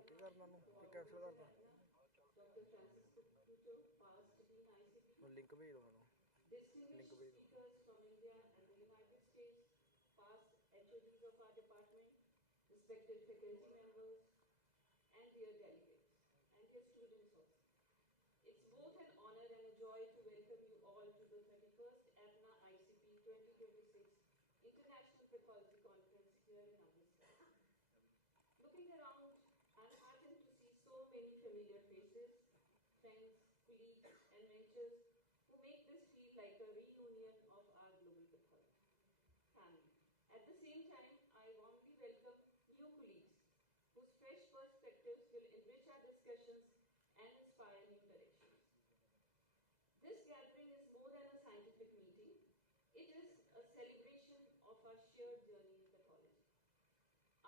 copy करना नु कि cancel करना Dr. Francisco Puto, past Dean ICP. link भेज दो मैंने Distinguished link भेज दो speakers from India and the United States, past HODs of our department, respected faculty members, and dear delegates, and dear students also. It's both an honor and a joy to welcome you all to the 31st APNA ICP 2026 International Pathology Conference here in Amritsar. Looking around, I'm heartened to see so many familiar faces, friends, colleagues, and mentors who make this feel like a reunion of our global pathology family. At the same time, I warmly welcome new colleagues whose fresh perspectives will enrich our discussions and inspire new directions. This gathering is more than a scientific meeting. It is a celebration of our shared journey in pathology.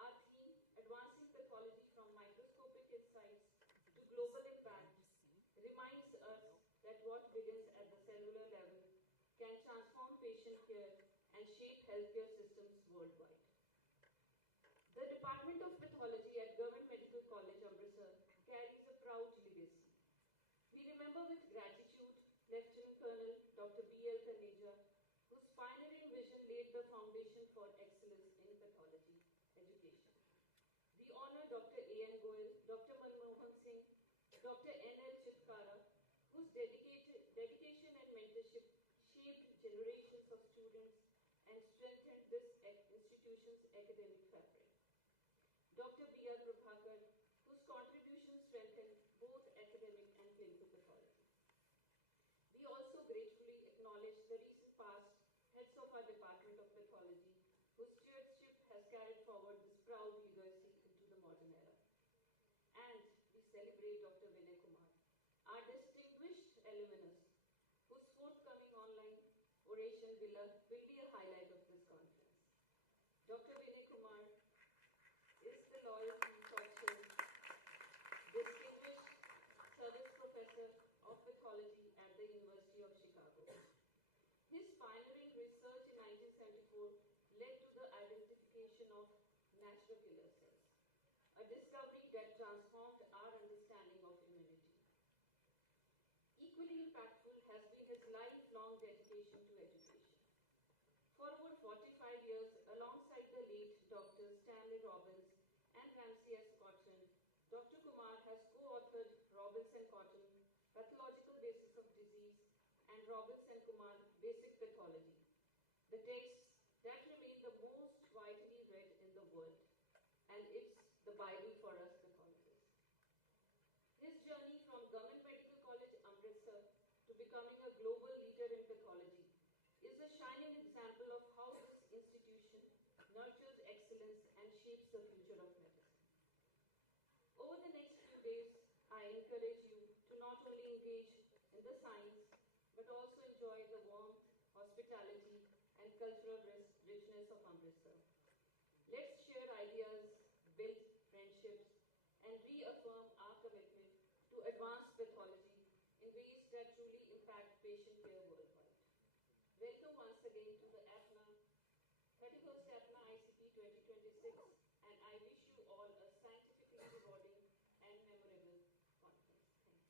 Our theme, Advancing Pathology from Microscopic Insights to Global Impact, reminds us that what begins at the cellular level can transform patient care and shape healthcare systems worldwide. The Department of Pathology at Government Medical College, Amritsar, carries a proud legacy. We remember with gratitude Lieutenant Colonel Dr. B.L. Taneja, whose pioneering vision laid the foundation for excellence in pathology education. We honor Dr. A.N. Goyal, Dr. Manmohan Singh, Dr. N.L. Chitkara, whose dedication and mentorship shaped generations of students and strengthened this institution's academic fabric. Dr. B.R. Prabhakar, whose contributions strengthened both academic and clinical pathology. We also gratefully acknowledge the recent past heads of our Department of Pathology, whose stewardship has carried forward this proud legacy into the modern era. And we celebrate Dr. Vinay Kumar, our distinguished alumnus, whose forthcoming online oration will be a highlight of this conference. Dr. Vinay Kumar is the loyalty social, distinguished service professor of pathology at the University of Chicago. His pioneering research in 1974 led to the identification of natural killer cells, a discovery that transformed our understanding of immunity. Equally impactful has been his lifelong dedication to education. For over 45 years, alongside the late Dr. Stanley Robbins and Ramsey S. Cotton, Dr. Kumar has co-authored Robbins and Cotton, Pathological Basis of Disease, and Robbins and Kumar, Basic Pathology, the texts that remain the most widely read in the world, and it's the Bible for us pathologists. His journey from Government Medical College, Amritsar, to becoming a global leader in pathology is a shining example of how this institution nurtures excellence and shapes the future of medicine. Over the next few days, I encourage you to not only engage in the science, but also enjoy the warmth, hospitality, and cultural richness of Amritsar. Let's share ideas, build friendships, and reaffirm our commitment to advance pathology in ways that truly impact patient care worldwide. Welcome once again to the APNA, 31st APNA ICP 2026, and I wish you all a scientifically rewarding and memorable conference. Thank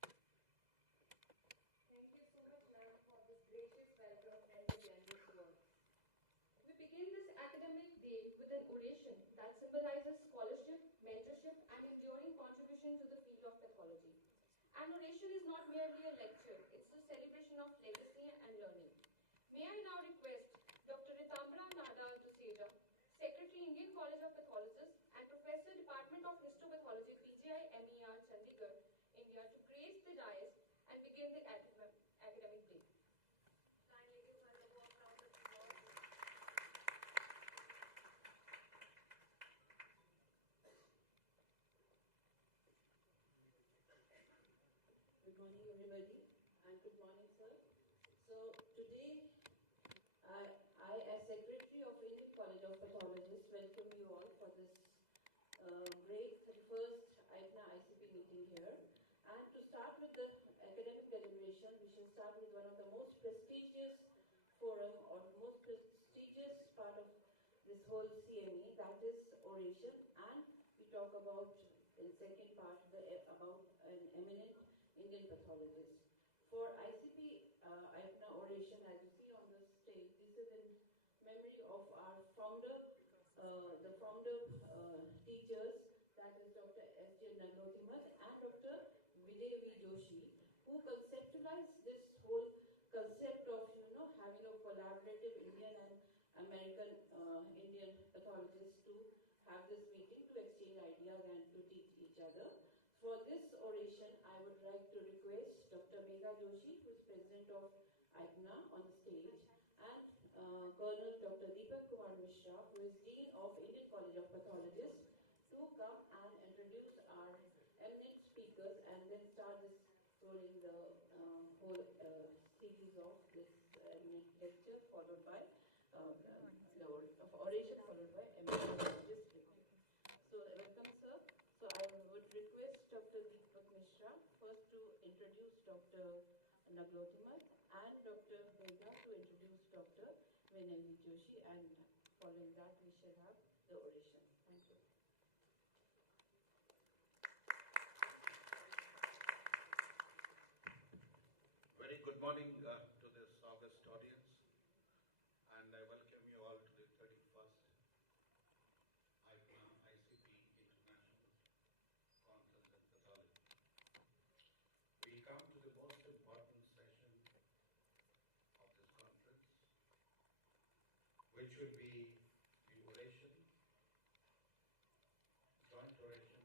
you. Thank you so much, ma'am, for this gracious welcome and the generous words. We begin this academic day with an oration that symbolizes scholarship, mentorship, and enduring contribution to the field of pathology. An oration is not merely a lecture, it's a celebration of legacy and learning. May I now request Dr. Ritambra Nada Duseja, Secretary, Indian College of Pathologists and Professor, Department of Histopathology, PGI MER, Chandigarh, India, to grace the dais and begin the academic day. Kindly give her a warm round of applause. Good morning, everybody, and good morning, sir. So today, I as Secretary of Indian College of Pathologists, welcome you all for this great 31st IPNA ICP meeting here. And to start with the academic deliberation, we shall start with one of the most prestigious forum or most prestigious part of whole CME, that is oration, and we talk about in second part about an eminent Indian pathologist. For ICP IPNA oration, as you see on the stage, this is in memory of our founder, the founder teachers, that is Dr. S.J. Naglotimat and Dr. Vijay V. Joshi, who conceptualized this whole concept of having a collaborative Indian and American Indian pathologists to have this meeting to exchange ideas and to teach each other. For this oration, I would like to request Dr. Megha Joshi, who is president of IPNA, on the stage, and Colonel Dr. Deepak Kumar Mishra, who is Dean of Indian College of Pathologists, to come and introduce our eminent speakers and then start this rolling the whole series of this eminent lecture, followed by oration, followed by eminent pathologist lecture. So welcome, sir. So I would request Dr. Deepak Mishra first to introduce Dr. Naglotimat and Dr. Vega to introduce Dr. Vinay Joshi, and following that we shall have the oration. Thank you. Very good morning to this august audience, and I welcome you all to the 31st ICP International Conference in Pathology. We come to the most important session of this conference, which will be the oration, joint oration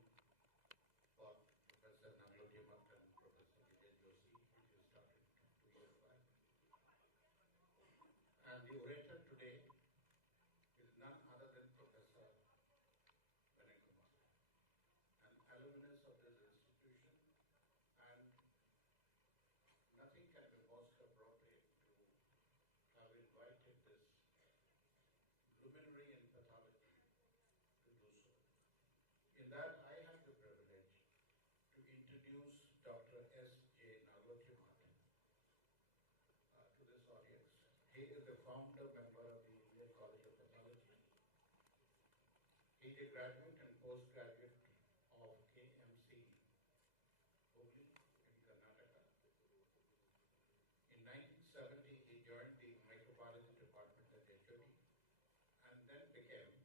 for Professor Naglotimat and Professor Vijay Joshi, which we started 2 years back. And the orator today is none other than Professor Vinay Kumar, an alumnus of this institution, and nothing can be most appropriate to have invited this luminary in pathology to do so. In that, I have the privilege to introduce Dr. S.J. Naglotimat to this audience. He is the founder member of the Indian College of Pathology. He is a graduate and postgraduate of KMC, Hubli in Karnataka. In 1970, he joined the microbiology department at HOD and then became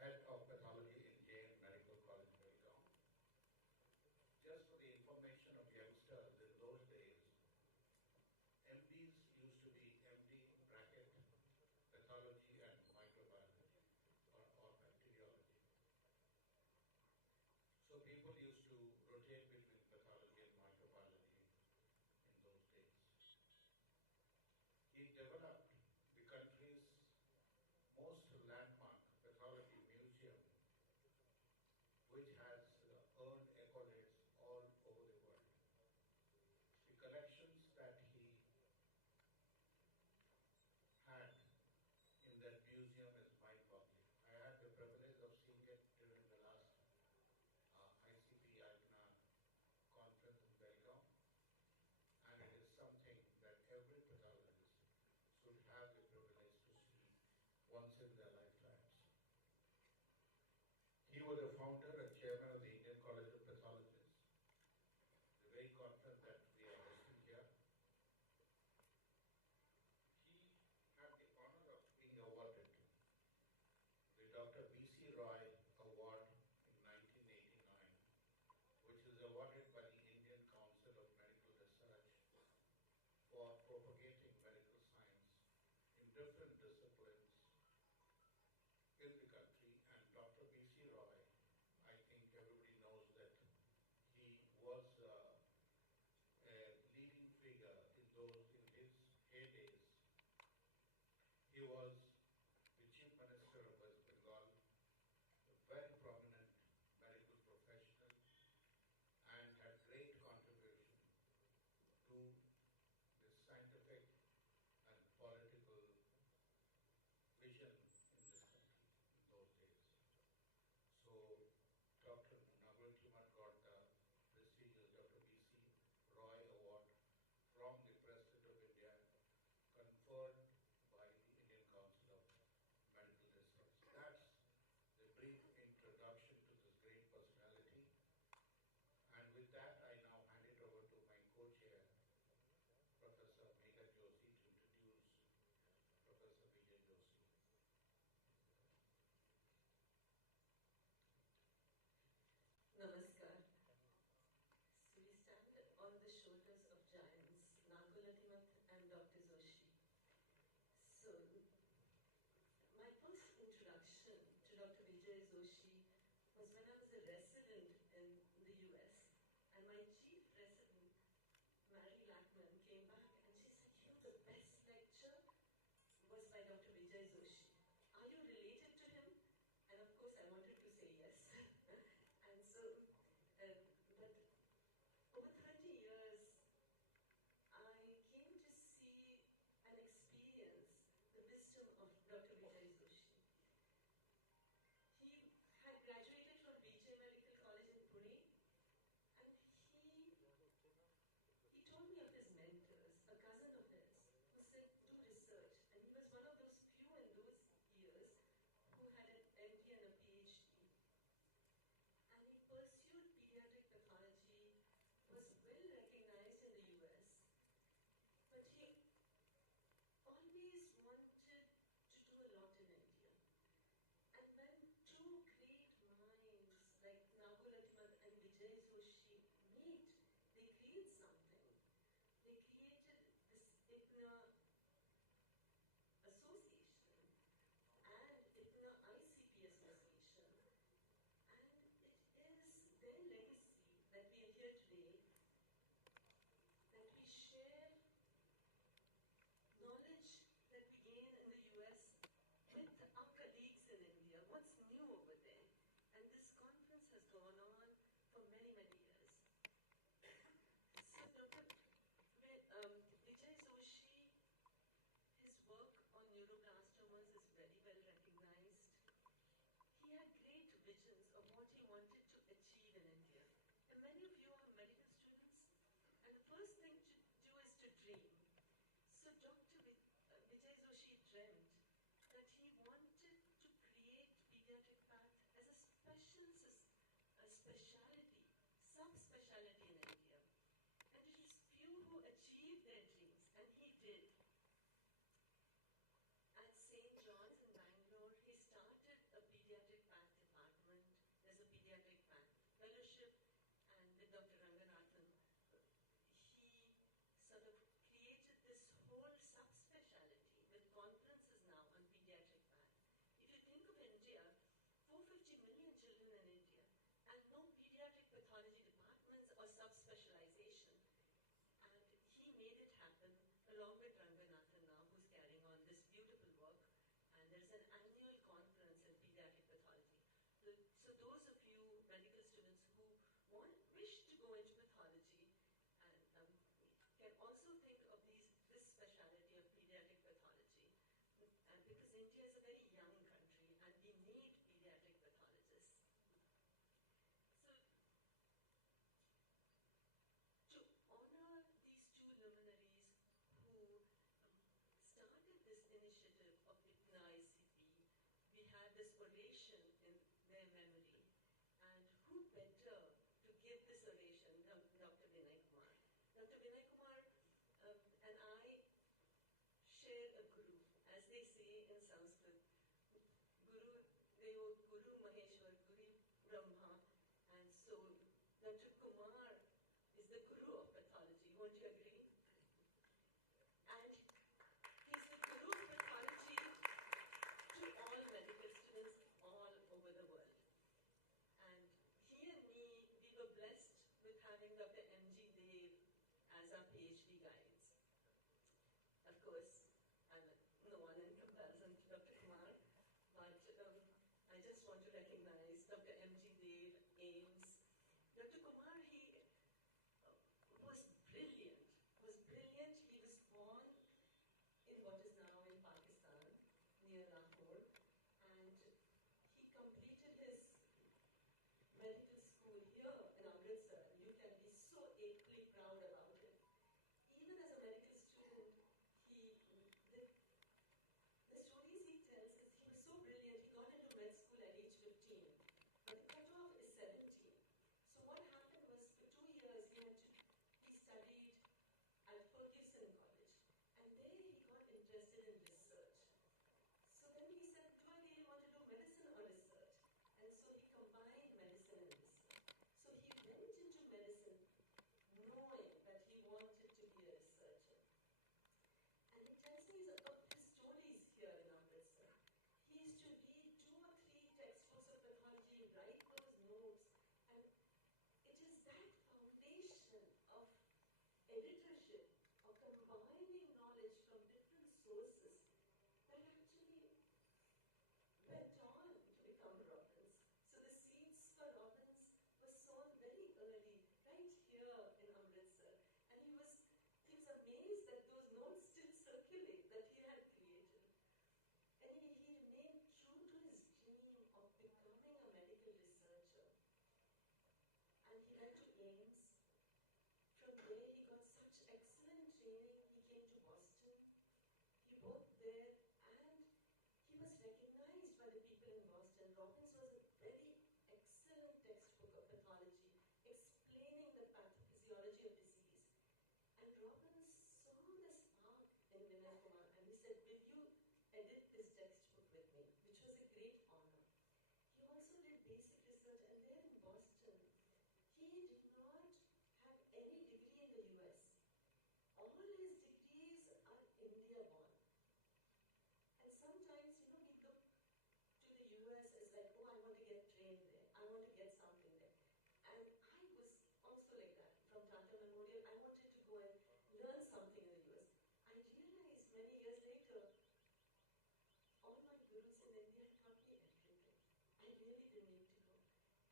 head of pathology in JN Medical College, Belgaum. Just for the information of youngsters, in those days, MDs used to be MD bracket pathology and microbiology or bacteriology. So people used to rotate between pathology and microbiology in those days. He developed the country's most landmark pathology museum, which has earned accolades all over the world. The collections that he had in that museum is mind-boggling. I had the privilege of seeing it during the last ICP IPNA conference in Belgaum, and it is something that every pathologist should have the privilege to see once in their lifetimes. He was the founder and chairman of the Indian College of Pathologists, the very conference that we are hosting here. He had the honor of being awarded the Dr. B.C. Roy Award in 1989, which is awarded by the Indian Council of Medical Research for propagating medical science in different disciplines in the country. And Dr. B.C. Roy, I think everybody knows that he was a leading figure in his heydays. He was the Chief Minister of West Bengal, a very prominent medical professional, and had great contribution to the scientific and political was when I was a resident in the US, and my chief resident, Mary Lackman, came back and she said, the best lecture was by Dr. Vijay Joshi. Are you related to him? And of course I wanted to say yes. And so, but over 30 years, I came to see and experience the wisdom of Dr. Vijay Joshi. He had graduated from BJ Medical College in Pune, and he told me of his mentors, a cousin of his, who said, do research. And he was one of those few in those years who had an MD and a PhD. And he pursued pediatric pathology, was well recognized in the US, but he always wanted to do a lot in India. And when two great minds like Nagulatman and Vijay Joshi meet, they create something. They created this IPNA association and IPNA ICP association. And it is their legacy that we are here today, that we share knowledge that we gain in the US with our colleagues in India, what's new over there. And this conference has gone on for many, many years. So Dr. Vijay Joshi, his work on neuroblastomas is very well recognized. He had great visions of what he wanted to achieve in India. And many of you are medical students, and the first thing to do is to dream. So Dr. Vijay Joshi dreamt that he wanted to create pediatric path as a specialty, subspecialty in India. And it is few who achieve their dreams, and he did. At St. John's in Bangalore, he started a pediatric path department. There's a pediatric path fellowship, and with Dr. Ranganathan, he sort of created this whole subspecialty with conferences now on pediatric path. If you think of India, 450 million children in India, and no pediatric pathology departments or subspecialization. And he made it happen along with Ranganathan now, who's carrying on this beautiful work. And there's an annual conference in pediatric pathology. So those of you medical students who wish to go into pathology and can also think of this specialty of pediatric pathology. And because India is a very young country and we need pediatric pathologists. So to honor these two luminaries who started this initiative of IPNA ICP, we had this oration in their memory. And who better to give this oration than Dr. Vinay Kumar. Dr. Vinay Kumar and I share a guru, as they say in Sanskrit. Guru Devo, Guru Maheshwar, Guru Brahma. And so Dr. Kumar is the guru of pathology. Won't you agree? And he's the guru of pathology to all medical students all over the world. And he and me, we were blessed with having Dr. M.G. Dev as our PhD guides. Of course, I'm no one in comparison to Dr. Kumar, but I just want to recognize Dr. M.G. Dev edit this textbook with me, which was a great honor. He also did basic research, and there in Boston, he did not have any degree in the US. All his degrees are India born. And sometimes, we look to the US as like, oh, I want to get trained there. I want to get something there. And I was also like that. From Tata Memorial, I wanted to go and learn something in the US. I realized many years later, all my gurus in India had taught me everything. I really didn't need to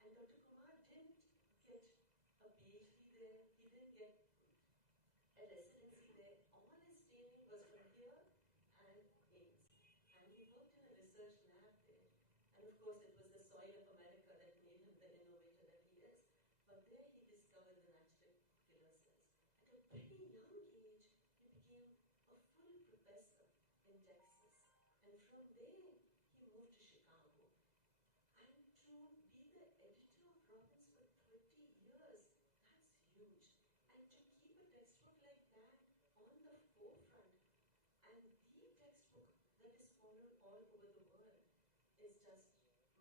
go. And Dr. Kumar didn't get a PhD there. He didn't get a residency there. All his training was from here and Ames. And he worked in a research lab there. And of course, it was the soil of America that made him the innovator that he is. But there he discovered the natural killer cells. At a pretty young age, he became a full professor in Texas. And from there, he moved to Chicago. And to be the editor of Robbins for 30 years, that's huge. And to keep a textbook like that on the forefront, and the textbook that is followed all over the world, is just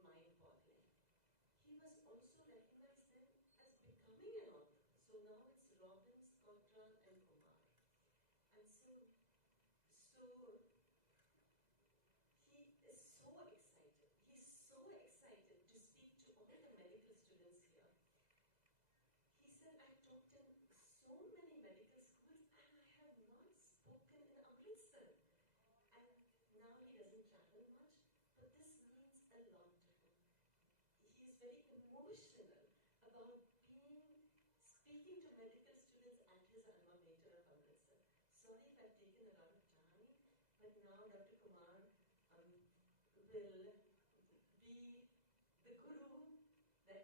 mind-boggling. He was also recognized then as becoming an author. So now it's Robbins, Cotran, and Kumar. And so he is so excited. He's so excited to speak to all the medical students here. He said, I've taught in so many medical schools and I have not spoken in Amritsar. And now he doesn't travel much, but this means a lot to him. He is very emotional about speaking to medical students at his alma mater of Amritsar. Sorry if I've taken a lot of time, but now Dr. Kumar will be the guru that he is. Thank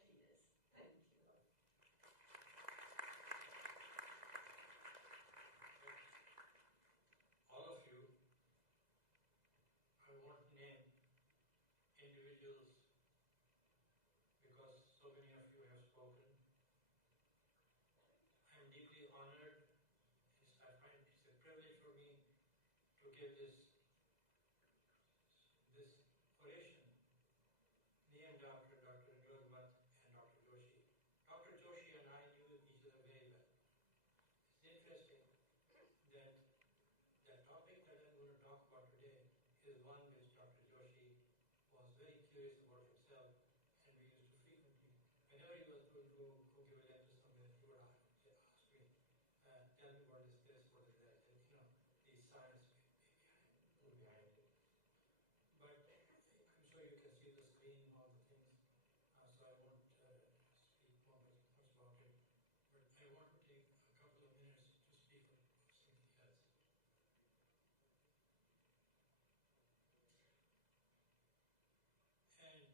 you. All of you, I won't name individuals because so many of you have spoken. I'm deeply honored. I find it's a privilege for me to give this oration named after Dr. Jogmat and Dr. Joshi. Dr. Joshi and I knew each other very well. It's interesting that the topic that I'm going to talk about today is one which Dr. Joshi was very curious about himself, and we used to frequently, whenever he was going to go give a lecture somewhere, he would ask me, tell me what is this, what is that, and the science behind it. But I'm sure you can see the screen, all the things, so I won't speak much about it. But I want to take a couple of minutes to speak of something else. And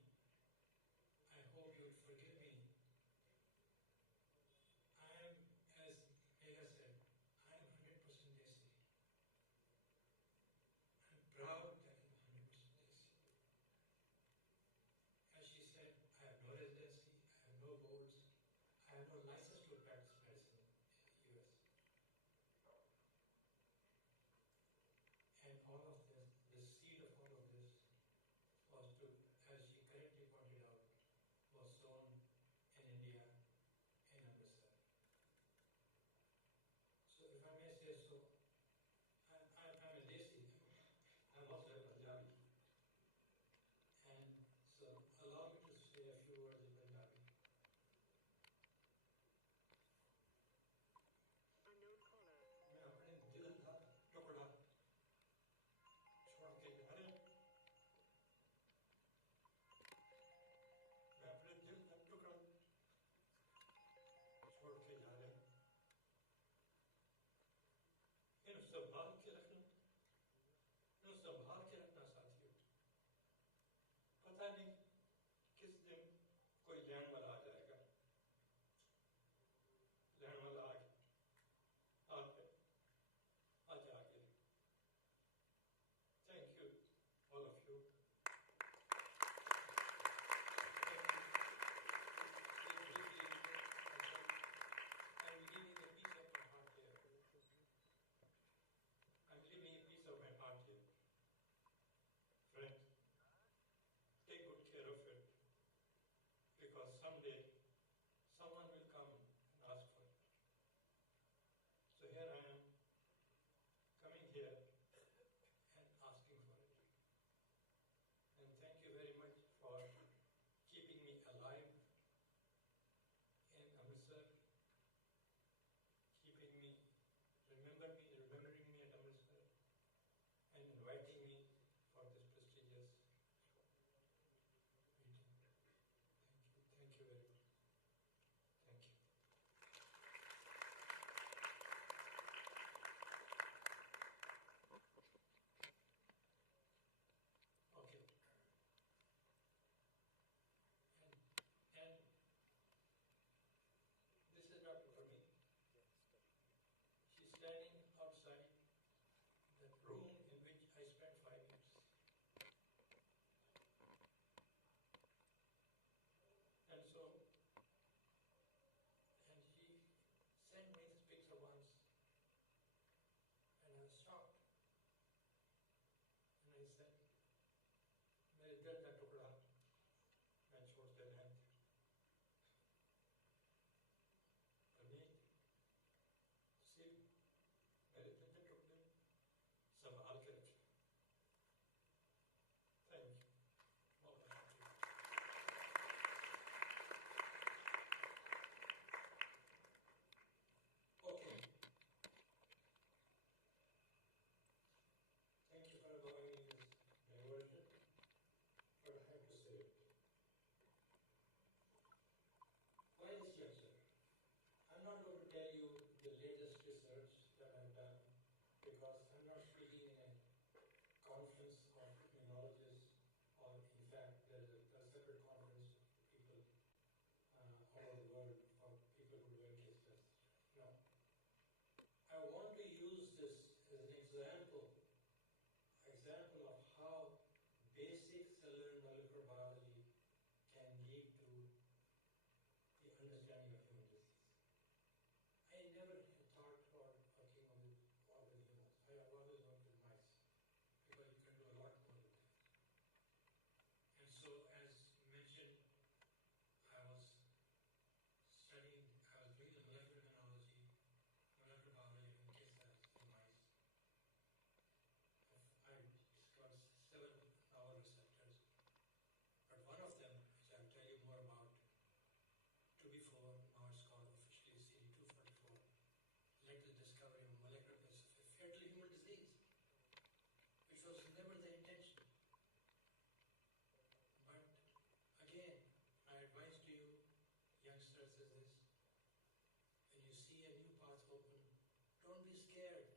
Don't be scared.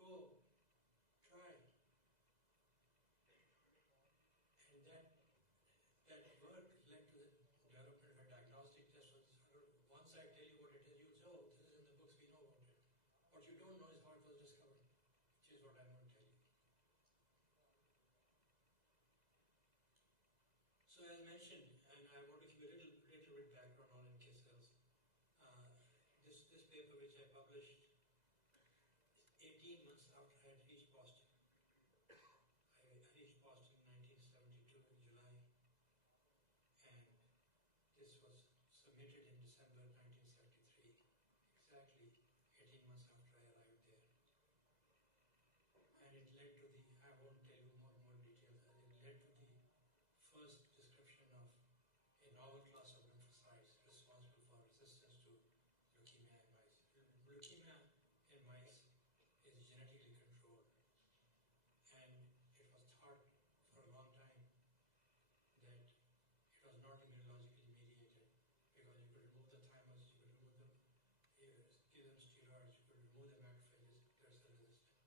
Go. Try. And that work led to the development of a diagnostic test for this. Once I tell you what it is, you say, oh, this is in the books, we know about it. What you don't know is how it was discovered, which is what I'm going to tell you. So as mentioned, and I want to give you a little bit background on NK cells. This paper which I published 18 months after I had reached Boston. I reached Boston in 1972 in July, and this was submitted in December 1973, exactly 18 months after I arrived there. And it led to the, I won't tell you more details, it led to the first description of a novel class of lymphocytes responsible for resistance to leukemia in mice. Leukemia in mice is genetically controlled, and it was thought for a long time that it was not immunologically mediated, because you could remove the thymus, you could remove them, give them steroids, you could remove the macrophages, they're still resistant.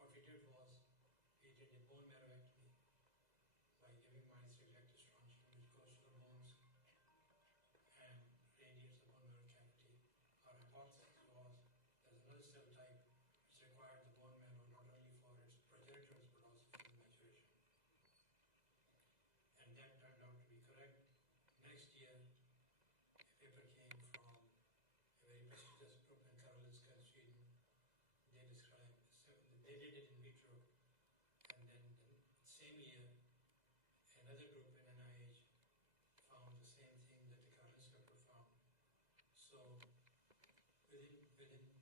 What we did was, we did a bone marrow-ectomy by giving mice radioactive strontium, which goes to the bones and radiates the bone marrow cavity. Our hypothesis was there's another cell type which required the bone marrow not only for its progenitors but also for the maturation. And that turned out to be correct. Next year, a paper came from a very prestigious group in Karolinska in Sweden. They described, they did it in vitro, and then the same year, another group in NIH found the same thing that the Karolinska group found. So within 2 years,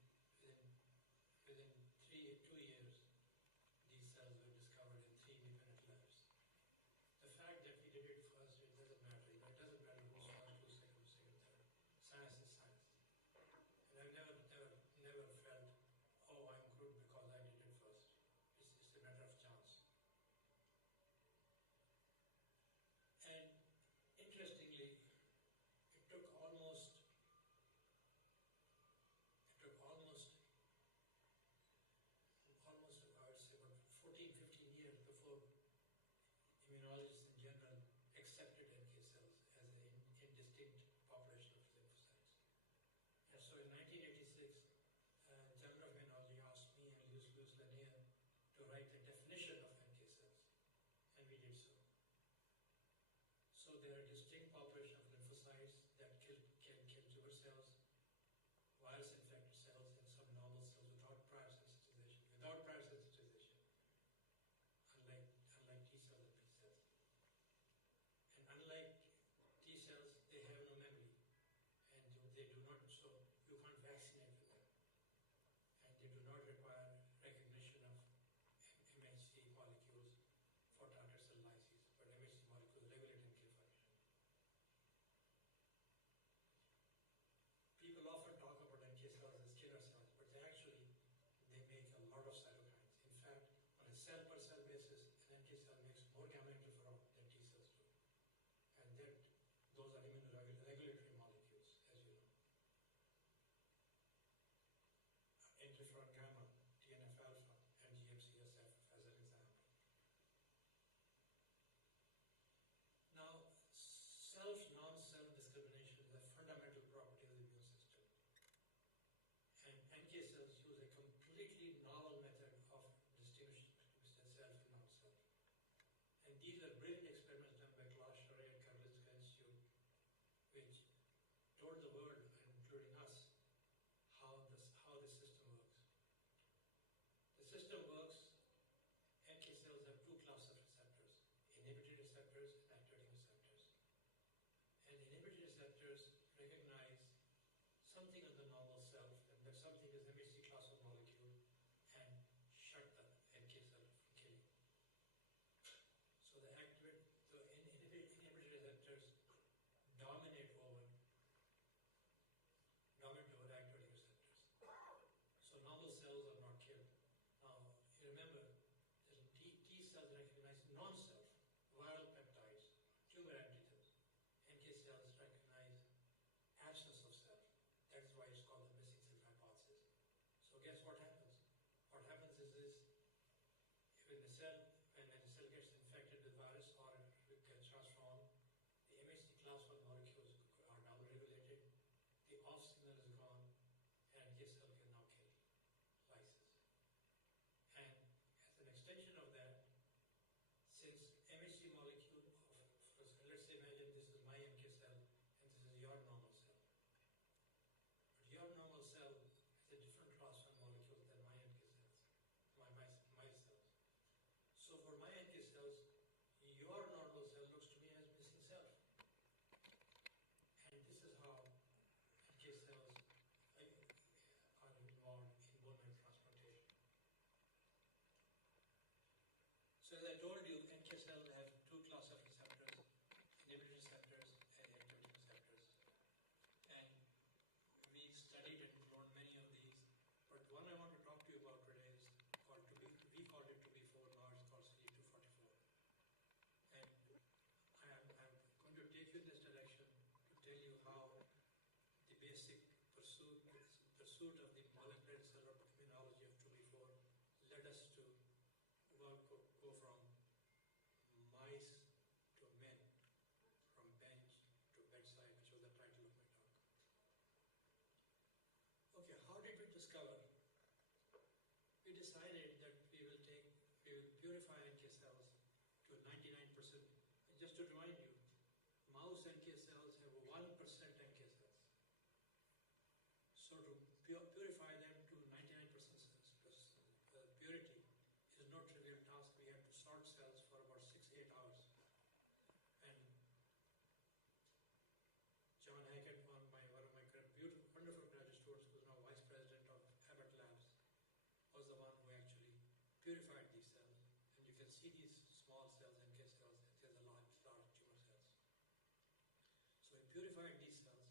these cells were discovered in 3 independent labs. The fact that we did it first, it doesn't matter. It doesn't matter who's first, who's second, third. Science is science. And I've never felt, oh, I'm good because I did it first. It's a matter of chance. And interestingly, it took almost I would say about 14, 15 years before immunologists in general accepted NK cells as an indistinct population of lymphocytes. And so in 1986, Journal of Immunology asked me and Louis Lanier to write a definition of NK cells, and we did so. So there are distinct population of lymphocytes that can kill tumor cells, virus infected cells, and some normal cells without prior sensitization. Unlike T cells and B cells. And unlike T cells, they have no memory, and they do not, so you can't pursuit of the molecular and cellular immunology of 2B4 led us to go from mice to men, from bench to bedside, which was the title of my talk. Okay, how did we discover? We decided that we will purify NK cells to 99%. Just to remind you, mouse NK cells have 1% NK cells. So to purify them to 99% purity is no trivial task. We had to sort cells for about 6-8 hours. And John Hackett, one of my beautiful, wonderful graduate students, who is now vice president of Abbott Labs, was the one who actually purified these cells. And you can see these small cells, NK cells, there's a large tumor cells. So we purified these cells,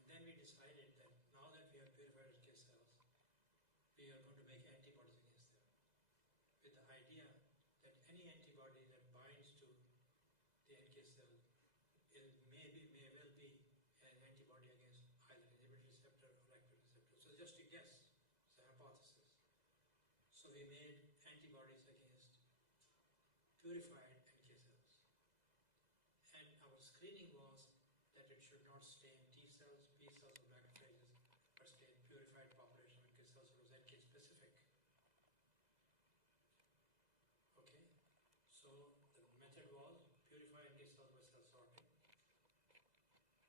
and then we decided that now that we have purified NK cells, we are going to make antibodies against them, with the idea that any antibody that binds to the NK cell may well be an antibody against either inhibitory receptor or active receptor. So just a guess, it's a hypothesis. So we made antibodies against purified NK cells. And our screening was that it should not stain T cells, B cells, or macrophages, but stain purified population of NK cells. It was NK specific. Okay, so the method was purify NK cells by cell sorting,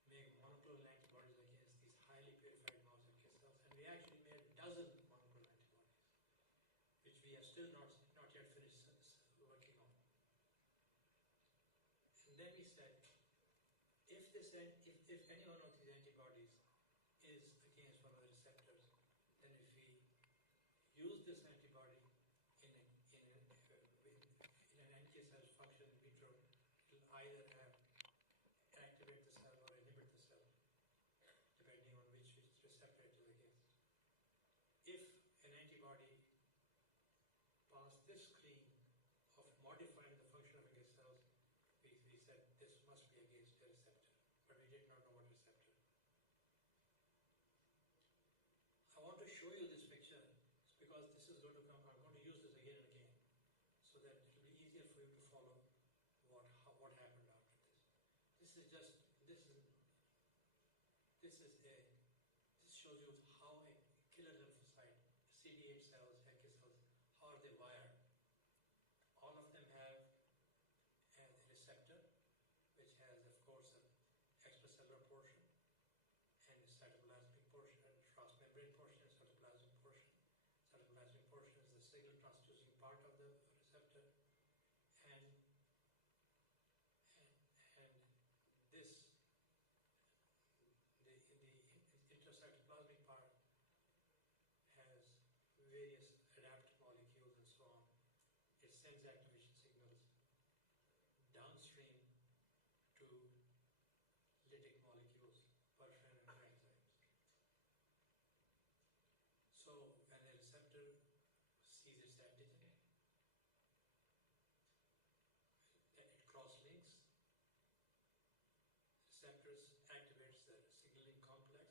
make monoclonal antibodies against these highly purified mouse NK cells, and we actually made a dozen monoclonal antibodies, which we have still not yet finished working on. And then we said, if any one of these antibodies is against one of the receptors, then if we use this antibody in an NK cell function in vitro, it will either activate the cell or inhibit the cell, depending on which receptor it is against. If an antibody passed this screen of modifying the function of NK cells, we said this must be against a receptor, but we did not know what receptor. I want to show you this picture because this is going to come. I'm going to use this again and again, so that it will be easier for you to follow what happened after this. This shows you how a killer lymphocyte, CD8 cells, NK cells, how are they wired. All of them have a receptor, which has, of course, an extracellular portion and a cytoplasmic portion, and transmembrane portion, and cytoplasmic portion. Cytoplasmic portion is the signal transducing part of the receptor, and this, the intracytoplasmic part has various adapt molecules and so on. It sends activation signals downstream to lytic molecules, perforin and enzymes. So when a receptor sees its antigen, it cross-links. Receptors activates the signaling complex,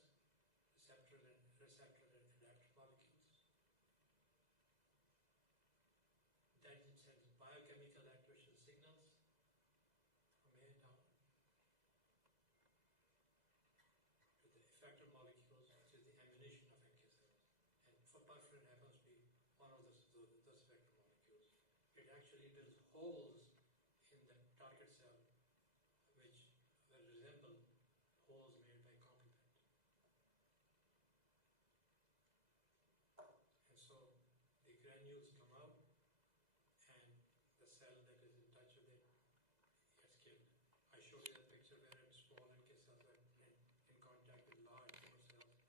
receptor and adaptive molecules. Then it sends biochemical activation signals from here down to the effector molecules, which is the ammunition of NK cells. And perforin happens to be one of those effector molecules. It actually builds holes in the target cell, which will resemble holes made by complement. And so the granules come out, and the cell that is in touch with it gets killed. I showed you that picture where small NK cells are in contact with large tumor cells.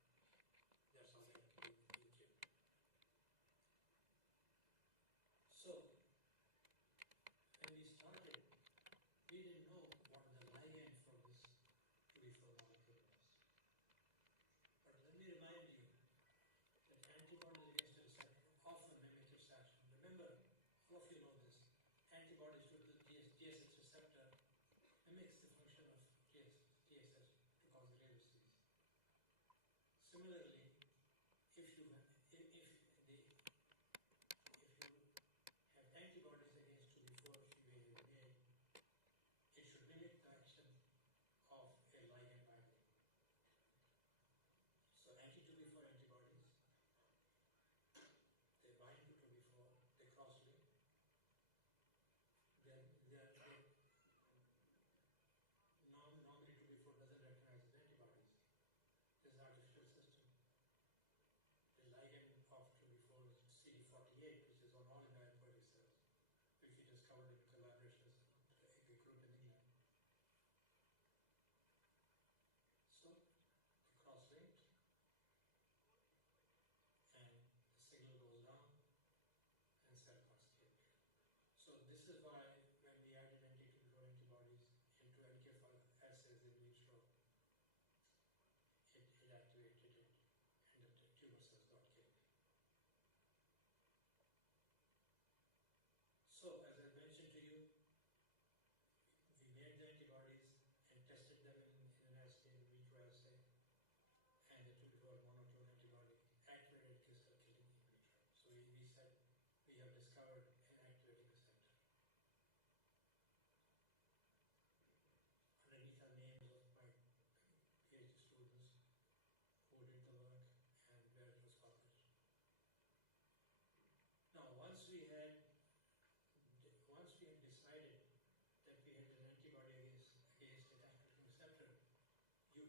That's how they can be killed. So, when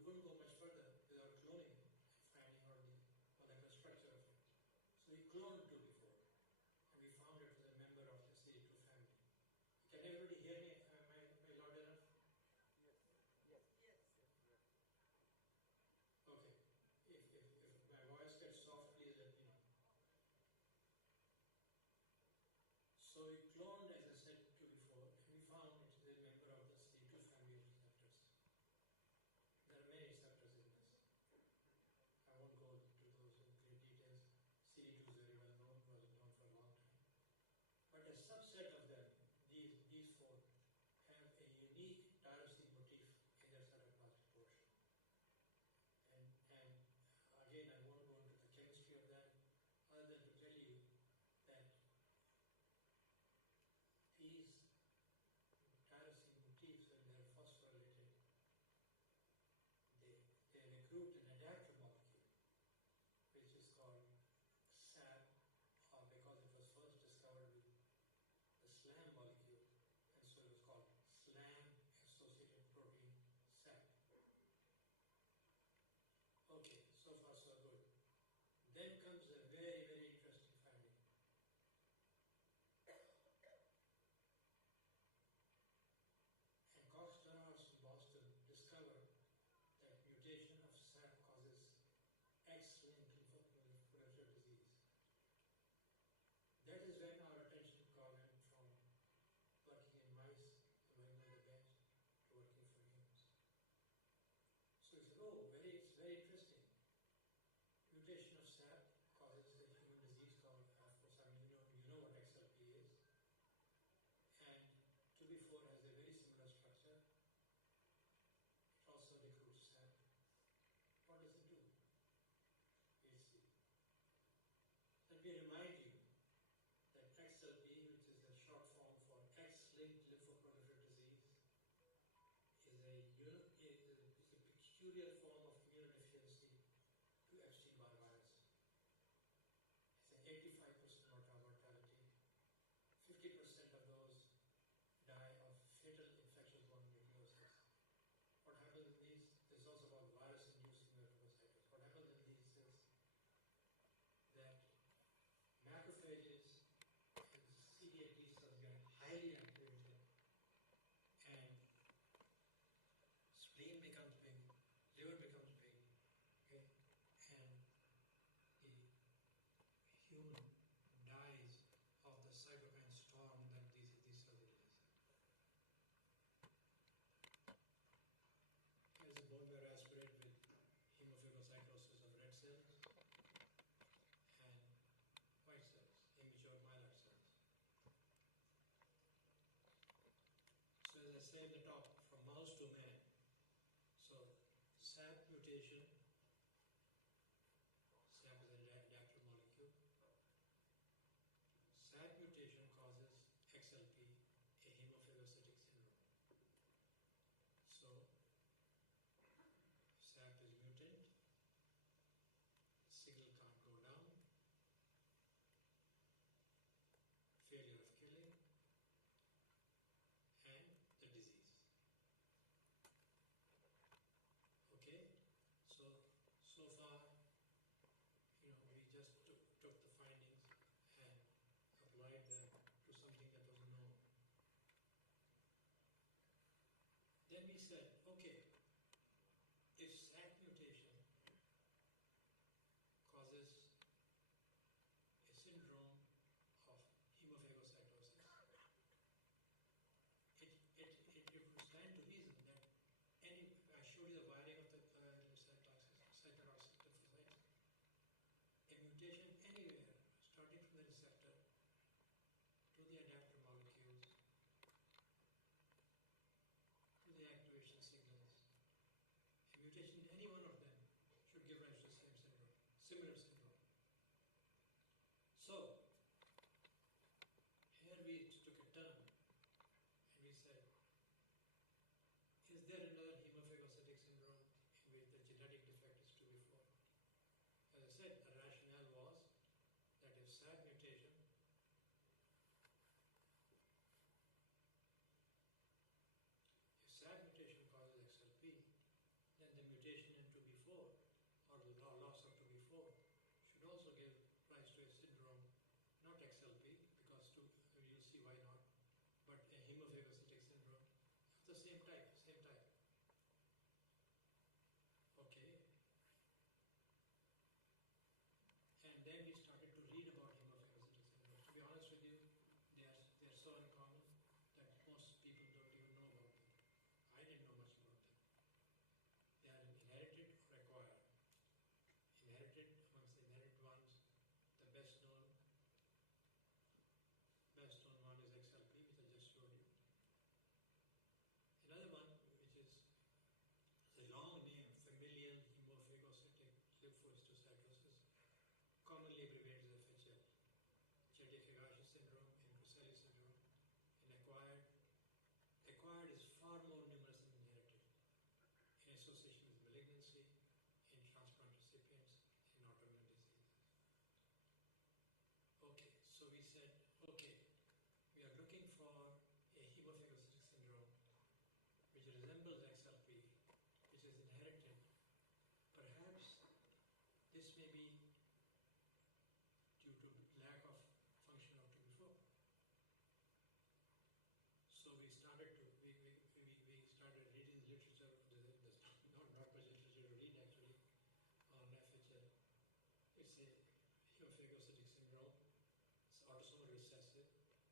couldn't go much further without cloning him and finding out the molecular structure of him. So we cloned 2 before, and we found it was a member of the CD2 family. Can everybody hear me? Am I loud enough? Okay. If my voice gets soft, please let me know. So we cloned, as I said before, and we found it is a member of the CD2 family of receptors. There are many receptors in this. I won't go into those in great details. CD2 is very well known, was known for a long time. But a subset of them, these 4, have a unique tyrosine motif in their cytoplasmic portion. And again, I won't go into the chemistry of that, other than to tell you that these tyrosine motifs, when they are phosphorylated, they recruit an adapter molecule, which is called SAP, or because it was first discovered with the SLAM molecule, and so it was called SLAM-associated protein SAP. Okay, so far so good. Then comes a very, very interesting finding. And Cox-Terraus in Boston discovered that mutation of SAP causes X-linked lymphoproliferative disease. That is when our attention went from working in mice, lying on the bench, to working for humans. So we said, oh, it's very interesting. Mutation of SAP causes a human disease called, of course, you know what XLP is. And 2B4 has a very similar structure. It also recruits SAP. What does it do? Let's see. Let me remind you that XLP, which is the short form for X-linked lymphoproliferative disease, is a peculiar form of immunodeficiency to Epstein-Barr virus. It's an 85% mortality. 50% of those die of fatal infectious mononucleosis. What happens in these? This is also about virus-induced immunodeficiency. What happens in these is that macrophages and CD8 T cells get highly activated, and spleen becomes big, liver becomes big, okay, and the human dies of the cytokine storm that these cells release. Here's a bone marrow aspirate with hemophagocytosis of red cells and white cells, immature myeloid cells. So as I say at the top, from mouse to man. So SAP mutation, SAP is an adapter molecule. SAP mutation causes XLP, a hemophagocytic syndrome. So if SAP is mutant, the signal can't go down, failure of killing, and the disease. the same type, same type. Okay. And then we started to read about hemophagocytic syndrome. To be honest with you, they are so uncommon that most people don't even know about them. I didn't know much about them. They are inherited or acquired. Inherited, amongst the inherited ones, the best known one is XLP, which I just showed you. Another one, which is a long name, familial hemophagocytic lymphohistiocytosis, commonly abbreviated as FHL, Chiari-Higashi syndrome, and Coselli syndrome, and acquired is far more numerous than inherited, in association with malignancy, in transplant recipients, and autoimmune diseases. Okay, so we said, okay, we are looking for a hemophagocytic syndrome which resembles XLP, which is inherited. Perhaps this may be due to lack of function of TB4. So we started reading literature. There's not much literature to read actually on FHL. It's a hemophagocytic syndrome. It's autosomal recessive.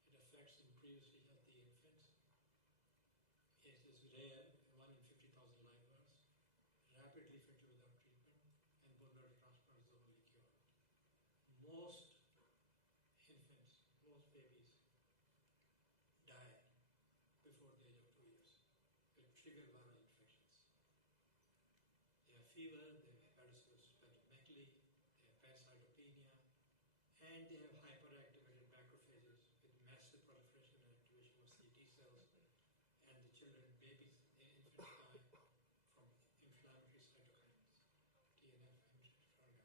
It affects in previously healthy infants. It is rare, 1 in 50,000 live births, rapidly fatal without treatment, and bone marrow transplant is the only cure. Most infants, most babies die before the age of 2 years with trigger viral infections. They have fever, they have hepatosplenomegaly, they have pancytopenia, and they have hyperactivated macrophages with massive proliferation and activation of CT cells, and the children, babies, infants die from inflammatory cytokines, TNF, interferon.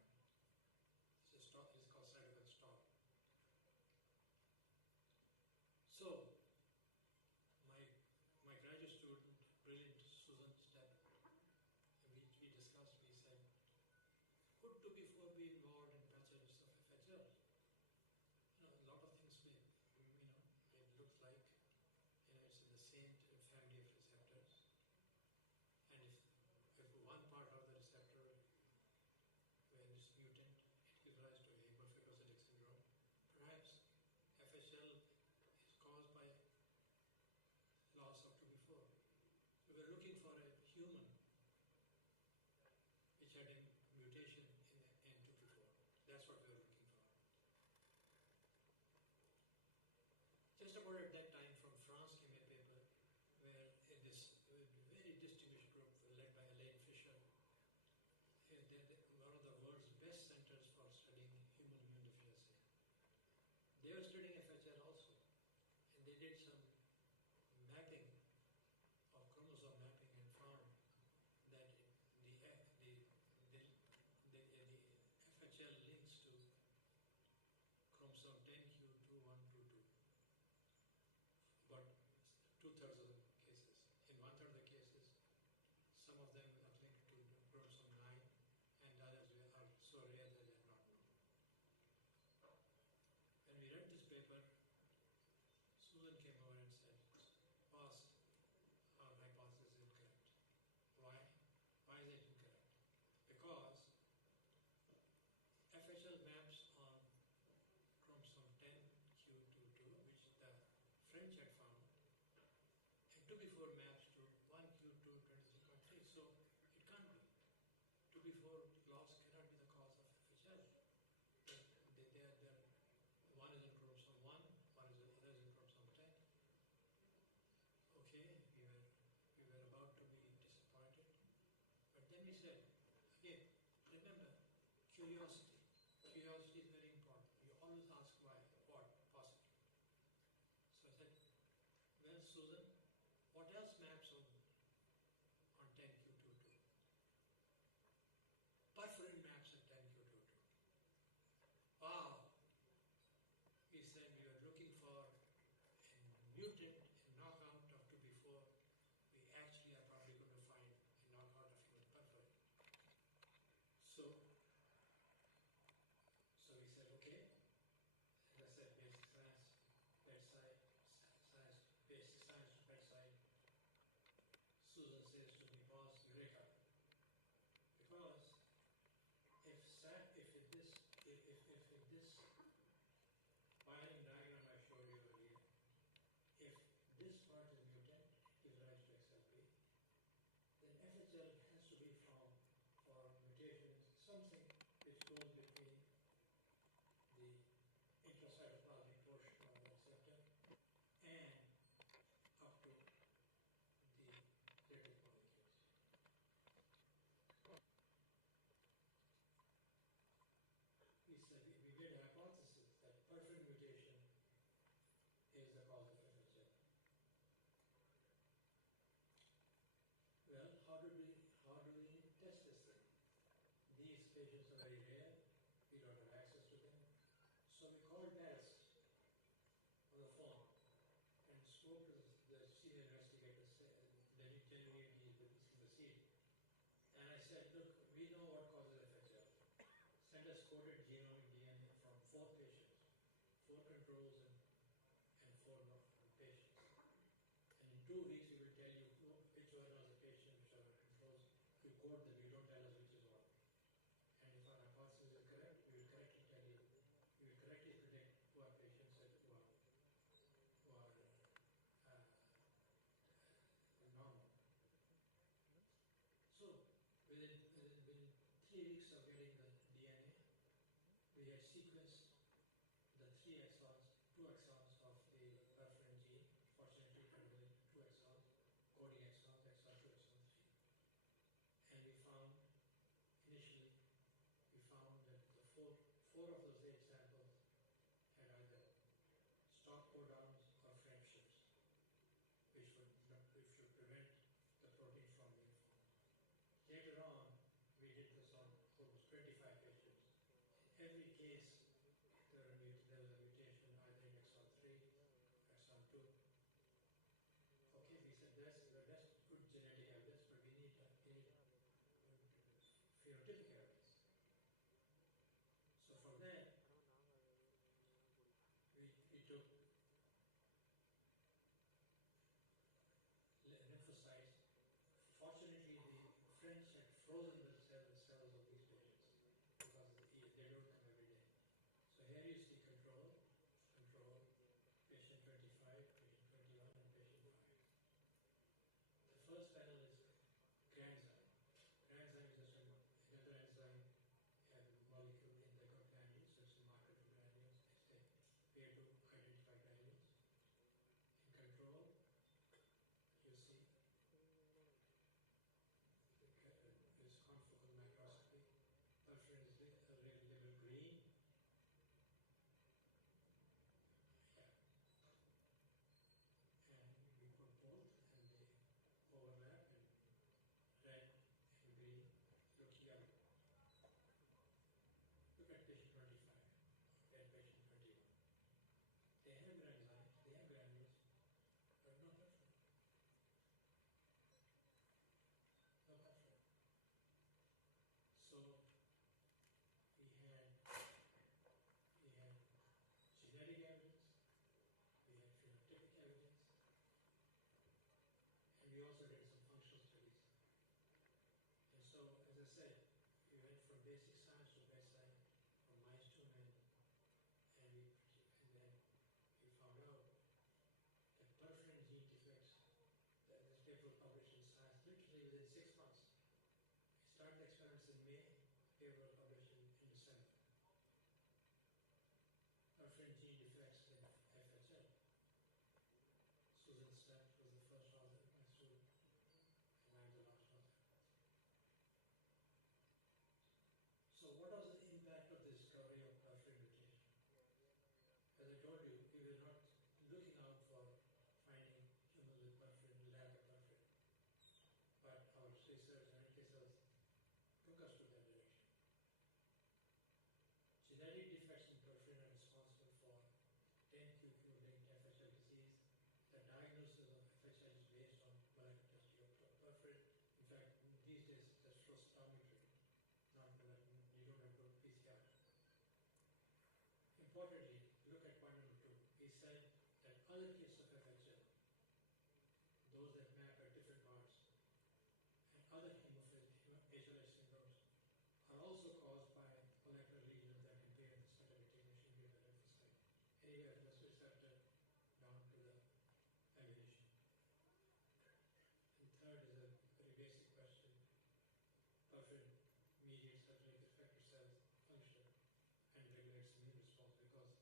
It's called cytokine storm. So, my graduate student, brilliant Susan Stepp, we discussed, we said, could TB4 be involved in pathogens of FHL? A lot of things may, it looks like, it's in the same family of receptors. And if one part of the receptor, when it's mutant, it gives rise to a hemophagocytic syndrome. Perhaps FHL is caused by loss of TB4. We were looking for a human which had a mutation in TB4. That's what we were looking for. Just about at that time, from France came a paper where this very distinguished group led by Elaine Fisher, one of the world's best centers for studying human immune deficiency. They were studying FHL also, and they did some mapping of chromosome mapping and found that the FHL links to chromosome 10q2122, but 2/3 of the cases. In 1/3 of the cases, some of them are linked to chromosome 9, and others are so rare that they are not known. When we read this paper, Susan came over and said, "Boss, our hypothesis is incorrect." Why? Why is it incorrect? Because FHL maps on chromosome 10q22, which the French had found, and TB4 maps to 1q223.3, so it can't be. TB4 loss cannot be the cause of FHL. One is in chromosome 1, other is in chromosome 10. Okay, we were about to be disappointed. But then we said, again, remember, curiosity. Curiosity is very important. You always ask why, what, possibly. So I said, well, Susan, what else maps on 10q22? Perforin maps on 10q22. Wow! We said we were looking for a mutant, a knockout of TB4. We actually are probably going to find a knockout of human perforin. So we said, okay. As I said, basic science, bedside, science to bedside. patients are very rare. We don't have access to them. So we called Dallas on the phone and spoke to the senior investigator. Let me tell you, he's in the seat. And I said, look, we know what causes FHL. Send us coded genomic DNA from 4 patients, 4 controls and 4 patients. And in 2 weeks, we will tell you which one was the patient, which are the controls. You code them, you don't tell us which is what. And if our hypothesis is correct, we will correctly tell you. We will correctly predict who are patients and who are normal. So within 3 weeks of getting the DNA, we had sequenced the 3 exons, 2 exons of the perforin gene. Fortunately, it had 2 exons, coding exons, exon 2, exon 3. And we found, initially, that the four of those 8 samples had either stop codons or frame shifts, which should prevent the protein from being formed. Later on, we did this on almost 25 patients. In every case, there was a mutation either in exon 3, exon 2. Okay, we said that's good genetic evidence, but we need phenotypic evidence. So from there, we took lymphocytes. Fortunately, the French had frozen the cells of these patients because they don't come every day. So here you see control, patient 25, patient 21, and patient 5. The first panel is granzyme. Granzyme is just another enzyme molecule in the granules, so it's a marker for granules. It's a way to identify granules. In control, you see this confocal microscopy. Perforin is labeled green. Yeah. And we put both and they overlap, and red and green look yellow. Look at patient 25 and patient 21. They have enzymes, they have granules, but no perforin. No perforin. So we had genetic evidence, we had phenotypic evidence, and we also did some functional studies. And so, as I said, we went from basic science to bedside, from mice to men, and then we found out that perforin gene defects. This paper was published in Science literally within 6 months. We started the experiments in May, paper was published in December. Perforin gene defects in FHL. Susan Stack was the first author, my student, and I'm the last author. So what was the impact of the discovery of perforin mutation? As I told you, we were not looking out for finding humans with perforin, lack of perforin. But our research and cases took us to that direction. Genetic defects in perforin are responsible for 10q-linked FHL disease. The diagnosis of FHL is based on molecular testing of perforin. In fact, these days it's flow cytometry, not molecular. You don't have to do PCR. Importantly, look at point number 2. He said that other cases of FHL, those that map at different parts, and other HLH syndromes are also caused by molecular lesions that impair the cell-limitation near the lymphocyte. Anywhere from the receptor down to the aggregation. And third is a very basic question. Perforin mediates circulating effector cells function and regulates immune response because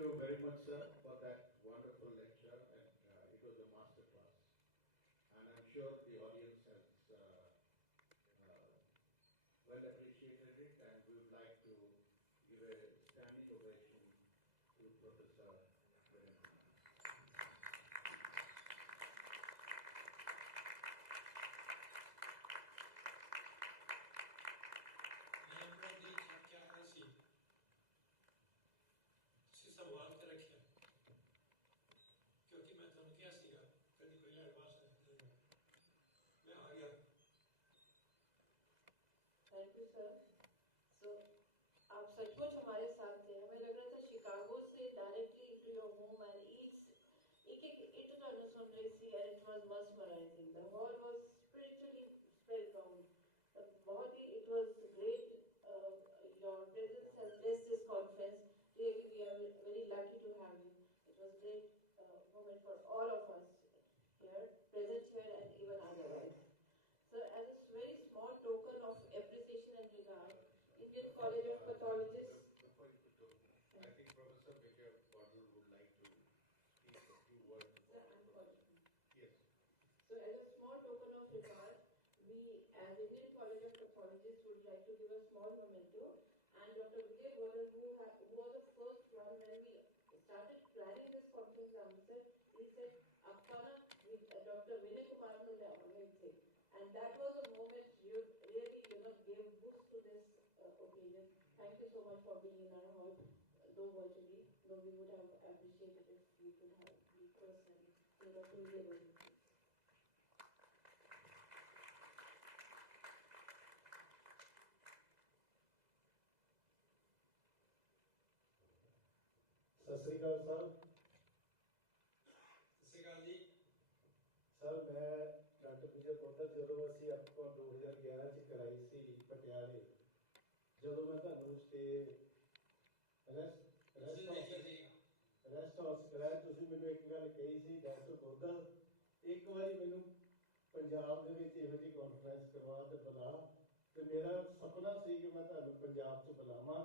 you very much, sir, for that wonderful lecture, and it was a master class. And I'm sure the audience has well appreciated it, and we would like to give a standing ovation to Professor Vinay. क्या है सी संभाल के रखिए क्योंकि मैं तो क्या सीगा कभी पहले एडवांस मैं आ गया थैंक यू सर सो आप सचमुच हमारे साथ थे हमें लग रहा था शिकागो से directly into your home and एक इट तो सुन रही थी and it was mesmerizing the hall was spiritually spellbound बहुत ही it was great your presence has blessed this conference really we are very lucky to have you it was great moment for all of us here present here and even otherwise so as a very small token of appreciation and regard Indian College of Pathologists Before you put token, I think Professor Vijay Wadal would like to speak a few words sir about I'm it. calling Yes. so as a small token of regard we as Indian College of Pathologists would like to give a small memento and Dr. Vijay Wadal who was the first one when we started planning this conference AMRITSAR he said appa na Dr. Vinay Kumar nu le aave the and that was a moment you really gave boost to this occasion thank you so much for being in our hall though virtually though we would have appreciated if we could have been personally so Dr. Vijay Wadal Sat Sri Akal sir सिकाली sir ਮੈਂ doctor Vijay ਪੌਦਾ ਜਦੋਂ ਅਸੀਂ ਆਪਾਂ 2011 ਚ ਕਰਾਈ ਸੀ ਪਟਿਆਲੇ ਜਦੋਂ ਮੈਂ ਤੁਹਾਨੂੰ ਰੈਸਟ ਹਾਊਸ ਕਰਾਇਆ ਤੁਸੀਂ ਮੈਨੂੰ ਇੱਕ ਗੱਲ ਕਹੀ ਸੀ ਡਾਕਟਰ ਪੌਦਾ ਇੱਕ ਵਾਰੀ ਮੈਨੂੰ ਪੰਜਾਬ ਦੇ ਵਿੱਚ ਇਹੋ ਜਿਹੀ ਕਾਨਫਰੰਸ ਕਰਵਾ ਤੇ ਬੁਲਾ ਤੇ ਮੇਰਾ ਸੁਪਨਾ ਸੀ ਕਿ ਮੈਂ ਤੁਹਾਨੂੰ ਪੰਜਾਬ 'ਚ ਬੁਲਾਵਾਂ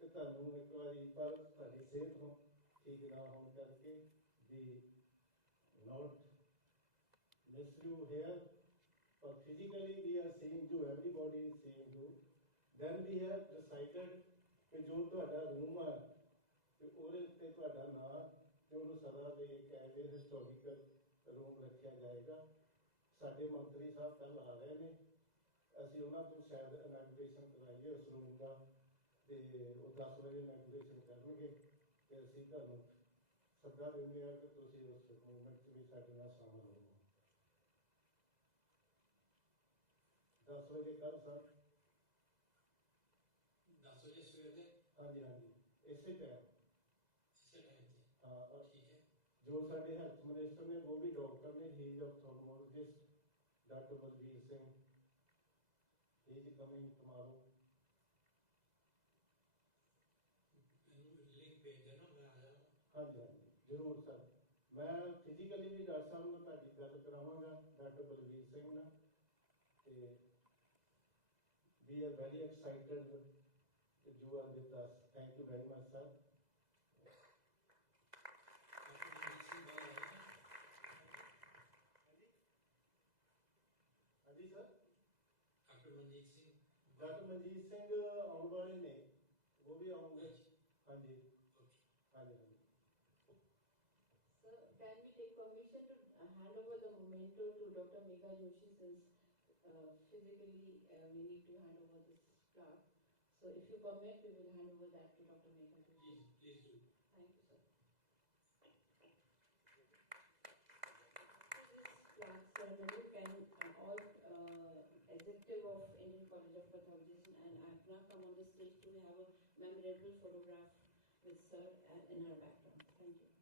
ਤੇ ਤੁਹਾਨੂੰ ਇੱਕ ਵਾਰੀ ਪਰ ਤੁਹਾਡੀ ਸਿਹਤ ਠੀਕ ਨਾ ਹੋਣ ਕਰਕੇ ਵੀ not miss you here, but physically we are seeing you, everybody is seeing you. Then we have decided कि जो ਤੁਹਾਡਾ रूम है कि ਉਹਦੇ ਉੱਤੇ ਤੁਹਾਡਾ ਨਾਂ ਤੇ ਉਹਨੂੰ ਸਦਾ ਲਈ ਇੱਕ ਐਵੇਂ ਹਿਸਟੋਰੀਕਲ ਰੂਮ ਰੱਖਿਆ ਜਾਏਗਾ ਸਾਡੇ ਮੰਤਰੀ ਸਾਹਿਬ ਕੱਲ ਆ ਰਹੇ ਨੇ ਅਸੀਂ ਉਹਨਾਂ ਤੋਂ ਸ਼ਾਇਦ ਇਨੈਗੋਰੇਸ਼ਨ ਕਰਾਈਏ ਉਸ ਰੂਮ ਦਾ ਤੇ ਉਹ 10 ਵਜੇ ਇਨੈਗੋਰੇਸ਼ਨ ਕਰਨਗੇ ਤੇ ਅਸੀਂ ਤੁਹਾਨੂੰ ਸੱਦਾ ਦਿੰਦੇ ਆ ਕਿ ਤੁਸੀਂ ਉਸ ਮੂਵਮੈਂਟ 'ਚ ਵੀ ਸਾਡੇ ਨਾਲ ਸ਼ਾਮਲ ਹੋਵੋ 10 ਵਜੇ ਕੱਲ ਸਰ 10 ਵਜੇ ਸਵੇਰ ਦੇ ਹਾਂਜੀ ਹਾਂਜੀ ਇਸੇ ਟਾਈਮ ਇਸੇ ਟਾਈਮ ਤੇ ਹਾਂ ਠੀਕ ਹੈ ਜੋ ਸਾਡੇ ਹੈਲਥ ਮਿਨਿਸਟਰ ਨੇ ਉਹ ਵੀ ਡਾਕਟਰ ਨੇ he is ophthalmologist doctor Balbir Singh he is coming tomorrow link ਭੇਜ ਦੇਣਾ ਮੈਂ ਆ ਜਾਵਾਂ ਹਾਂਜੀ ਹਾਂਜੀ ਜ਼ਰੂਰ ਸਰ ਮੈਂ ਫਿਜ਼ੀਕਲੀ ਵੀ ਡਾਕਟਰ ਸਾਹਿਬ ਨਾਲ ਤੁਹਾਡੀ ਗੱਲ ਕਰਾਵਾਂਗਾ ਡਾਕਟਰ ਬਲਬੀਰ ਸਿੰਘ ਨਾਲ ਤੇ we are very excited that you are with us. Thank you very much, sir. ਹਾਂਜੀ ਸਰ ਡਾਕਟਰ ਮਨਜੀਤ ਸਿੰਘ ਆਉਣ ਵਾਲੇ ਨੇ ਉਹ ਵੀ ਆਉਣਗੇ ਹਾਂਜੀ ਹਾਂਜੀ ਹਾਂਜੀ Sir, can we take permission to hand over the memento to Dr. Megha Joshi since physically we need to hand over this plaque. So if you permit, we will hand over that to Dr. Megha Joshi. Please do. Thank you, sir. This plaque ceremony can all executive of Indian College of Pathology and APNA come on the stage to have a memorable photograph with sir in our background. Thank you.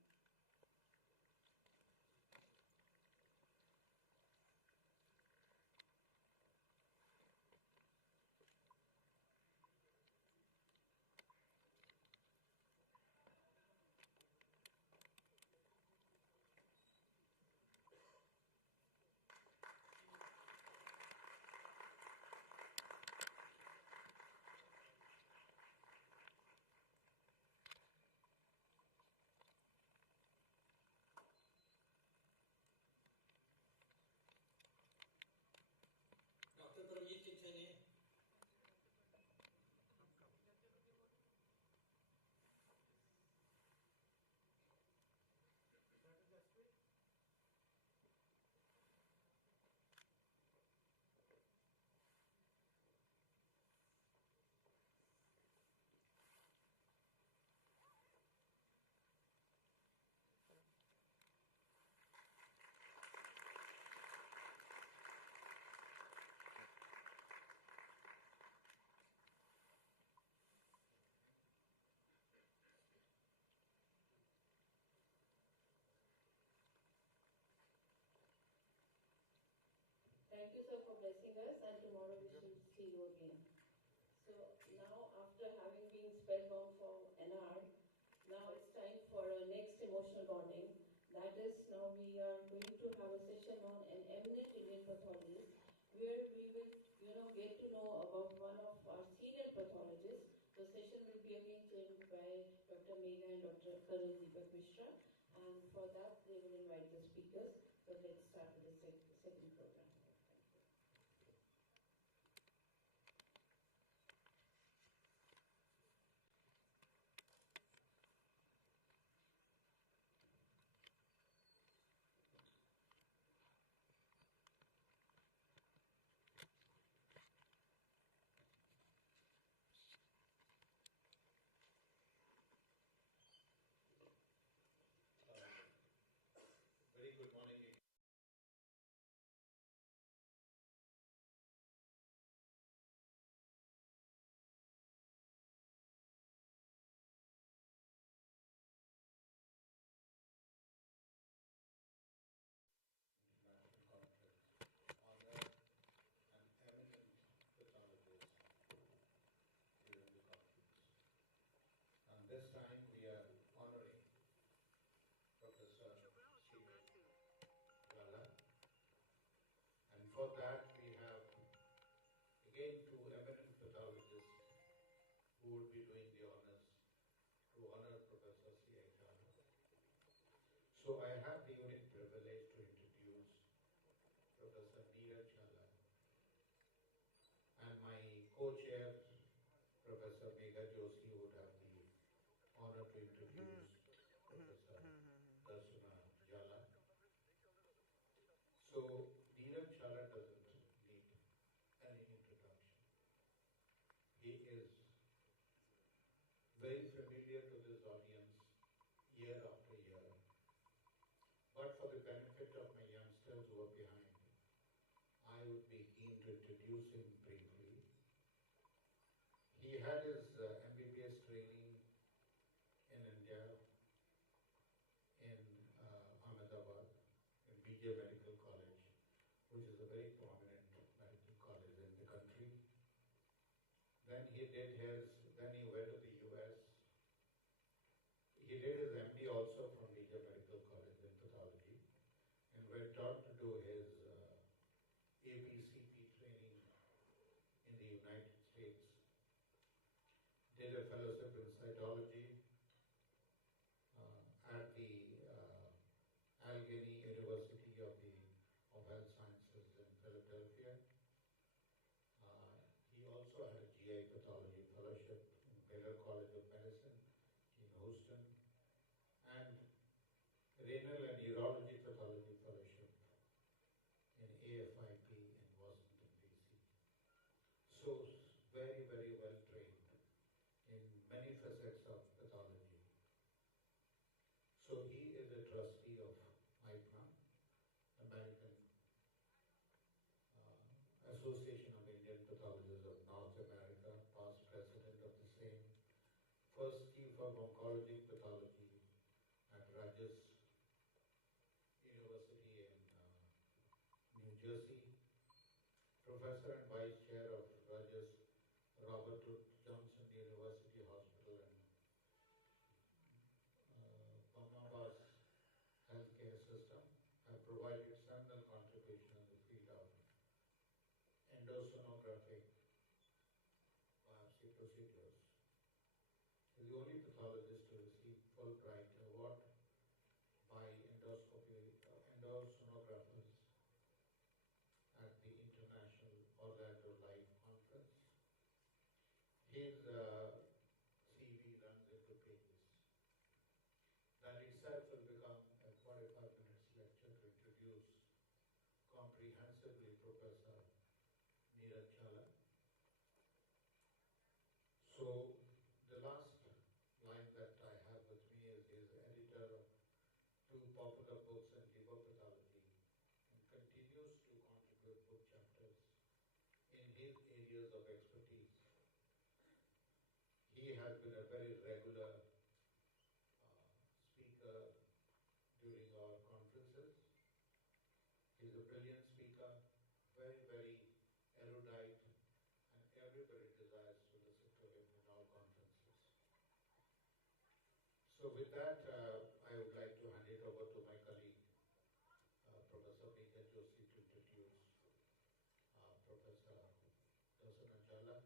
welcome for an hour. Now it's time for our next emotional bonding. That is, now we are going to have a session on an eminent Indian pathologist, where we will, get to know about one of our senior pathologists. The session will be again chaired by Dr. Megha and Dr. Colonel Deepak Mishra, and for that they will invite the speakers. So let's start with the second program. Very good morning. International Conference, honor an eminent pathologist during the conference. And this time we are honoring Professor Steven Lala. And for that we have again two eminent pathologists who would be doing the honors to honor Professor C.I. Lala. So I have the unique privilege to introduce Professor Neeraj Challa and my co-chair, Professor Megha Joshi, would have the honor to introduce Professor Darsuna Jala. So Neeraj Challa doesn't need any introduction. He is very familiar to this audience year after year. But for the benefit of my youngsters who are behind, I would be keen to introduce him briefly. He had his MBBS training in India, in Ahmedabad, in BJ Medical College, which is a very prominent medical college in the country. Then he went to the US. He did his MD also from BJ Medical College in Pathology, and went on to do his ABCP training in the United States. Did a fellowship in cytology at the Allegheny University of Health Sciences in Philadelphia. He also had a GI pathology fellowship in Baylor College of Medicine in Houston, and renal and urology pathology fellowship in AFIP in Washington, D.C. So very, very well trained in many facets of pathology. So he is a trustee of IPNA, American Association of Indian Pathologists of North America, past president of the same, first chief of oncologic pathology at Rutgers University in New Jersey, professor and vice chair of Rutgers Robert Wood Johnson University Hospital and Bangladesh healthcare system, have provided seminal contribution in the field of endosonographic biopsy procedures. He is the only pathologist to receive Fulbright Award by endosonographers at the International Orlando Life Conference. His CV runs into pages. That itself will become a 45 minutes lecture to introduce comprehensively Professor Neeraj Challa. So the last line that I have with me is he is editor of two popular books in liver pathology and continues to contribute book chapters in his areas of expertise. He has been a very regular speaker during our conferences. He is a brilliant speaker, very, very erudite, and everybody desires to listen to him in all conferences. So with that, I would like to hand it over to my colleague, Professor P.K. Joshi, to introduce Professor Darsana Challa.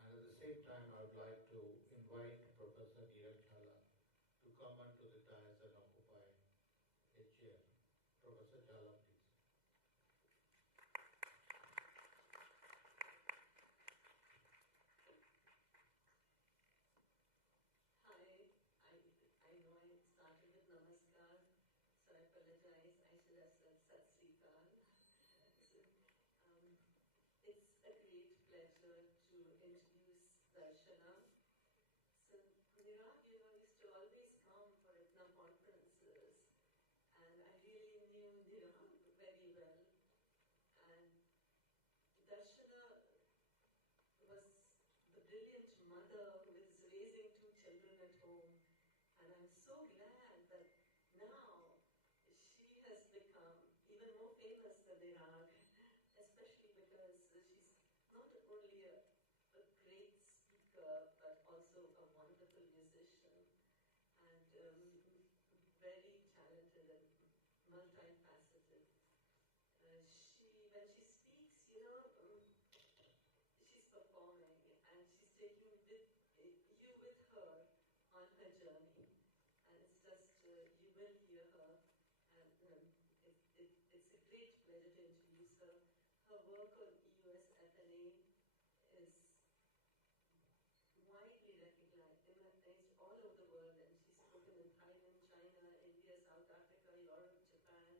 And at the same time, I would like to invite Professor Neeraj Challa to come onto the dais and occupy a chair. Professor Challa, please. Hi, I know I started with Namaskar, so I apologize. I should have said SATKAR. So, it's a great pleasure to introduce Darshana. So, Nirag, used to always come for Etna conferences, and I really knew Nirag very well. And Darshana was the brilliant mother who is raising two children at home. And I'm so glad that now she has become even more famous than Nirag, especially because she's not only a great speaker, but also a wonderful musician and very talented and multifaceted. When she speaks, she's performing and she's taking you with her on her journey. And it's just, you will hear her, and it's a great pleasure to introduce her. Her work on EUS FNA is widely recognized all over the world, and she's spoken in Thailand, China, India, South Africa, Europe, Japan,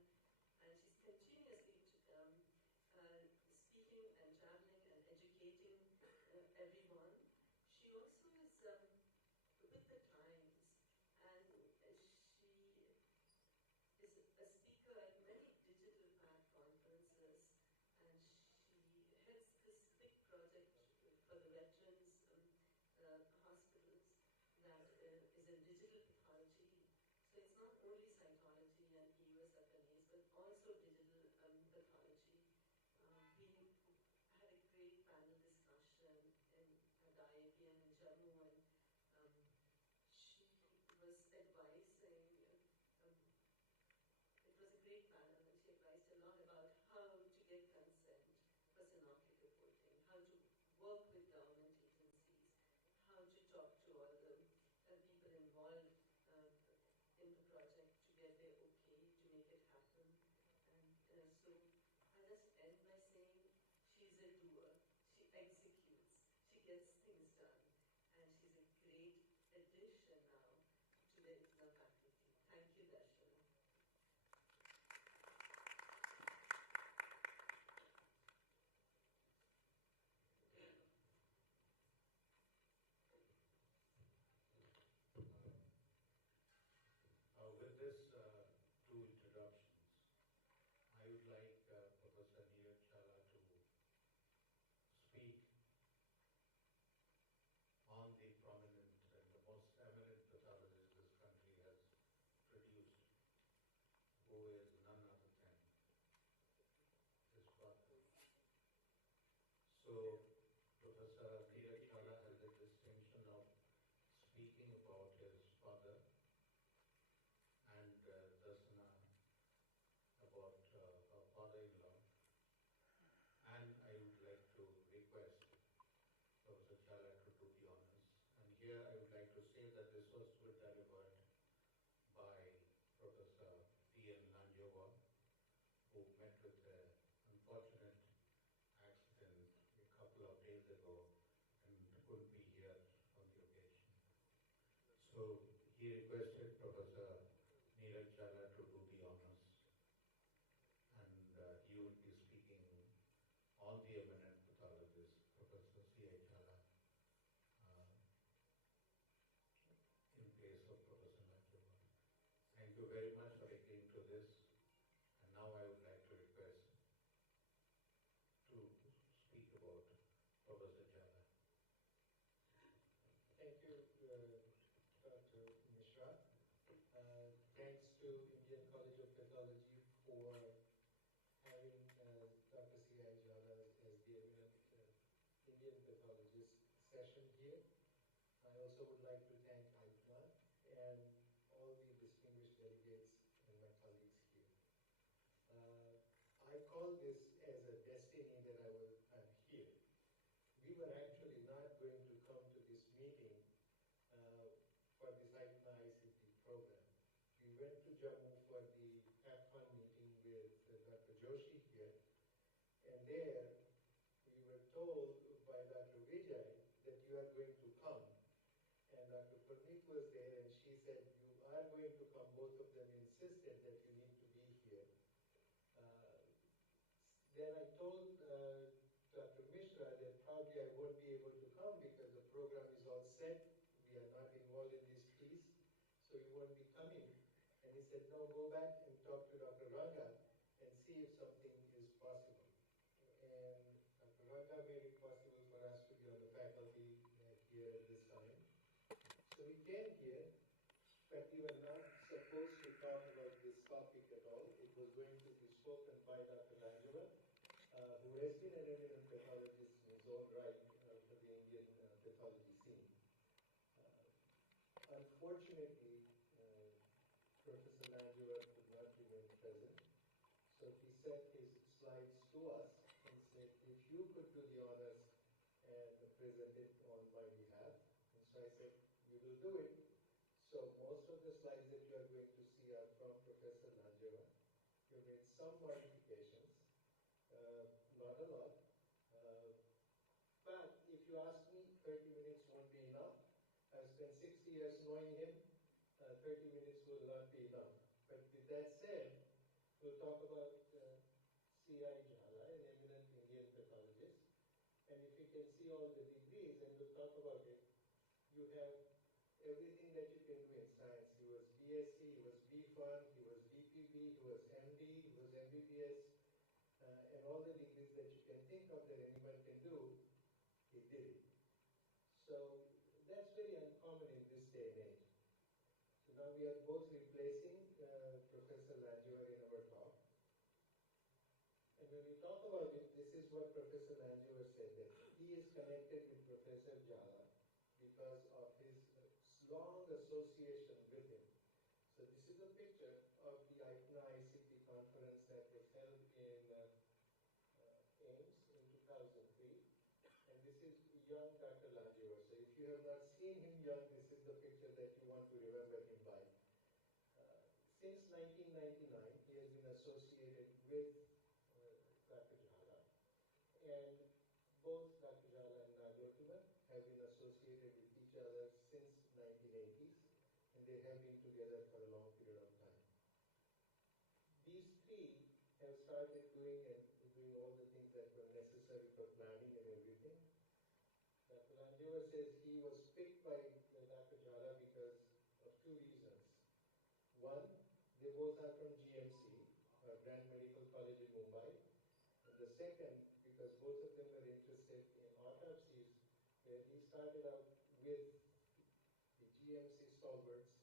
and she's continuously speaking and traveling and educating everyone. She also is with the times, and she is a speaker at many digital pack conferences, and she heads this big project for the veterans hospitals that is in digital pathology. So it's not only cytology and EUS FNAs, but also digital pathology. We had a great panel discussion at the IAPM in Jammu, and she was advising, it was a great panel, and she advised a lot about how to get consent for synoptic reporting, how to work with government agencies, how to talk to all the people involved in the project to get their okay to make it happen. And so I just end by saying she's a doer, she executes, she gets things done, and she's a great addition now to the ITNA faculty. Thank you, Darshana. With this two introductions, I would like Professor Neeraj Challa to speak on the prominent and the most eminent pathologist this country has produced, who is none other than his father. So, Professor Neeraj Challa has the distinction of speaking about his father, and Darsana about her father-in-law. And I would like to request Professor Challa to do the honors. And here I would like to say that this was to be delivered by Professor P.N. Lanjova, who met with an unfortunate accident a couple of days ago and couldn't be here on the occasion. So he requested Professor Neeraj Challa to do the honors, and he will be speaking on the eminent pathologist, Professor C.A. Challa, in place of Professor Lanjova. Thank you very much for agreeing to this, and now I would like to request to speak about Professor Challa. Thank you, Dr. Mishra. Thanks to Indian College of Pathology for having Dr. C.I. Jala as the eminent Indian pathologist session here. I also would like to thank ITNA and were actually not going to come to this meeting for the SATKAR ICT program. We went to Jammu for the APCON meeting with Dr. Joshi here, and there we were told by Dr. Vijay that you are going to come. And Dr. Purnik was there, and she said, you are going to come. Both of them insisted that you need to be here. Then I told Dr. Mishra that probably I won't be able to come because the program is all set. We are not involved in this piece, so you won't be coming. And he said, no, go back and talk to Dr. Ranga and see if something is possible. And Dr. Ranga made it possible for us to be on the faculty here at this time. So we came here, but we were not supposed to talk about this topic at all. It was going to be spoken by Dr. Langeva, who has been an eminent pathologist in his own right for the Indian pathology scene. Unfortunately, Professor Langeva could not remain present, so he sent his slides to us and said, if you could do the honors and present it on my behalf. And so I said, we will do it. So most of the slides that you are going to see are from Professor Langeva. You made some modifications, not a lot. But if you ask me, 30 minutes won't be enough. I've spent 60 years knowing him. 30 minutes will not be enough. But with that said, we'll talk about C.I. Jhala, an eminent Indian pathologist. And if you can see all the degrees, and we'll talk about it, you have everything that you can do in science. He was BSc, he was BPharm, he was DPB, he was MD, he was MBBS, and all the degrees that you can think of that anyone can do, he did it. So that's very uncommon in this day and age. So now we are both replacing Professor Langeva in our talk. And when we talk about it, this is what Professor Langeva said, that he is connected with Professor Jhala because of his long association with him. So this is a picture of the ICNA ICT conference that was held in Ames in 2003. And this is young Dr. Langeva. So if you have not seen him young, this is the picture that you want to remember him by. Since 1999, he has been associated with Dr. Jhala, and both Dr. Jhala and Nagarottam have been associated with each other since 1980s, and they have been together for a long period of time. These three have started doing all the things that were necessary for planning and everything. Dr. Langeva says he was picked by Dr. Jhala because of two reasons. One, they both are from GMC, Grand Medical College in Mumbai. And the second, because both of them were interested in autopsies, where he started out with the GMC stalwarts,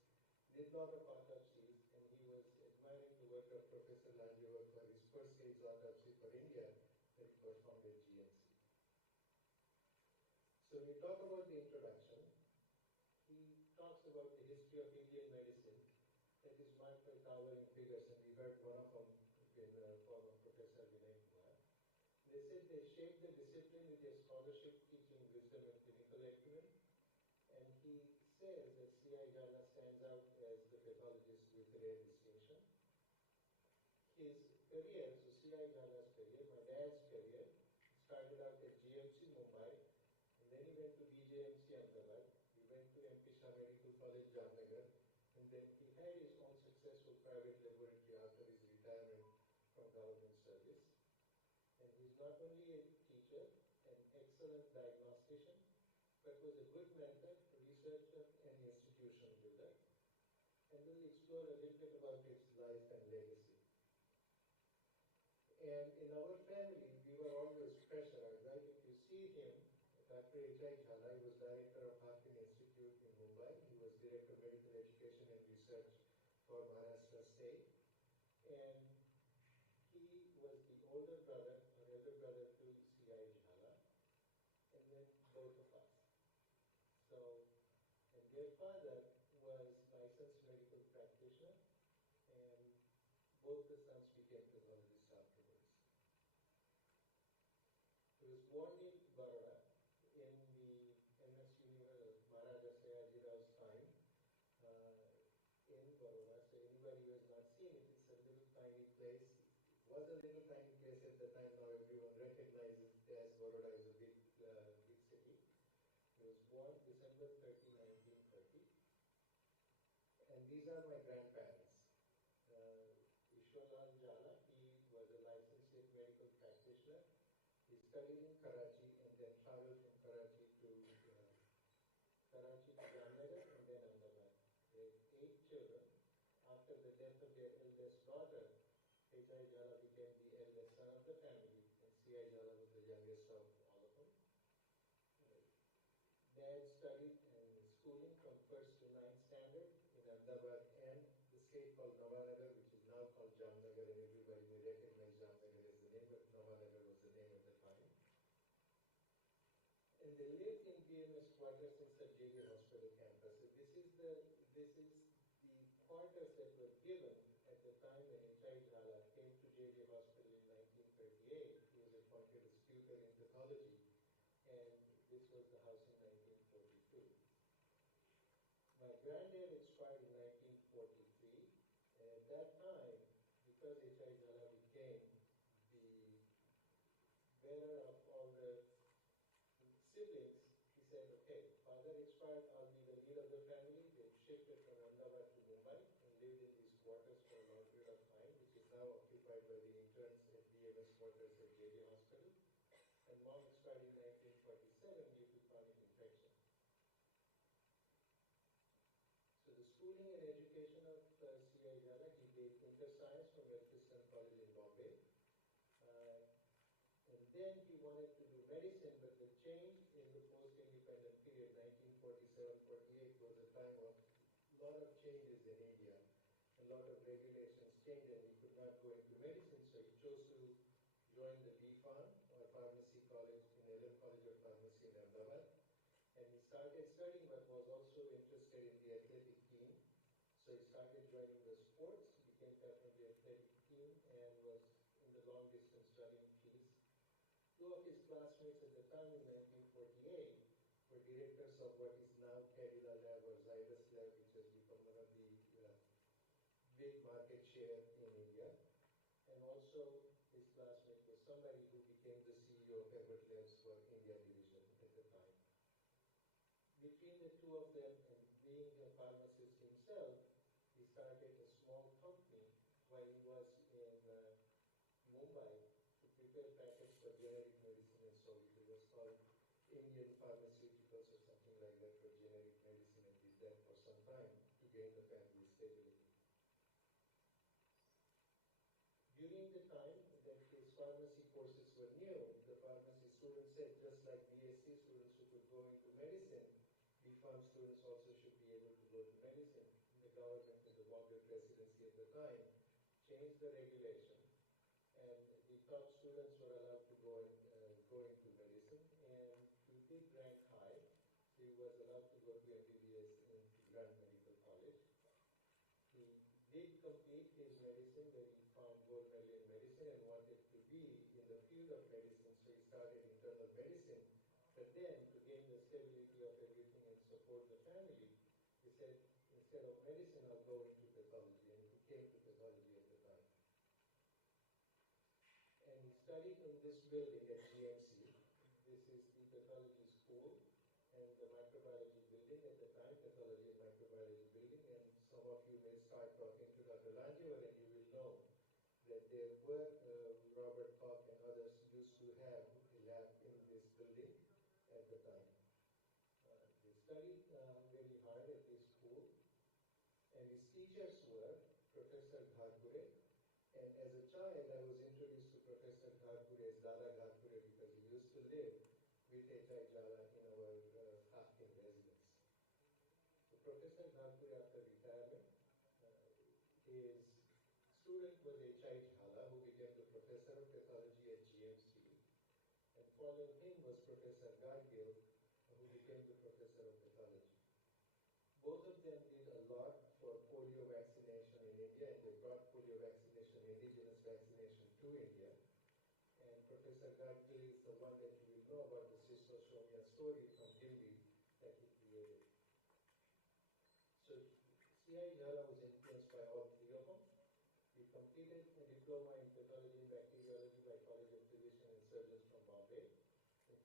did a lot of autopsies, and he was admiring the work of Professor Langeva for his first AIDS autopsy for India that he performed at GMC. So when we talk about the introduction, he talks about the history of Indian medicine that is marked by towering figures, and we heard one of them in the form of Professor Vinay Kumar. They said they shaped the discipline with their scholarship, teaching, wisdom, and clinical acumen. And he says that C.I. Jhala stands out as the pathologist with rare distinction. His career, so C.I. Jhala's career, my dad's career, started out at GMC Mumbai, and then he went to BJMC Ahmedabad. He went to MP Shah Medical College, Jamnagar, and then he had his own successful private laboratory after his retirement from government service. And he's not only a teacher, an excellent diagnostician, but was a good mentor, researcher, and institution builder. And we'll explore a little bit about his life and legacy. And in our family, we were always pressurized, right? If you see him, Dr. H.I. Jhala, he was director of Harkin Institute in Mumbai. He was director of medical education and research for Maharashtra State. And he was the older brother, or elder brother to C.I. Jhala, and then both of us. So, and their father was licensed medical practitioner, and both the sons became pathologists afterwards. He was born in Baroda, little tiny place at the time. Now everyone recognizes as Baroda is a big city. He was born December 30, 1930. And these are my grandparents. Ishwarlal Jala, he was a licensed medical practitioner. He studied in Karachi and then traveled from Karachi to Jamnagar and then Ahmedabad. They had 8 children. After the death of their eldest daughter, H.I. Jala became the eldest son of the family, and C.I. Jala was the youngest of all of them. Dad studied schooling from 1st to 9th standard in Ahmedabad and the state called Navanagar, which is now called Jamnagar, and everybody may recognize Jamnagar as the name, but Navanagar was the name at the time. And they lived in BMS quarters in Sir J.J. Hospital campus. So this is the quarters that were given at the time when H.I. Jhala came to J.J. Hospital in 1938. He was appointed as tutor in pathology, and this was the house in 1942. My granddad expired in 1943, and at that time, because H.I. Jhala became the bearer of all the siblings, he said, okay, father expired, I'll be the lead of the family. They shifted from Ahmedabad to Mumbai and lived in these quarters for a long period of time, which is now occupied by the interns at BMS quarters at J.J. Hospital. And mom expired in 1947 due to chronic infection. So the schooling and education of C.I. Jhala, he did inter-science from Elphinstone College in Bombay. And then he wanted to do medicine, but the change in the post-independent period, 1947-48, was a time of a lot of changes in India. A lot of regulations changed and he could not go into medicine, so he chose to join the B.Pharm, or Pharmacy College, in LM College of Pharmacy in Ahmedabad. And he started studying but was also interested in the athletic team. So he started joining the sports, became captain of the athletic team, and was in the long distance running piece. 2 of his classmates at the time in 1948 were directors of what is now Cadila Lab or Zydus Lab, which has become one of the big market share in India. And also his classmate was somebody who became the CEO of Abbott Labs for India division at the time. Between the 2 of them, and being a pharmacist himself, he started a small company while he was in Mumbai to prepare packets for generic medicine in Soviet. It was called Indian Pharmaceuticals or something like that for generic medicine, and did that for some time to gain the family stability. During the time that his pharmacy courses were new, the pharmacy students said, just like BSc students who could go into medicine, B.Pharm students also should be able to go to medicine. The government and the Bombay presidency at the time changed the regulation, and the top students were allowed to go into medicine, and he did rank high. He was allowed to go to MBBS in Grand Medical College. He did complete his medicine, where he found gold medal in medicine and wanted to be in the field of medicine, so he started internal medicine. But then, to gain the stability of everything and support the family, he said, instead of medicine, I'll go into pathology, and he came to pathology at the time. And he studied in this building at GMC. This is the pathology school and the microbiology building at the time, pathology and microbiology building. And some of you may start talking to Dr. Lanjevar, and you will know that there were Robert Koch and others used to have a lab in this building at the time. They studied very hard at this school, and his teachers were Professor Gharpure. And as a child, I was introduced to Professor Gharpure as Dada Gharpure because he used to live with H.I. Jhala in our Hafkin residence. So Professor Gharpure, after retirement, his student was H.I. Jhala, who became the professor of pathology at GMC. And following him was Professor Gargill, who became the professor of pathology. Both of them did a lot for polio vaccination in India, and they brought polio vaccination, indigenous vaccination to India. And Professor Gargill is the one that you will know about the schistosomia story from Hindi that he created. So C.I. Jhala was influenced by all 3 of them. He completed a diploma in pathology and bacterial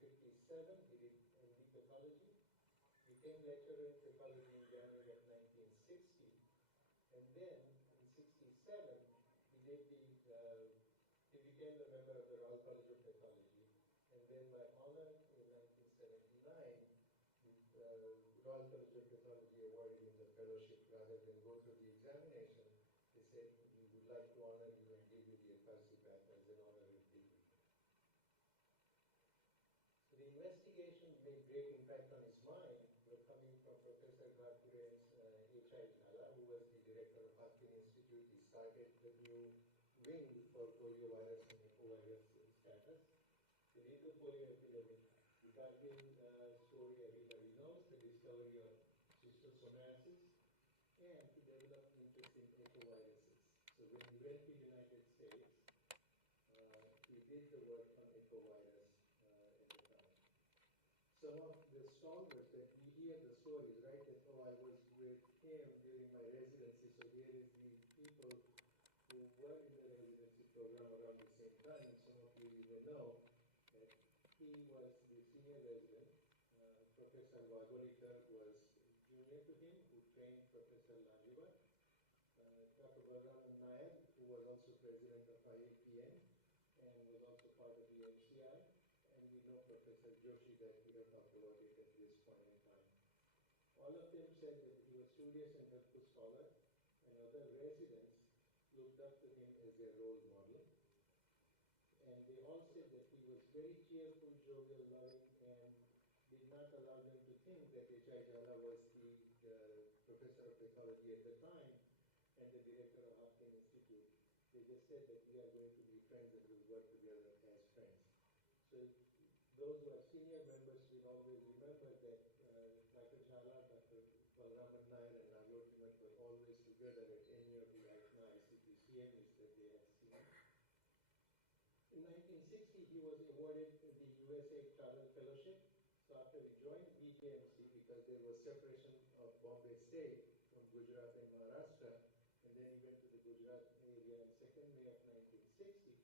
1957, he did MD Pathology, became lecturer in pathology in January of 1960, and then in 67, he did he became a member of the Royal College of Pathology, and then by honor in 1979, the Royal College of Pathology awarded him the fellowship rather than go through the examination. They said, we would like to honor you and give you the FRC back as an honorary degree. So the investigation made great impact on his mind, were coming from Professor Ghakure's H.I. Jhala, who was the director of Hakin Institute. He started the new wing for poliovirus and ecovirus status. They did the polio epidemic. The Garfield story everybody knows, the discovery of schistosomiasis, and he developed interest in ecoviruses. So when he went to the United States, he did the work on ecovirus at the time. Some of the stalwarts that we hear the stories, right, that, oh, I was with him during my residency, so here is the people who were in the residency program around the same time, and some of you even know that he was the senior resident. Professor Vagorikar was junior to him, who trained Professor Lanjivar. Dr. Balraman Nair, who was also president of IAPN and was also part of the MCI, and we know Professor Joshi that we have talked about it at this point in time. All of them said that he was studious and helpful scholar, and other residents looked up to him as their role model. And they all said that he was very cheerful, jovial, loving, and did not allow them to think that H.I. Jhala was the professor of pathology at the time and the director of Hakin Institute. They just said that we are going to be friends and we'll work together as friends. So those who are senior members will always remember that Dr. Jhala, Dr. Balraman Nair, and Nagotiman were always together at any of the ICPCMEs that they had seen. In 1960, he was awarded the USA Travel Fellowship. So after he joined BJMC, because there was separation of Bombay State from Gujarat and Maharashtra, and then he went to the Gujarat area on 2nd May of 1960,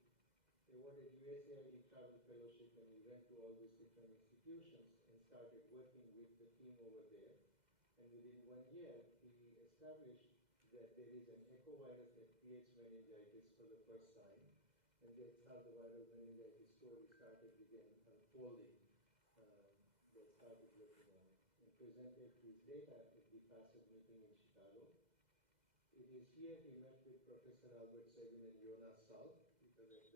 they awarded USAID Travel Fellowship, and he went to all these different institutions and started working with the team over there. And within 1 year, he established that there is an ecovirus that creates meningitis for the first time. And that's how the viral meningitis story began unfolding. They started working on it and presented his data at the FACET meeting in Chicago. It is here he met with Professor Albert Sabin and Jonas Salk, because at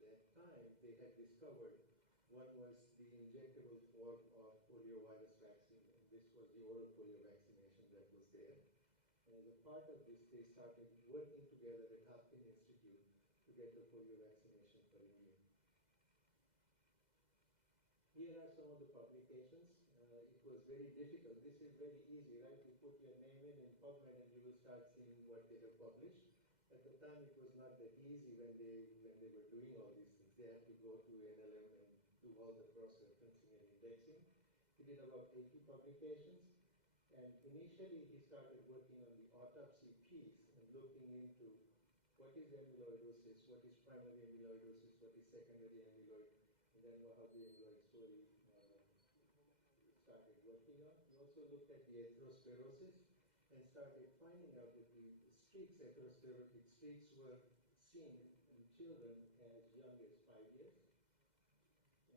that time they had discovered one was the injectable form of poliovirus vaccine, and this was the oral polio vaccination that was there. And as a part of this, they started working together at Hakin Institute to get the polio vaccination for India. Here are some of the publications. It was very difficult. This is very easy, right? You put your name in PubMed and you will start seeing what they have published. At the time, it was not that easy when they were doing all these things. They had to go to NLM and do all the cross-referencing and indexing. He did about 80 publications. And initially, he started working on the autopsy piece and looking into what is amyloidosis, what is primary amyloidosis, what is secondary amyloid, and then how the amyloid story started working on. He also looked at the atherosclerosis and started finding out that the streaks, atherosclerotic streaks, were seen in children as young as 5 years.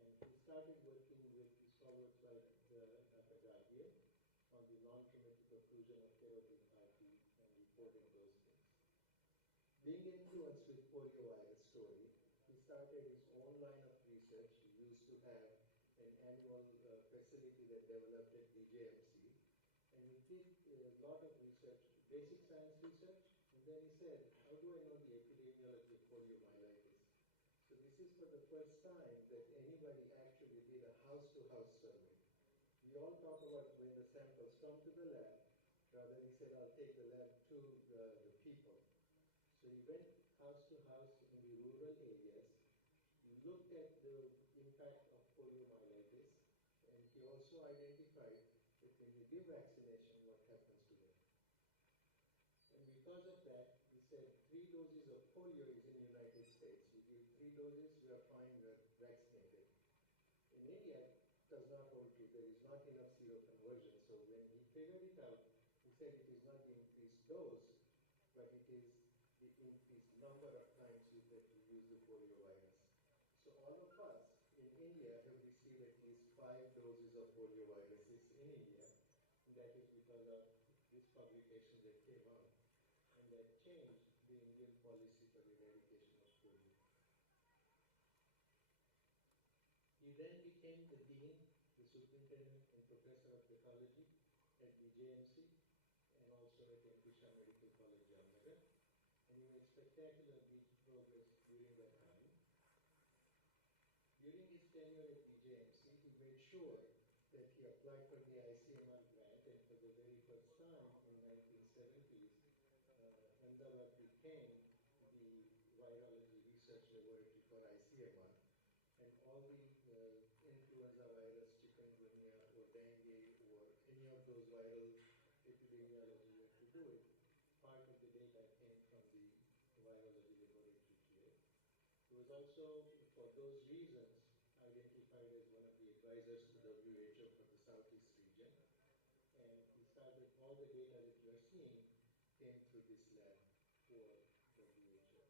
And he started working with scholars like Dr. Garfield on the non-traumatic occlusion of carotid artery and reporting those things. Being influenced with poliovirus story, he started his own line of research. He used to have an annual facility that developed at BJMC, and he did a lot of research, basic science research, and then he said, how do I know the epidemiology of poliomyelitis? So this is for the first time that anybody actually did a house-to-house survey. We all talk about when the samples come to the lab. Rather, he said, I'll take the lab to the people. So he went house to house in the rural areas. He looked at the impact of poliomyelitis, and he also identified that when you give vaccination, what happens to them. And because of that, he said 3 doses of polio is in the United States. You give 3 doses, you are fine, you are vaccinated. In India, does not hold true. There is not enough seroconversion. So when he figured it out, he said it is not the increased dose, but it is the increased number of times that you use the poliovirus. So all of us in India have received at least 5 doses of polioviruses in India, and that is because of this publication that came out, and that changed the Indian policy for the eradication of polio. He then became the dean, the superintendent and professor of pathology at the JMC and also at Shah Medical College, Jamnagar. And he made spectacular progress during that time. During his tenure at the JMC, he made sure that he applied for the ICMR grant, and for the very first time in 1970s, Ahmedabad became the virology research laboratory for ICMR, and all the influenza virus, chikungunya or dengue or any of those viral epidemiology you have to do it, part of the data came from the virology laboratory here. He was also, for those reasons, identified as one of the advisors to WHO for the Southeast region. And he started, all the data that you are seeing came through this lab for WHO.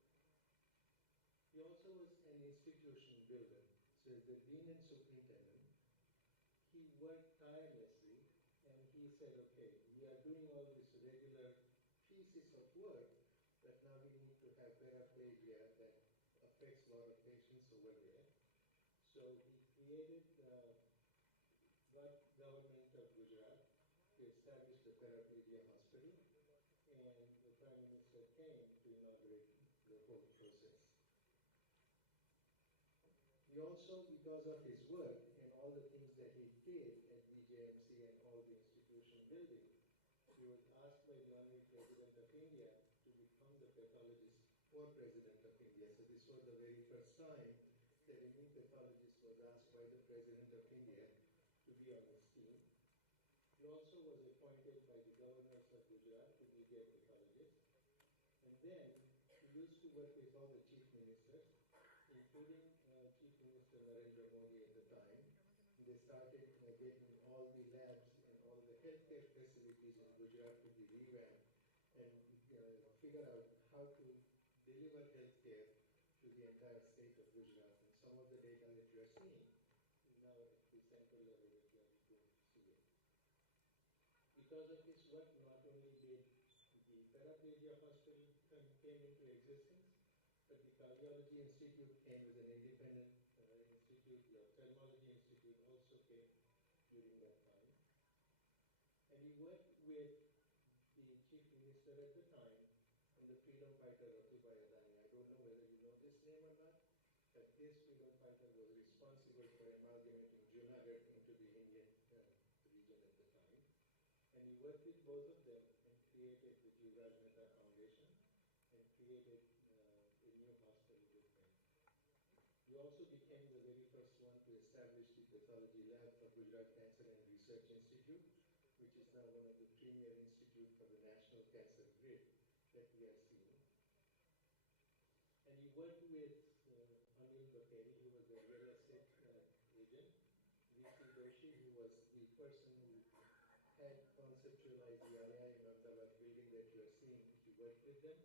He also was an institution builder. So as the dean and superintendent, he worked tirelessly, and he said, okay, we are doing all this regular pieces of work, but now we need to have paraplegia that affects a lot of patients over there. So he created government of Gujarat to establish the paraplegia hospital, and the Prime Minister came to inaugurate the whole process. He also, because of his work and all the things that he did at BJMC and all the institution building, he was asked by the Honorary President of India to become the pathologist for President of India. So this was the very first time that a new pathologist was asked by the President of India to be on his team. He also was appointed by the governors of Gujarat to be their pathologist. And then he used to work with all the chief ministers, including Chief Minister Narendra Modi at the time. They started getting all the labs and all the healthcare facilities in Gujarat to be revamped and figure out how to deliver healthcare to the entire state of Gujarat. And some of the data that you are seeing is now at the central level that you are going to see it. Because of his work, not only did the paraplegia hospital came into existence, but the Cardiology Institute came as an independent institute. The Ophthalmology Institute also came during that time. And he worked with the chief minister at the time and the freedom fighter Ratubhai Adani. I don't know whether you know this name or not, but this freedom fighter was responsible for amalgamating Junagadh into the Indian region at the time. And he worked with both of them and created the Jivraj Mehta Foundation and created a new hospital with them. He also became the very first one to establish the pathology lab for Gujarat Cancer and Research Institute, which is now one of the premier institutes for the national cancer grid that we are seeing. And he worked with Anil Bakeri, who was the real estate agent, V.C. Doshi, who was the person who had conceptualized the IIM Ahmedabad building that you are seeing. He worked with them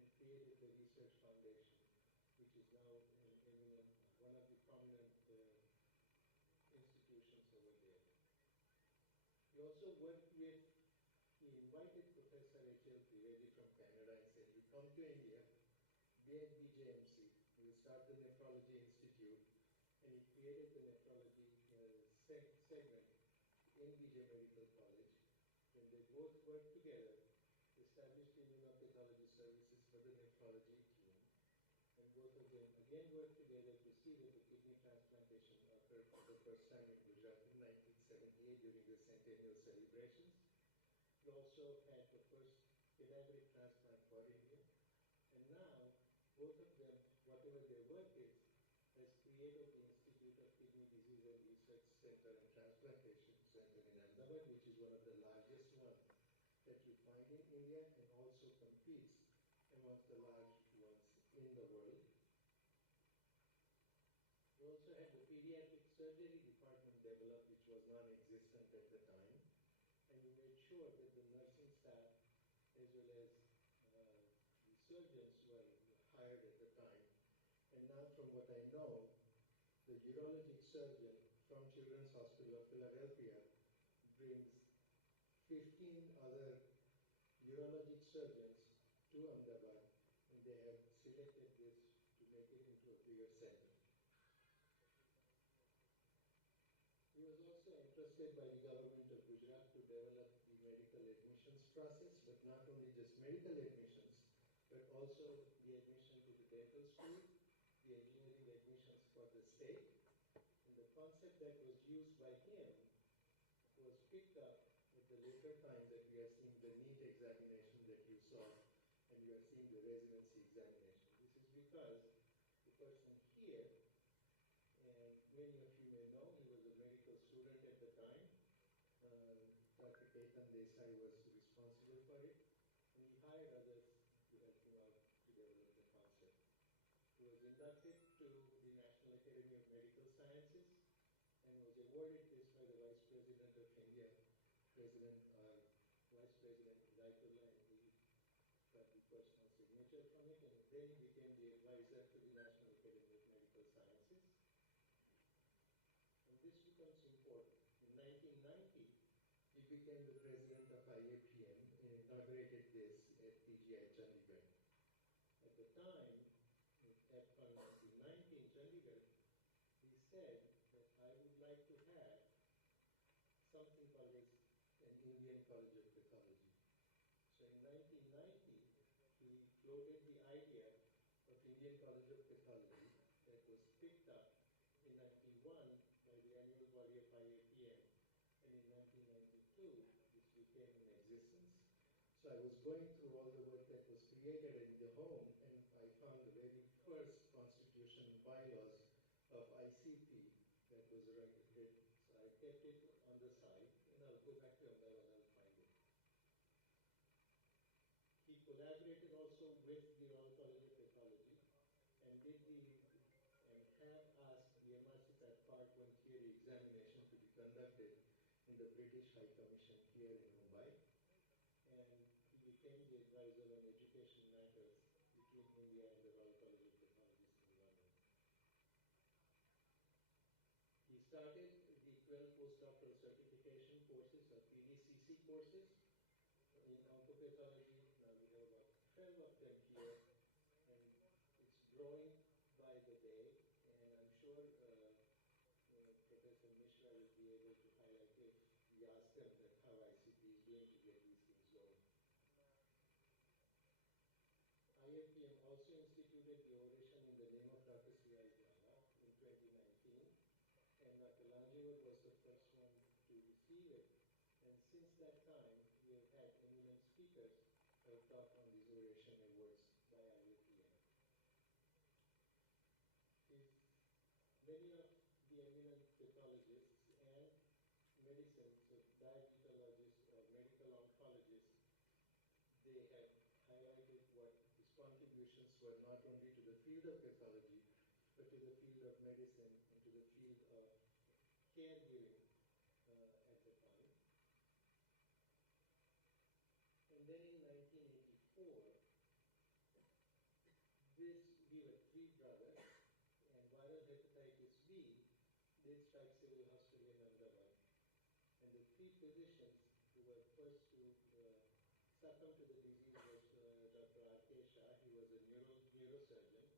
and created the research foundation, which is now an eminent, one of the prominent institutions over there. He also worked with, he invited Professor H.L. Trivedi from Canada and said, you come to India, be at BJMC, he will start the Nephrology Institute, and he created the nephrology segment in BJ Medical College. When they both worked together, established immunopathology services for the nephrology team, and both of them again worked together to see that the kidney transplantation occurred for the first time in Gujarat in 1978 during the centennial celebrations. We also had the first cadaveric transplant for India, and now both of them, whatever their work is, has created the Institute of Kidney Disease and Research Center and Transplantation Center in Ahmedabad, which is one of the largest ones that you find in India and also competes amongst the large ones in the world. We also had the pediatric surgery department developed sure that the nursing staff as well as the surgeons were hired at the time. And now from what I know, the urologic surgeon from Children's Hospital of Philadelphia brings 15 other urologic surgeons to Ahmedabad, and they have selected this to make it into a bigger center. He was also entrusted by the government of Gujarat to develop the medical admissions process, but not only just medical admissions, but also the admission to the dental school, the engineering admissions for the state. And the concept that was used by him was picked up at the later time that we are seeing the NEET examination that you saw, and you are seeing the residency examination. This is because the person here, and many of you may know, he was a medical student at the time. Dr. Ketan Desai was responsible for it, and he hired others to help him out to develop the concept. He was inducted to the National Academy of Medical Sciences and was awarded this by the Vice President of India, Vice President Hidayatullah, and he got the personal signature from it, and then he became the advisor to the National Academy of Medical Sciences. And this becomes important. In 1990, he became the president of IAPM and inaugurated this at PGI Chandigarh. At the time, at APCON 1990 in Chandigarh, he said that I would like to have something called as an Indian College of Pathology. So in 1990, he floated the idea of Indian College of Pathology that was picked up in 91 by the annual body of IAPM, and in 1992, this became in existence. So I was going through all the work that was created in the home, and I found the very first constitution bylaws of ICP that was written. So I kept it on the side, and I'll go back to Ahmedabad, I'll find it. He collaborated also with the Royal College of Pathology and have asked the AMRITSAR Part 1 theory examination to be conducted in the British High Commission here in Mumbai. And he became the advisor on education matters between India and the Royal College of Pathologists in London. He started the 12 postdoctoral certification courses, or PDCC courses, in oncopathology. Now we have about 12 of them here, and it's growing by the day, and I'm sure Professor Mishra will be able to highlight if we ask them that how ICP is doing to get these things going. IFPM also instituted the oration in the name of Dr. C.I. Jala in 2019, and Dr. Lanjewar was the first one to receive it. And since that time, we have had eminent speakers who have taught on these oration awards by IAPM. Many of the eminent pathologists and medicine, so diabetologists or medical oncologists, they have highlighted what his contributions were not only to the field of pathology, but to the field of medicine and to the field of caregiving at the time. And then in 1984, we were three brothers, and viral hepatitis B did strike Civil Hospital in Ahmedabad. And the three physicians who were first to succumb to the disease was Dr. R.K. Shah. He was a neurosurgeon.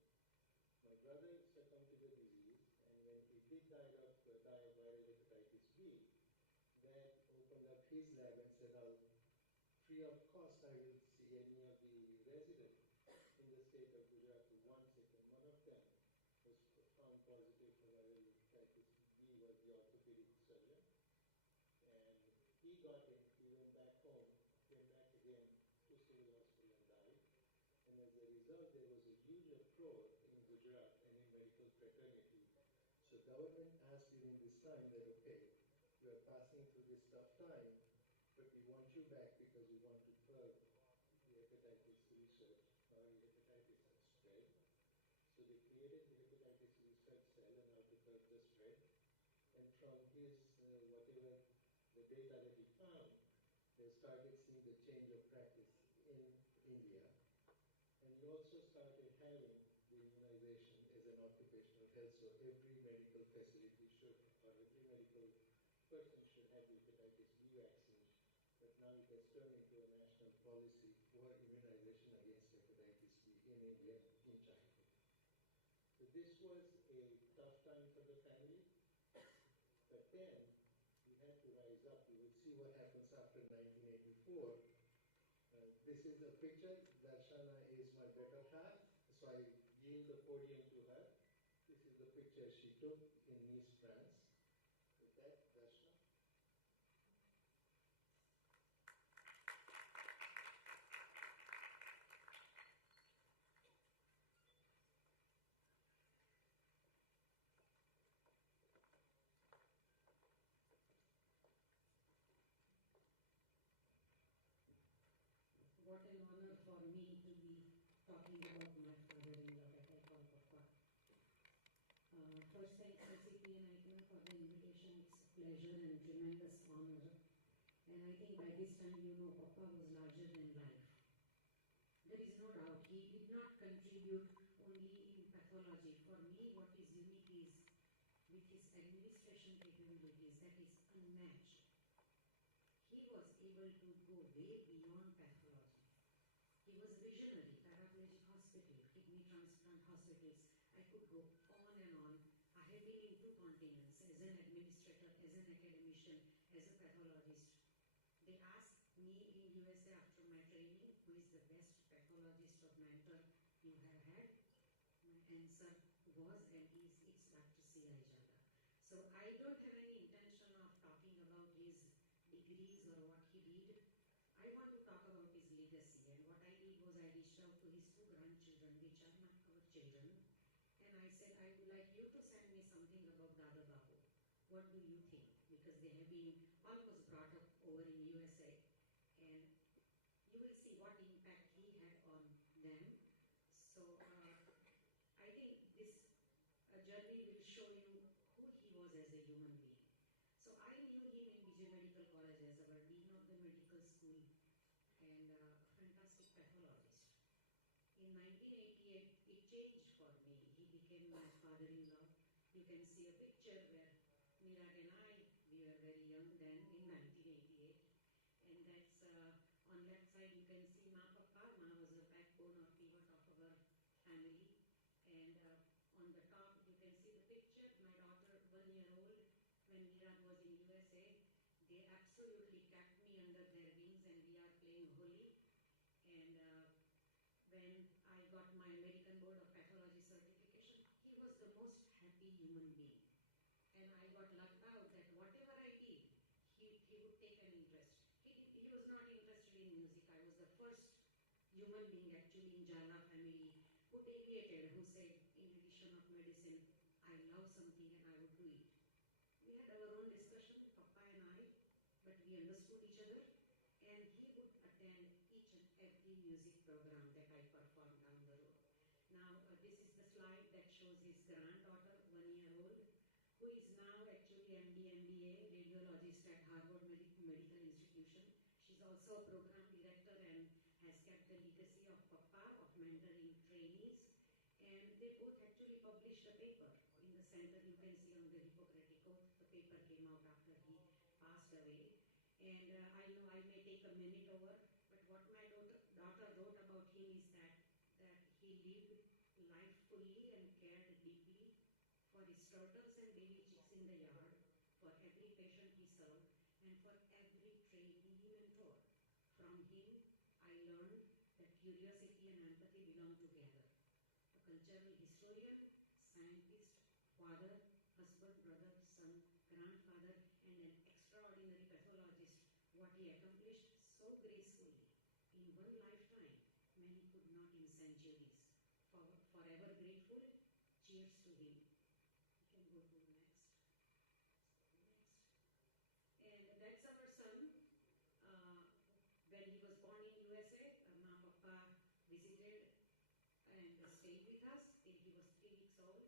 My brother succumbed to the disease, and when he did die of viral hepatitis B, that opened up his lab and said, free of cost, I will see any of the residents in the state of Gujarat who wants it, and one of them was found positive for viral hepatitis B, was the orthopedic surgeon. And he got in, he went back home, came back again to Civil Hospital and died. And as a result, there was a huge uproar in Gujarat and in medical fraternity. So government asked during this time that, okay, you are passing through this tough time, but we want you back because we want to curb the hepatitis research, how hepatitis has spread. So they created the hepatitis research cell and how to curb the spread. And from his, whatever the data that he found, they started seeing the change of practice in India. And he also started having the immunization as an occupational health. So every medical facility should, or every medical person should have the hepatitis B vaccine. But now it has turned into a national policy for immunization against hepatitis B in India in childhood. So this was a tough time for the family, but then we had to rise up. You will see what happens after 1984. This is a picture. Darshana is my better half, so I gave the podium to her. This is the picture she took in Nice, France. With that, Darshana. What an honor for me to be talking about my father-in-law that I call Papa. First, thanks SCP and ICMA for the invitation. It's a pleasure and tremendous honor. And I think by this time you know Papa was larger than life. There is no doubt he did not contribute only in pathology. For me, what is unique is with his administration capabilities that is unmatched. He was able to go way beyond pathology. He was visionary, paraplegic hospital, kidney transplant hospitals. I could go on and on. I have been in 2 continents as an administrator, as an academician, as a pathologist. They asked me in USA after my training, who is the best pathologist or mentor you have had? My answer was and is, it's Dr. C.I. Jada. So I don't have any intention of talking about his degrees or what he did. I want to talk about his legacy, and what I did was I reached out to his 2 grandchildren, which are not our children, and I said, I would like you to send me something about Dada Babu. What do you think? Because they have been almost brought up over in USA, and you will see what impact he had on them. So I think this journey will show you who he was as a human being. So I knew him in BJ Medical College as our dean of the medical school and a fantastic pathologist. In 1988, it changed for me. He became my father-in-law. You can see a picture where Nirag and I, we were very young then in 1988. And that's on left side you can see Ma Papa. Ma was the backbone or pivot of our family. And on the top you can see the picture, my daughter 1 year old. When Nirag was in USA, they absolutely kept me under their wings and we are playing Holi. And when I got my American Board of Pathology certification, he was the most happy human being. And I got lucked out that whatever I did, he would take an interest. He was not interested in music. I was the first human being actually in Jala family who deviated, who said, in addition of medicine, I love something and I would do it. We had our own discussion, Papa and I, but we understood each other, and he would attend each and every music program that I performed down the road. Now, this is the slide that shows his granddaughter, 1 year old, who is now actually MD, MBA, radiologist at Harvard Medical Institution. She's also a program director and has kept the legacy of Papa, of mentoring trainees. And they both actually published a paper. In the center, you can see on the Hippocratic Oath, the paper came out after he passed away. And I know I may take a minute over, but what my daughter wrote about him is that he lived life fully and cared deeply for his turtles and baby chicks in the yard, for every patient he served, and for every trainee he mentored. From him, I learned that curiosity and empathy belong together. A cultural historian, scientist, father, husband, brother, son, grandfather, and an extraordinary pathologist. What he accomplished so gracefully in one lifetime, many could not in centuries. Forever grateful, cheers to him. You can go to the next. And that's our son. When he was born in USA, Ma Papa visited and stayed with us till he was 3 weeks old.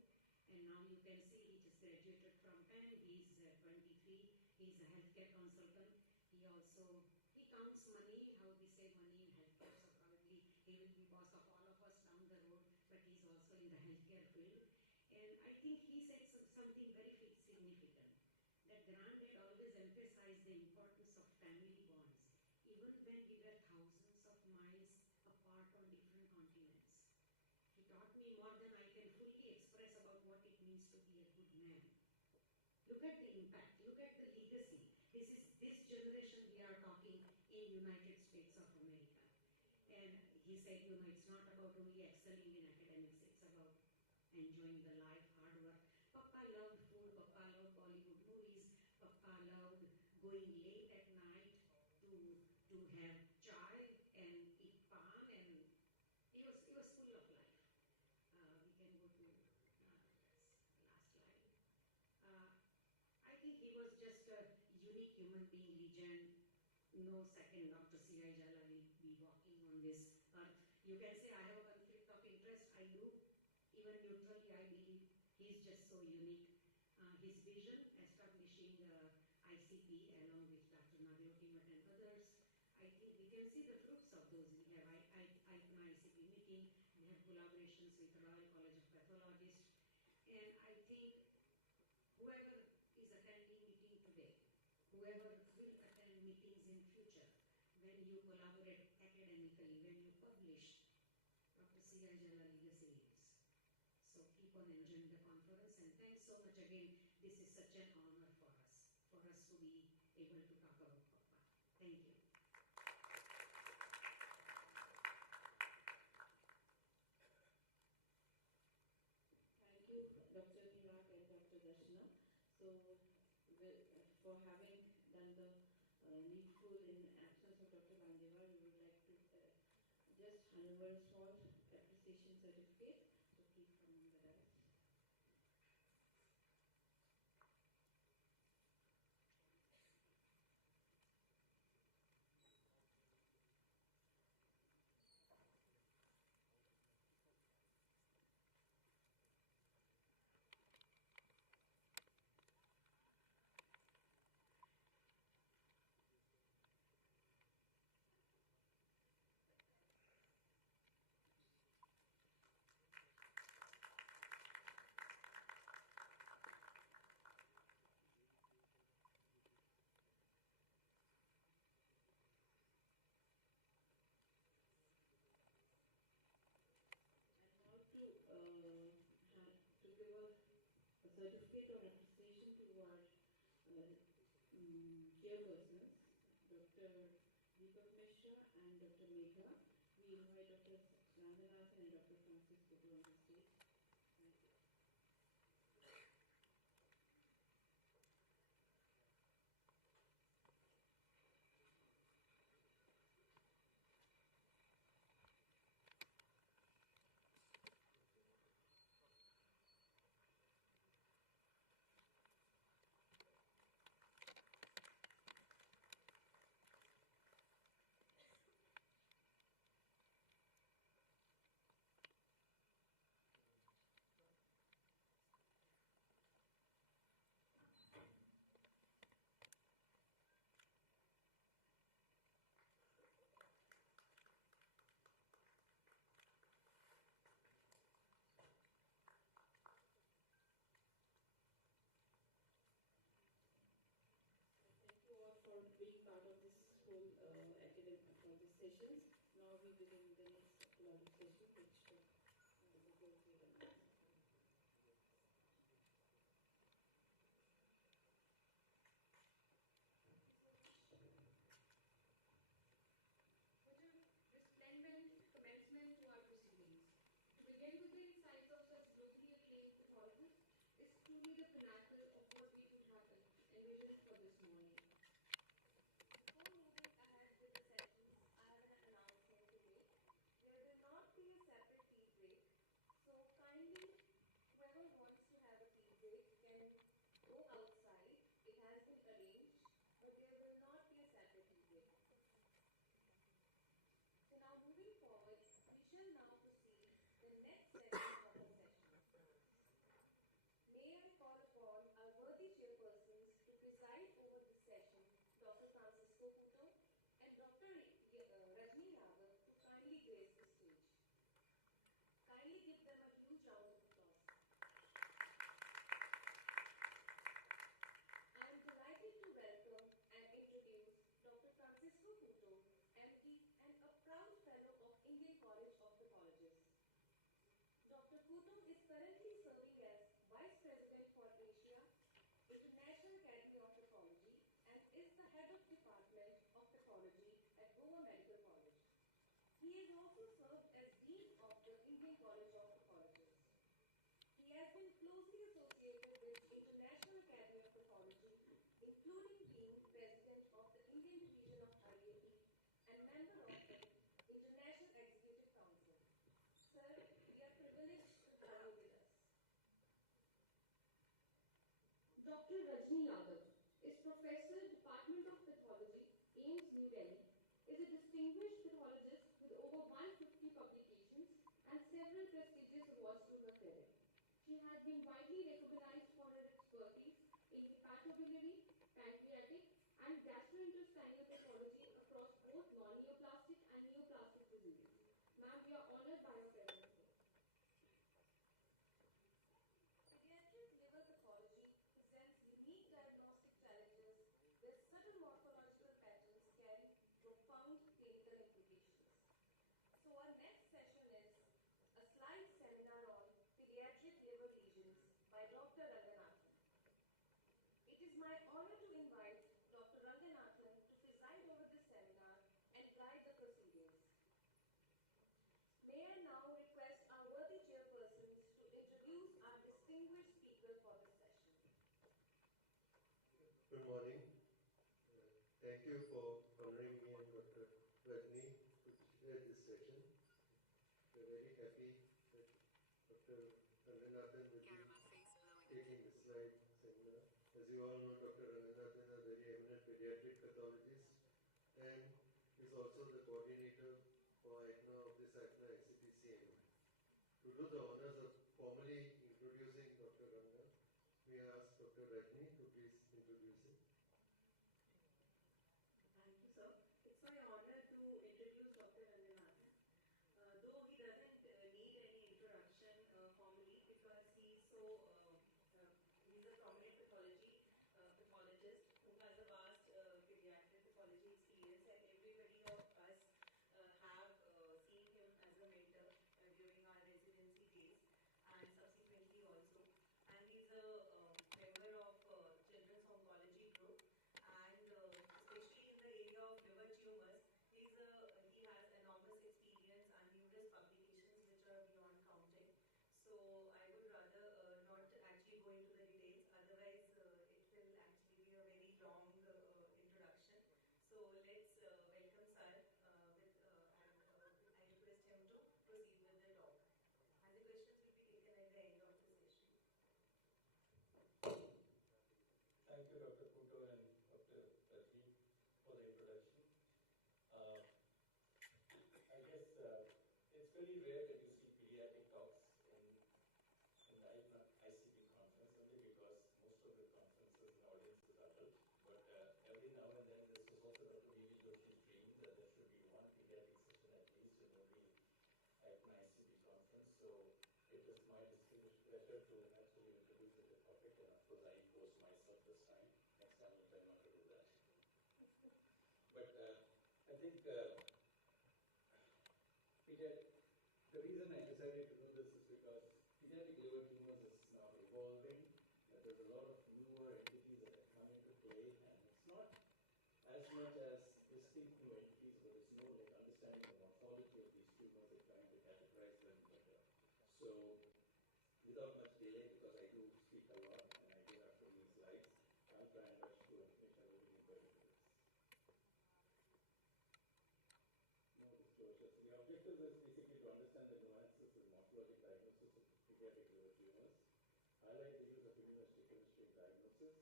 And now you can see he just graduated from Penn. He's 23. He's a healthcare consultant. He counts money, how we save money in healthcare. So probably he will be boss of all of us down the road, but he's also in the healthcare field. And I think he said something very significant, that Granddad always emphasized the importance of family bonds, even when we were thousands of miles apart on different continents. He taught me more than I can fully express about what it means to be a good man. Look at the impact, look at the legacy. This is this generation we are talking in United States of America. And he said, it's not about only excelling in academics, it's about enjoying the life, hard work. Papa loved food, Papa loved Bollywood movies, Papa loved going late at night to have chai and eat pan, and it was full of life. We can go to last slide. I think he was just a unique human being, legend. No second Dr. C.I. Jala will be walking on this earth. You can say I have a conflict of interest. I do. Even neutrally, I believe he's just so unique. His vision, establishing the ICP along with Dr. Naryoti Bhatt and others, I think we can see the fruits of those. We have ICP meeting, we have collaborations with Royal College of Pathologists, and I think whoever is attending meeting today, whoever will attend meetings in future, when you collaborate academically, when you publish, Dr. C.I. Jala legacy lives. So keep on enjoying the conference, and thanks so much again. This is such an honor for us to be able to talk about Papa. Thank you. Thank you, Dr. Nivak and Dr. Darshana. So, for having done the needful in absence of Dr. Bandeva, we would like to just hand over a small appreciation certificate. So please come on the dais. To give a certificate or appreciation to our chairpersons, Dr. Deepak Mishra and Dr. Megha. We invite Dr. Ranganathan and Dr. Francis to go on the stage. Thank you. For being part of this whole academic for these sessions. Now we begin the next applauding session, which will go with the What a resplendent commencement to our proceedings. To begin with the insights of such globally acclaimed pathologists is truly the pinnacle of what we would have envisioned for this morning. Before moving ahead with the sessions, I have an announcement to make. grace the stage. Kindly give them a huge round of applause. I am delighted to welcome and introduce Dr. Francisco Couto, MD and a proud fellow of Indian College of Pathologists. Dr. Couto is currently serving as Vice President for Asia, International Academy of Pathology, and is the head of Department of Pathology at Goa Medical College. He has also served as Dean of the Indian College of Pathologists. He has been closely associated with International Academy of Pathology, including being President of the Indian Division of IAP and member of the International Executive Council. Sir, we are privileged to have you with us. Dr. Rajni Yadav is Professor, Department of Pathology, AIMS, New Delhi, is a distinguished pathologist with over 150 publications and several prestigious awards to her credit. She has been widely recognized for her expertise in hepatobiliary, pancreatic, and gastrointestinal pathology across both non-neoplastic and neoplastic diseases. Ma'am, we are honored by your presence here. Pediatric liver pathology presents unique diagnostic challenges where subtle morphological patterns carry profound clinical implications. So our next session is a slide seminar on pediatric liver lesions by Dr. Ranganathan. It is my honor to invite Dr. Ranganathan to preside over this seminar and guide the proceedings. May I now request our worthy chairpersons to introduce our distinguished speaker for this session. Good morning. Thank you for honoring me and Dr. Rajni to chair this session. We're very happy that Dr. Ranganathan will be taking this slide seminar. As you all know, Dr. Ranganathan is a very eminent pediatric pathologist and is also the coordinator for ACNA of the SATKAR ICPCM. To do the honors of formally introducing Dr. Ranga, may I ask Dr. Rajni to please introduce him. Thank you, sir. It's my honor to introduce Dr. Ranganathan. Though he doesn't need any introduction formally because he's a prominent pathologist who has a vast pediatric pathology experience, and everybody of us have seen him as a mentor during our residency days and subsequently also. And he's a member of Children's Oncology Group, and especially in the area of liver tumors, he has enormous experience and numerous publications which are beyond counting. So I would rather not actually go into the details, otherwise it will actually be a very long introduction. So let's welcome Sir and I request him to proceed with the talk. And the questions will be taken at the end of the session. Thank you, Dr. Couto and Dr. Rajni, for the introduction. I guess it's very rare that you see pediatric talks in the ICP conference, only because most of the conferences and audience is adult. But every now and then, this is also Dr. V.V. Joshi's dream that there should be one pediatric session at least in every ICP conference. So it is my distinguished pleasure to actually introduce the topic, and of course I impose myself this time. Next time I'll try not to do that. But I think the reason I decided to do this is because pediatric liver tumors is now evolving. There's a lot of newer entities that have come into play, and it's not as much as distinct new entities, but it's more like understanding the morphology of these tumors and trying to categorize them better. So without much delay, because I do speak a lot and I do have so many slides, I'll try and rush through and finish everything in 30 minutes. No disclosures. The objective is basically to understand the nuances and morphologic diagnosis of pediatric liver tumors, highlight the use of immunohistochemistry in diagnosis,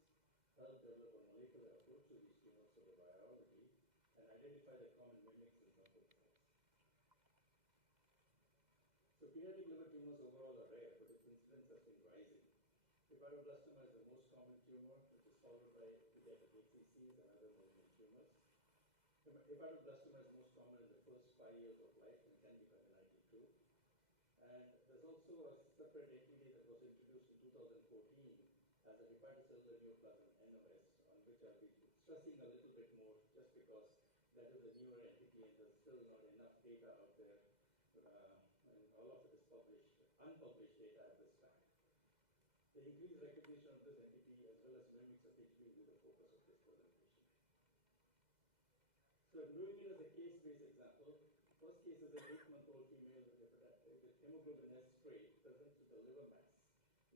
help develop a molecular approach to these tumors for the biology, and identify the common mimics and muscle cells. So pediatric liver tumors overall are rare, but its incidence has been rising. Hepatoblastoma is the most common tumor, which is followed by pediatric HCCs and other malignant tumors. Hepatoblastoma is most common in the first 5 years of life and can be separate entity that was introduced in 2014 as a hepatocellular neoplasm NOS, on which I'll be stressing a little bit more just because that is a newer entity and there's still not enough data out there, and all of it is unpublished data at this time. The increased recognition of this entity as well as mimics of HP will be the focus of this presentation. So I'm doing it as a case-based example. First case is an 8-month-old female with hemoglobin S trait presents with a liver mass,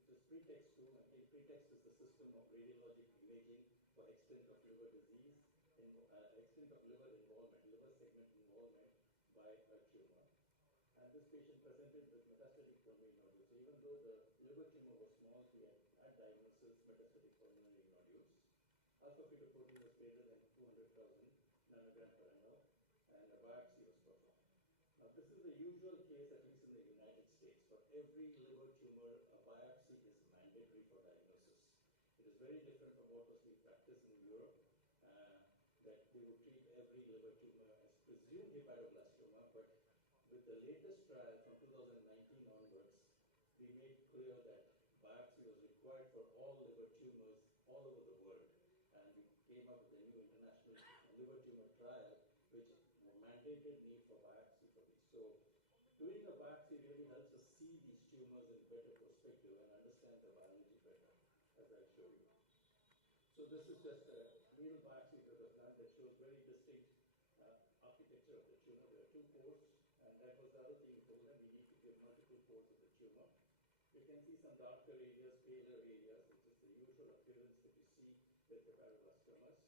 which is pretext to, again, pretext is the system of radiologic imaging for extent of liver disease, extent of liver involvement, liver segment involvement by a tumor. And this patient presented with metastatic pulmonary nodules. So even though the liver tumor was small, he had diagnosis metastatic pulmonary nodules. Alpha-fetoprotein was greater than 200,000 nanogram per ml, and a biopsy was performed. Now, this is the usual case, at least in the United States. For every liver tumor, a biopsy is mandatory for diagnosis. It is very different from what was being practiced in Europe, that they would treat every liver tumor as presumed hepatoblastoma, but with the latest trial from 2019 onwards, we made clear that biopsy was required for all liver tumors all over the world. And we came up with a new international liver tumor trial, which mandated need for biopsy for these. So doing a biopsy really helps us see these tumors in better perspective and understand the biology better, as I'll show you. So this is just a needle biopsy that was done that shows very distinct architecture of the tumor. There are 2 pores, and that was the other thing we told them, we need to give multiple pores of the tumor. You can see some darker areas, paler areas, which is the usual appearance that you see with hepatoblastomas.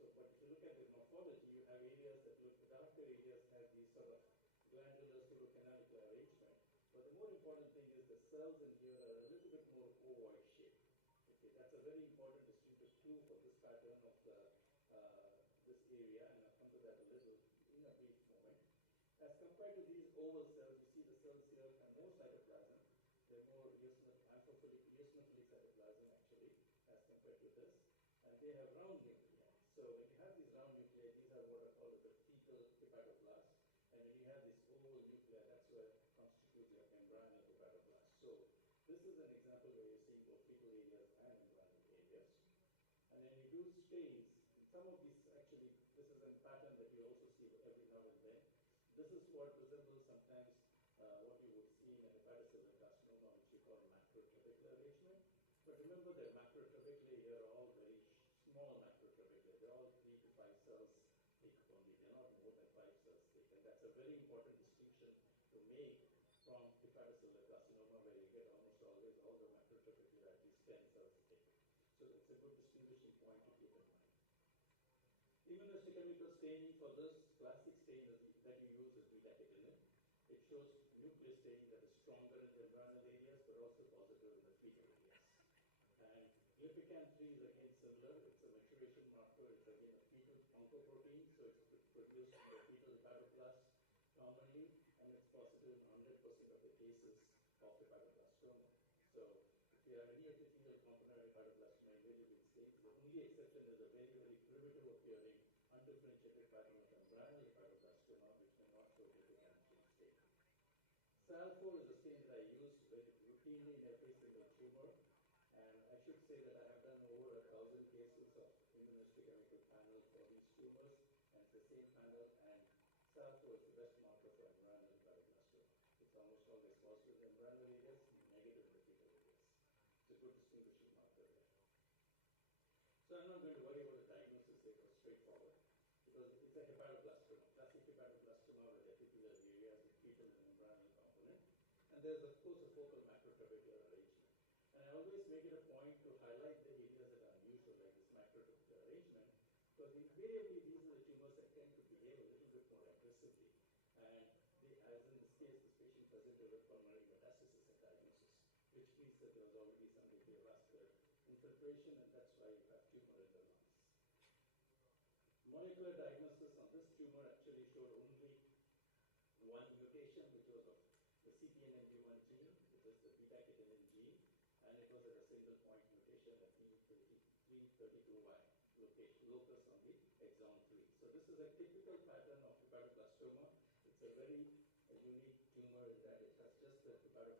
But if you look at the morphology, you have areas that look, the darker areas have these sort of glandular pseudocanalicular arrangement. But the more important thing is the cells in here are a little bit more ovoid shaped. Okay, that's a very important distinctive clue for this pattern of this area, and I'll come to that a little in a brief moment. As compared to these oval cells, you see the cells here have more cytoplasm. They're more eosinophilic cytoplasm actually, as compared to this. And they have round nuclei. So when you have these round nuclei, these are what are called the fetal hepatoblast. And when you have this oval nuclei, that's what constitutes your embryonal hepatoblast. So this is an example where you're seeing both fetal areas and embryonal areas. And then you do stains. Some of these actually, this is a pattern that you also see every now and then. This is what resembles sometimes what you would see in a hepatocellular carcinoma, which we call macrotrabecular arrangement. But remember that macrotrabeculae here are all very small macrotrabeculae. They're all 3 to 5 cells thick only. They're not more than 5 cells thick. And that's a very important distinction to make from hepatocellular carcinoma, where you get almost always all the macrotrabeculae at least 10 cells thick. So that's a good distinguishing point to keep in mind. Immunohistochemical staining for this classic stain that you use is beta-catenin. It shows nuclear staining that is stronger in the embryonal areas, but also positive in the fetal areas. And glypican-3 is again similar. It's a maturation marker. It's again a fetal oncoprotein, so it's produced in the fetal hepatoblast commonly, and it's positive in 100% of the cases of hepatoblastoma. So if you have any epithelial component of hepatoblastoma, invariably it stains. The only exception is a very, very primitive appearing undifferentiated pattern of embryonal hepatoblastoma, which may not show glypican-3 stain. SALFO is a stain that I use very routinely in every single tumor. And I should say that I have done over 1,000 cases of immunohistochemical panel for these tumors, and it's the same panel, and SALFO is the best marker for embryonal hepatoblastoma. It's almost always positive in the embryonal areas, negative in the fetal areas. It's a good distinguishing marker there. So I'm not going to worry about the diagnosis, it was straightforward, because it's a hepatoblastoma, classic hepatoblastoma with epithelial areas with fetal and embryonal component. And there's of course a focal macrotrabecular arrangement. And I always make it a point to highlight the areas that are unusual, like this macrotrabecular arrangement, because invariably these are the tumors that tend to behave a little bit more aggressively. And they, as in this case, this patient presented with pulmonary metastasis at diagnosis, which means that there was already some degree of vascular infiltration, and that's why you have tumor in the lungs. Molecular diagnosis on this tumor actually showed only one mutation, which was of the CPNMB1 gene, which is the beta-catenin gene, and it was at a single point mutation at E332Y locus on the exon 3. So this is a typical pattern of hepatoblastoma. It's a very unique tumor in that it has just the hepatoblastoma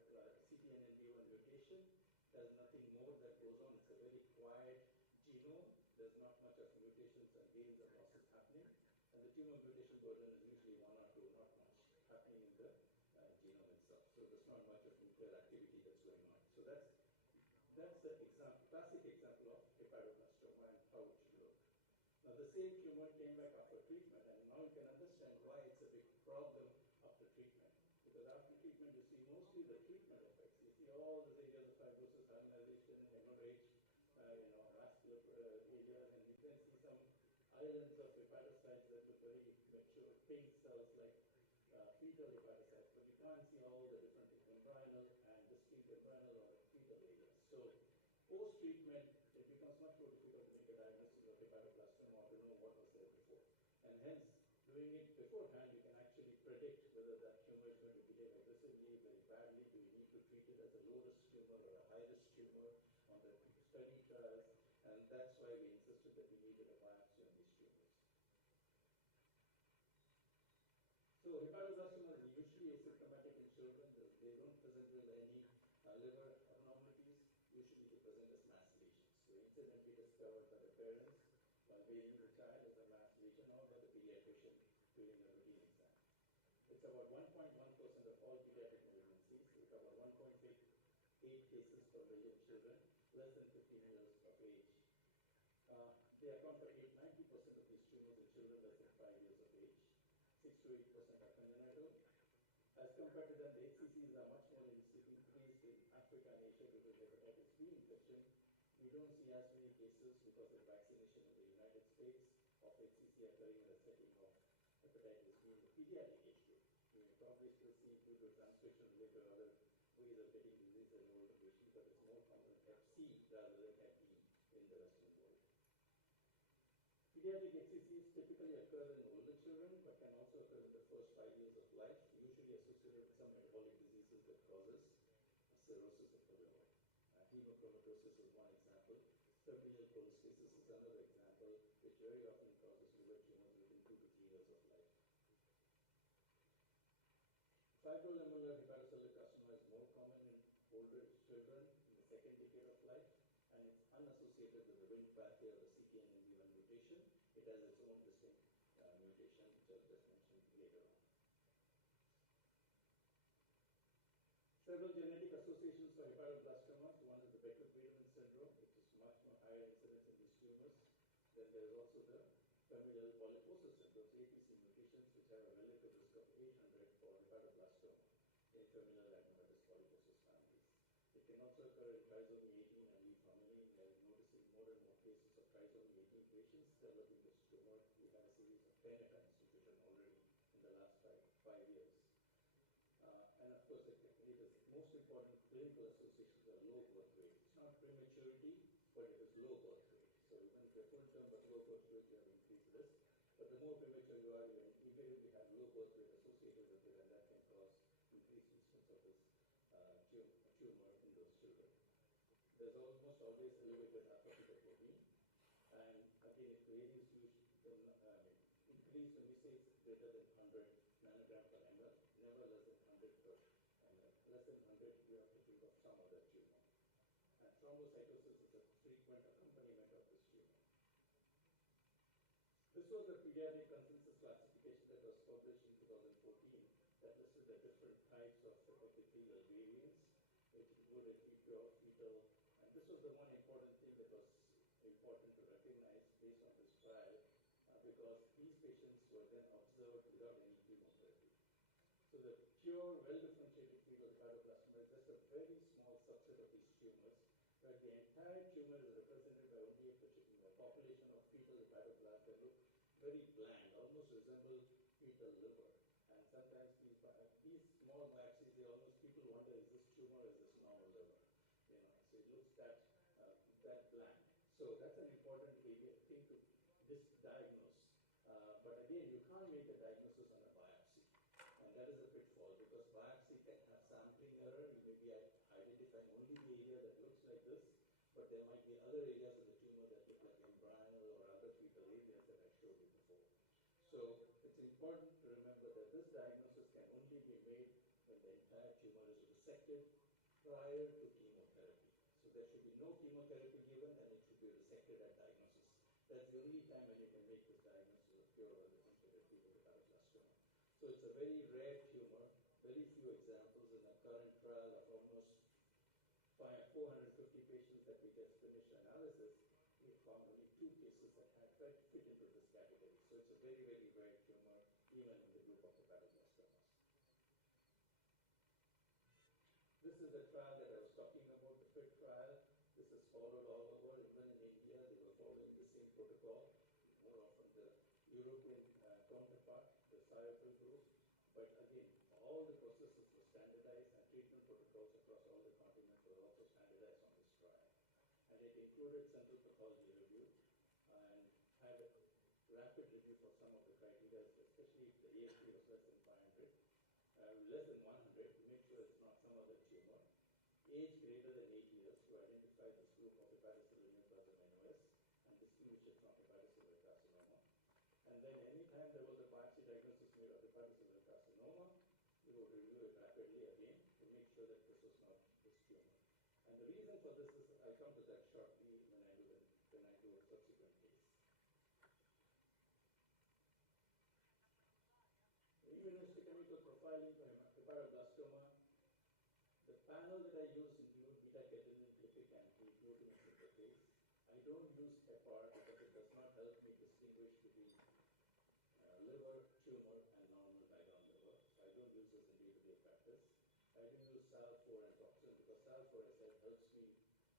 there's not much of mutations and gains and losses happening, and the tumor mutation burden is usually 1 or 2, not much happening in the genome itself. So there's not much of nuclear activity that's going on. So that's the classic example of hepatoblastoma and how it should look. Now the same tumor came back after treatment, and now you can understand why it's a big problem after treatment. Because after treatment, you see mostly the treatment effects. You see all these areas of fibrosis, herniation, hemorrhage, vascular areas, and you can see some islands of hepatocytes that look very mature, pink cells like fetal hepatocytes, but you can't see all the different embryonal and distinct embryonal or fetal areas. So post-treatment, it becomes much more difficult to make a diagnosis of hepatoblastoma or to know what was there before. And hence, doing it beforehand, you can actually predict whether that tumor is going to behave aggressively, very badly. Do we need to treat it as a low-risk tumor or a high-risk tumor on the study trials? And that's why we insisted that we needed a biopsy on these tumors. So hepatoblastoma is usually asymptomatic in children. They don't present with any liver abnormalities. Usually they present as mass lesions. So incidentally discovered by the parents while bathing the child as a mass lesion or by the pediatrician during a routine exam. It's about 1.1% of all pediatric malignancies, with about 1.8 cases per million children, less than 15 years of age. They account for 90% of these tumors in children less than 5 years of age. 6 to 8% are congenital. As compared to that, the HCCs are much more increased in Africa and Asia due to hepatitis B infection. We don't see as many cases because of vaccination in the United States of HCC occurring in a setting of hepatitis B in the pediatric age group. We may probably still see due to transmission related or other ways of getting disease in older patients, but it's more common in Hep C rather than Hep E in the Western world. Pediatric HCCs typically occur in older children, but can also occur in the first 5 years of life, usually associated with some metabolic diseases that causes cirrhosis of the liver. Hemochromatosis is one example. Familial cholestasis is another example, which very often causes liver tumors within 2 to 3 years of life. Fibrolamellar hepatocellular carcinoma is more common in older children in the second decade of life, and it's unassociated with the Wnt pathway or the CKNNB1 mutation. It has its own distinct mutation, which I'll just mention later on. Several genetic associations for hepatoblastomas. One is the Becker-Friedman syndrome, which is much more higher incidence in these tumors. Then there is also the familial polyposis syndrome, APC mutations, which have a relative risk of 800 for hepatoblastoma in familial adenomatous polyposis families. It can also occur in trisomy 18 and E family. We are noticing more and more cases of trisomy 18 patients developing this tumor. We have a series of 10 attempts mutation already in the last five years. And of course, it is most important clinical associations are low birth weight. It's not prematurity, but it is low birth weight. So even if you're full term but low birth weight, you have increased risk. But the more premature you are, you invariably have low birth weight associated with it, and that can cause increased incidence of this tumor in those children. There's almost always elevated alpha fetoprotein, and again, it varies. Increase when we say it's greater than 100 nanogram per ml, never less than 100 per ml. Less than 100, you have to think of some other tumor. And thrombocytosis is a frequent accompaniment of this tumor. This was the pediatric consensus classification that was published in 2014 that listed the different types of epithelial variants, which included pure, fetal, and this was the one important thing that was important to recognize based on this trial, because these patients were then observed without any chemotherapy. So the pure, well-differentiated fetal hepatoblastoma is just a very small subset of these tumors, where the entire tumor is represented by only a population of fetal hepatoblasts that look very bland, almost resemble fetal liver. And sometimes these small biopsies, people wonder, is this tumor or is this normal liver? So it looks that bland. So that's an important thing to diagnose. But again, you can't make a diagnosis on a biopsy. And that is a pitfall, because biopsy can have sampling error. You may be identifying only the area that looks like this, but there might be other areas of the tumor that look like embryonal or other fetal areas that I showed you before. So it's important to remember that this diagnosis can only be made when the entire tumor is resected prior to chemotherapy. So there should be no chemotherapy given, and it should be resected at diagnosis. That's the only time when you can make this diagnosis of pure or differentiated fetal hepatoblastoma. So it's a very rare tumor, very few examples in a current trial of almost 450 patients that we just finished analysis. We found only 2 cases that had fit into this category. So it's a very, very rare tumor, even in the group of hepatoblastomas. This is the trial that I was talking about, the FIT trial. This is followed all over, even in India, they were following the same protocol, more often the European counterpart, the SATKAR group. But again, all the processes were standardized and treatment protocols across all the continents were also standardized on this trial. And it included central pathology review and had a rapid review for some of the criteria, especially if the AST was less than 500. Less than 100 to make sure it's not some other tumor. Age greater than 8 years to identify this group of hepatocellular neoplasm NOS and distinguish it from hepatocellular carcinoma. And then anytime there was a biopsy diagnosis made of hepatocellular carcinoma, we would review it rapidly again to make sure that this was not this tumor. And the reason for this is, I'll come to that shortly when I do a subsequent case. Immunohistochemical profiling for hepatoblastoma. The panel that I use include beta-catenin, glypic, and gluten synthetase. I don't use hePAR because it does not help me distinguish between liver, tumor, and normal background liver. So I don't use this in day-to-day practice. I do use SAL4 and toxin because SAL4, as I said, helps me.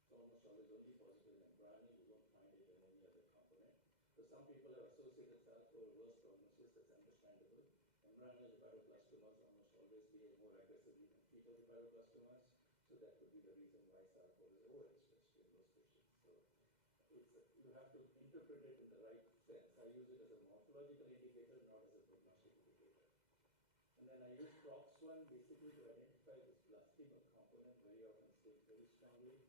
It's almost always only positive in embryonic. You won't find it in any other component. So some people have associated SAL4 with worse prognosis. That's understandable. Embryonal hepatoblastomas almost always behave more aggressively than fetal hepatoblastomas. So that could be the reason why SAL4 is overexpressed in those patients. So you have to interpret it in the right sense. I use it as a morphological indicator, not as a prognostic indicator. And then I use PROX1 basically to identify this blastomer component, very often stays very strongly.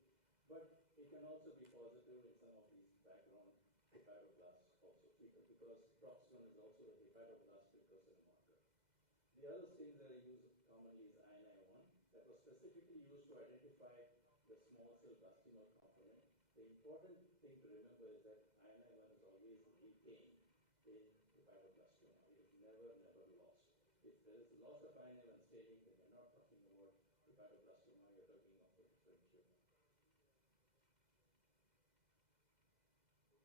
But it can also be positive in some of these background hepatoblasts, also fetal, because PROX1 is also a hepatoblast precursor marker. The other stain that I use commonly is INI1, that was specifically used to identify the small cell blastomer component. The important thing to remember is that INI1 is always retained in hepatoblastoma. It is never lost. If there is loss of INI1 staining, then you're not talking about hepatoblastoma, you're talking of a different tumor.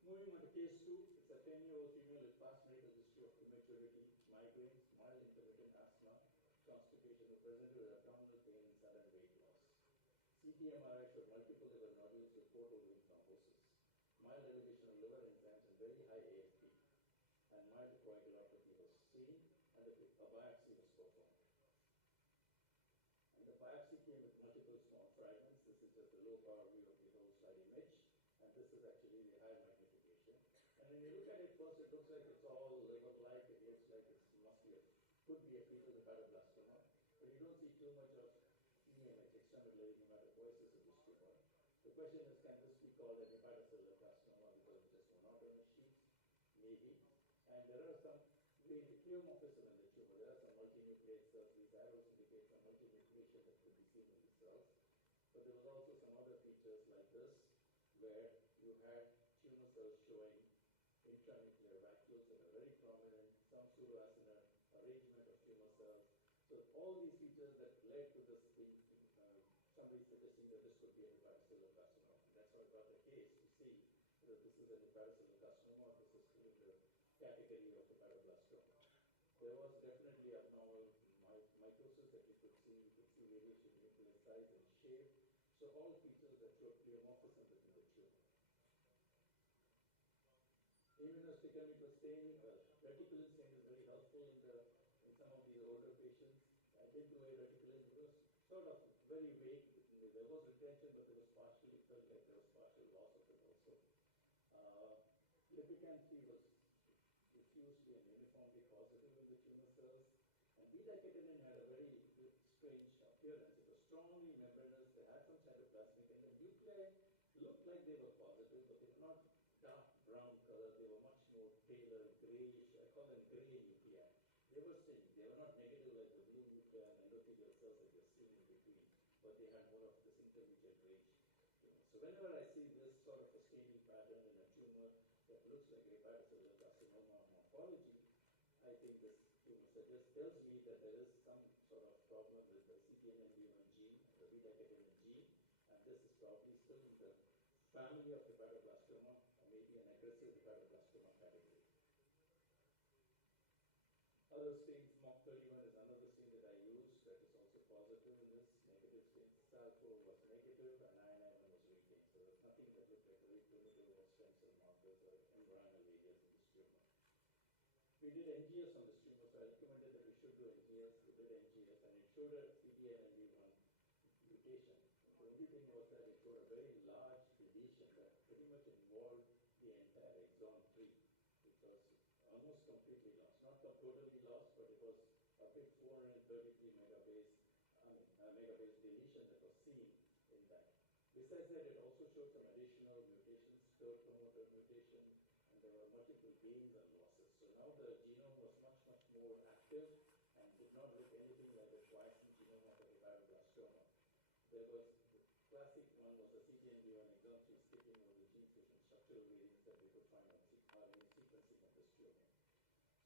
Moving on to case 2, it's a 10-year-old female with past medical history of prematurity, migraines, mild intermittent asthma, constipation, who presented with abdominal pain and sudden weight loss. CT MRI showed multiple liver nodules with portal vein thrombosis, mild elevation of liver enzymes and very high AFP, and mild coagulopathy was seen, and a biopsy was performed. And the biopsy came with multiple small fragments. This is just a low power view of the whole slide image, and this is actually the high magnification. And when you look at it first, it looks like it's all liver-like. It looks like it could be a fetal hepatoblastoma, but you don't see too much of EMH, extramedullary hematopoiesis in this tumor. The question is, can this be called a hepatocellular carcinoma because of just monotonous sheets? Maybe. And there are some pleomorphism in the tumor. There are some multinucleate cells. These arrows indicate some multinucleation that could be seen in the cells. But there was also some other features like this, where you had tumor cells showing intranuclear vacuoles that are very prominent, some pseudoacinar arrangement of tumor cells. So all these features that led to this being, somebody suggesting that this could be a hepatocellular carcinoma. And that's how I got the case to see whether this is a hepatocellular carcinoma or this is still in the category of hepatoblastoma. There was definitely abnormal mitosis that you could see. You could see variation in nuclear size and shape. So all features that show pleomorphism within the tumor. Immunohistochemical staining, reticulin stain is very helpful in some of these older patients. I did do a reticulin. It was sort of very vague. There was retention, but there was partially, it felt like there was partial loss of it also. Lipican-3 was diffusely and uniformly positive in the tumor cells. And beta-catenin had a very strange appearance. It was strongly membranous. They had some cytoplasmic, and the nuclei looked like they were positive, but they were not dark brown color. They were much more paler, grayish. I call them gray nuclei. They were staining. They were not negative like the blue nuclei and endothelial cells that you're seeing in between, but they had more of this intermediate grayish. So whenever I see this sort of a staining pattern in a tumor that looks like hepatocellular carcinoma or morphology, I think this tumor tells me that there is some sort of problem with the CTNNB1 gene, the beta-catenin gene, and this is probably still in the family of hepatoblastoma, or maybe an aggressive hepatoblastoma category. Other stains, MOC31 is another stain that I use that is also positive in this. Negative stains, SAL4 was negative and INI1 was retained. So there's nothing that looked like very primitive or stem cell markers or embryonal areas in this tumor. We did NGS on this tumor, so I recommended that we should do NGS. We did NGS and it showed a CDNNB1 mutation. The only thing was that it showed a very large deletion that pretty much involved the entire exon 3, which was almost completely lost. Not totally lost, but it was a big 433 megabase deletion that was seen in that. Besides that, it also showed some additional mutations, third promoter mutation, and there were multiple gains and losses. So now the genome was much, much more active and did not look anything like the quiescent genome of a hepatoblastoma. There was, the classic one was a CTNB1 exon 3 skipping over the gene fusion structural variants that we could find on sequencing of this tumor.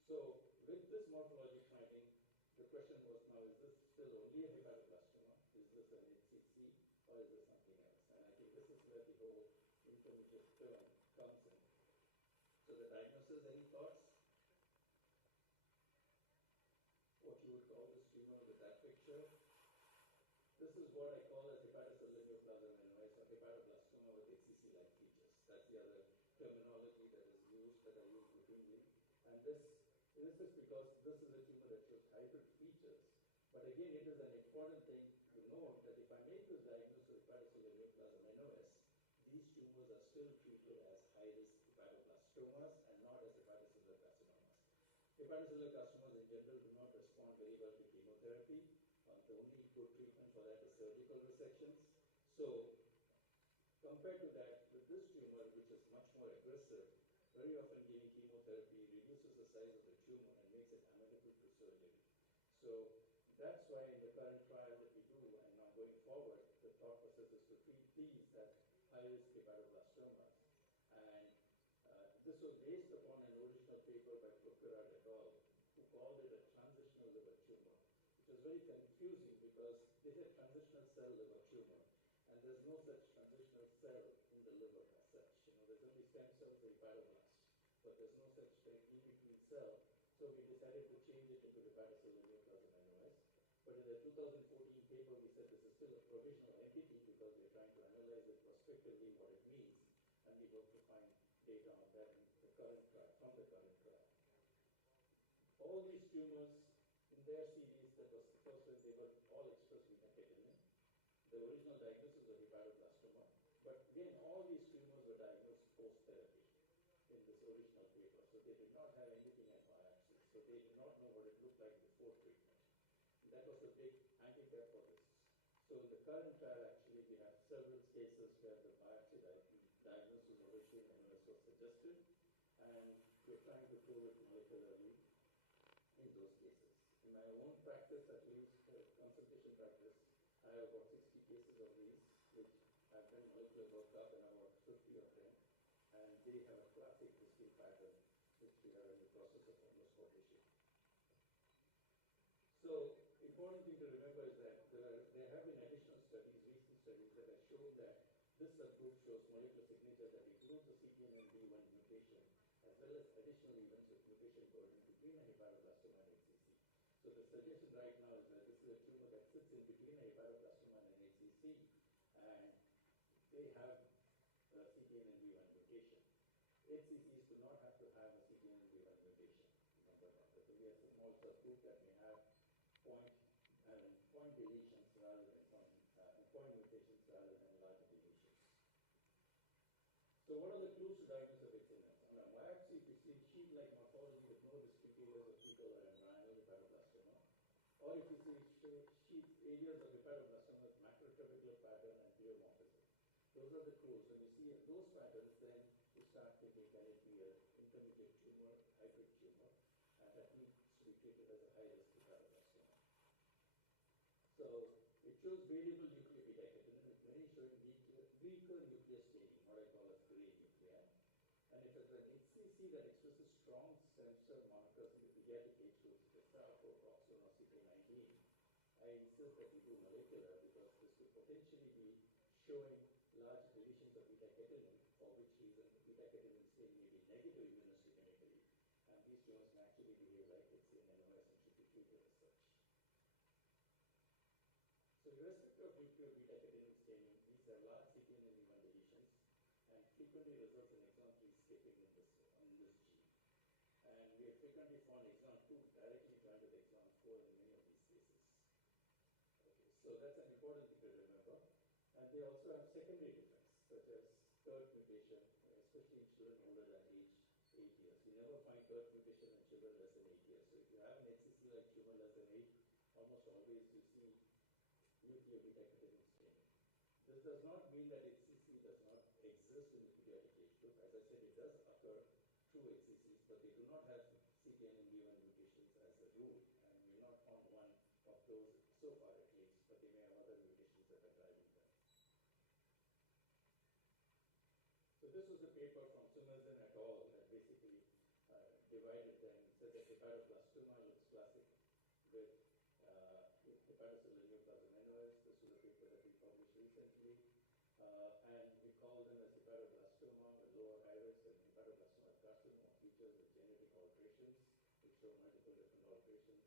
So with this morphologic finding, the question was now, is this still only a hepatoblastoma? Is this an HCC? Or is this something else? And I think this is where the whole intermediate term comes in. So the diagnosis, any thoughts? What you would call this tumor with that picture? This is what I call as hepatocellular neoplasm or hepatoblastoma with HCC-like features. That's the other terminology that is used, that I use routinely. And this is because this is a tumor that shows hybrid features. But again, it is an important thing to note that if I make this diagnosis of hepatocellular neoplasm NOS, these tumors are still treated as high-risk hepatoblastomas and not as hepatocellular carcinomas. Hepatocellular carcinomas in general do not respond very well to chemotherapy. The only good treatment for that is surgical resections. So compared to that, with this tumor, which is much more aggressive, very often giving chemotherapy reduces the size of the tumor and makes it amenable to surgery. So that's why in the current trial that we do, and now going forward, the thought process is to treat these as high-risk hepatoblastomas. And this was based upon an original paper by Pathology et al., who called it a transitional liver tumor, which was very confusing because they said transitional cell liver tumor, and there's no such transitional cell in the liver as such. There's only stem cells, the hepatoblast, but there's no such thing in between cell. So we decided to change it into hepatocellular neoplasm NOS. But in the 2014 paper, we said this is still a provisional entity because we're trying to analyze it prospectively, what it means, and we hope to find data on that in the current trial, from the current trial. All these tumors in their series, that was first when they were all expressed beta-catenin. The original diagnosis of hepatoblastoma. But again, all these tumors were diagnosed post-therapy in this original paper. So they did not have anything at biopsy. So they did not know what it looked like before treatment. And that was the big handicap for this. So in the current trial, actually, we have several cases where the biopsy diagnosis of HCC NOS was suggested. And we're trying to prove it molecularly in those cases. In my own practice, at least consultation practice, I have about 60 cases of these, which I've done molecular workup and about 50 of them. And they have a classic distinct pattern, which we are in the process of almost publishing. So, important thing to remember is that there have been additional studies, recent studies, that have shown that this subgroup shows molecular signature that includes the CTNNB1 mutation, as well as additional events with mutation burden between a hepatoblastoma and HCC. So the suggestion right now is that this is a tumor that sits in between a hepatoblastoma and an HCC, and they have a CTNNB1 mutation. HCCs do not have to have a CTNNB1 mutation, remember that. So we have a small subgroup that may have point deletions rather than point mutations rather than large deletions. So what are the clues to diagnose of HNS? On a biopsy, if you see sheet-like morphology with no distinct areas of fecal or embryonal hepatoblastoma, or if you see sheet areas of hepatoblastoma with macrotrabecular pattern and pleomorphism. Those are the clues. When you see those patterns, then you start thinking, can it be an intermediate tumor, hybrid tumor, and that needs to be treated as a high-risk hepatoblastoma. So it shows variable nuclear beta-catenin, with many showing weaker nuclear staining, what I call as gray nuclei. And if it's an HCC HCC that expresses strong sensor markers in the pediatric age groups, such as SAR4, COX-1, or CK19, I insist that we do molecular because this could potentially be showing large deletions of beta-catenin, for which reason the beta-catenin stain may be negative immunohistochemically, and these tumors naturally behave like HCNNOS and should be treated as such. So irrespective of nuclear beta-catenin staining, these are large CTNN1 deletions and frequently results in exon 3 skipping in this gene. And we have frequently found exon 2 directly joined with exon 4 in many of these cases. Okay, so that's an important thing to remember. And they also have secondary defects, such as third mutation, especially in children older than age 8 years. We never find third mutation in children less than 8 years. So if you have an HCC-like tumor less than 8, almost always you see nuclear beta-catenin staining. This does not mean that HCC does not exist in the pediatric age group. As I said, it does occur through HCCs, but they do not have CTNNB1 mutations as a rule, and we have not found one of those so far at least, but they may have other mutations that are driving them. So this was a paper from Sumerson et al. That basically divided them, said that hepatoblastoma looks classic with hepatocellular neoplasm-NOS. This was a paper that we published recently. And we call them as hepatoblastoma with lower high risk and hepatoblastoma carcinoma features with genetic alterations, which show multiple different alterations.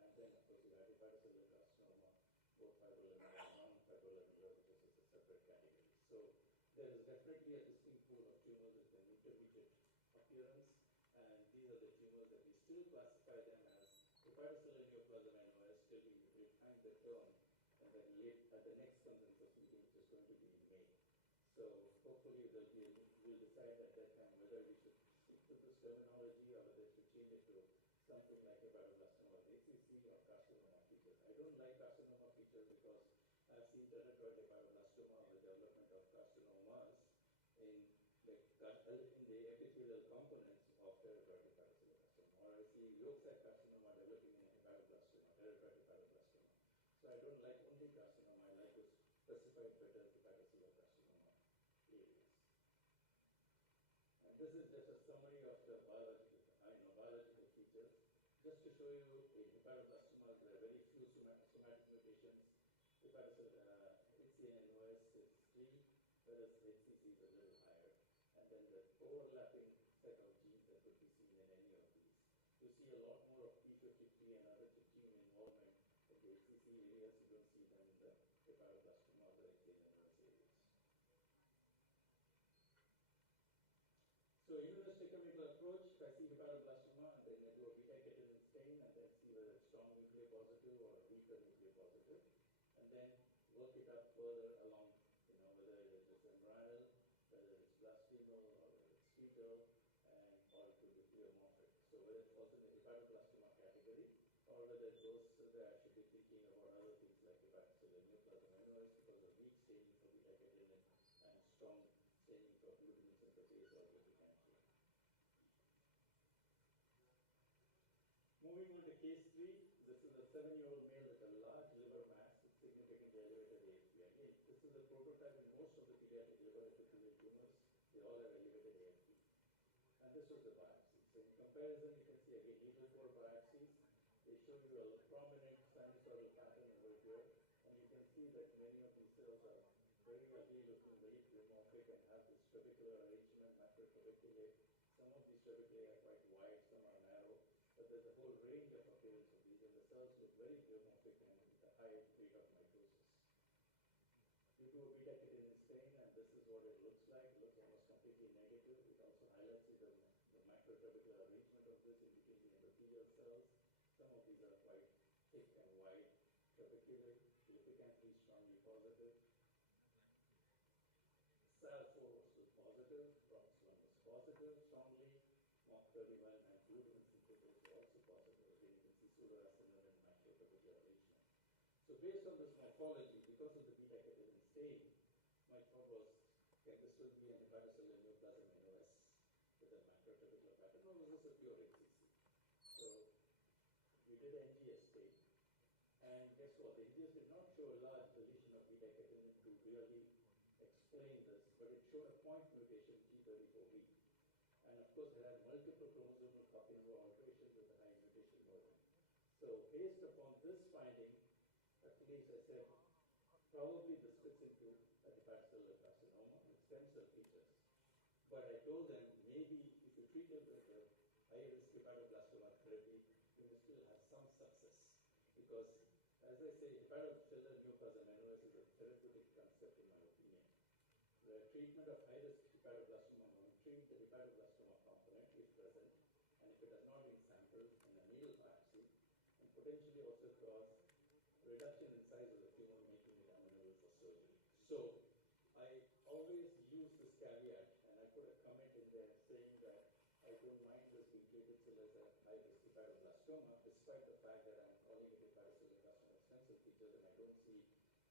And then, of course, you have hepatocellular carcinoma, both fibrolaminar and non-fibrolaminar, which is a separate category. So there is definitely a distinct pool of tumors with an intermediate appearance, and these are the tumors that we still classify them as hepatocellular neoplasm-NOS till we refine the term, and then at the next consensus meeting, which is going to be in May. So hopefully we'll decide at that time whether we should stick to this terminology or whether we should change it to something like hepatoblastoma with HCC or carcinoma features. I don't like carcinoma features because I've seen teratoid hepatoblastoma with development of carcinomas in the epithelial components of teratoid hepatocellular carcinoma, or I see yolk sac carcinoma developing in a hepatoblastoma, teratoid hepatoblastoma. So I don't like only carcinoma, I like to specify it better as hepatocellular carcinoma areas. And this is just a summary of the biological features. Just to show you, in hepatoblastomas, there are very few somatic mutations. HCNNOS is 3, whereas HCC is a little higher. And then the overlapping set of genes that could be seen in any of these. You see a lot more of P53 and other tryptine involvement in the HCC areas. You don't see them in the hepatoblastomas or HCNNOS areas. So immunohistochemical approach, if I see hepatoblastoma, and then I do a beta-catenin stain, and then see whether it's strong nuclear positive or weaker nuclear positive, and then work it up further along, whether it is embryonal, whether it's blastomal, or whether it's fetal, or it could be pleomorphic. So whether it falls in the hepatoblastoma category, or whether it goes there, I should be thinking about other things like hepatocellular neoplasm-NOS because of weak staining for beta-catenin and strong staining for glutamine synthetase or beta-catenin. Moving on to case 3, this is a 7-year-old male with a large liver mass with significantly elevated AFP. Again, this is the prototype in most of the pediatric liver epithelial tumors. They all have elevated AFP. And this was the biopsy. So in comparison, you can see again needle core biopsies. They show you a prominent sinusoidal pattern over here. And you can see that many of these cells are very ugly looking, very pleomorphic, and have this trabecular arrangement, macrotrabeculae. Some of these trabeculae are quite wide, some are narrow. But there's a whole range of appearance of these, and the cells look very pleomorphic and with a high rate of mitosis. You do a beta-catenin stain, and this is what it looks like. It looks almost completely negative. It also highlights the macrotrabecular arrangement of this in between the endothelial cells. Some of these are quite thick and wide trabeculae. Lipicantly strongly positive. SAL4 was still positive. COX-1 was positive strongly. MOC31 and glutamine synthetase were also positive. Again, you can see pseudoacinar and macrotrabecular arrangement. So based on this morphology, because of the beta-catenin stain, my thought was, can this still be an hepatocellular neoplasm-NOS with a macrotrabecular pattern, or was this a pure HCC? So we did an NGS stain, and guess what? The NGS did not show a large deletion of beta-catenin to really explain this, but it showed a point mutation G34V. And of course, there are multiple chromosomal copy number alterations with a high mutation burden. So based upon this finding, at least I said, probably this fits into a hepatocellular carcinoma with stem cell features. But I told them, maybe if you treat it with a high-risk hepatoblastoma therapy, you will still have some success. Because, as I say, hepatocellular neoplasmosis is a therapeutic concept in my opinion. The treatment of high-risk hepatoblastoma, we treat the hepatoblastoma component if present, and if it has not been sampled in a needle biopsy, and potentially also cause reduction in size of the tumor, making it amenable for surgery. So I always use this caveat, and I put a comment in there saying that I don't mind this being treated still as a high-risk hepatoblastoma, despite the fact that I'm calling it hepatocellular carcinoma of stem cell features, and I don't see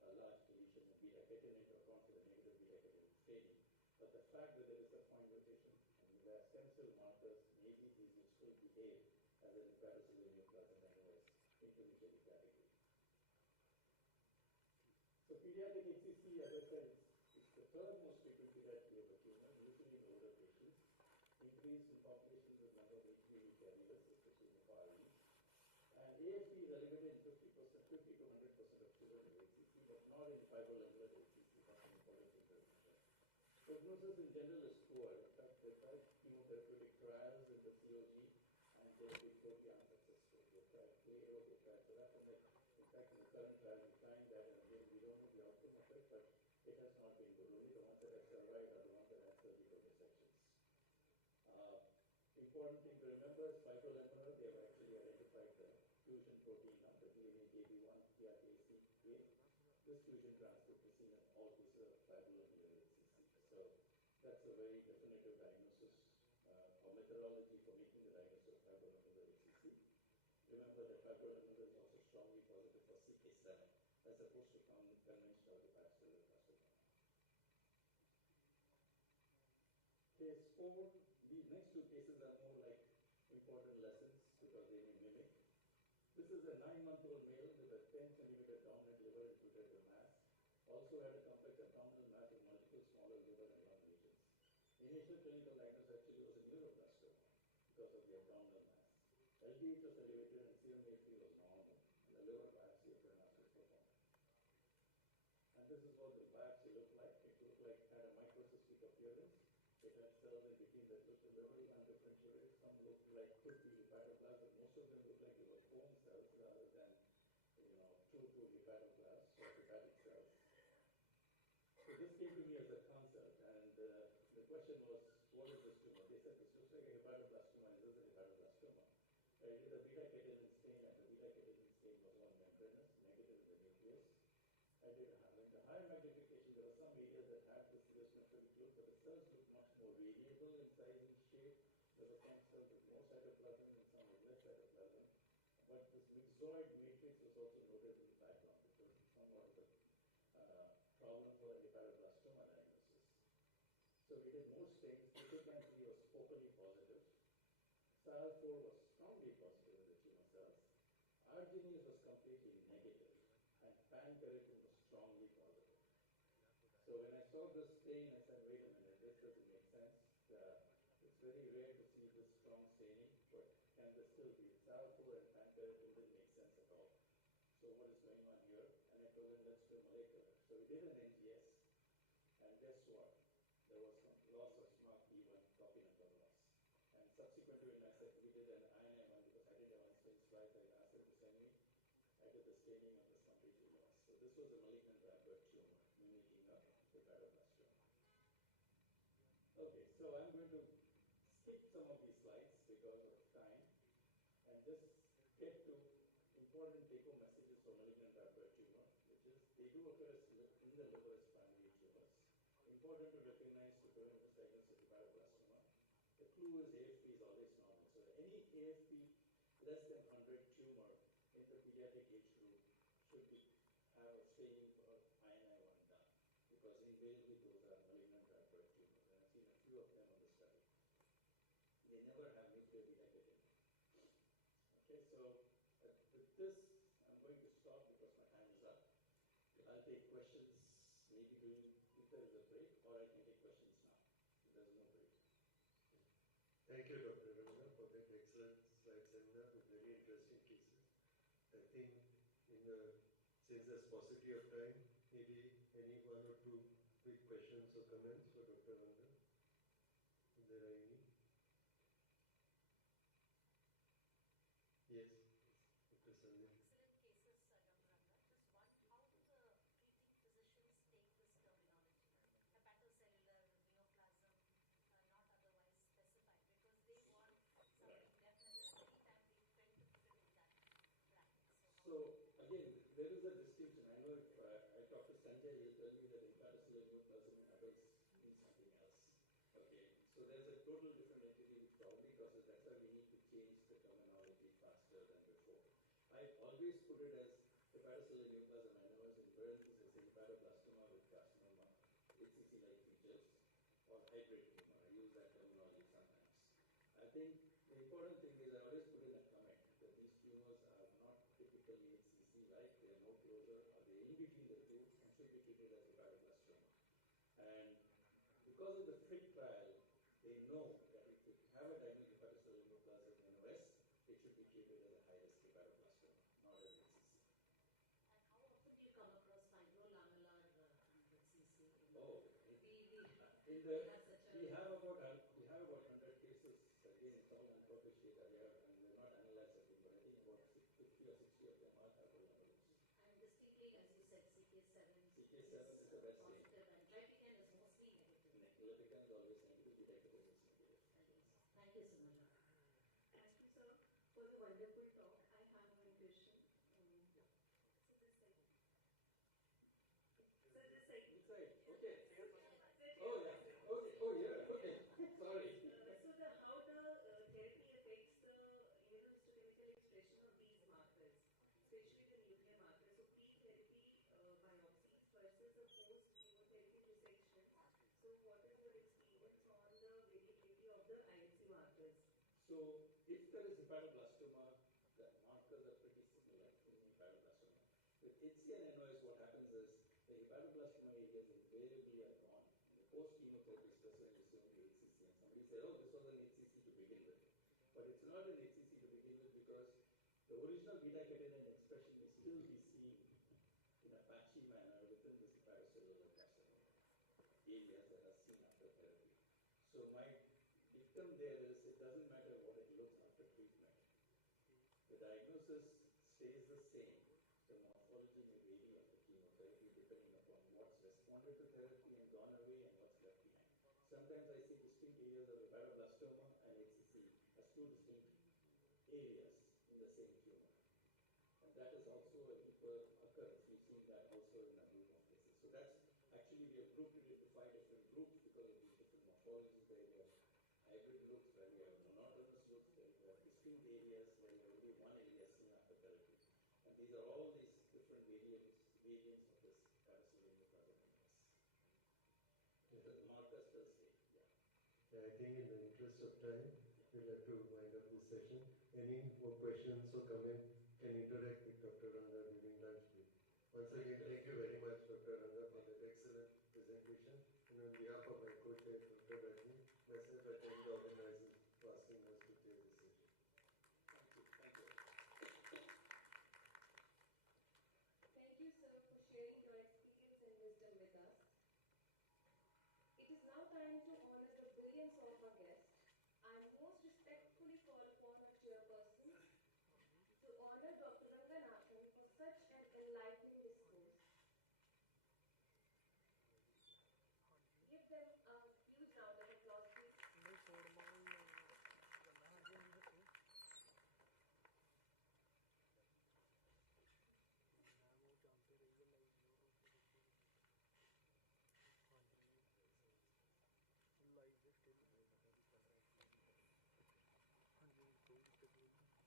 a large deletion in beta-catenin to account for the negative beta-catenin staining. But the fact that there is a point mutation and there are stem cell markers, maybe these will still behave as an hepatocellular neoplasm anyways, intermediary category. So pediatric HCC, as I said, it's the third most frequent pediatric liver tumor, usually in older patients, increased in populations with number of HPV carriers, especially in the Far East. And AFP is elevated in 50 to 100% of children with HCC, but not in fibrolamellar HCC. That's an important thing to remember. Prognosis in general is poor. In fact, they tried chemotherapeutic trials in the COG, and they have been totally unsuccessful. They tried Play-Doh, they tried sorafenib. In fact, in the current trial, we're trying that, and again, we don't know the outcome of it, but it has not been good. Only the ones that have survived are the ones that have surgical resections. Important thing to remember is fibrolamellar. They have actually identified the fusion protein of the DNA KB1 PRKC8. This fusion transcript is seen in all cases of fibrolamellar HCC. So that's a very definitive diagnosis or methodology for making the diagnosis of fibrolamellar HCC. Remember that fibrolamellar is also strongly positive for CK7 as opposed to conventional hepatocellular carcinoma. Case 4, these next two cases are more like important lessons because they may mimic. This is a 9-month-old male with a 10-centimeter dominant liver and pituitary mass. Also had a complex abdominal mass with multiple smaller liver and lung lesions. Initial clinical diagnosis actually was a neuroblastoma because of the abdominal mass. LDH was elevated and serum AFP was normal, and the liver biopsy of Renas was performed. And this is what the biopsy looked like. It looked like it had a microcystic appearance. It had cells in between that looked a little undifferentiated. Some looked like could be hepatoblasts, but most of them looked like they were bone cells rather than, true hepatoblasts or hepatic cells. So this came to me as a consult, and the question was, what is this tumor? They said this looks like a hepatoblastoma. Is this a hepatoblastoma? I did a beta-catenin stain, and the beta-catenin stain was one membranous, negative in the nucleus. I did in the higher magnification, there were some areas that had this nephrotic look, but the cells looked much more variable in size and shape. There were some cells with more cytoplasm and some with less cytoplasm. But this myxoid matrix was also noted in the background, which was somewhat of a problem for the hepatoblastoma diagnosis. So we did more stains. P2Can3 was focally positive. SAL4 was strongly positive in the tumor cells. Arginine was completely negative, and pan-keratin was strongly positive. So when I saw this stain, I said, wait a minute, this doesn't make sense. It's very rare to see this strong staining, but can this still be? SAL4 and pan-keratin didn't make sense at all. So what is going on here? And I told him, let's do molecular. So we did an NGS, and guess what? There was some loss of SMARCB1 copy number loss. And subsequent to it, I said, we did an INI1 because I didn't have one stain slides. I asked them to send me. I did the staining of this completely lost. So this was a malignant rhabdoid tumor mimicking a hepatoblastoma. Okay, so I'm going to skip some of these slides because of time and just get to important take-home messages for malignant rhabdoid tumor, which is they do occur in the liver as primary tumors. Important to recognize to prevent misdiagnosis of hepatoblastoma. The clue is AFP is always normal. So any AFP less than 100 tumor in the pediatric age group should have a staining for INI1 done, because invariably those are malignant rhabdoid tumors, and I've seen a few of them on the study. They never have nuclear beta-catenin. Okay, so with this, I'm going to stop because my time is up. I'll take questions maybe if there is a break, or I can take questions now. If there's no break. Thank you, Dr. Ranga, for that excellent slide seminar with very interesting cases. I think since there's paucity of time, maybe any one or two quick questions or comments for Dr. Ranga, if there are any. Yes, Dr. Sandeep. Excellent cases, Dr. Ranga. Just one, how do the treating physicians take this terminology? Hepatocellular neoplasm, not otherwise specified, because they want something definite, and many times we tend to put it in that bracket. So again, there is a distinction. I know if I talk to Sanjay, he'll tell me that hepatocellular neoplasm in adults means something else. Okay, so there's a total different entity which probably causes. That's why we need to change the terminology faster than before. I always put it as hepatocellular neoplasm. I know as in parentheses, hepatoblastoma with carcinoma, HCC-like features, or hybrid tumor. I use that terminology sometimes. I think the important thing is I always put in a comment that these tumors are not typically HCC-like. They are no closer, or they are in between the two, and should be treated as hepatoblastoma. And because of the FIT trial, they know that if you have a diagnosed hepatocellular neoplasm NOS, it should be treated as a high-risk hepatoblastoma, not as HCC. And how often do you come across fibrolamellar AMRITSAR? Oh, We have such a... we have about 100 cases. Again, it's all unpublished data here, and we're not analyzed everything, but I think about 50 or 60 of them are fibrolamellar. And distinctly, as you said, CK7 CK7 is the best thing. positive, and Glypican is mostly negative. Glypican is always negative, beta-catenin is negative. Thank you so much. Thank you, sir, for the wonderful talk. I have one question. So this side. So this side. Which side? Okay. Oh, yeah. Okay. Oh, yeah. Okay. Sorry. So how the therapy affects the immunohistochemical expression of these markers, especially the nuclear markers. So pre-therapy biopsies versus the post-chemotherapy resection. So what is your experience on the variability of the ILC markers? So if there is hepatoblastoma, the markers are pretty similar in hepatoblastoma. With HC and NOS, what happens is the hepatoblastoma areas invariably are gone. The post-chemotherapy specimen is only HCC, and somebody said, oh, this was an HCC to begin with. But it's not an HCC to begin with because the original beta-catenin expression may still be seen in a patchy manner within this hepatocellular carcinoma areas that are seen after therapy. So my dictum there is it doesn't matter what it looks after treatment. The diagnosis stays the same. The morphology may vary after chemotherapy depending upon what's responded to therapy and gone away and what's left behind. Sometimes I see distinct areas of hepatoblastoma and HCC as two distinct areas in the same tumor. And that is also a deeper occurrence. We've seen that also in a group of cases. So that's actually, we have grouped it into 5 different groups because of these different morphologies there. We have hybrid looks where we have monotonous looks, where we have distinct areas where you have only one area seen after therapy. And these are all these different variants of this hepatocellular neoplasm. The markers still stay. Yeah, I think in the interest of time, we'll have to wind up this session. Any more questions or comments can interact with Dr. Ranga during lunch break. Once again, thank you very much, Dr. Ranga, for that excellent presentation. And on behalf of my co-chair, Dr. Rajni, myself, I thank the organizers for asking us to chair this session. Thank you. Thank you. Thank you, sir, for sharing your experience and wisdom with us. It is now time to honor the brilliance of our guest. I most respectfully call upon the chairperson to honor Dr. Ranganathan for such an enlightening discourse. Give them a huge round of applause, please. ਨਹੀਂ ਫੋਰਮਾਂ ਹੀ ਗੱਲਾਂ ਸਾਡੀਆਂ ਨਹੀਂ ਦੱਸੋ ਮੈਂ ਉਹ ਚੱਲਦੇ ਰਹੀ ਗੱਲਾਂ ਹਾਂਜੀ ਲਾਈਵ ਦੇ ਸਟਿਲ ਹਾਂਜੀ ਕੋਈ ਦਿੱਕਤ ਨਹੀਂ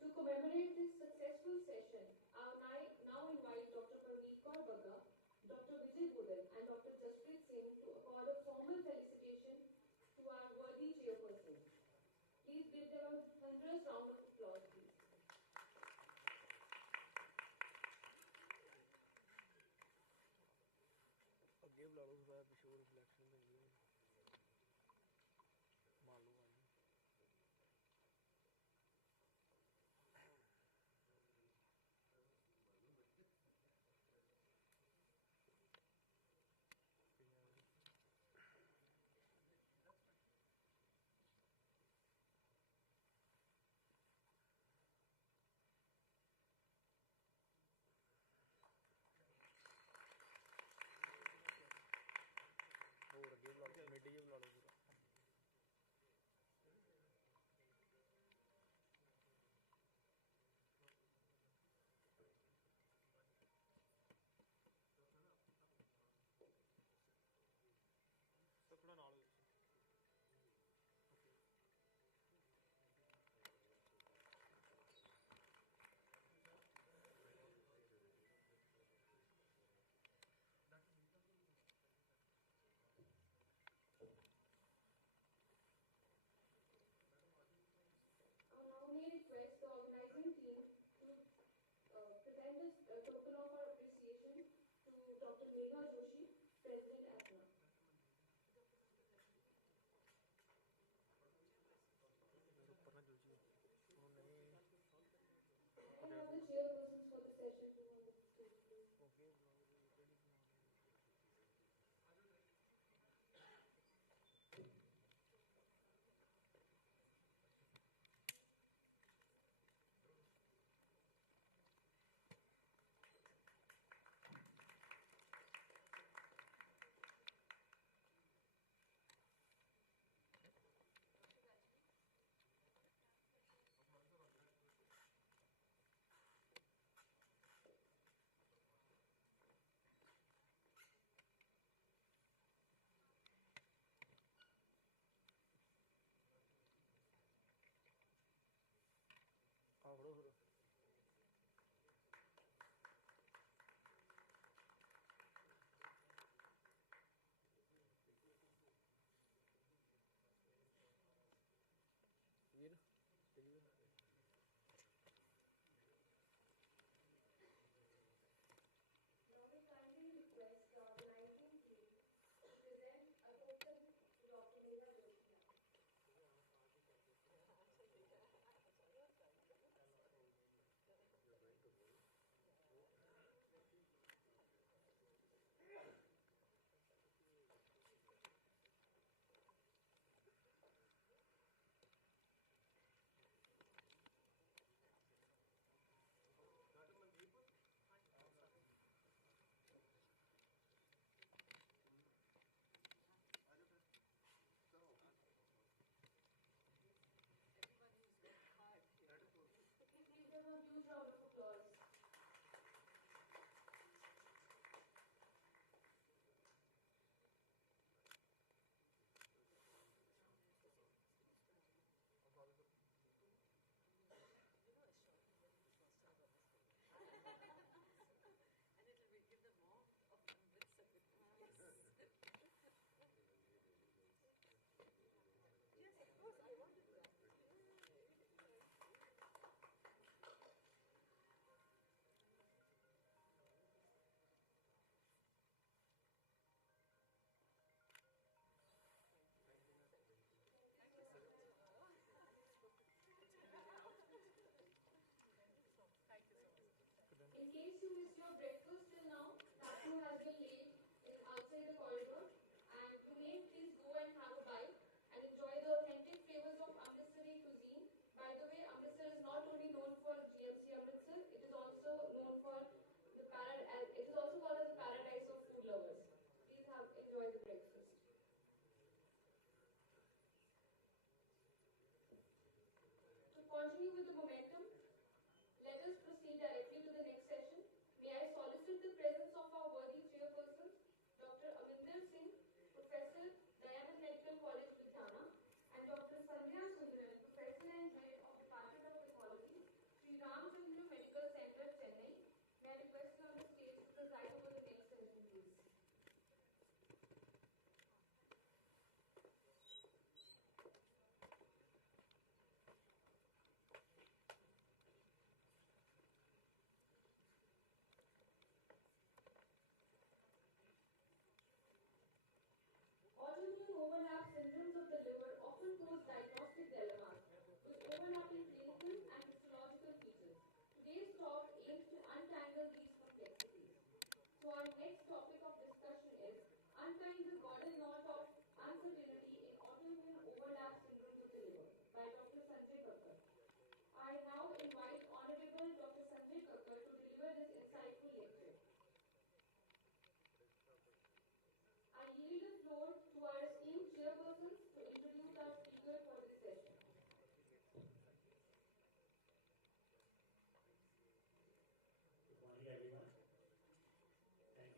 To commemorate this successful session, I now invite Dr. Parveet Kaur Bagga, Dr. Vijay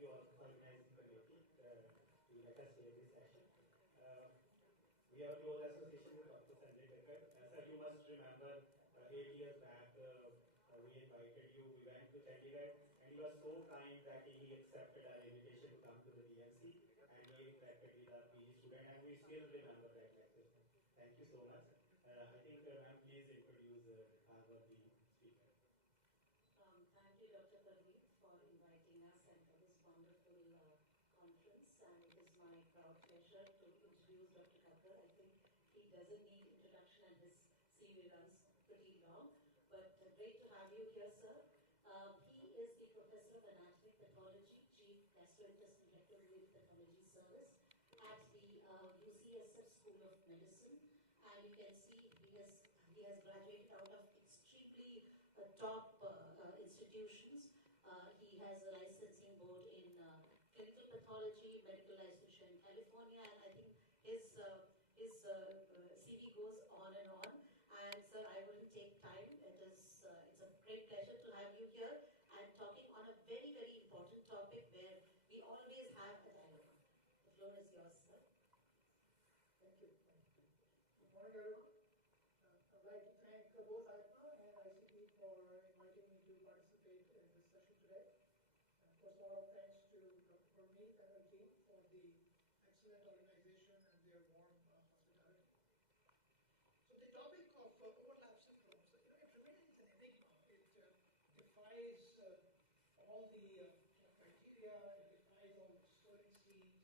you all organizing committee to let us hear this session. We have a close association with Dr. Sanjay Kakkar. Sir, you must remember 8 years back, we invited you. We went to Chandigarh, and you were so kind that he accepted our invitation to come to the DMC, and he interacted with our PG student, and we still remember that lecture. Thank you so much. I think, ma'am, please introduce our worthy speaker. Thank you, Dr. Pradeep, for inviting us and for this wonderful conference. And it is my proud pleasure to introduce Dr. Kakkar. I think he doesn't need introduction, and his CV runs pretty long. But great to have you here, sir. He is the Professor of Anatomic Pathology, Chief Gastrointestinal Rectal Pathology Service at the UCSF School of Medicine. And you can see he has graduated out of extremely top institutions. He has a licensing board in clinical pathology, medical licensure in California, and I think his CV goes on and on. And sir, I wouldn't take time. It's a great pleasure to have you here and talking on a very, very important topic where we always have a dilemma. The floor is yours, sir. Thank you. Good morning, everyone. I'd like to thank both ATMA and ICT for inviting me to participate in this session today. And of course, a lot of thanks to Dr. Gurmeet and her team for the excellent organization and their warm hospitality. So the topic of overlap syndromes, it remains an enigma. It defies all the criteria, it defies all the scoring schemes,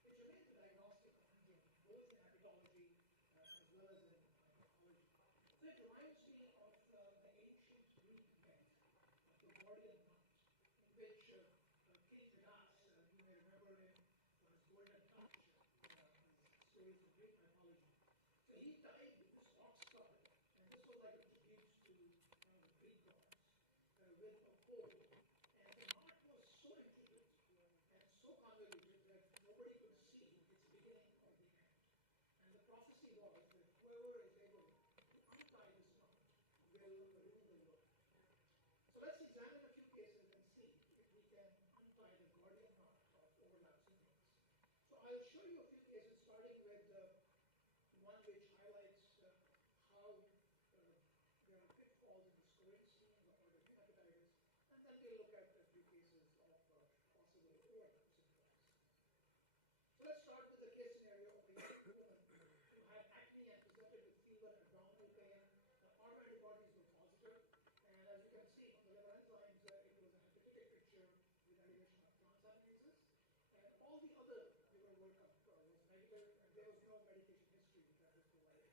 and it remains a diagnostic conundrum, both in hepatology as well as in pathology. So it reminds me of the ancient Greek myth of the Gordian knot, in which King Midas, you may remember him for his golden touch, his stories of Greek mythology. So he tied this ox cart, and this was like a tribute to one of the Greek gods, with a pole. And the knot was so intricate and so convoluted that nobody could see its beginning or the end. And the prophecy was that whoever is able to untie this knot will rule the world. So let's examine a few cases and see if we can untie the Gordian knot of overlap syndromes. So I'll show you a few cases, starting with one which highlights how there are pitfalls in the scoring schemes of autoimmune hepatitis, and then we'll look at a few cases of possible overlap syndromes. So let's start with the case scenario of a young woman who had acne and presented with fever and abdominal pain. The autoantibodies were positive, and as you can see from the liver enzymes, it was a hepatitic picture with elevation of transaminases, and all the other liver workup was negative, and there was no medication history that was provided.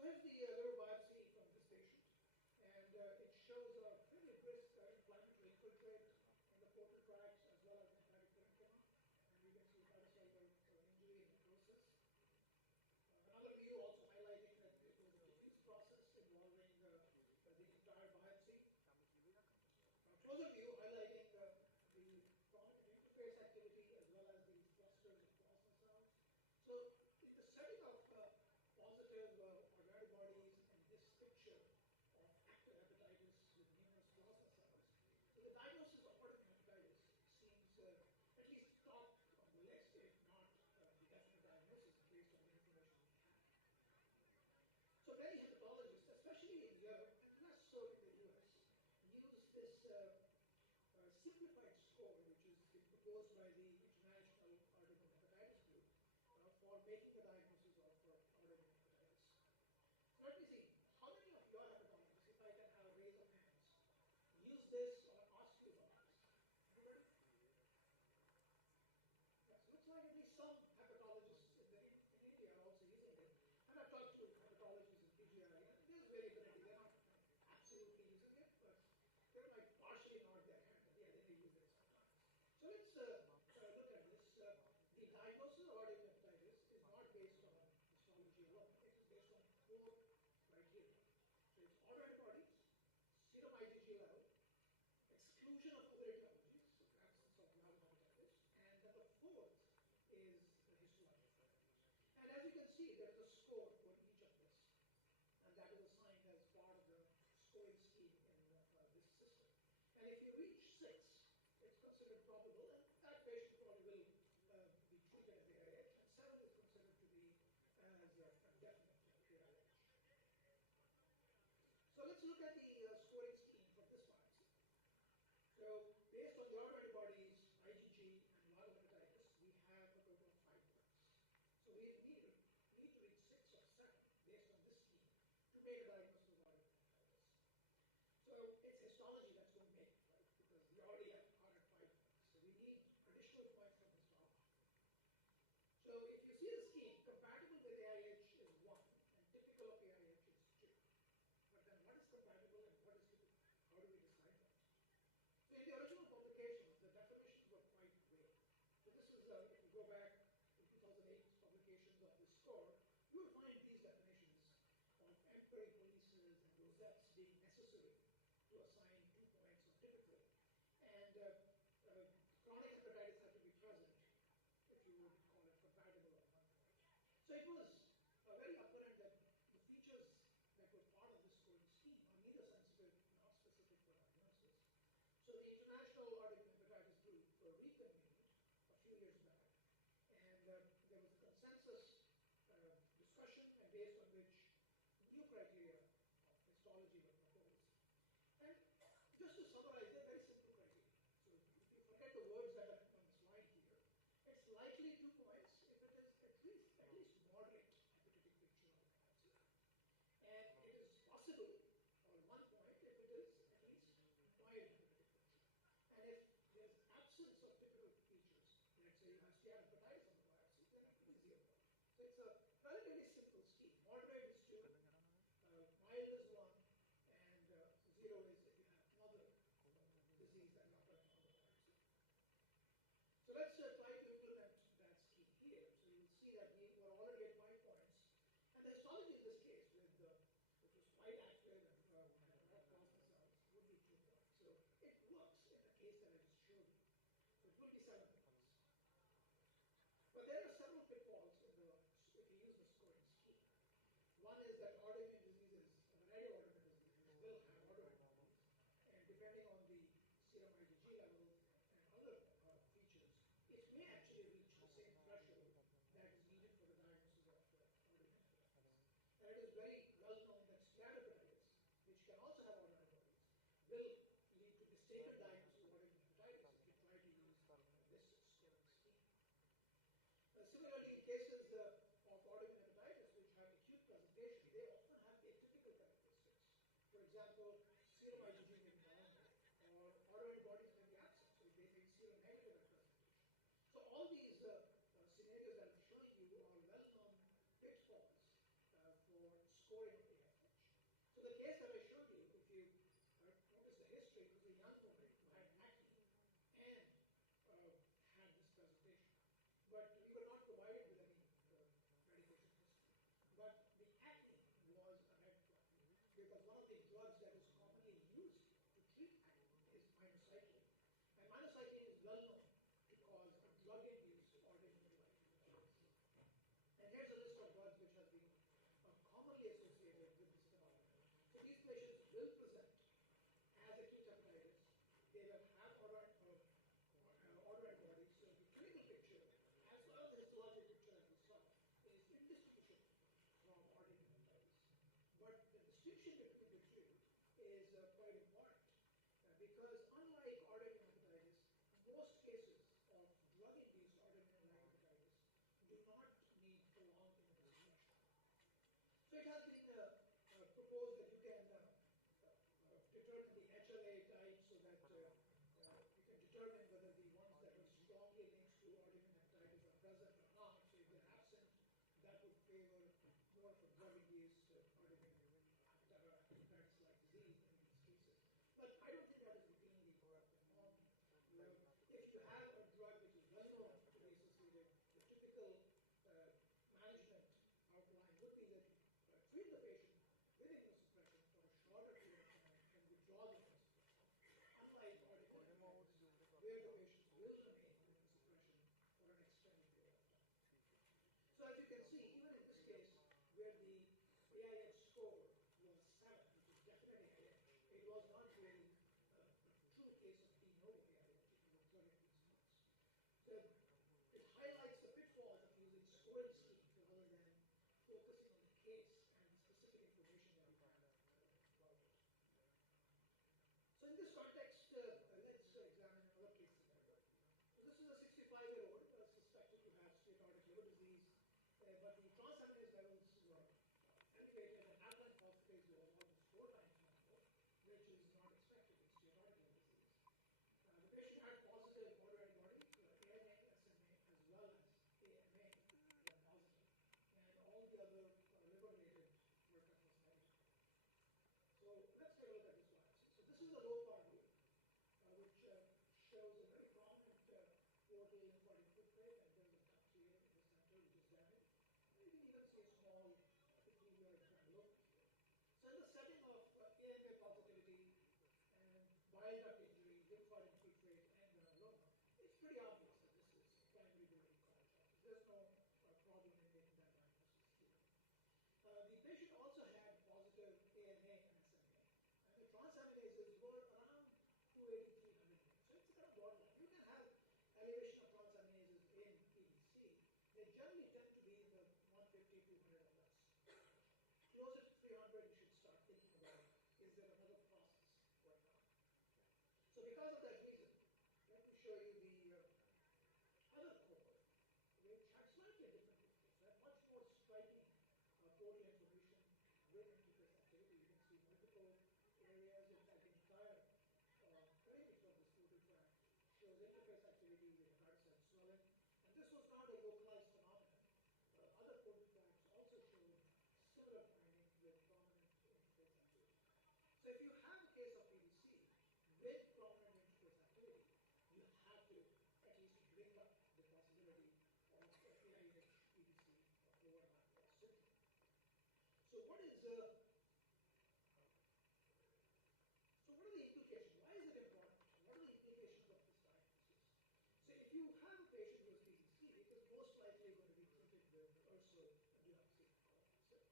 So here's the liver biopsy from this patient, and it shows a fairly brisk inflammatory infiltrate in the portal tracts as well as hepatic parenchyma, and you can see hepatocellular injury and necrosis. Another view also highlighting that it was a diffuse process involving the entire biopsy. Closer view highlighting the prominent interface activity as well as these clusters of plasma cells. So in the setting of positive autoantibodies and this picture of active hepatitis with numerous plasma cells, so the diagnosis of autoimmune hepatitis seems at least top on the list, if not the definite diagnosis based on the information we have. So many hepatologists, especially in Europe and less so in the US, use this simplified score, which has been proposed by the International Autoimmune Hepatitis Group for making the diagnosis of autoimmune hepatitis. So let me see, how many of your hepatologists, if I can have a raise of hands, use this or ask you about this? Anybody? Yes, looks like at least some hepatologists in India are also using it. And I've talked to hepatologists in PGI, and there's variability. They're not absolutely using it, but they might partially nod their head that, yeah, they may use it sometimes. So let's look at this. The diagnosis of autoimmune hepatitis is not based on histology alone. It is based on 4 criteria. So it's autoantibodies, serum IgG level, exclusion of other etiologies, so absence of viral hepatitis, and then the 4th is the histology. And as you can see, there is a score for each of this, and that is assigned as part of the scoring scheme in this system. And if you reach 6, it's considered probable, and let's look at the scoring scheme for this biopsy. So based on the autoantibodies, IgG, and viral hepatitis, we have a total of 5 points. So we need to reach 6 or 7 based on this scheme to make a diagnosis of viral hepatitis. So it's histology that's going to make it, right? Because we already are at 5 points. So we need additional points from histology. So if you see the scheme, compatible with AIH is 1 and typical of AIH is 2. But then what is compatible and what is typical? How do we decide that? So in the original publications, the definitions were quite vague. So this is, if you go back to 2008 publications of this score, you will find these definitions of empiric polices and rosettes being necessary to assign 2 points of typical. And chronic hepatitis had to be present if you would call it compatible or 1 point. So it was very apparent that the features that were part of this scoring scheme are neither sensitive nor specific for diagnosis. So the International Autoimmune Hepatitis Group reconvened a few years back, and there was a consensus discussion, and based on which new criteria of histology were proposed. And just to summarize, they're very simple criteria. So if you forget the words that are on the slide here, it's likely 2 points if it is at least moderate hepatitic picture of the biopsy. And it is possible, or 1 point, if it is at least mild hepatitic picture. And if there's absence of typical features, let's say you have steatohepatitis on the biopsy, then it could be 0 point. So it's a relatively simple scheme. Moderate is 2, mild is 1, and 0 is if you have another disease that is occurring on the biopsy. So let's try to implement that scheme here. So you'll see that we were already at 5 points. And the histology in this case, which was quite active and had a lot of plasma cells, would be 2 points. So it works in the case that I just showed you. So it will be 7 points. But there are several pitfalls if you use the scoring scheme. One is that autoimmune diseases, a variety of autoimmune diseases, will have autoantibodies. And depending on the serum IgG levels and other features, it may actually reach the same threshold that is needed for the diagnosis of autoimmune hepatitis. And it is very well known that steatohepatitis, which can also have autoantibodies, will lead to mistaken diagnosis of autoimmune hepatitis if you try to use this scoring scheme. Similarly, in cases of autoimmune hepatitis which have acute presentation, they often have atypical characteristics. For example, serum IgG may be normal, or autoantibodies may be absent, so they may be seronegative at presentation. So all these scenarios that I'm showing you are well-known pitfalls for scoring of AIH. So the case that I showed you, if you notice the history, it was a young woman who had acne and had this presentation. But we were not provided with any medication history. But the acne was a red flag, because one of the drugs that is commonly used to treat acne is minocycline. And minocycline is well known to cause a drug-induced autoimmune hepatitis. And here's a list of drugs which have been commonly associated in this context, let's examine another case scenario. So this is a 65-year-old suspected to have steatotic liver disease, but the transaminase levels were elevated and alkaline phosphatase was almost 4 times normal, which is not expected in steatotic liver disease. The patient had positive autoantibodies, ANA, SMA, as well as AMA were positive, and all the other liver-related work was negative. So let's take a look at this biopsy. So this is a low power view, which shows a very prominent portal lymphatic infiltrate, and there's a duct here in the center which is damaged. And you can even see a small epithelioid granuloma here. So in the setting of AMA positivity and bile duct injury, lymphatic infiltrate, and granuloma, it's pretty obvious that this is primary biliary cholangitis. There's no problem in making that diagnosis here. The patient also had positive ANA and SMA, and the transaminases were around 280, 300 units. So it's kind of borderline. You can have elevation of transaminases in PBC. They generally tend to be in the 150, 200 or less. Closer to 300, you should start thinking about, is there another process going on? So because of that reason, let me show you the other cohort, which had slightly different pictures. They had much more striking portal inflammation with interface activity. You can see multiple areas. In fact, the entire perimeter of this portal tract shows interface activity with hepatocyte swelling. And this was not a localized phenomenon. Other portal tracts also showed similar findings with prominent interface activity. So if you have a case of PBC with prominent interface activity, you have to at least bring up the possibility of AIH, PBC, overlap, or syndrome. So what are the implications? Why is it important? What are the implications of this diagnosis? So if you have a patient who has PBC, it is most likely going to be treated with ursodeoxycholic acid.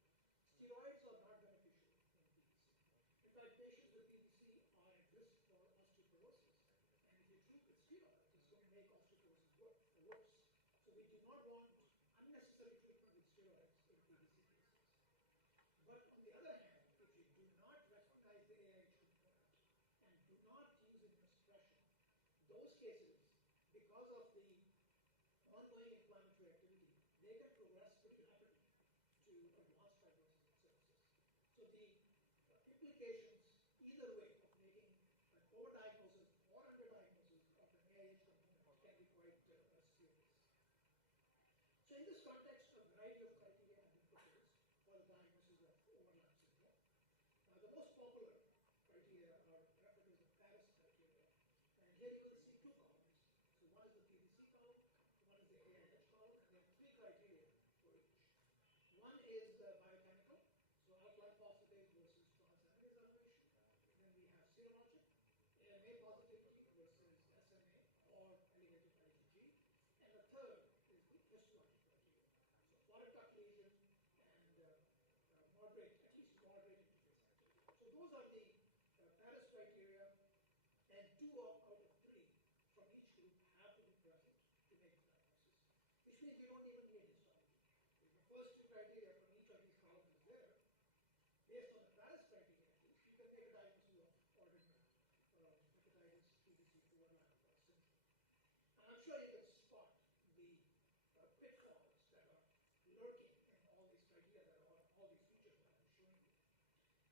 Steroids are not beneficial in PBC. In fact, patients with PBC are at risk for osteoporosis. And if you treat with steroids, it's going to make osteoporosis worse. So we do not want unnecessary treatment with steroids in PBC cases. But on the other hand, if you do not recognize the AIH component and do not use immunosuppression, those cases, because of the ongoing inflammatory activity, they can progress pretty rapidly to advanced fibrosis and cirrhosis. So the implications either way of making an overdiagnosis or underdiagnosis of an AIH component can be quite serious. So in this context, a variety of criteria have been proposed for the diagnosis of overlap syndrome. The most popular criteria are referred to as the Paris criteria. And here you will see two columns. So one is the PBC column, one is the AIH column, and there are three criteria for each. One is biochemical, so alkaline phosphatase versus transaminase elevation. Then we have serologic, AMA positivity versus SMA or elevated IgG. And the third is the histologic criteria. So foreign duct lesion and moderate, at least moderate interface activity. So those are the Paris criteria, and 2 out of 3 from each group have to be present to make the diagnosis, which means you don't even need histology. If the first 2 criteria from each of these columns is there, based on the Paris criteria at least, you can make a diagnosis of ordinary hepatitis, PBC, overlap syndrome. And I'm sure you can spot the pitfalls that are lurking in all these criteria, that are all these features that I'm showing you.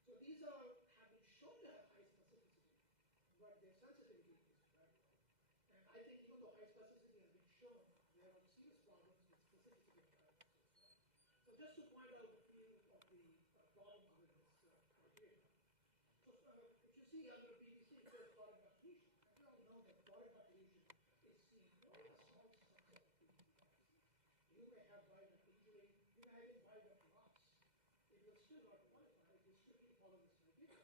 So these have been shown to have high specificity, but their sensitivity is very low. And I think even though high specificity has been shown, there are serious problems with specificity of diagnosis. So just to point out a few of the problems with this criteria. So if you see under PBC, it says foreign duct lesion. And we all know that foreign duct lesion is seen only in a small subset of PBC cases. You may have bile duct injury, you may have bile duct loss. It will still not qualify, it will still need to follow this criteria.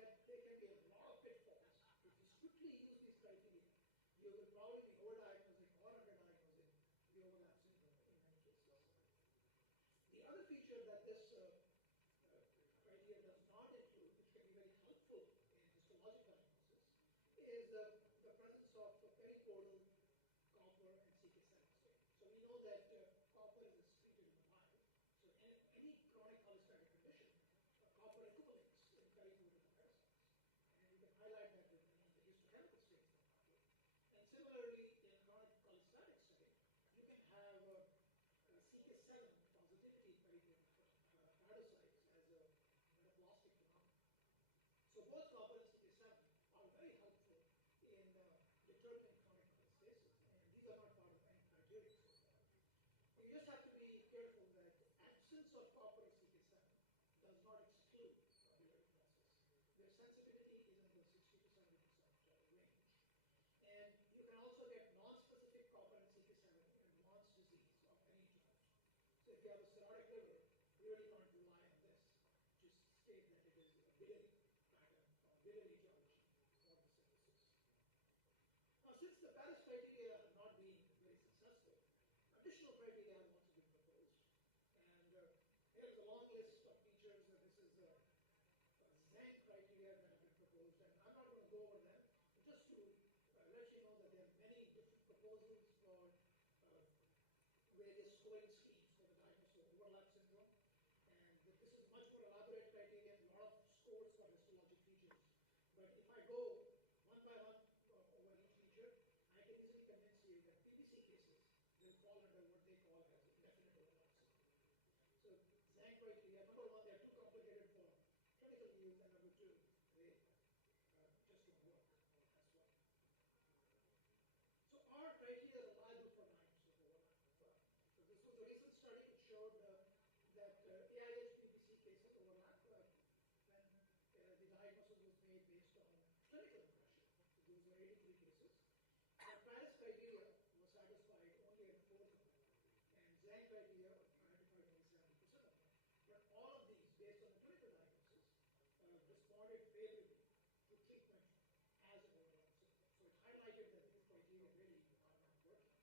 that there can be a lot of pitfalls. If you strictly use these criteria, you will probably be overdiagnosing or underdiagnosing the overlap syndrome in many cases. The other feature that this criteria does not include, which can be very helpful in histologic diagnosis, is the presence of periportal copper and CK7 stain. So we know that copper is excreted in the bile. So any chronic cholestatic condition, copper accumulates in periportal hepatocytes. And you can highlight that with any of the histochemical stains that happen. And similarly, in chronic cholestatic setting, you can have CK7 positivity in periportal hepatocytes as a metaplastic phenomenon. So both copper and CK7 are very helpful in determining chronic cholestasis, and these are not part of any criteria so far. You just have to be careful that absence of copper or CK7 does not exclude biliary process. Their sensitivity is in the 60 to 70% range. And you can also get non-specific copper and CK7 in advanced disease of any type. So if you have a cirrhotic liver, you really can't rely on this to state that it is a biliary pattern or biliary etiology for the synthesis. Now, since the Paris criteria have not been very successful, additional criteria have also been proposed. And here's a long list of features. This is ZANG criteria that have been proposed, and I'm not going to go over them, but just to let you know that there are many different proposals for various scoring schemes for the diagnosis of overlap syndrome. And this is much more elaborate criteria and a lot of scores for histologic features. But if I go one by one over each feature, I can easily convince you that PBC cases will fall under what they call as indefinite overlap syndrome. So ZANG criteria, number one, they are too complicated for clinical use, and number two, they just don't work. That's why. So are criteria reliable for diagnosis of overlap? So this was a recent study which showed that AIH-PBC cases overlap when the diagnosis was made based on clinical impression. So those were 83 cases. The Paris criteria was satisfied only at a fourth of them, and ZANG criteria identified only 70% of them. But all of these, based on the clinical diagnosis, responded favorably to treatment as an overlap syndrome. So it highlighted that these criteria really are not working.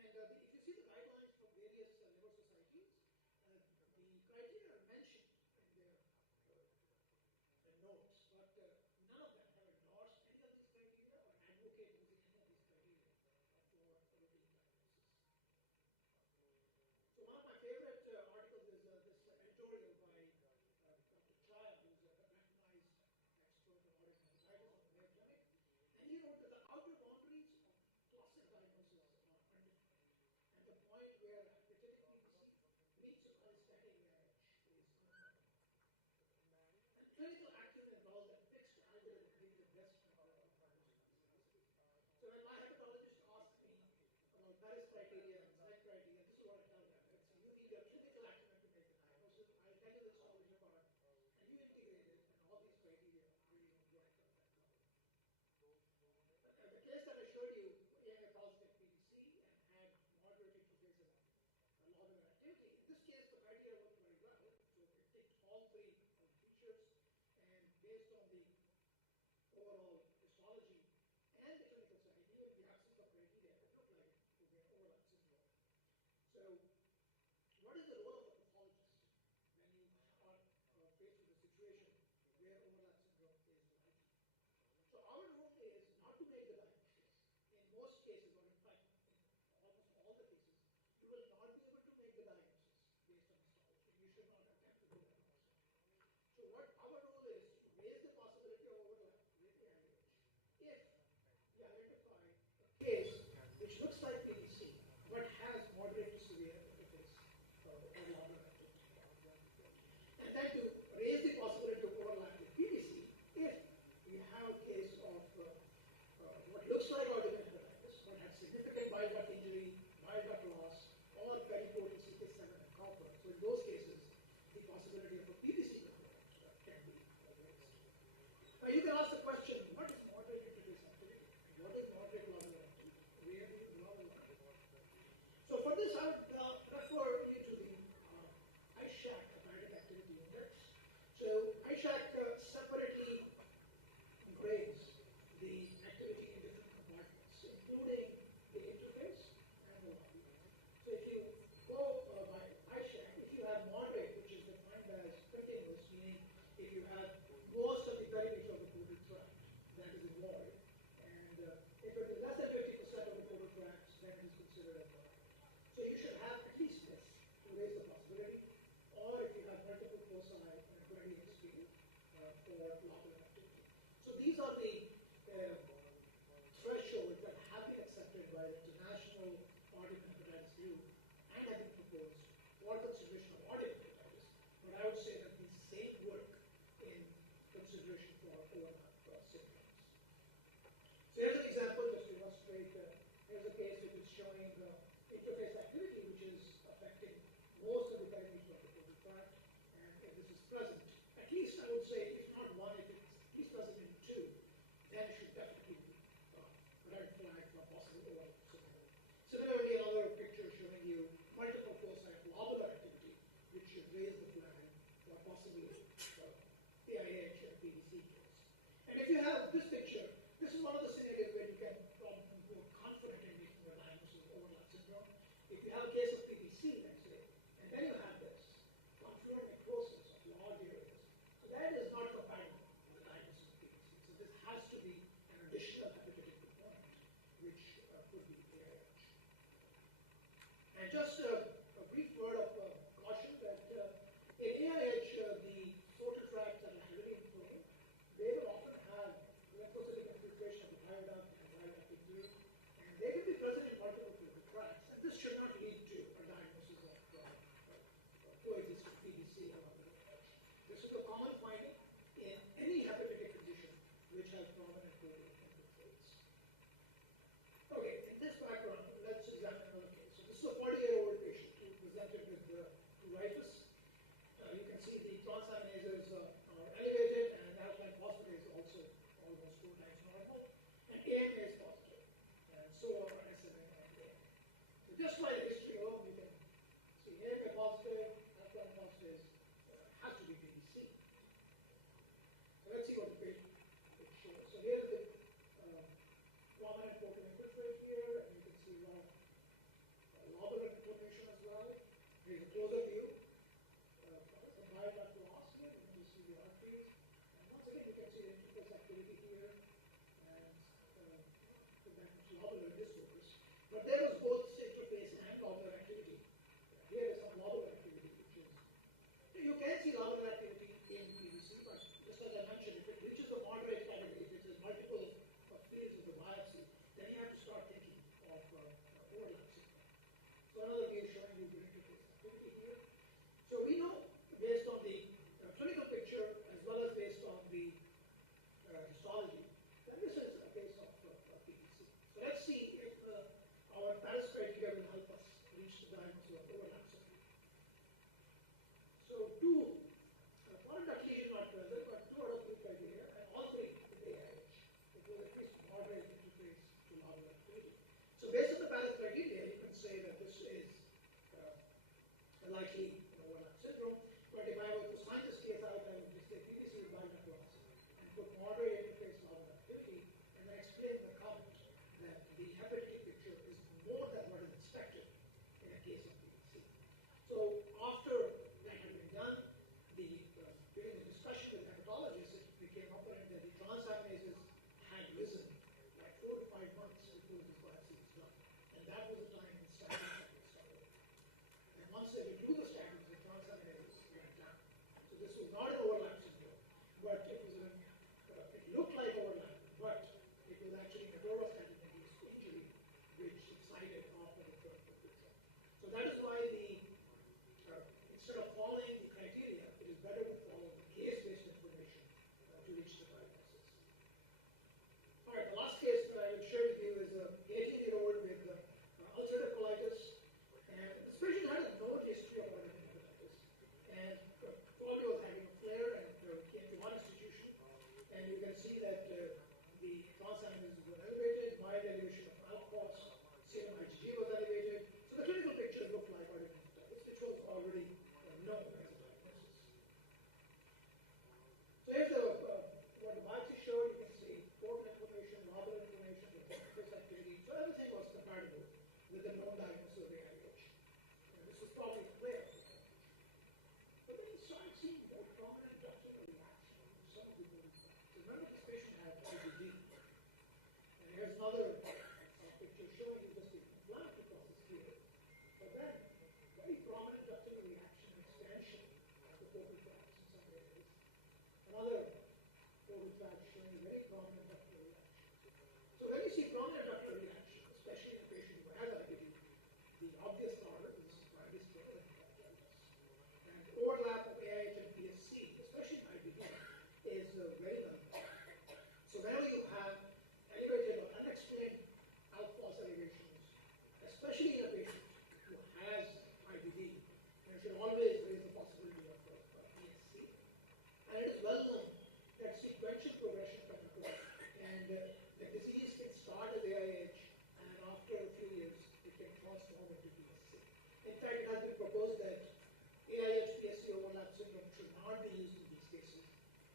And if you see the guidelines from various liver societies, the criteria are mentioned in their notes, but none of them have endorsed any of these criteria or advocate using any of these criteria for routine diagnosis. So one of my favorite articles is this editorial by Dr. Chaya, who's a recognized expert on aortic hepatitis from the Mayo Clinic, and he wrote that the outer boundaries of classic diagnosis are undefined, and the point where hepatitic PBC meets a cholestatic AIH is undefined. And clinical acumen involves a fixed algorithm being the best method of diagnosis. So when my hepatologist asks me about Paris criteria and ZANG criteria, this is what I tell them. You need a clinical acumen to make the diagnosis. I'll tell you the histology part, and you integrate it, and all these criteria really don't work at that level. The case that I showed you, AI positive PBC and had moderate interface and lobular activity, in this case the criteria worked very well. So it ticked all three of the features, and based on the overall histology and the clinical setting, even the absence of criteria, it looked like it would be an overlap syndrome. So what is the role of a pathologist when you are faced with a situation where overlap syndrome is likely? So our role is not to make the diagnosis. In most cases, or in fact, in almost all the cases, you will not be able to make the diagnosis based on histology, and you should not attempt to do that also. So what our role is to raise the possibility of overlap with the AIH if we identify a case which looks like PBC but has moderate to severe interface or lobular activity. And then to raise the possibility of overlap with PBC if we have a case of what looks like aortic hepatitis but has significant bile duct injury, bile duct loss, or periportal CK7 and copper. So in those cases, the possibility of a PBC component can be raised. Now you can ask the question, what is moderate interface activity? What is moderate lobular activity? Where do you draw the line? So for this, I would refer you to the ISHAC hepatic activity index. So ISHAC considered as benign. So you should have at least this to raise the possibility, or if you have multiple foci and gradient scale for lobular activity. So these are the thresholds that have been accepted by the International Audit and Hepatitis Group and have been proposed for consideration of audit hepatitis. But I would say that these same work in consideration for overlap symptoms. So here's an example just to illustrate. Here's a case which is showing interface activity which is affecting most of the parameters of the total tract, and if this is present, at least I would say, if not one, if it's at least present in two, then it should definitely be red flag for possible overlap syndrome. Similarly, another picture showing you multiple foci of lobular activity, which should raise the flag for possibly AIH and PVC case. And if you have this picture, this is one of the scenarios where you can probably be more confident in making a diagnosis of overlap syndrome. If you have a case of PVC, let's say, and then you have this confluent necrosis of large areas, so that is not compatible with the diagnosis of PVC. So this has to be an additional hepatitic component, which could be AIH. And just a brief word of caution that in AIH, the total tracts that are heavily inflamed, they will often have lymphocytic infiltration of the bile duct and bile ducted fluid, and they can be present in multiple total tracts, and this should not lead to a diagnosis of coexisting PVC along with AIH. This is a common finding in any hepatitic condition which has prominent total infiltrates. Okay, in this background, let's examine another case. So this is a 40-year-old patient who presented with pruritus. You can see the transaminases are elevated, and alkaline phosphatase is also almost 2 times normal, and AMA is positive, and so are SMA and AMA. So just by the history alone, you can see AMA positive, alkaline phosphatase has to be PVC. So let's see what the page shows. So here's the prominent focal infiltrate here, and you can see a lot of lobular inflammation as well. Here's a closer view. Some bile duct loss here, and then you see the arteries. And once again, you can see the interface activity here, and the lobular disorders. But there was both interface and lobular activity. Here is some lobular activity, which is, you can see lobular activity in PVC, but just as I mentioned, if it reaches the moderate category, if it is multiple fields of the biopsy, then you have to start thinking of overlap syndrome. So another view showing you the interface activity here. So we know, based on the clinical picture as well as based on the histology, that this is a case of PVC. So let's see if our Paris criteria will help us reach the diagnosis of overlap syndrome. So two, one that lesion not present, but 2 out of 3 criteria, and all 3 with AIH. It was at least moderate interface to lobular activity. So based on the Paris criteria, you can say that this is likely overlap syndrome. But if I were to sign this case out, I would just say PVC with bile duct loss and put moderate interface lobular activity, and then explain the comment that the hepatitic picture is more than what is expected in a case of PVC. So after that had been done, during the discussion with hepatologists, it became apparent that the transaminases had risen like 4 to 5 months before this biopsy was done. And that was the time when statins had been started. And once they withdrew the statins, the transaminases went down. So this was not an overlap syndrome, but it looked like overlap, but it was actually an atorvastatin-induced injury which subsided after the third visit. So that is why instead of following the criteria, it is better to follow the case-based information to reach the diagnosis. All right, the last case that I will share with you is an 18-year-old with ulcerative colitis, and this patient had a known history of autoimmune hepatitis, and probably was having a flare, and came to one institution, and you can see that the transaminases were elevated, mild elevation of alcohols, serum IgG was elevated. So the clinical picture looked like autoimmune hepatitis, which was already known as a diagnosis. So here's what the biopsy showed. You can see focal inflammation, lobular inflammation, interface activity. So everything was compatible with the known diagnosis of AIH. And this was probably clear. But then you started seeing more prominent ductal reaction in some of the body parts. So remember, this patient had IgD. And here's another picture showing you just the inflammatory process another photograph showing a very prominent ductal reaction. So when you see prominent ductal reaction, especially in a patient who has IBD, the obvious thought is primary sclerosis. And overlap of AIH and PSC, especially in IBD, is very well known. So whenever you have elevated or unexplained alpha elevations, especially in a patient who has IBD, you should always raise the possibility of PSC. And it is well known that sequential progression can occur, and the disease can start as AIH, and after a few years, it can transform into PSC. In fact, it has been proposed that AIH-PSC overlap syndrome should not be used in these cases.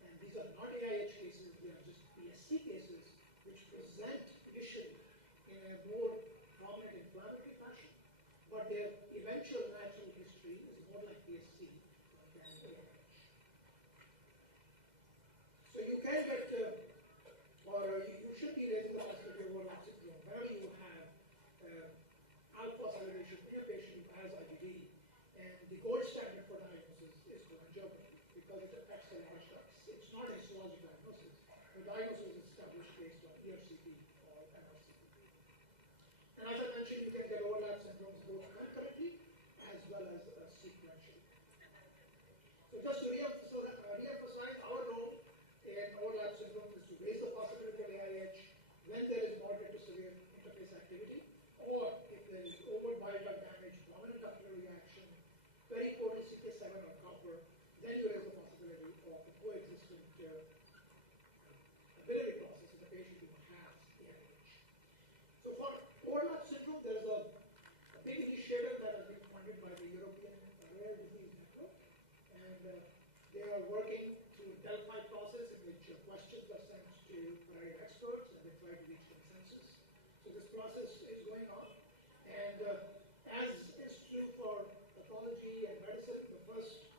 And these are not AIH cases, they are just PSC cases, which present initially in a more prominent inflammatory fashion, but their eventual natural history is more like PSC than AIH. So you can get, you should be raising the possibility of overlap syndrome whenever you have alpha elevation in a patient who has IBD. And the gold standard for diagnosis is cholangiography because it affects the large ducts. It's not a histologic diagnosis. The diagnosis is established based on ERCP or MRCP. And as I mentioned, you can get overlap syndromes both concurrently as well as sequentially. So just to re-emphasize, our role in overlap syndrome is to raise the possibility of AIH when there is moderate to severe interface activity, or if there is over bile duct damage, prominent ductal reaction, very potent CK7 or copper, then you raise the possibility of the coexistent ability process in the patient who has AIH. So for overlap syndrome, there is a big initiative that has been funded by the European Rare Disease Network, and they are working through a Delphi process in which questions are sent to various experts and they try to reach consensus. So this process is going on, and as is true for pathology and medicine, the first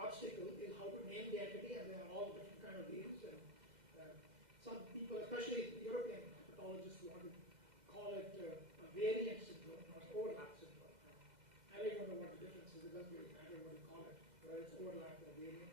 obstacle is how to name the entity, and there are all different kind of names. And some people, especially European pathologists, want to call it a variant syndrome, not overlap syndrome. I really don't know what the difference is. It doesn't really matter what you call it, whether it's overlap or variant.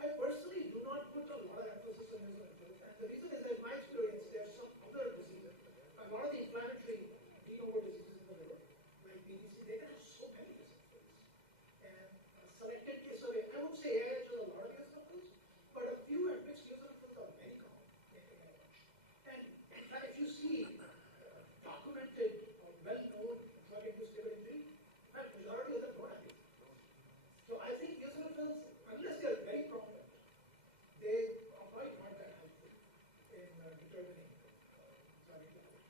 I personally do not put a lot of emphasis on eosinophils, and the reason is that in my experience, there are some other diseases. A lot of the inflammatory de novo diseases in the liver, like BDC, they can have so many eosinophils. And a selected case of, I won't say AIH has a lot of eosinophils, but a few and mixed eosinophils are very common in AIH. And in fact, if you see documented or well-known drug-induced liver injury, in fact, majority of them don't have it. So I think eosinophils, unless they are very prominent, they are quite not that helpful in determining inflammatory damage.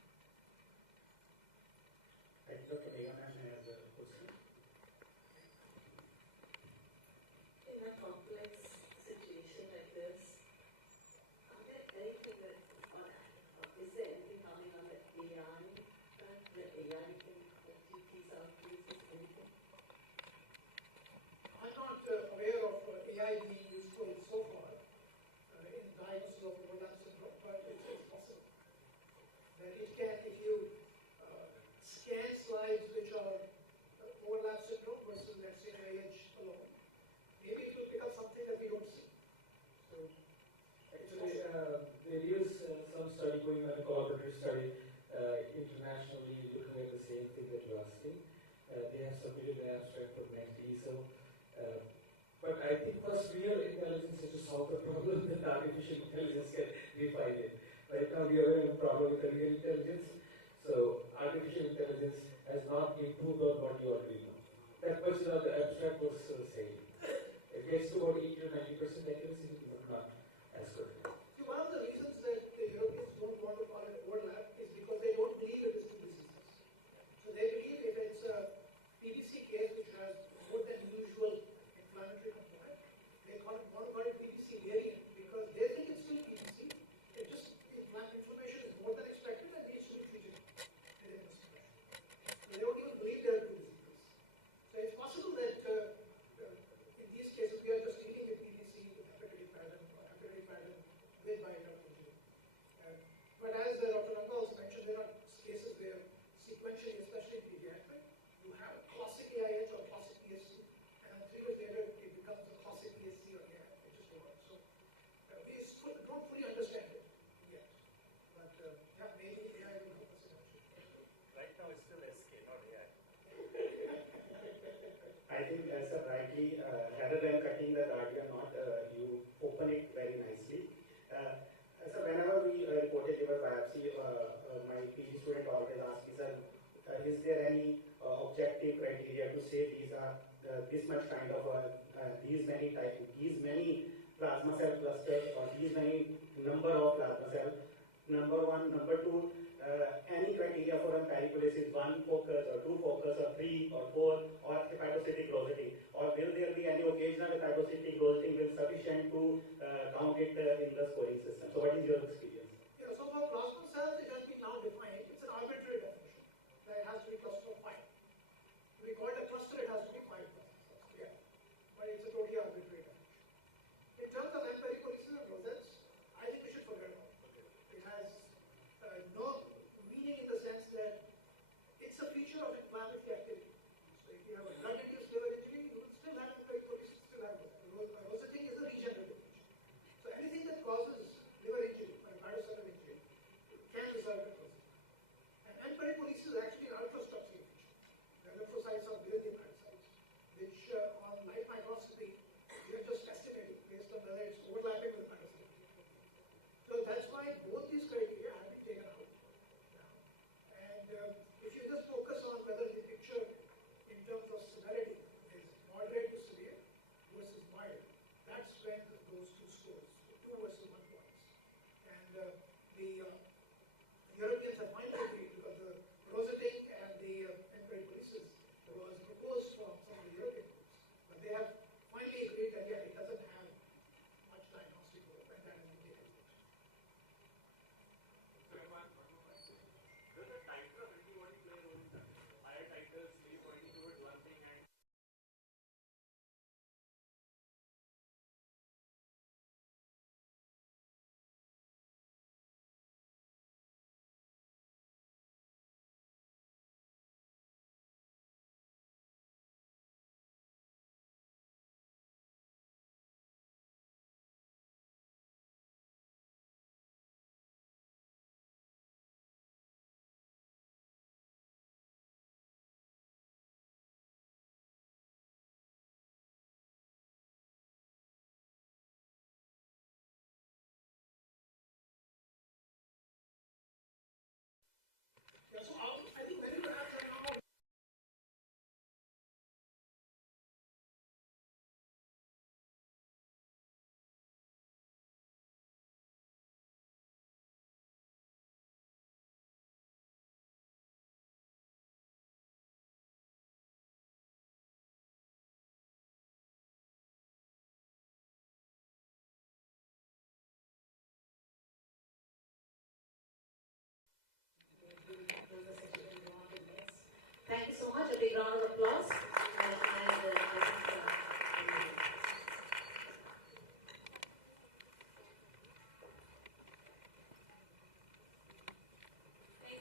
I think Dr. Meghana has a question. In a complex situation like this, are there anything that, is there anything coming on the AI front, where AI can help you tease out cases, anything? I'm not aware of AI being useful so far in diagnosis of overlap syndrome, but it's possible. That it can, if you scan slides which are overlap syndrome versus, let's say, IH alone, maybe it will pick up something that we don't see. So, Actually, there is some study going on, a collaborative study internationally looking at the same thing that you're asking. They have submitted the abstract for next so. But I think first real intelligence is to solve the problem, then artificial intelligence can refine it. Right now we are having a problem with the real intelligence, so artificial intelligence has not improved on what you already know. That person of the abstract was saying. It gets to about 80 to 90% accuracy, but not as good. see, one of the reasons that the Europeans don't want to call it overlap is because they don't believe it is two diseases. So they believe if it's a PBC case which has more than usual inflammatory component, they want to call it PBC variant because they think it's still PBC. It just inflammation is more than expected and needs to be treated with immunosuppression. So they don't even believe there are two diseases. So it's possible that in these cases we are just dealing with PBC with hepatitis pattern or hepatitis pattern with biochemical injury. But as Dr. Ranga also mentioned, there are cases where sequentially, especially in pediatric, you have classic AIH or classic PSC, and then 3 years later it becomes a classic PSC or AIH. It just works. So we don't fully understand it yet. But yeah, maybe AI will help us eventually. Right now it's still SK, not AI. I think sir, rightly, rather than cutting the guardian knot, you open it very nicely. So whenever we reported liver biopsy, my PG student always asks me, sir, is there any objective criteria to say these are this much kind of these many plasma cell clusters or these many number of plasma cells? Number one, number two, any criteria for a peripolis 1 focus or 2 focus or 3 or 4 or hepatocytic rosity, or will there be any occasional hepatocytic rosity will sufficient to count it in the scoring system? So what is your experience? Yeah, so for plasma cells, it has been now defined. It's an arbitrary definition. That it has to be cluster of 5. To be called a cluster, it has to be 5 plasma cells. Yeah, but it's a totally arbitrary definition. In terms of peripolis and rosettes, I think we should forget about it. It has no meaning in the sense that it's a feature of inflammatory activity. So if you have a blood-induced liver injury, you will still have peripolis, still have rosette. Rosetting is a regenerative feature. So anything that causes liver injury, big round of applause. Thank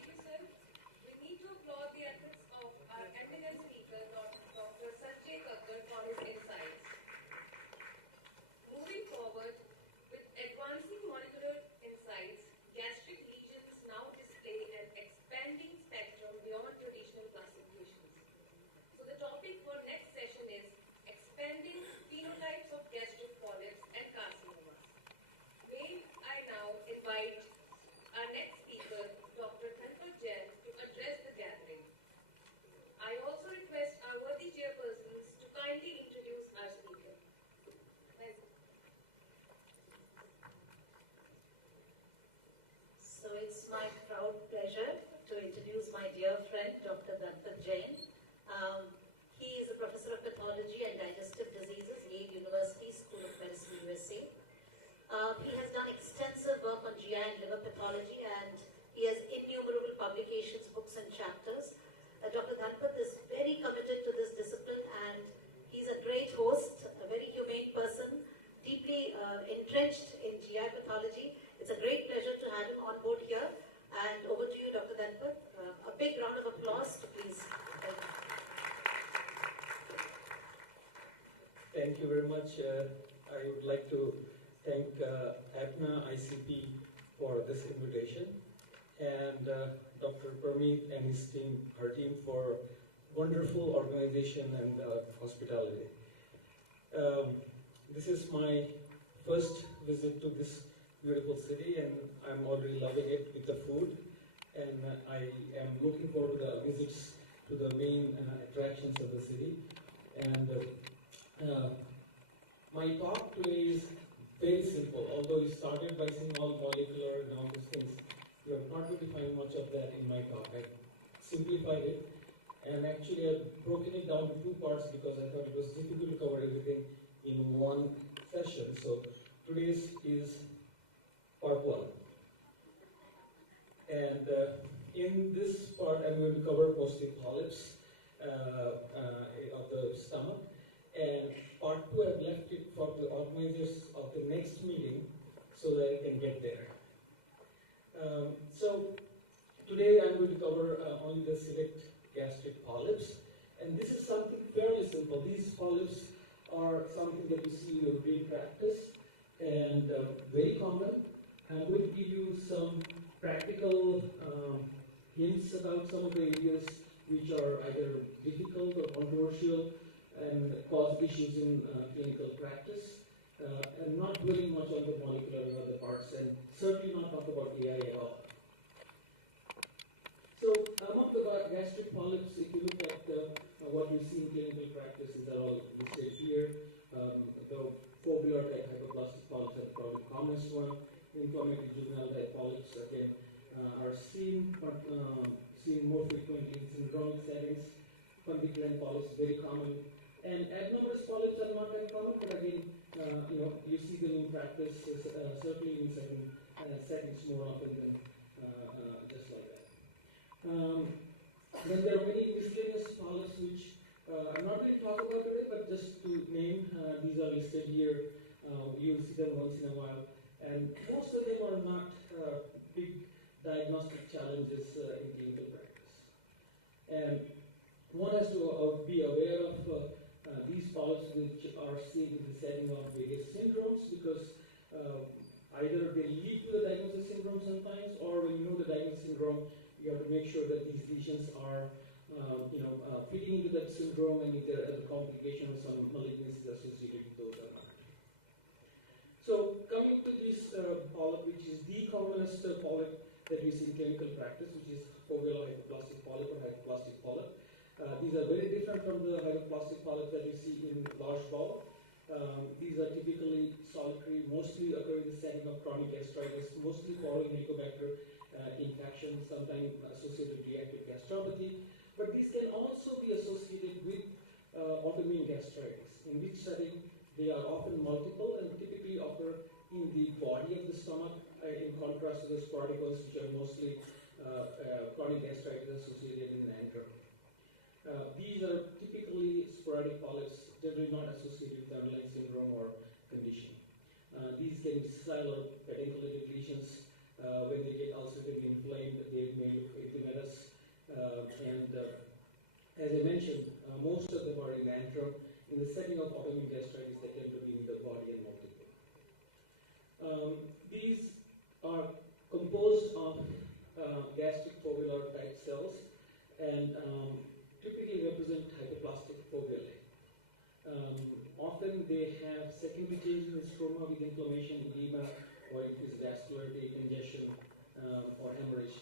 you, sir. We need to applaud the efforts of our eminent speaker, Dr. SATKAR, for his insights. Moving forward, with advancing molecular insights, gastric lesions now display an expanding spectrum beyond traditional classifications. So the topic for next session is expanding phenotypes of gastric polyps and carcinomas. May I now invite our next speaker, Dr. Dhanpal Jain, to address the gathering. I also request our worthy chairpersons to kindly introduce our speaker. So it's my proud pleasure to introduce my dear friend, Dr. Dhanpal Jain. He is a professor of pathology and digestive diseases, Yale University School of Medicine, USA. He has done extensive work on GI and liver pathology, and he has innumerable publications, books, and chapters. Dr. Dhanpal is very committed to this discipline, and he's a great host, a very humane person, deeply entrenched in GI pathology. It's a great pleasure to have him on board here. And over to you, Dr. Dhanpal. A big round of applause, please. Thank you very much. I would like to thank APNA ICP for this invitation, and Dr. Parmeet and his team, her team, for wonderful organization and hospitality. This is my first visit to this beautiful city, and I'm already loving it with the food, and I am looking forward to the visits to the main attractions of the city. And my talk today is very simple, although it started by saying all molecular and all these things. You are not going to find much of that in my talk. I simplified it, and actually I've broken it down to two parts because I thought it was difficult to cover everything in one session. So today's is part one. And in this part, I'm going to cover mostly polyps of the stomach. And part two, I've left it for the organizers of the next meeting so that I can get there. So today I'm going to cover only the select gastric polyps. And this is something fairly simple. These polyps are something that you see in your daily practice and very common. I'm going to give you some practical hints about some of the areas which are either difficult or controversial and cause issues in clinical practice, and not very much on the molecular and other parts, and certainly not talk about AI at all. So among the gastric polyps, if you look at what you see in clinical practice, is all listed here. The foveolar type hypoplastic polyps are probably the commonest one. Inflammatory juvenile type polyps again are seen, but seen more frequently in syndromic settings. Fundicular polyps very common, and adenomatous polyps are not that common, but again, you see them in practice, certainly in certain settings more often than just like that. Then there are many miscellaneous polyps which I'm not going to talk about today, but just to name, these are listed here. You'll see them once in a while, and most of them are not big diagnostic challenges in clinical practice. And one has to be aware of these polyps which are seen in the setting of various syndromes, because either they lead to the diagnosis syndrome sometimes, or when you know the diagnosis syndrome, you have to make sure that these lesions are fitting into that syndrome, and if there are other complications or some malignancies associated with those or not. So coming to this polyp, which is the commonest polyp that we see in clinical practice, which is foveolar hypoplastic polyp or hypoplastic polyp. These are very different from the hypoplastic polyps that you see in large bowel. These are typically solitary, mostly occur in the setting of chronic gastritis, mostly following Helicobacter infection, sometimes associated with reactive gastropathy. But these can also be associated with autoimmune gastritis, in which setting they are often multiple and typically occur in the body of the stomach, in contrast to the sporadic ones, which are mostly chronic gastritis associated in the antrum. These are typically sporadic polyps, generally not associated with underlying syndrome or condition. These can be sessile or pedunculated lesions. When they get ulcerative and inflamed, they may look erythematous. As I mentioned, most of them are in antrum. In the setting of autoimmune gastritis, they tend to be in the body and multiple. These are composed of gastric foveolar type cells and typically represent hypoplastic foveolae. Often they have secondary changes in stroma with inflammation, edema, or it is vascularity, congestion, or hemorrhage.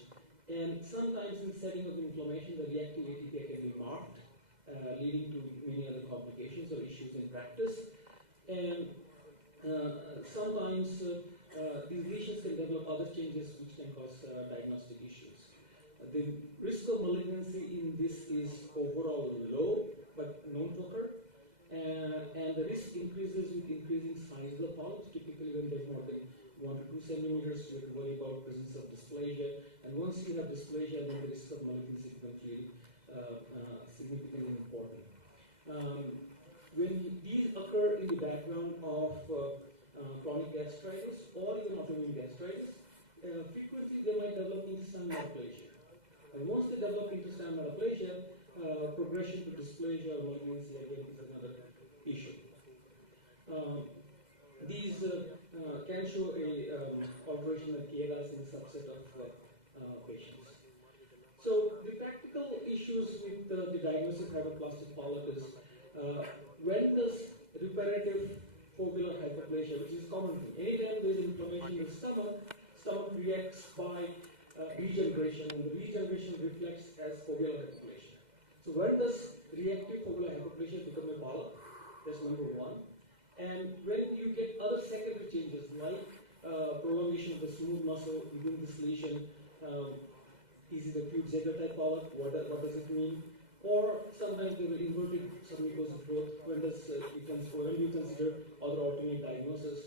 And sometimes in setting of inflammation, the reactive ATPI can be marked, leading to many other complications or issues in practice. And sometimes these lesions can develop other changes which can cause diagnostic issues. The risk of malignancy in this is overall low, but known to occur. And the risk increases with increasing size of the polyps. Typically, when there's more than 1 to 2 centimeters, you have to worry about presence of dysplasia. And once you have dysplasia, then the risk of malignancy becomes really significantly important. When these occur in the background of chronic gastritis or even autoimmune gastritis, frequently they might develop intestinal metaplasia. And once they develop intestinal metaplasia, progression to dysplasia or malignancy again is another issue. These can show a alteration of KRAS in a subset of patients. So the practical issues with the diagnosis of hypoplastic polyp is when does reparative foveolar hyperplasia, which is common. Anytime there is inflammation in the stomach reacts by regeneration, and the regeneration reflects as foveolar hyperplasia. So when does reactive foveolar hyperplasia become a polyp? That's number one. And when you get other secondary changes like prolongation of the smooth muscle within this lesion, is it a Peutz-Jeghers type polyp? What does it mean? Or sometimes they will inverted submucosal growth. When do you consider other alternate diagnosis?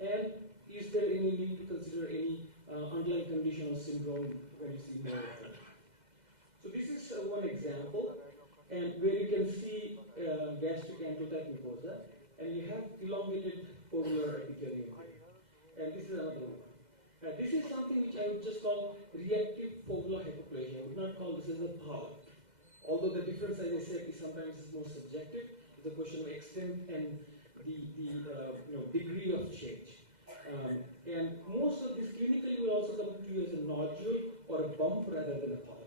And is there any need to consider any underlying condition or syndrome when you see more of them? So this is one example, and where you can see gastric angiotype mucosa, and you have elongated foveolar epithelium here. And this is another one. This is something which I would just call reactive foveolar hyperplasia. I would not call this as a polyp. Although the difference, as I said, is sometimes more subjective. It's a question of extent and the degree of change. And most of this clinically will also come to you as a nodule or a bump rather than a polyp.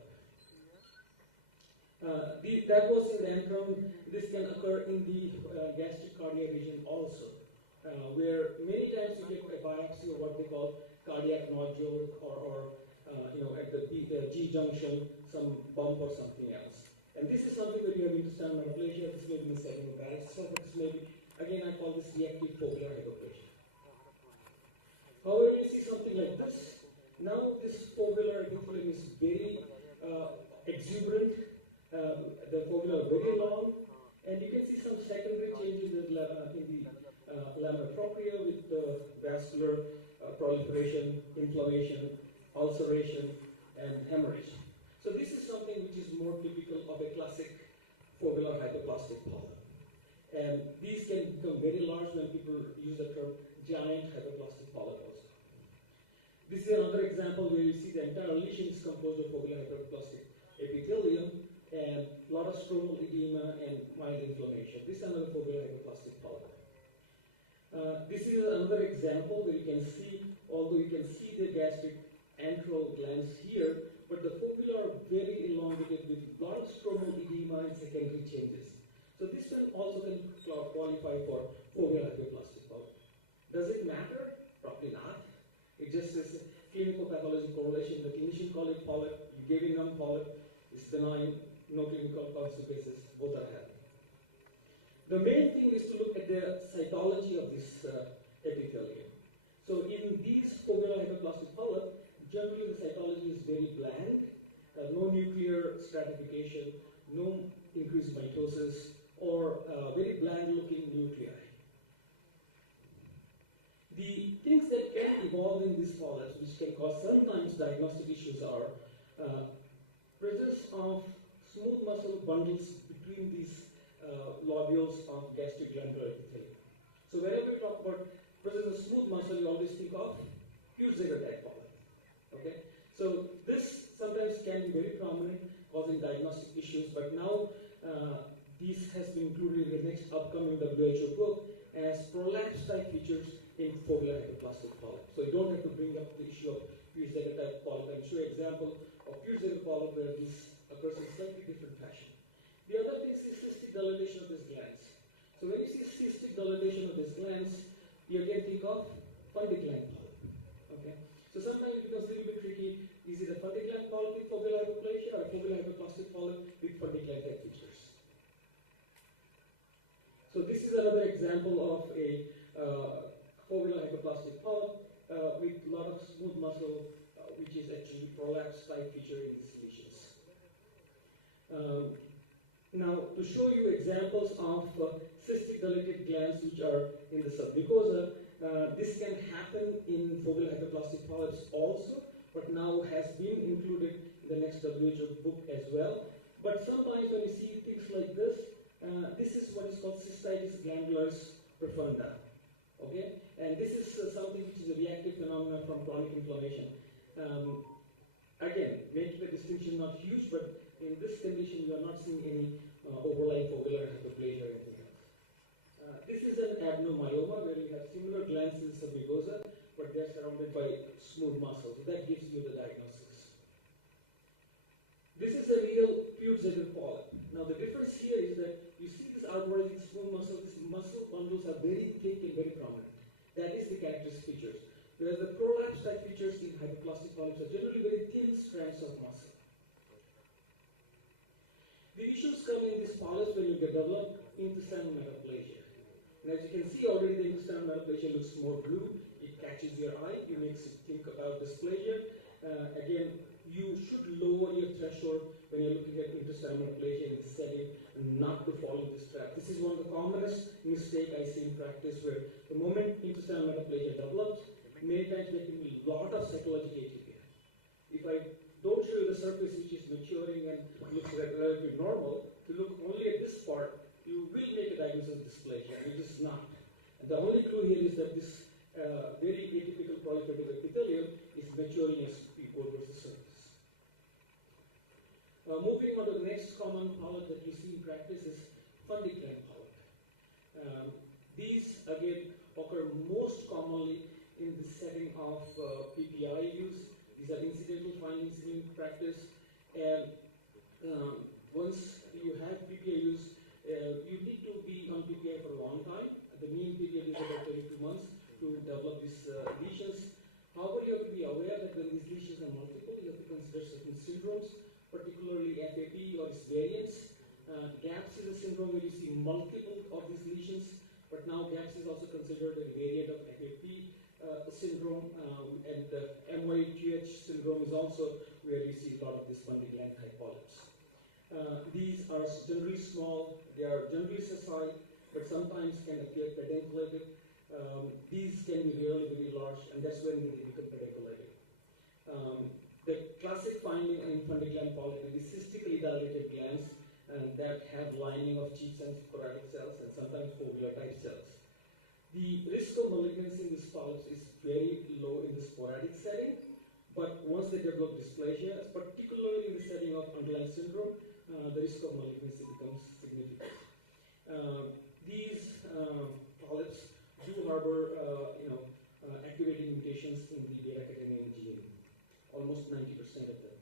That was in the antrum. This can occur in the gastric cardiac region also, where many times you get a biopsy of what they call cardiac nodule or at the G junction, some bump or something else. And this is something where you have intestinal metaplasia. This may be in the setting of paralysis, but this may be, again, I call this reactive foveolar hyperplasia. However, you see something like this. Now this foveolar epithelium is very exuberant. The fovea are very long, and you can see some secondary changes in the lamina propria with vascular proliferation, inflammation, ulceration, and hemorrhage. So this is something which is more typical of a classic foveolar hypoplastic polyp. And these can become very large when people use the term giant hypoplastic polyp also. This is another example where you see the entire lesion is composed of foveolar hypoplastic epithelium and a lot of stromal edema and mild inflammation. This is another foveolar hypoplastic polyp. This is another example where you can see, although you can see the gastric antral glands here, but the fovea are very elongated with a lot of stromal edema and secondary changes. So this one also can qualify for foveolar hypoplastic polyp. Does it matter? Probably not. It just is clinical pathology correlation. The clinician call it polyp. You gave it non-polyp. It's benign. No clinical consequences. Both are happening. The main thing is to look at the cytology of this epithelium. So in these foveolar hypoplastic polyp, generally the cytology is very bland. No nuclear stratification, no increased mitosis, or very bland-looking nuclei. The things that can evolve in these polyps, which can cause sometimes diagnostic issues, are presence of smooth muscle bundles between these lobules of gastric glandular epithelium. So whenever we talk about presence of smooth muscle, you always think of Peutz-Jeghers type polyp. Okay, so this sometimes can be very prominent, causing diagnostic issues. But now this has been included in the next upcoming WHO book as prolapse type features in foveal hypoplastic polyp. So you don't have to bring up the issue of Peutz-Jeghers type polyp. I'll show you an example of Peutz-Jeghers polyp where this occurs in slightly different fashion. The other thing is cystic dilatation of these glands. So when you see cystic dilatation of these glands, you again think of fundy gland polyp. Okay? So sometimes it becomes a little bit tricky. Is it a fundy gland polyp with foveal hypoplasia or a foveal hypoplastic polyp with fundy gland type features? So this is another example of a foveal hypoplastic polyp with a lot of smooth muscle, which is actually prolapse type feature in these lesions. Now, to show you examples of cystic dilated glands which are in the submucosa, this can happen in foveal hypoplastic polyps also, but now has been included in the next WHO book as well. But sometimes when you see things like this, this is what is called cystitis glandularis profunda. Okay, and this is something which is a reactive phenomenon from chronic inflammation. Again, making the distinction not huge, but in this condition you are not seeing any overlying foveal hypoplasia or anything else. This is an adenomyoma where you have similar glands in the submucosa, but they are surrounded by smooth muscle. So that gives you the diagnosis. This is a real Peutz-Jeghers polyp. Now the difference here is that you see this outwardly smooth muscle, these muscle bundles are very thick and very prominent. That is the characteristic features. Whereas the prolapse type features in hypoplastic polyps are generally very thin strands of muscle. The issues come in these polyps when you develop intestinal metaplasia. And as you can see already, the intestinal metaplasia looks more blue. It catches your eye. It makes you think about dysplasia. Again, you should lower your threshold when you're looking at intestinal metaplasia in this setting and not to fall into this trap. This is one of the commonest mistakes I see in practice, where the moment intestinal metaplasia develops, many times there can be a lot of psychological atypia. If I don't show you the surface which is maturing and looks relatively normal, to look only at this part, you will make a diagnosis of dysplasia, which is not. And the only clue here is that this very atypical proliferative epithelium is maturing as we go towards the surface. Moving on to the next common polyp that you see in practice is fundy gland polyp. These again occur most commonly in the setting of PPI use. These are incidental findings in practice, and once you have PPI use, you need to be on PPI for a long time. The mean period is about 32 months to develop these lesions. However, you have to be aware that when these lesions are multiple, you have to consider certain syndromes, particularly FAP or its variants. GAPS is a syndrome where you see multiple of these lesions, but now GAPS is also considered a variant of FAP syndrome, and the MYQH syndrome is also where you see a lot of these fundy gland type polyps. These are generally small, they are generally sessile, but sometimes can appear pedunculated. These can be really very large, and that's when they become pedunculated. The classic finding in fundy gland polyp is cystically dilated glands that have lining of cheeks and sporadic cells and sometimes foveal type cells. The risk of malignancy in these polyps is very low in the sporadic setting, but once they develop dysplasia, particularly in the setting of underlying syndrome, the risk of malignancy becomes significant. These polyps do harbor, activating mutations in the beta-catenin gene, almost 90% of them.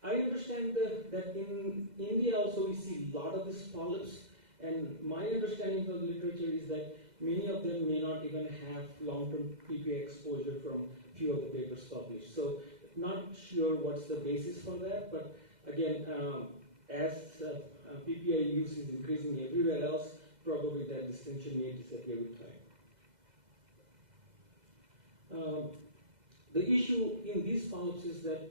I understand that in India also we see a lot of these polyps, and my understanding of the literature is that many of them may not even have long-term PPI exposure from few of the papers published. So not sure what's the basis for that, but again, as PPI use is increasing everywhere else, probably that distinction may disappear with time. The issue in these polyps is that,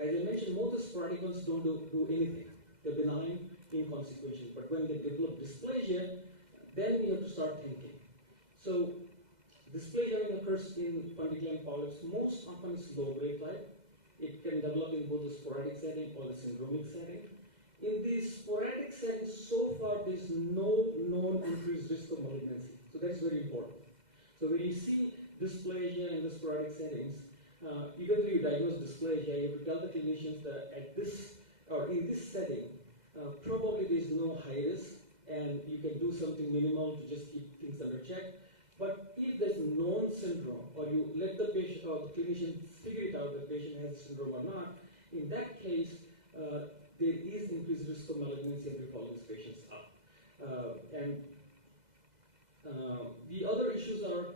as I mentioned, most of the sporadic ones don't do anything. They're benign, inconsequential. But when they develop dysplasia, then you have to start thinking. So dysplasia occurs in fundy gland polyps. Most often it's low-grade type. It can develop in both the sporadic setting or the syndromic setting. In the sporadic setting, so far there is no known increased risk of malignancy. So that's very important. So when you see dysplasia in the sporadic settings, even though you diagnose dysplasia, you have to tell the clinicians that at this or in this setting, probably there is no high risk, and you can do something minimal to just keep things under check. But if there's known syndrome, or you let the patient or the clinician figure it out the patient has a syndrome or not, in that case, there is increased risk of malignancy if we follow these patients up. The other issues are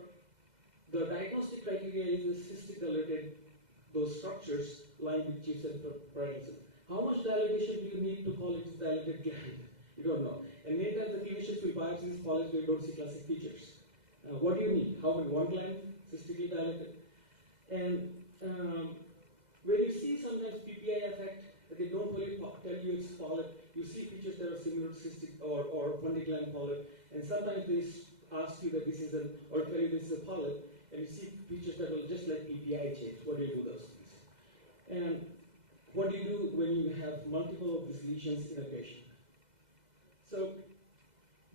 the diagnostic criteria is the cystic dilated, those structures lined with chief cell parenchyma. How much dilatation do you need to call it dilated gland? You don't know. And many times the clinicians will biopsy these polyps where you don't see classic features. What do you need? How many? One gland, cystically dilated. And when you see sometimes PPI effect, they don't really tell you it's polyp. You see features that are similar to cystic or fundigland polyp, and sometimes they ask you that this is an, or tell you this is a polyp, and you see features that will just like PPI change. What do you do those things? And what do you do when you have multiple of these lesions in a patient? So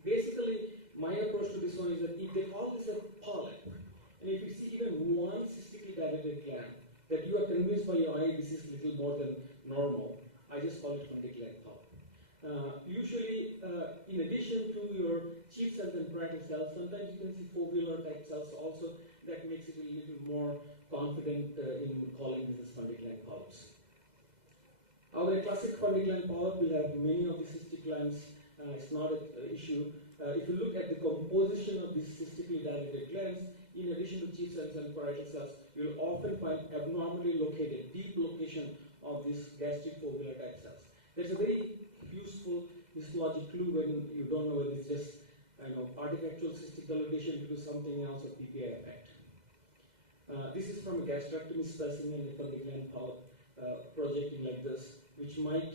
basically, my approach to this one is that if they call this a polyp, and if you see even one cystically dilated gland, that you are convinced by your eye this is little more than normal, I just call it fundigland polyp. Usually, in addition to your chief cells and parietal cells, sometimes you can see foveolar type cells also. That makes it a little more confident in calling this as fundigland polyps. Our classic fundigland polyp will have many of the cystic glands. It's not an issue. If you look at the composition of these cystically dilated glands, in addition to chief cells and parietal cells, you will often find abnormally located, deep location of these gastric foveolar type cells. There's a very useful histologic clue when you don't know whether it's just artifactual cystic dilatation due to something else or PPI effect. This is from a gastrectomy specimen, a fundigland polyp projecting like this, which might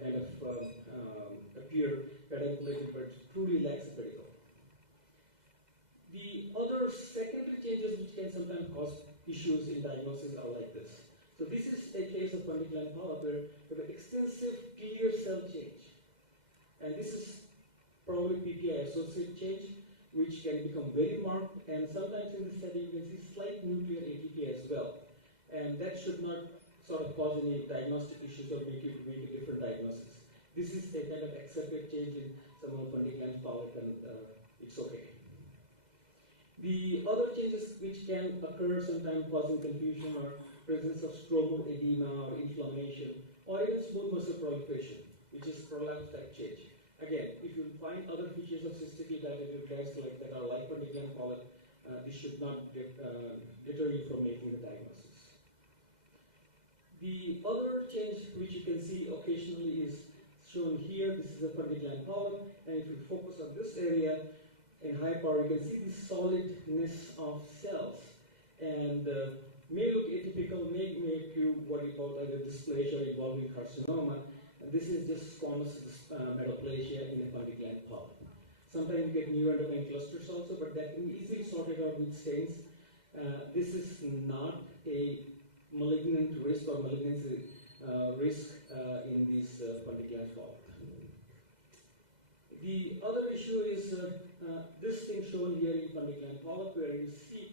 kind of appear peduncle, but truly lacks a pedicle. The other secondary changes which can sometimes cause issues in diagnosis are like this. So this is a case of fundigland polyp where you have an extensive clear cell change. And this is probably PPI associated change, which can become very marked, and sometimes in this study you can see slight nuclear ATP as well. And that should not sort of cause any diagnostic issues or make you make a different diagnosis. This is a kind of accepted change in some of fundigland polyp, and it's okay. The other changes which can occur sometimes causing confusion are presence of stromal edema or inflammation, or even smooth muscle proliferation, which is prolapse type change. Again, if you find other features of cystically dilated glands like that are like fundigland polyp, this should not deter you from making the diagnosis. The other change which you can see occasionally is shown here. This is a fundigland polyp, and if you focus on this area in high power, you can see the solidness of cells, and may look atypical, may make you worry about either dysplasia or evolving carcinoma. And this is just squamous metaplasia in a fundigland polyp. Sometimes you get neuroendocrine clusters also, but that can be easily sorted out with stains. This is not a malignant risk or malignancy risk in this fundigland polyp. The other issue is this thing shown here in fundigland polyp, where you see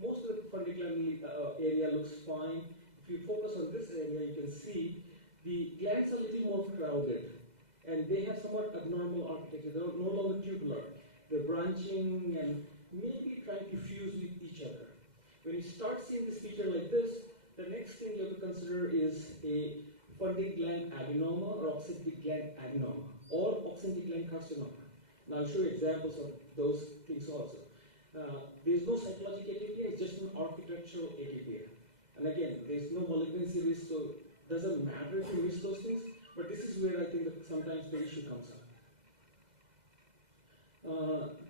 most of the fundigland area looks fine. If you focus on this area, you can see the glands are a little more crowded, and they have somewhat abnormal architecture. They're no longer tubular. They're branching and maybe trying to fuse with each other. When you start seeing this feature like this, the next thing you have to consider is a funding gland adenoma or oxyntic gland adenoma or oxyntic gland carcinoma. Now I'll show you examples of those things also. There's no cytologic atypia, it's just an architectural atypia. And again, there's no malignancy risk, so it doesn't matter if you miss those things, but this is where I think that sometimes the issue comes up.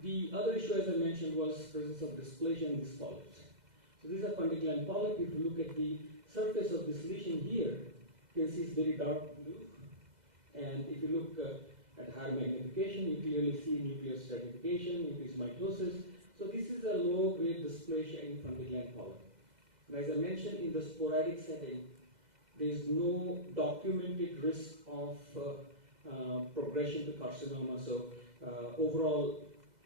The other issue, as I mentioned, was presence of dysplasia in these polyps. So these are fundigland polyp. If you look at the surface of this lesion here, you can see it's very dark blue. And if you look at higher magnification, you clearly see nuclear stratification, nucleus mitosis. So this is a low-grade dysplasia in fundigland polyp. And as I mentioned, in the sporadic setting, there is no documented risk of progression to carcinoma. So overall,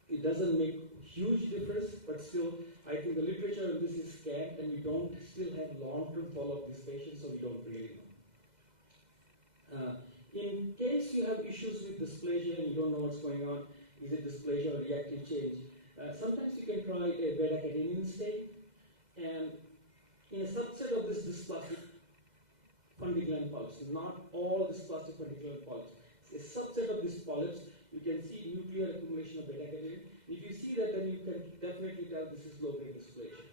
it doesn't make huge difference, but still, I think the literature on this is scant, and we don't still have long-term follow-up with these patients, so we don't really know. In case you have issues with dysplasia and you don't know what's going on, is it dysplasia or reactive change? Sometimes you can try a beta-catenin stain, and in a subset of this dysplastic fundicular polyps, not all dysplastic fundicular polyps, a subset of these polyps, you can see nuclear accumulation of beta-catenin. If you see that, then you can definitely tell this is low-grade dysplasia.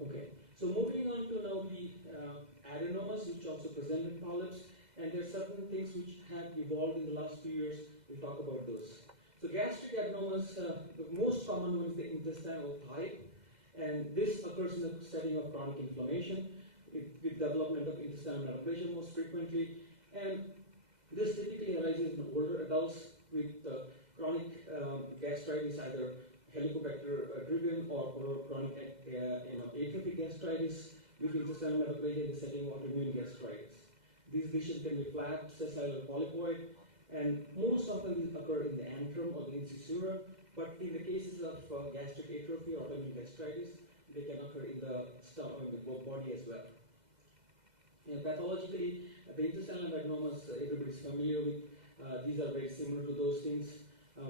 Okay, so moving on to now the adenomas, which also present with polyps, and there are certain things which have evolved in the last few years. We'll talk about those. So gastric adenomas, the most common one is the intestinal type, and this occurs in the setting of chronic inflammation with development of intestinal metaplasia most frequently, and this typically arises in older adults with chronic gastritis, either Helicobacter driven or chronic atrophic gastritis with intestinal metaplasia in the setting of autoimmune gastritis. These lesions can be flat, sessile, or polypoid, and most often these occur in the antrum or the incisura, but in the cases of gastric atrophy or autoimmune gastritis, they can occur in the stomach, in the body as well. Pathologically, the intestinal adenomas everybody is familiar with. These are very similar to those things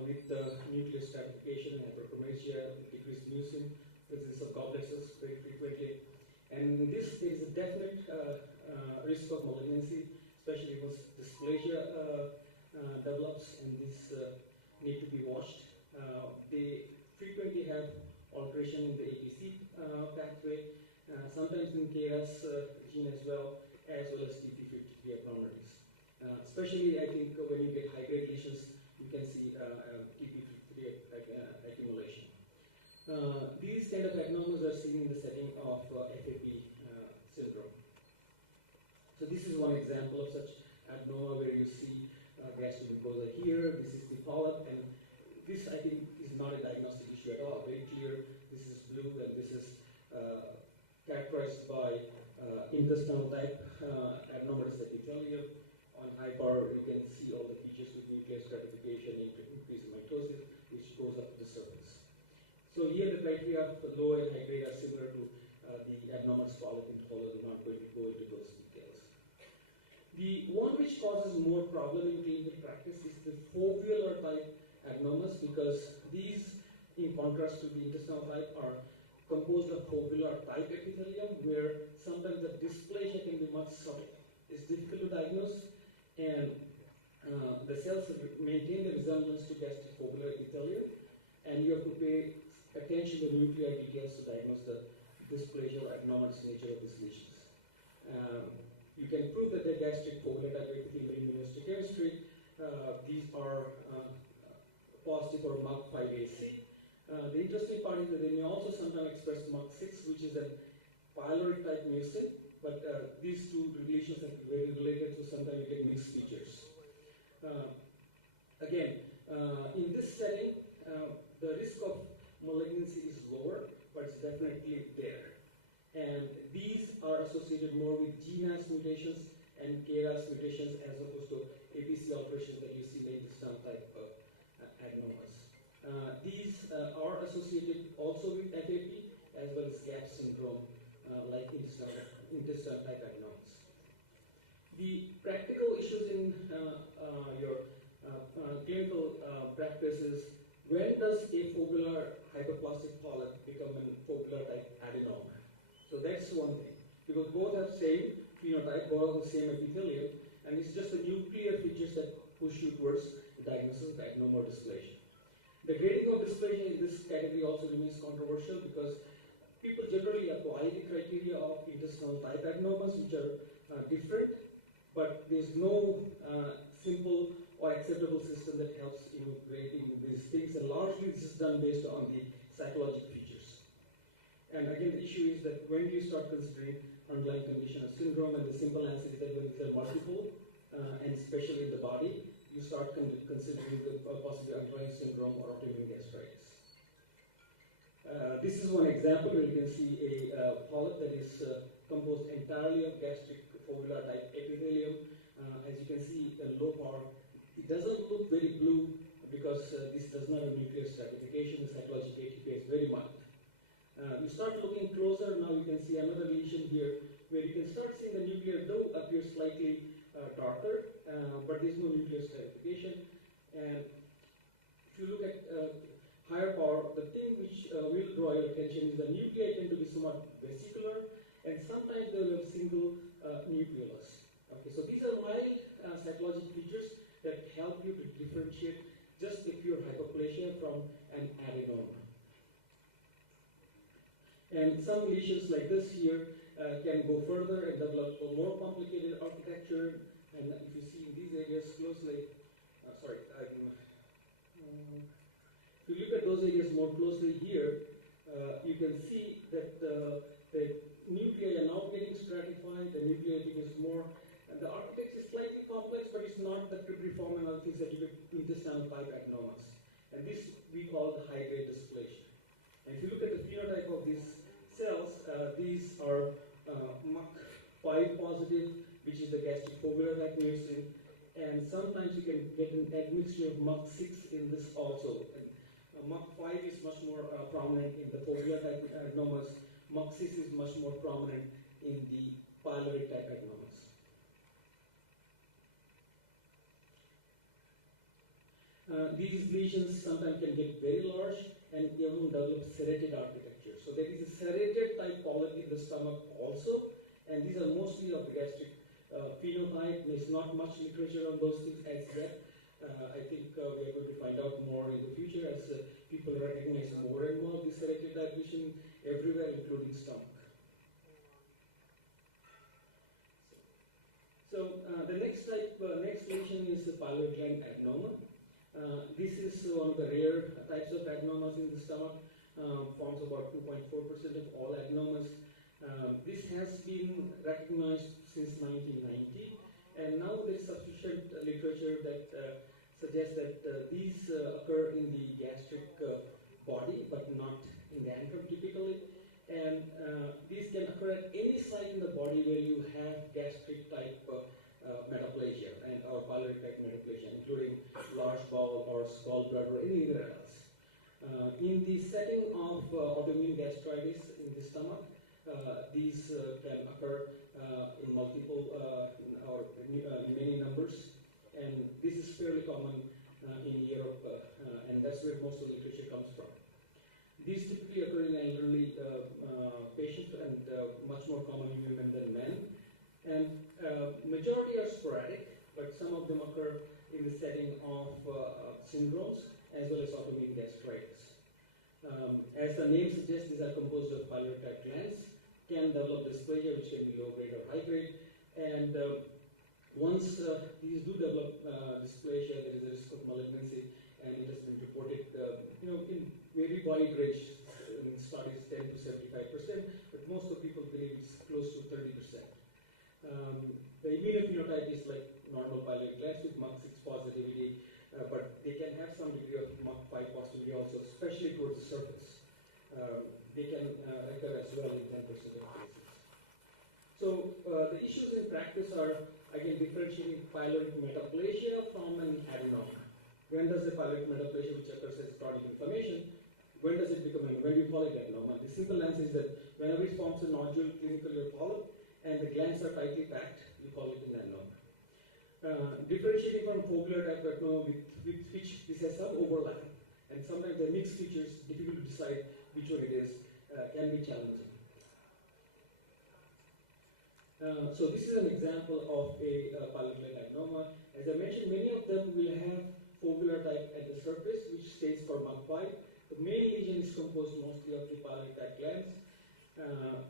with nuclear stratification, hyperchromasia, decreased mucin, presence of goblet cells very frequently. And in this, there is a definite risk of malignancy, especially once dysplasia develops, and these need to be watched. They frequently have alteration in the APC pathway, sometimes in KRAS gene as well as TP53 abnormalities. Especially, I think, when you get high-grade lesions, you can see TP53 accumulation. These kind of adenomas are seen in the setting of FAP syndrome. So this is one example of such adenoma where you see gastric mucosa here. This is the polyp, and this, I think, is not a diagnostic issue at all. Very clear. This is blue, and this is characterized by intestinal type adenomatous epithelium. On high power, you can see all the features with nuclear stratification, increase in mitosis, which goes up to the surface. So here the criteria of low and high grade are similar to the adenomatous polyp in colon. I'm not going to go into those details. The one which causes more problem in clinical practice is the foveolar type adenomas, because these, in contrast to the intestinal type, are composed of foveolar type epithelium, where sometimes the dysplasia can be much subtle. It's difficult to diagnose, and the cells maintain the resemblance to gastric foveolar epithelium, and you have to pay attention to nuclear details to diagnose the dysplasia or adenomatous nature of these lesions. You can prove that they're gastric foveolar type epithelial immunohistochemistry. These are positive for MUC5AC. The interesting part is that they may also sometimes express MUC6, which is a pyloric type mucin, but these two lesions are very related, so sometimes you get mixed features. Again, in this setting, the risk of malignancy is lower, but it's definitely there. And these are associated more with GNAS mutations and KRAS mutations as opposed to APC alterations that you see in the intestinal type of adenomas. These are associated also with FAP as well as GAP syndrome, like intestinal type adenomas. The practical issues in your clinical practice is, when does a foveolar hyperplastic polyp become a foveolar type adenoma? So that's one thing, because both have same phenotype, both have the same epithelium, and it's just the nuclear features that push you towards the diagnosis of adenoma or dysplasia. The grading of dysplasia in this category also remains controversial, because people generally apply the criteria of intestinal type adenomas, which are different, but there's no simple or acceptable system that helps in grading these things, and largely this is done based on the psychological features. And again, the issue is that when you start considering underlying condition of syndrome, and the simple answer is that when there are multiple, and especially in the body, you start considering the possibly underlying syndrome or autoimmune gastritis. This is one example where you can see a polyp that is composed entirely of gastric foveolar type epithelium. As you can see, a low power. It doesn't look very blue because this does not have nuclear stratification. The cytologic ATP is very mild. You start looking closer, now you can see another lesion here where you can start seeing the nuclear dough appear slightly darker, but there's no nuclear stratification. And if you look at higher power, the thing which will draw your attention is the nuclei tend to be somewhat vesicular, and sometimes they will have single nucleolus. Okay, so these are mild cytologic features that help you to differentiate just a pure hyperplasia from an adenoma. And some lesions like this here can go further and develop a more complicated architecture. And if you see in these areas closely, if you look at those areas more closely here, you can see that the nuclei are now getting stratified, the nuclei becomes more, and the architecture is slightly complex, but it's not the cribriform and other things that you get intestinal pipe adenomas. And this we call the high-grade dysplasia. And if you look at the phenotype of these cells, these are MUC5 positive, which is the gastric foveolar type mucin, and sometimes you can get an admixture of MUC6 in this also. And MUC5 is much more prominent in the foveolar type adenomas. MUC6 is much more prominent in the pyloric type adenomas. These lesions sometimes can get very large and even develop serrated architecture. So there is a serrated type polyp in the stomach also, and these are mostly of the gastric phenotype. There's not much literature on those things as yet. I think we are going to find out more in the future as people recognize more and more of this serrated type lesion everywhere, including stomach. So the next lesion is the pyloric gland adenoma. This is one of the rare types of adenomas in the stomach, forms about 2.4% of all adenomas. This has been recognized since 1990, and now there's sufficient literature that suggests that these occur in the gastric body, but not in the antrum typically. And these can occur at any site in the body where you have gastric type metaplasia or pyloric type metaplasia, including large bowel or gallbladder or anything else. In the setting of autoimmune gastritis in the stomach, these can occur in multiple or in many numbers, and this is fairly common in Europe, and that's where most of the literature comes from. These typically occur in elderly patients and much more common in women than men. And majority are sporadic, but some of them occur in the setting of syndromes as well as autoimmune gastritis. As the name suggests, these are composed of pyloric type glands, can develop dysplasia, which can be low grade or high grade. And once these do develop dysplasia, there is a risk of malignancy, and it has been reported in very wide range. In studies 10 to 75%, but most of the people believe it's close to 30%. The immunophenotype is like normal pyloric glands with MUC6 positivity, but they can have some degree of MUC5 positivity also, especially towards the surface. They can occur as well in 10% of cases. So the issues in practice are, again, differentiating pyloric metaplasia from an adenoma. When does the pyloric metaplasia, which occurs as chronic inflammation, when does it become, when do you call it adenoma? The simple answer is that whenever it forms a nodule, clinically or polyp, and the glands are tightly packed, you call it an adenoma. Differentiating from foveolar type adenoma with which this has some overlap, and sometimes the mixed features, difficult to decide which one it is, can be challenging. So this is an example of a pyloric gland adenoma. As I mentioned, many of them will have foveolar type at the surface, which stays for MUC5. The main lesion is composed mostly of the pyloric type glands,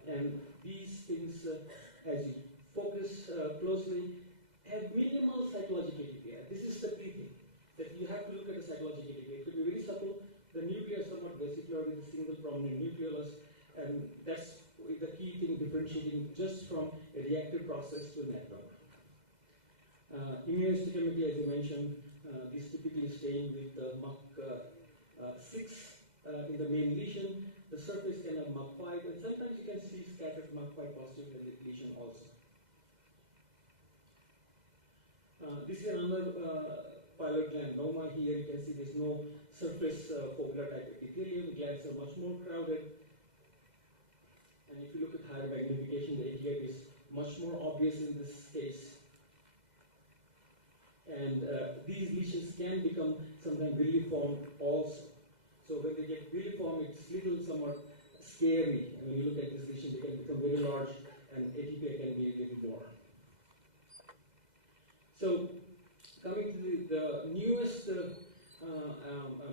and these things, as you focus closely, have minimal cytologic ATP. This is the key thing, that you have to look at the cytologic ATP. It could be very subtle. The nuclei are somewhat vesicular with a single prominent nucleolus, and that's the key thing differentiating just from a reactive process to an adenoma. Immunohistochemically, as I mentioned, these typically staying with the MUC6 in the main lesion, the surface can have MUC5, and sometimes you can see scattered MUC5 positive lesion also. This is another pilot glandoma. Here you can see there's no surface foveolar type epithelium. Glands are much more crowded. And if you look at higher magnification, the ATF is much more obvious in this case. And these lesions can become sometimes villiform also. So when they get villiform, it's little somewhat scary. And when you look at this lesion, they can become very large, and ATPA can be a little more. So coming to the newest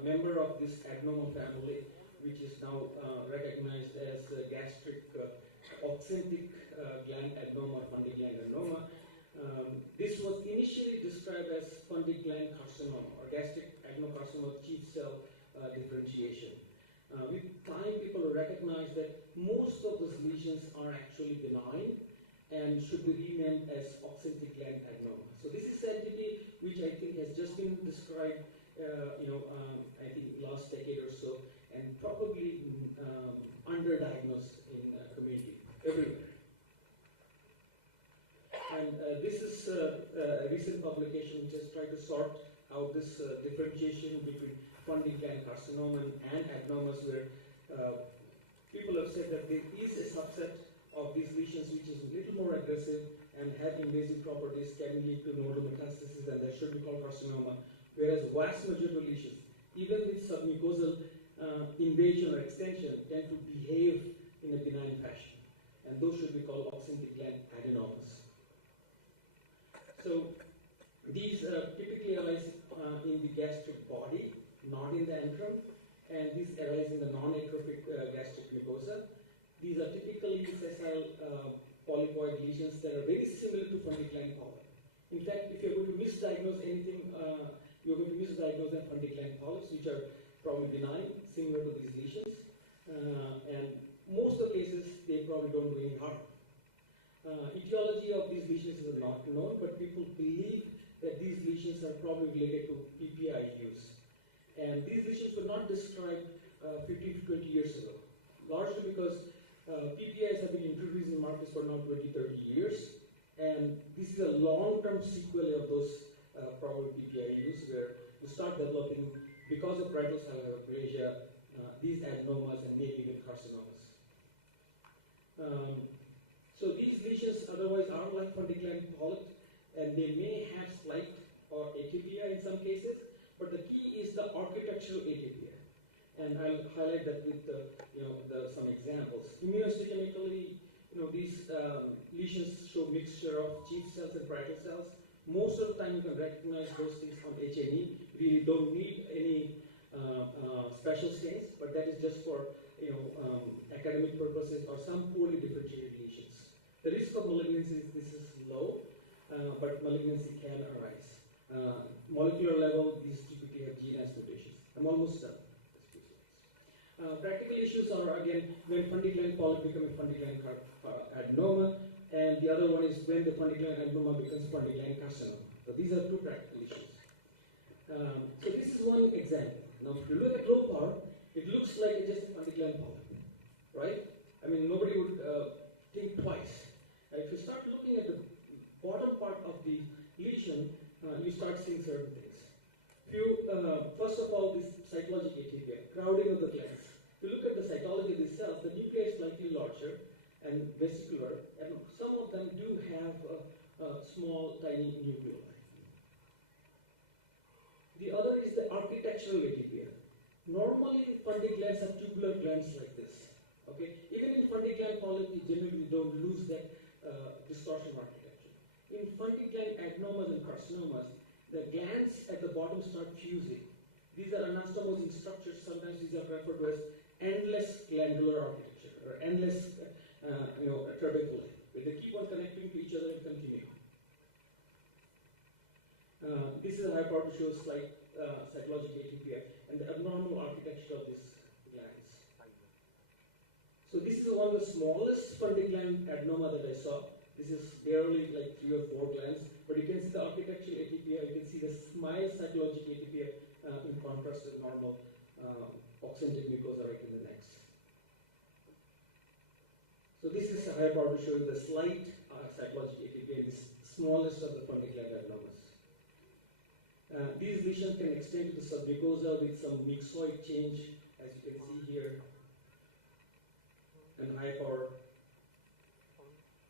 member of this adenoma family, which is now recognized as gastric oxyntic gland adenoma or fundy gland adenoma. This was initially described as fundy gland carcinoma or gastric adenocarcinoma of chief cell differentiation. With time, people recognize that most of those lesions are actually benign and should be renamed as oxyntic gland adenoma. So this is entity which I think has just been described, I think last decade or so, and probably underdiagnosed in community everywhere. And this is a recent publication which has tried to sort out this differentiation between fundy gland carcinoma and adenomas, where people have said that there is a subset of these lesions which is a little more aggressive and have invasive properties, can lead to nodal metastasis, and that should be called carcinoma. Whereas vast majority of lesions, even with submucosal invasion or extension, tend to behave in a benign fashion, and those should be called oxyntic gland adenomas. So these typically arise in the gastric body, not in the antrum, and these arise in the non-atrophic gastric mucosa. These are typically sessile polypoid lesions that are very similar to fundy gland polyp. In fact, if you're going to misdiagnose anything, you're going to misdiagnose the fundy gland polyps, which are probably benign, similar to these lesions. And most of the cases, they probably don't do any harm. Etiology of these lesions is not known, but people believe that these lesions are probably related to PPI use. And these lesions were not described 15 to 20 years ago, largely because PPIs have been introduced in markets for now 20-30 years, and this is a long-term sequelae of those probably PPI use, where you start developing, because of parietal cell hyperplasia, these adenomas and maybe even carcinomas. So these lesions otherwise are like fundy gland polyp, and they may have slight or atypia in some cases, but the key is the architectural atypia. And I'll highlight that with some examples. Immunohistochemically, these lesions show mixture of chief cells and parietal cells. Most of the time, you can recognize those things on H&E. We don't need any special stains, but that is just for academic purposes or some poorly differentiated lesions. The risk of malignancy, this is low, but malignancy can arise. Molecular level, these typically have gene as mutations. I'm almost done. Practical issues are, again, when fundy gland polyp becomes a fundy gland adenoma, and the other one is when the fundy gland adenoma becomes fundy gland carcinoma. So these are two practical issues. So this is one example. Now, if you look at low power, it looks like just a fundy gland polyp, right? I mean, nobody would think twice. If you start looking at the bottom part of the lesion, you start seeing certain things. First of all, this cytologic atypia, crowding of the glands. If you look at the cytology of these cells, the nuclei is slightly larger and vesicular, and some of them do have small, tiny nuclei. The other is the architectural atypia. Normally, fundy glands have tubular glands like this. Okay, even in fundy gland polyp, you generally don't lose that distortion architecture. In fundy gland adenomas and carcinomas, the glands at the bottom start fusing. These are anastomosing structures. Sometimes these are referred to as endless glandular architecture or endless tubercle. Where they keep on connecting to each other and continue. This is a high-power to show slight cytologic atypia and the abnormal architecture of these glands. So this is one of the smallest fundy gland adenoma that I saw. This is barely like 3 or 4 glands, but you can see the architectural atypia. You can see the mild cytologic atypia in contrast to the normal oxyntic mucosa right in the necks. So this is a higher power to show you the slight cytology ATPA, the smallest of the funding gland adenomas. These lesions can extend to the submucosa with some myxoid change, as you can see here, and high power.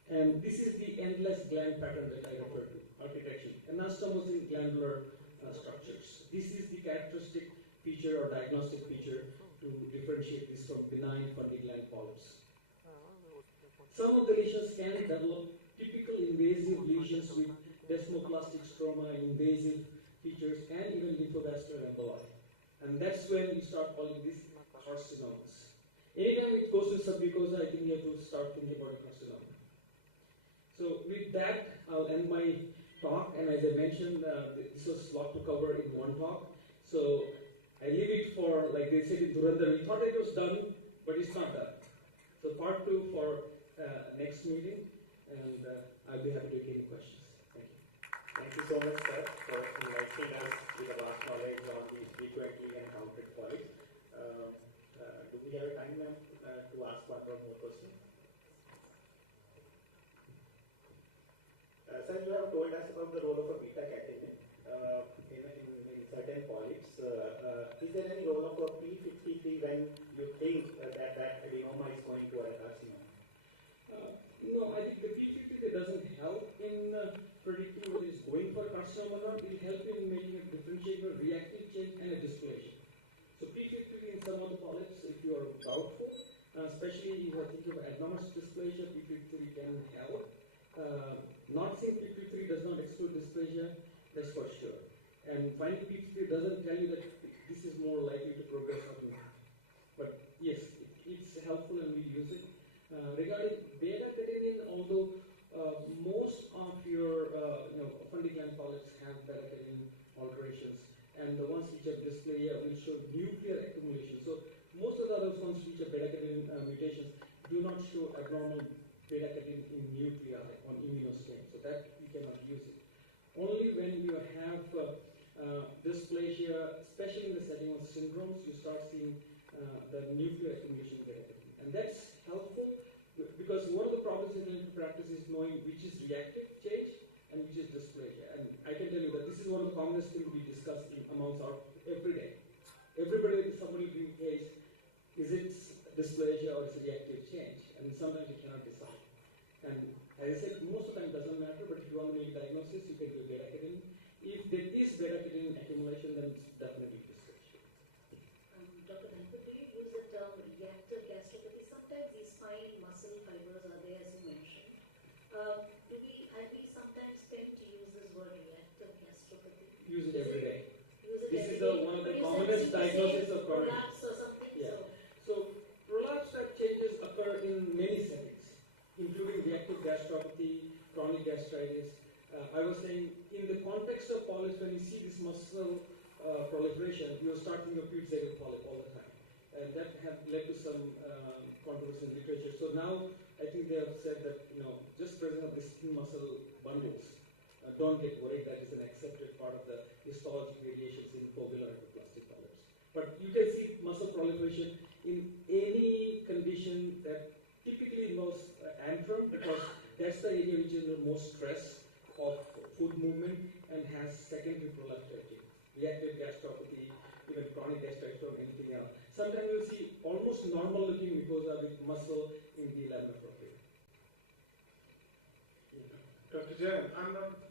And this is the endless gland pattern that I referred to, architecture. Anastomos in glandular structures. This is the characteristic feature or diagnostic feature to differentiate this from benign funding gland polyps. Some of the lesions can develop typical invasive lesions with desmoplastic stroma, invasive features, and even lymphovascular emboli. And that's when we start calling this carcinomas. Anytime it goes to submucosa, I think you have to start thinking about a carcinoma. So with that, I'll end my talk. And as I mentioned, this was a lot to cover in one talk. So I leave it for, like they said in Dhurandhar, we thought it was done, but it's not done. So part 2 for next meeting, and I'll be happy to take any questions. Thank you. Thank you so much, sir, for enlightening us with a vast knowledge on these frequently encountered polyps. Do we have a time, ma'am, to ask one or more question? Sir, you have told us about the role of a beta-catenin in certain polyps. Is there any role of a P53 when you think that adenoma is going to a carcinoma? No, I think the P53 doesn't help in predicting whether it's going for carcinoma or not. It will help in making a differentiable reactive change and a dysplasia. So P53 in some of the polyps, if you are doubtful, especially if you think of adenomous dysplasia, P53 can help. Not saying P53 does not exclude dysplasia, that's for sure. And finally, P53 doesn't tell you that this is more likely to progress or not. But yes, it's helpful and we use it. Regarding beta-catenin, although most of your funding gland polyps have beta-catenin alterations, and the ones which have dysplasia will show nuclear accumulation. So most of the other ones which have beta-catenin mutations do not show abnormal beta-catenin in nuclei on immunostain, so that you cannot use it. Only when you have dysplasia, especially in the setting of syndromes, you start seeing the nuclear accumulation of beta-catenin. And that's helpful because one of the problems in clinical practice is knowing which is reactive change and which is dysplasia. And I can tell you that this is one of the commonest things we discuss amongst our every day. Everybody, somebody being case, is it dysplasia or is it reactive change? And sometimes you cannot decide. And as I said, most of the time it doesn't matter, but if you want to make a diagnosis, you can do beta-catenin. If there is beta-catenin accumulation, then it's definitely dysplasia. Dr. Dhanpal, do you use the term reactive gastropathy? Sometimes these fine muscle fibers are there, as you mentioned. We sometimes tend to use this word reactive gastropathy? Use it every day. Use it This every is day. one of the But commonest diagnoses of chronic. Prolapse or something? Yeah. So prolapse changes occur in many settings, including reactive gastropathy, chronic gastritis. I was saying, in the context of polyps, when you see this muscle proliferation, you are starting a pituitary polyp all the time. And that have led to some controversy in literature. So now, I think they have said that, just presence of the skin muscle bundles, don't get worried, that is an accepted part of the histologic variations in foveal and plastic polyps. But you can see muscle proliferation in any condition that typically involves antrum, because that's the area which is the most stress of food movement and has secondary proliferative, reactive gastropathy, even chronic gastritis or anything else. Sometimes you'll see almost normal looking mucosa with muscle in the lamina propria. Dr. Jain, I'm not.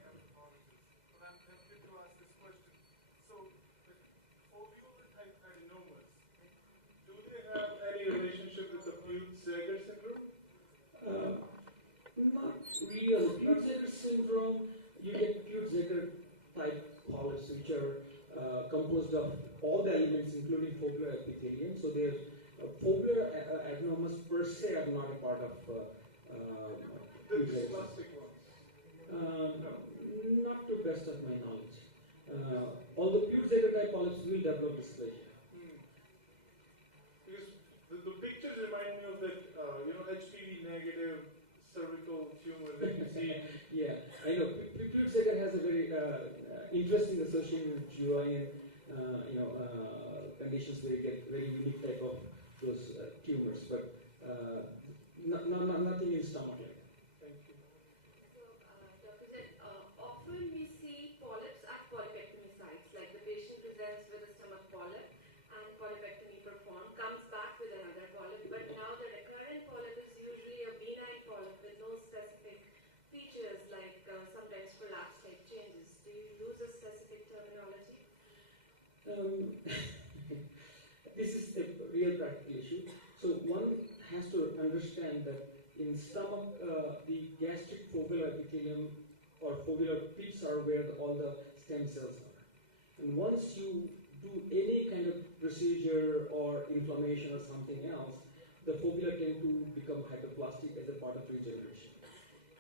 Relationship with the Peutz-Jeghers syndrome? Not really. Peutz-Jeghers syndrome, you get Peutz-Jeghers type polyps, which are composed of all the elements, including foveal epithelium. So their foveal adenomas per se are not a part of Peutz-Jeghers. Plastic ones? Not to best of my knowledge. Although Peutz-Jeghers type polyps will develop dysplasia. The pictures remind me of that, HPV negative cervical tumor that you see. Yeah, I know. Peutz-Jeghers has a very interesting association with GYN, conditions where you get very unique type of those tumors. But not This is a real practical issue. So one has to understand that in stomach, the gastric foveal epithelium or foveal pits are where all the stem cells are. And once you do any kind of procedure or inflammation or something else, the fovea tend to become hyperplastic as a part of regeneration.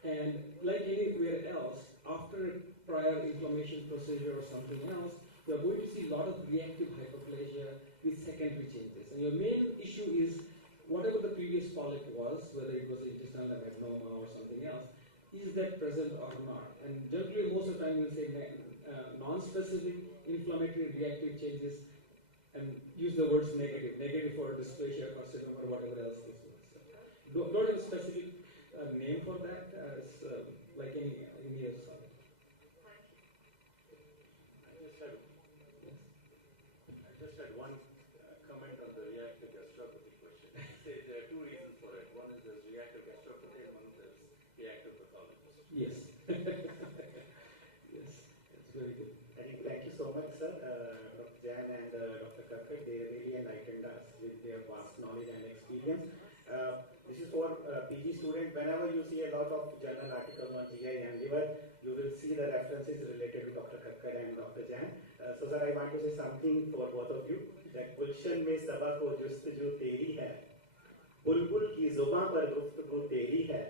And like anywhere else, after a prior inflammation procedure or something else, you are going to see a lot of reactive hyperplasia with secondary changes. And your main issue is whatever the previous polyp was, whether it was intestinal adenoma or something else, is that present or not? And generally, most of the time, we'll say non-specific inflammatory reactive changes and use the words negative for dysplasia, carcinoma, or whatever else this was. Don't have a specific name for that, like any other solid. I just had one comment on the reactive gastropathy question. Say there are two reasons for it. One is there's reactive gastropathy and one is there's reactive pathology. Yes. Yes, that's very good. Thank you so much, sir. Dr. Jain and Dr. Kakkar, they really enlightened us with their vast knowledge and experience. This is for PG students. Whenever you see a lot of journal articles on GI and liver, you will see the references related to Dr. Kakkar and Dr. Jain. So sir, I want to say something for both of you. That गुलशन में सबा को जुस्तजू तेरी है, बुलबुल की जुबां पर गुफ्तगू तेरी है,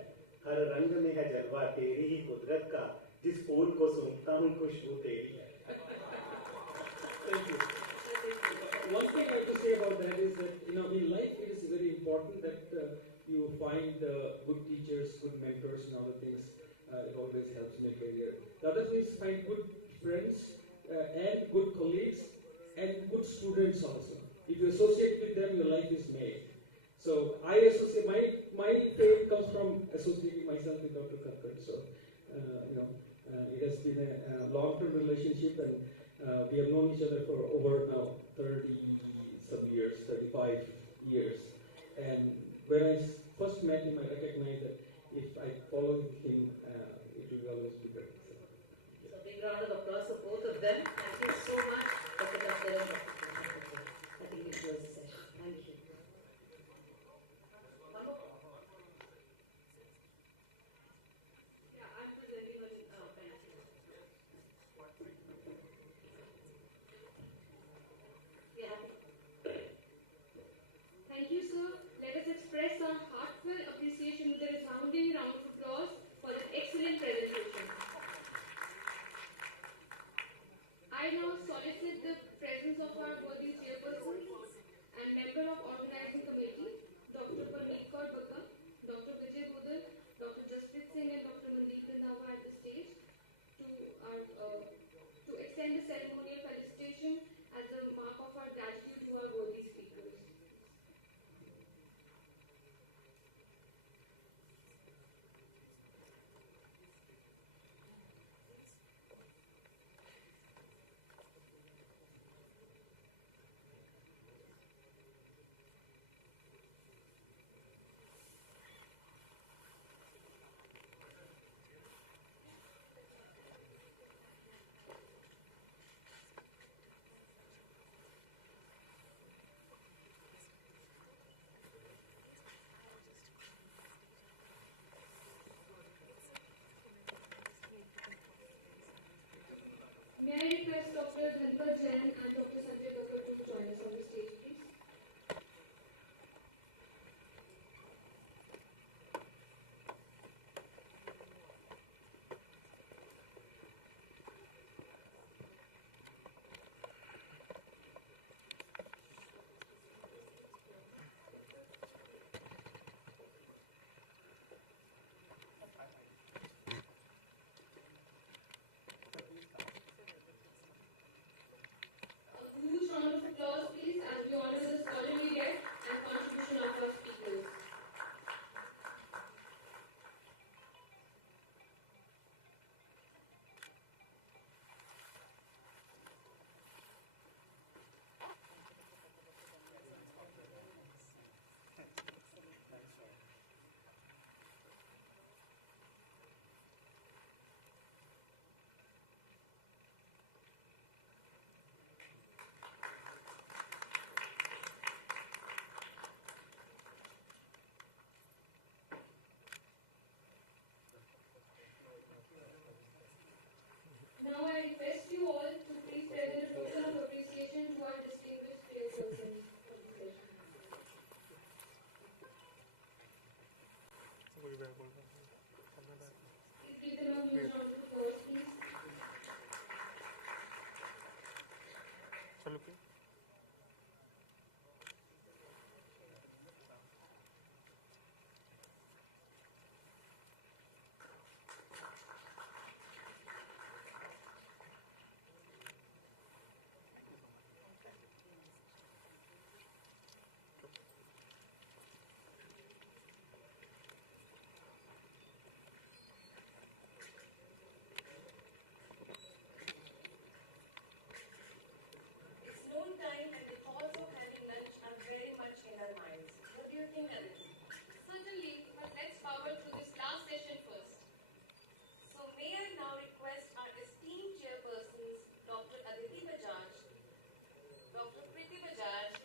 हर रंग में है जलवा तेरी ही कुदरत का, जिस फूल को सूंघता हूँ खुशबू तेरी है. Thank you. One thing I have to say about that is that, in life it is very important that you find good teachers, good mentors and other things. It always helps in your career. The other thing is find good friends and good colleagues and good students also. If you associate with them, your life is made. So I associate, my fame comes from associating myself with Dr. Kakkar. So, it has been a long-term relationship, and we have known each other for over now 30-some years, 35 years. And when I first met him, I recognized that if I follow him, it will always be better. So a big round of applause for both of them. Thank you so much, Dr. Kakkar and Dr. Kakkar. I think it was a session. Thank you. Yeah, I'm presenting on penicillin. Yeah. Thank you, sir. Let us express our heartfelt appreciation with a resounding round of applause for an excellent presentation. I now solicit the presence of our worthy chairperson and member of organizing committee, Dr. Parneet Kaur Bakka, Dr. Vijay Budal, Dr. Jasprit Singh and Dr. Mandeep Randhawa at the stage to extend the ceremonial felicitation as a mark of our gratitude to our worthy speakers. Please allow me a round of applause, please. It's noon time and the thoughts of having lunch are very much in our minds. What do you think, Aditi? Certainly, but let's power through this last session first. So may I now request our esteemed chairpersons, Dr. Aditi Bajaj, Dr. Priti Bajaj,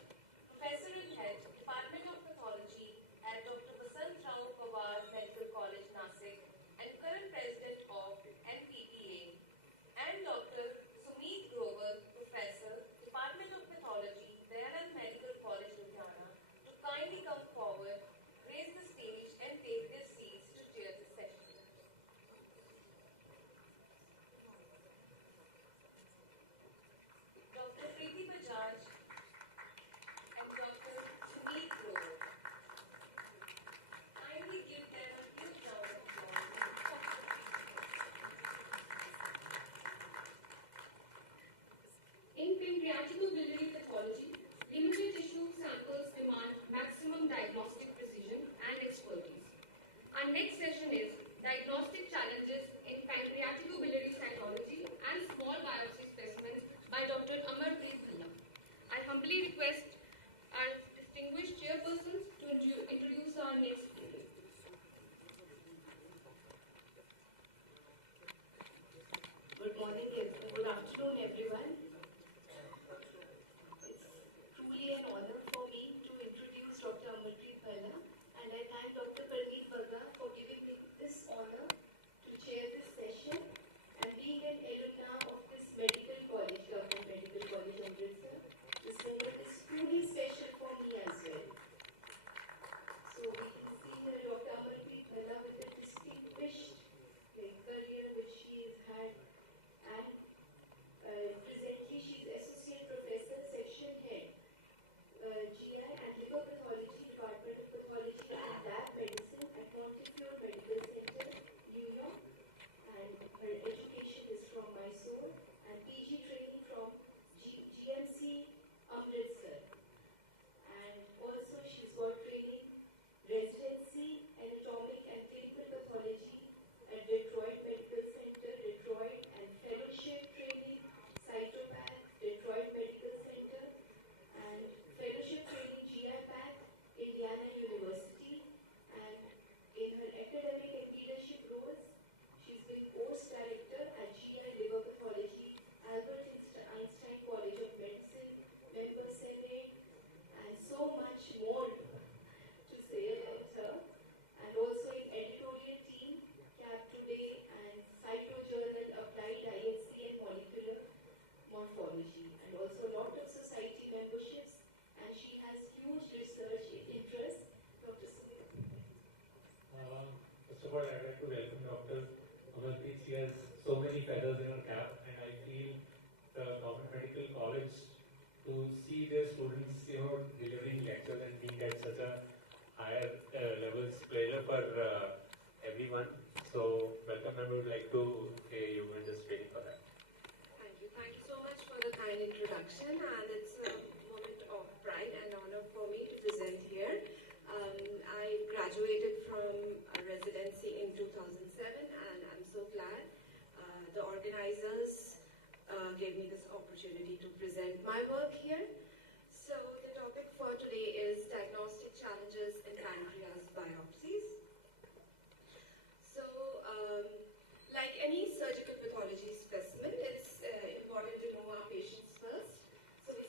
Professor and Head, Department of Pathology at Dr. Basant Rao Pawar Medical College, Nasik, and current President of NPPA, and Dr. Sumit Grover, Professor, Department of Pathology, Dayanand Medical College, Ludhiana, to kindly come forward, grace the stage, and take their seats to chair the session. Dr. Priti Bajaj and Dr. Sumit Grover. Kindly give them a huge round of applause. In pancreaticobiliary pathology, limited tissue samples demand maximum diagnostic precision and expertise. Our next session is Diagnostic Challenges in Pancreaticobiliary Cytology and Small Biopsy Specimens by Dr. Amarpreet Bhalla. I humbly request our distinguished chairpersons to introduce our next speaker. Good morning, good afternoon, everyone. It's truly an honor for me to introduce Dr. Amarpreet Bhalla, and I thank Dr. Parneet Bagga for giving me this honor to chair this session and being an alumna of this medical college, Government Medical College, Amritsar. This moment is truly special for me as well. So we can see here Dr. Amarpreet Bhalla with a distinguished career which she has had, and presently she is Associate Professor, Section Head, GI and Liver Pathology, Department of Pathology and Lab Medicine at Montefiore Medical Center, New York, and her education is from Mysore and PG training from GMC Amritsar. And also she's got training, residency, anatomic and clinical pathology at Detroit Medical Center, Detroit, and fellowship training, Cytopath, Detroit Medical Center, and fellowship training, GI Path, Indiana University. And in her academic and leadership roles, she's been course director at GI Liver Pathology, Albert Einstein College of Medicine, member Senate, and so much more to say about her. And also in editorial team, Cap Today and Cytojournal Applied IHC and Molecular Morphology, and also a lot of society memberships, and she has huge research interests. Dr. Sumit. First of all, I'd like to welcome Dr. Amarpreet. She has so many feathers in her cap, and I feel the Government Medical College to see their students, delivering lectures and being at such a higher level is pleasure for everyone. So, welcome, and we would like to hear you and just waiting for that. Thank you. Thank you so much for the kind introduction, and it's a moment of pride and honor for me to present here. I graduated from a residency in 2007, and I'm so glad the organizers gave me this opportunity to present my work here. So the topic for today is diagnostic challenges in pancreas biopsies. So like any surgical pathology specimen, it's important to know our patients first. So we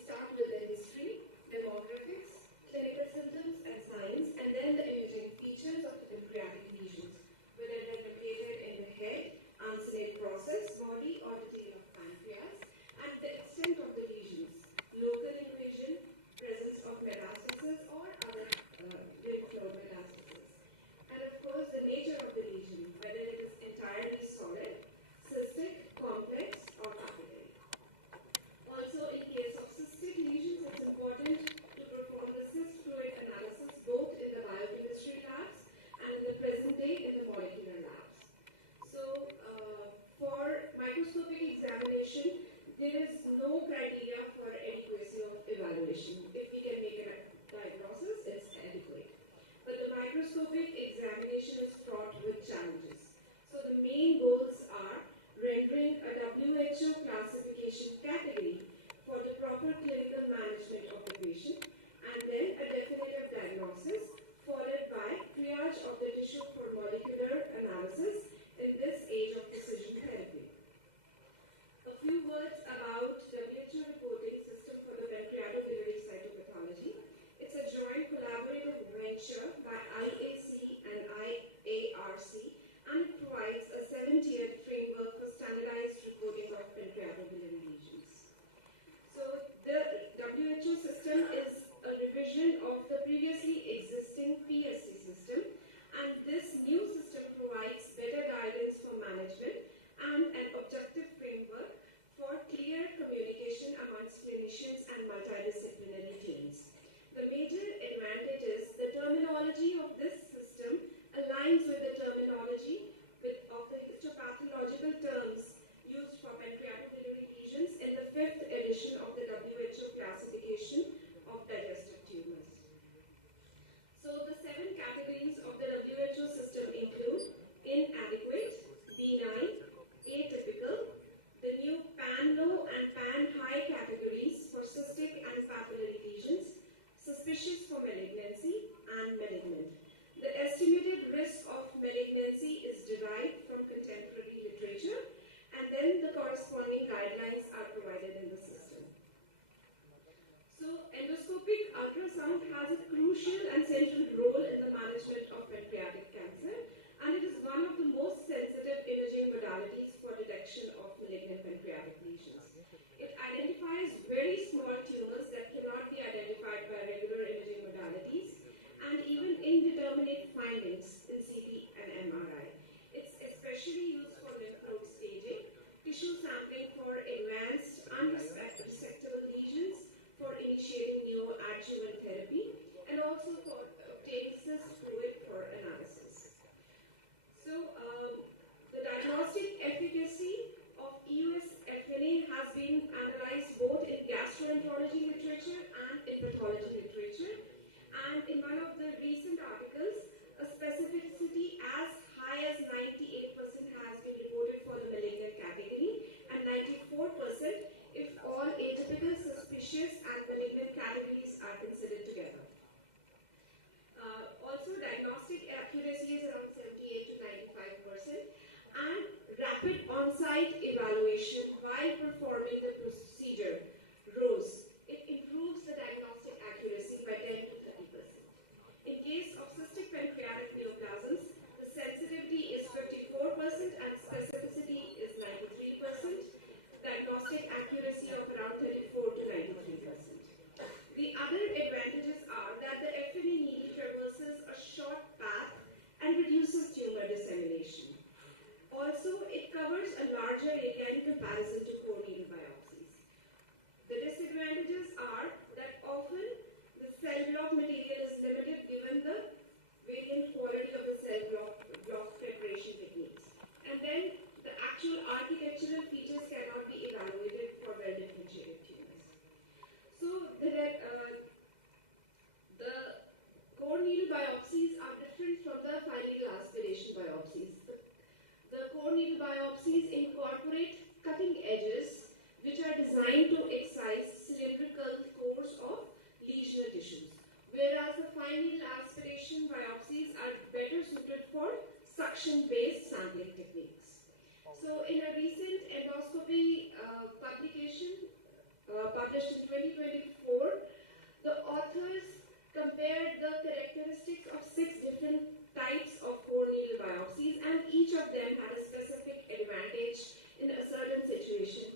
on-site evaluation while performing the procedure rose. It improves the diagnostic accuracy by 10 to 30%. In case of cystic pancreatic neoplasms, the sensitivity is 54% and specificity is 93%. Diagnostic accuracy of around 34 to 93%. The other advantages are that the FNA needle traverses a short path and reduces tumor dissemination. Also, it covers a larger area in comparison to core needle biopsies. The disadvantages are that often the cell block material is limited given the variant quality of the cell block preparation techniques. And then the actual architectural features cannot be evaluated for well-differentiated tumors. So the core needle biopsies are different from the fine needle aspiration biopsies. The core needle biopsies incorporate cutting edges which are designed to excise cylindrical cores of lesional tissues, whereas the fine needle aspiration biopsies are better suited for suction-based sampling techniques. So in a recent endoscopy publication published in 2024, the authors compared the characteristics of 6 different types of core needle biopsies, and each of them had a specific advantage in a certain situation.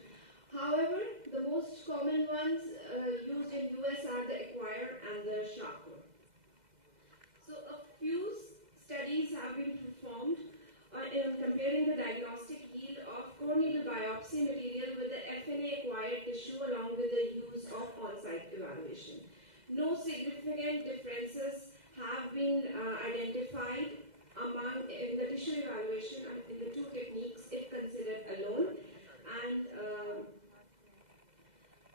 However, the most common ones used in US are the Acquire and the SATKAR. So a few studies have been performed in comparing the diagnostic yield of core needle biopsy material with the FNA acquired tissue along with the use of on-site evaluation. No significant differences have been identified in the tissue evaluation in the 2 techniques if considered alone. And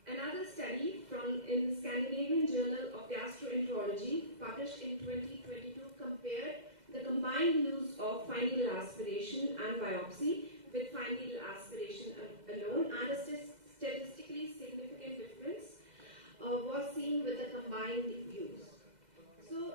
another study in Scandinavian Journal of Gastroenterology published in 2022 compared the combined use of fine needle aspiration and biopsy with fine needle aspiration alone, and a statistically significant difference was seen with the combined use. So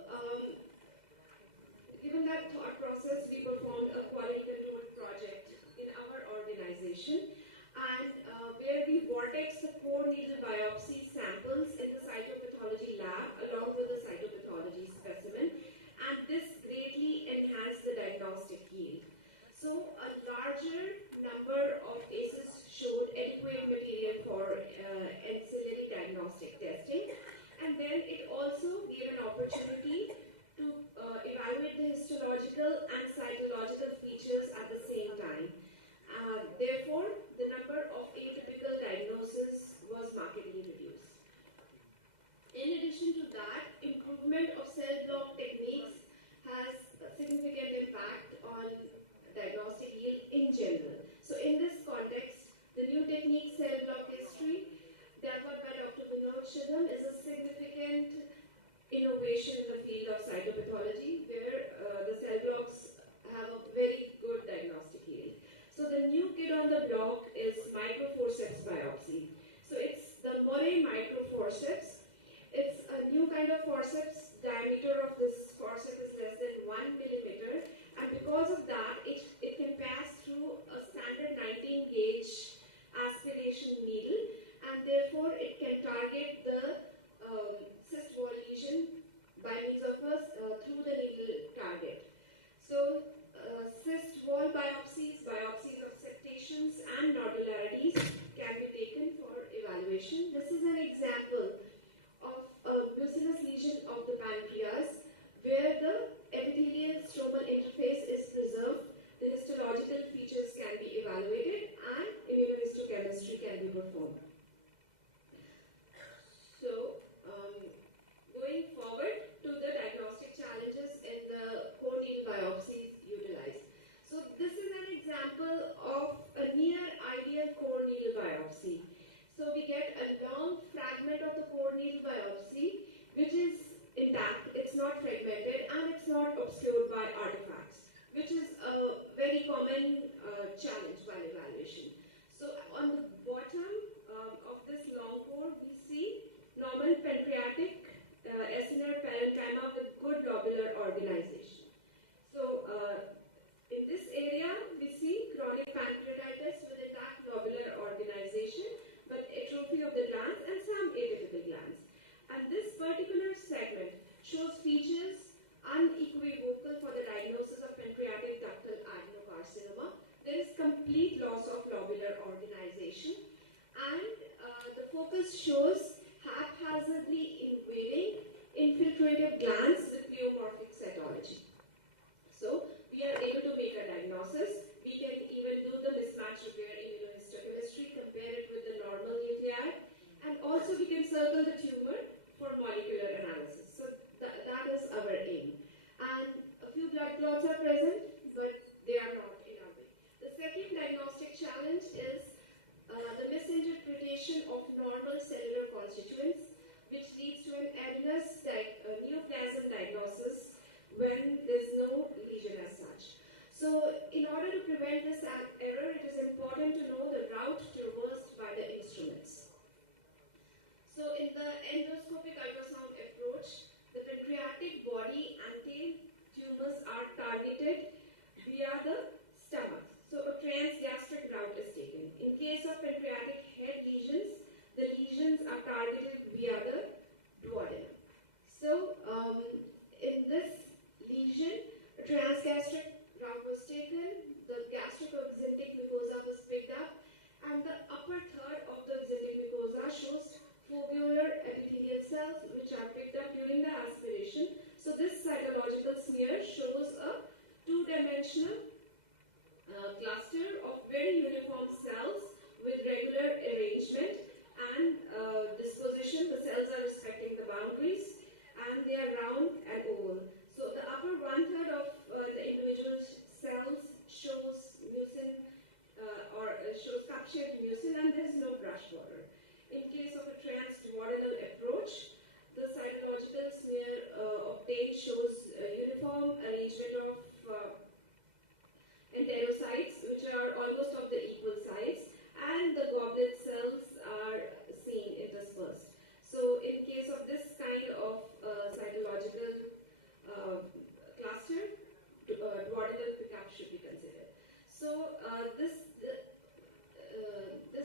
So this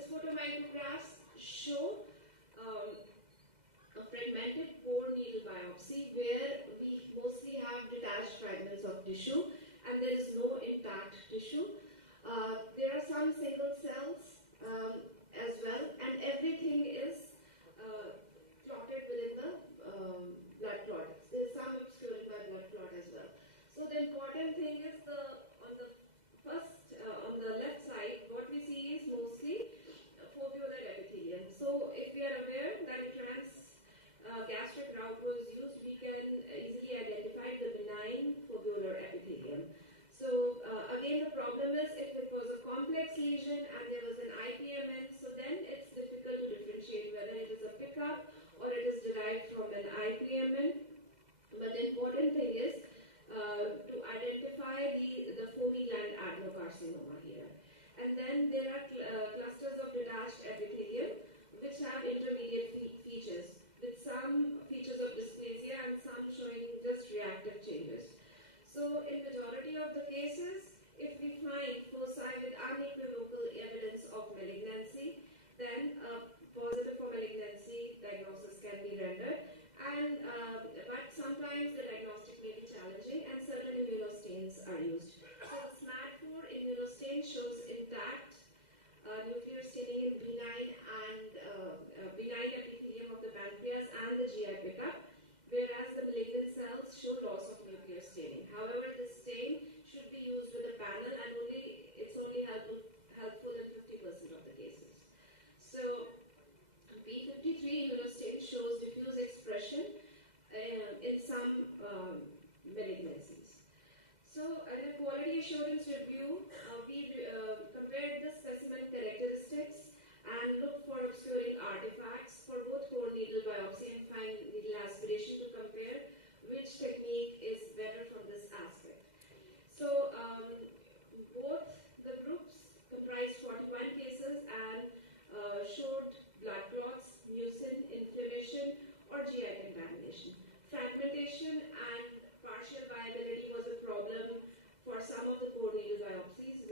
photomicrographs show a fragmented core needle biopsy where we mostly have detached fragments of tissue and there is no intact tissue. There are some single cells as well, and everything is clotted within the blood clot. There is some obscuring by blood clot as well. So the important thing is on the left side, what we see is mostly foveolar epithelium. So if we are aware that gastric route was used, we can easily identify the benign foveolar epithelium. So again, the problem is if it was a complex lesion and there was an IPMN, so then it's difficult to differentiate whether it is a pickup or it is derived from an IPMN. But the important thing is to identify the foamy gland adenocarcinoma here. And then there are clusters of detached epithelium which have intermediate features with some features of dysplasia and some showing just reactive changes. So in majority of the cases, if we find foci with unequivocal evidence of malignancy, then positive for malignancy diagnosis can be rendered. And but sometimes the diagnostic may be challenging and certain immunostains are used. So the SMAD4 immunostain shows intact nuclear staining in benign epithelium of the pancreas and the GI pickup, whereas the malignant cells show loss of nuclear staining. However, this stain should be used with a panel and it's only helpful in 50% of the cases. So P53 immunostain shows diffuse expression in some malignancies. So in a quality assurance review, we compared the specimen characteristics and looked for obscuring artifacts for both core needle biopsy and fine needle aspiration to compare which technique is better from this aspect. So both the groups comprised 41 cases and showed blood clots, mucin, inflammation, or GI contamination. Fragmentation and partial viability was a problem for some of the core needle biopsies,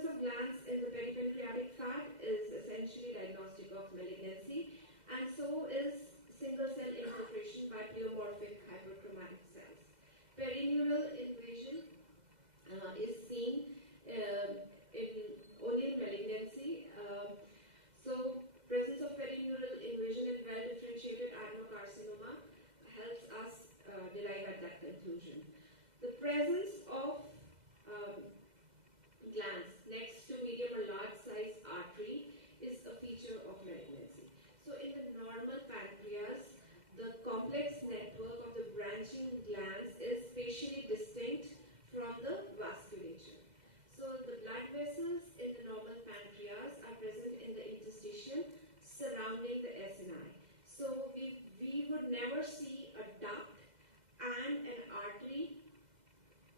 presence of glands in the peripancreatic fat is essentially diagnostic of malignancy, and so is single cell infiltration by pleomorphic hyperchromatic cells. Perineural invasion is seen in olean malignancy. So presence of perineural invasion in well-differentiated adenocarcinoma helps us derive at that conclusion. The presence of glands next to medium or large size artery is a feature of malignancy. So in the normal pancreas, the complex network of the branching glands is spatially distinct from the vasculature. So the blood vessels in the normal pancreas are present in the interstitium surrounding the acini. So we would never see a duct and an artery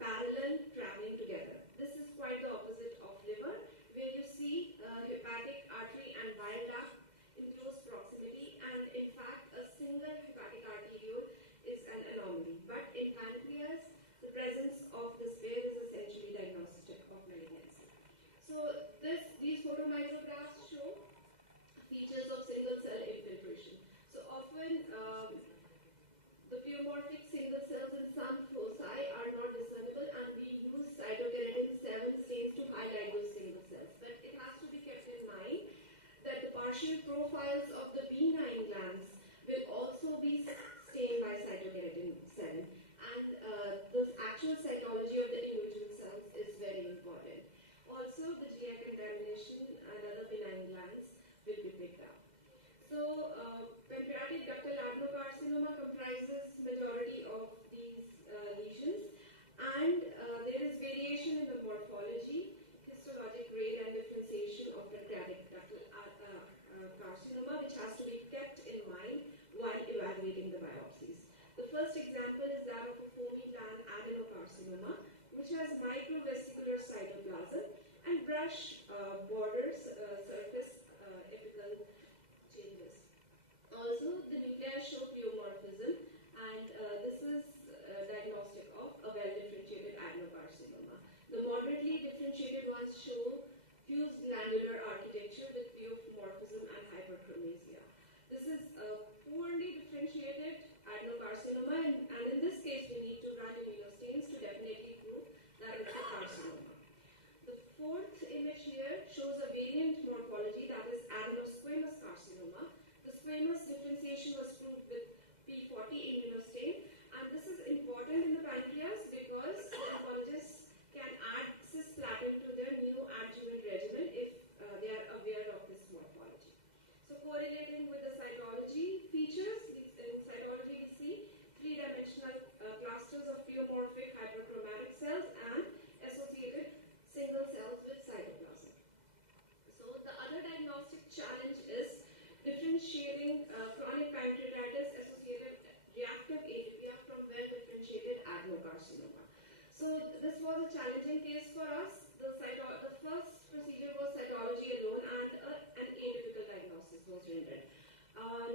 parallel traveling together. This is quite the opposite of liver, where you see hepatic artery and bile duct in close proximity, and in fact a single hepatic arteriole is an anomaly. But in pancreas, the presence of this pair is essentially diagnostic of malignancy. So these photomicrographs show features of single cell infiltration. So often the pleomorphic single cells in some foci are not discernible, and we use cytokeratin 7 stains to highlight those single cells. But it has to be kept in mind that the partial profiles of the benign glands will also be stained by cytokeratin 7, and the actual cytology of the individual cells is very important. Also, the GI contamination and other benign glands will be picked up. So, pancreatic ductal adenocarcinoma comprises majority of these lesions, and there is variation in the morphology, histologic grade, and differentiation of pancreatic ductal carcinoma, which has to be kept in mind while evaluating the biopsies. The first example is that of a foamy gland adenocarcinoma, which has microvesicular cytoplasm and brush borders, surface apical changes. Also, the nuclei show pleomorphism, and this is diagnostic of a well-differentiated adenocarcinoma. The moderately differentiated ones show fused glandular architecture with pleomorphism and hyperchromasia. This is a poorly differentiated adenocarcinoma, and in this case, we need to run immunostains to definitely prove that it's a carcinoma. The fourth image here shows a variant morphology, that is adenosquamous carcinoma. The squamous differentiation was proved with P40 immunostain, and this is important in the pancreas because oncologists can add cisplatin to their neoadjuvant regimen if they are aware of this morphology. So correlating with the cytology features, in cytology we see three-dimensional clusters of pleomorphic hyperchromatic cells and associated single cells with cytoplasm. So the other diagnostic challenge is differentiating chronic pancreatitis associated reactive atypia from well-differentiated adenocarcinoma. So this was a challenging case for us. The first procedure was cytology alone, and an atypical diagnosis was rendered.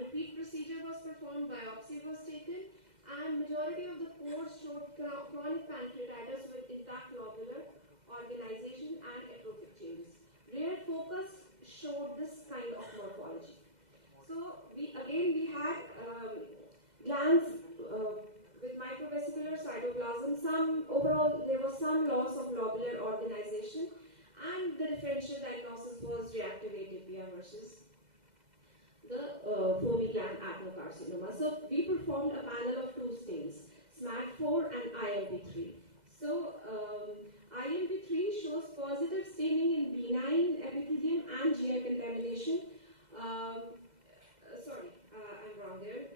Repeat procedure was performed, biopsy was taken, and majority of the cohorts showed chronic pancreatitis with intact lobular organization and atrophic changes. Rare focus showed this kind of morphology. So we had glands with microvesicular cytoplasm. Overall there was some loss of lobular organization, and the differential diagnosis was reactive atypia versus the foamy gland adenocarcinoma. So we performed a panel of two stains, SMAD4 and IMP3. So IMP3 shows positive staining in benign epithelium and GI contamination. I'm wrong there.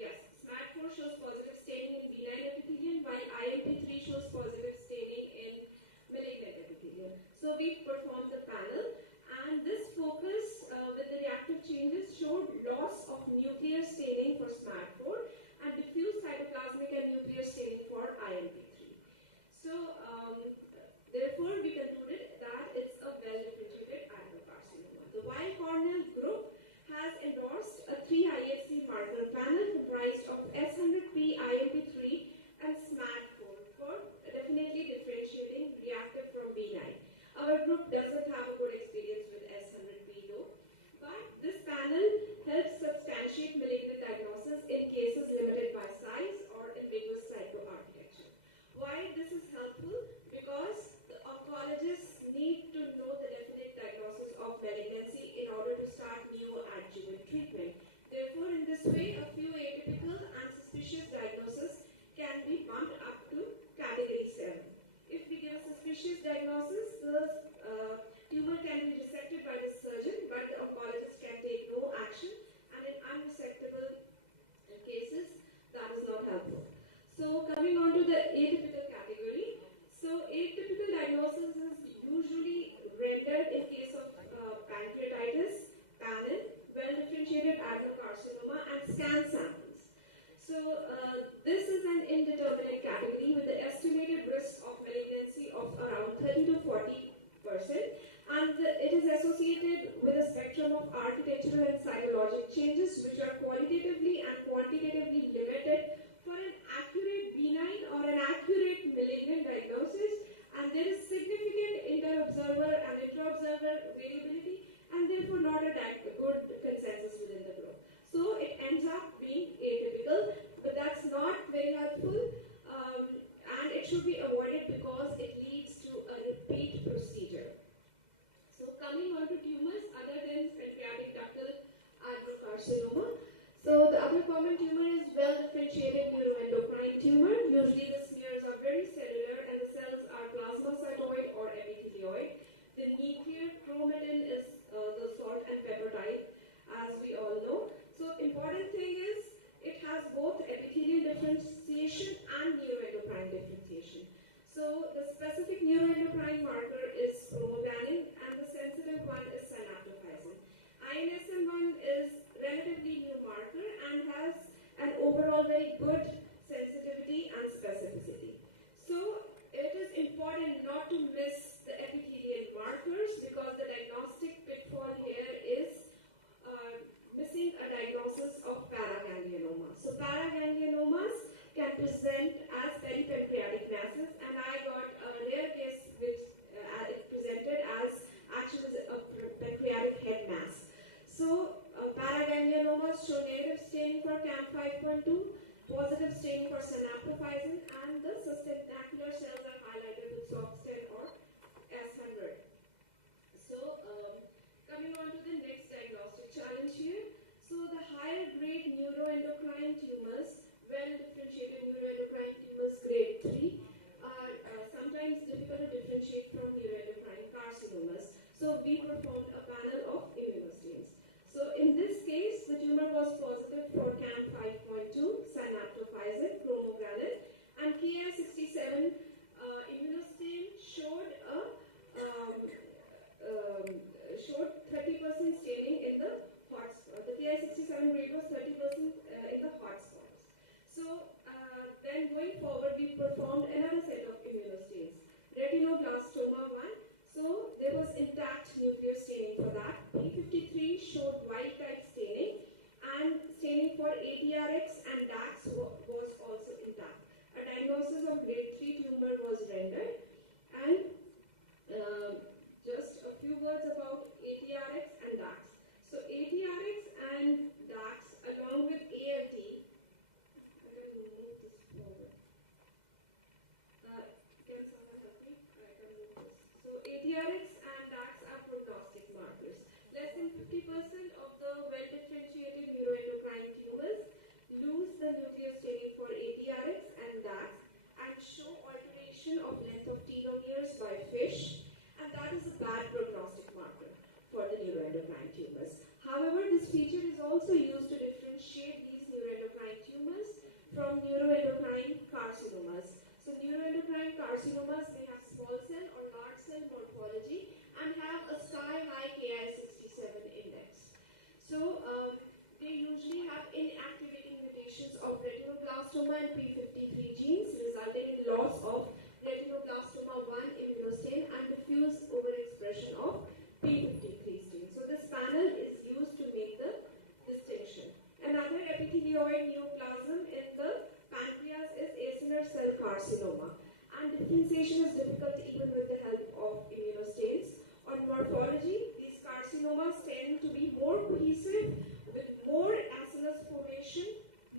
Yes, SMAD4 shows positive staining in benign epithelium, while IMP3 shows positive staining in malignant epithelium. So we performed the panel, and this focus with the reactive changes showed loss of nuclear staining for SMAD4 and diffuse cytoplasmic and nuclear staining for IMP3. So therefore we concluded that it's a well-differentiated adenocarcinoma. The Weil Cornell group has endorsed a 3-IHC marker panel comprised of S100P, IMP3 and SMAD4 for definitely differentiating reactive from benign. Our group and it is associated with a spectrum of architectural and psychological changes which are qualitatively and quantitatively limited for an accurate benign or an accurate malignant diagnosis, and there is significant inter-observer and intra-observer variability, and therefore not a good consensus within the group. So it ends up being atypical, but that's not very helpful, and it should be avoided because it leads to a repeat procedure. So coming on to tumors other than pancreatic ductal adenocarcinoma. So the other common tumor is well-differentiated neuroendocrine tumor. Usually the smears are very cellular and the cells are plasmacytoid or epithelioid. The nuclear chromatin is the salt and pepper type, as we all know. So important thing is it has both epithelial differentiation and neuroendocrine differentiation. So the specific neuroendocrine marker is chromogranin and the sensitive one is synaptophysin. INSM1 is relatively new marker and has an overall very good sensitivity and specificity. So it is important not to miss the epithelial markers because the diagnostic pitfall here is missing a diagnosis of paraganglionoma. So paragangliomas can present as peripancreatic masses, and I got a rare case which it presented as actually a pancreatic head mass. So paragangliomas show negative staining for CAM5.2, positive staining for synaptophysin, and the sustentacular cells are highlighted with SOX10 or S100. So coming on to the next diagnostic challenge here. So the higher grade neuroendocrine tumors, well-differentiated neuroendocrine tumors grade 3, are sometimes difficult to differentiate from neuroendocrine carcinomas. So we performed a panel of immunostains. So in this case, the tumor was positive for CAM5.2, synaptophysin, chromogranin, and Ki67 immunostain showed 30% staining in the hotspot. The Ki67 rate was 30% in the hotspots. So then going forward, we performed another set of immunostains. Retinoblastoma 1. So there was intact nuclear staining for that. P53 showed wild type staining, and staining for ATRX and DAX was also intact. A diagnosis of grade 3 tumor was rendered, and just a few words about ATRX and DAX. So ATRX and DAX along with ALT, I can move this forward. Can someone help me? I can move this. So ATRX and DAX are prognostic markers. Less than 50% of the well-differentiated neuroendocrine tumors lose the nuclear staining for ATRX and DAX and show alteration of length of telomeres by FISH, and that is a bad prognostic marker for the neuroendocrine tumors. However, this feature is also used to differentiate these neuroendocrine tumors from neuroendocrine carcinomas. So neuroendocrine carcinomas may have small cell or large cell morphology and have a sky-high Ki67 index. So they usually have inactivating mutations of retinoblastoma and P53 genes, resulting in loss of retinoblastoma 1 immunostain and diffuse overexpression of P53 stain. So this panel is used to make the distinction. Another epithelioid neoplasm in the pancreas is acinar cell carcinoma, and differentiation is difficult even with the help of immunostains. On morphology, these carcinomas tend to be more cohesive with more acinous formation,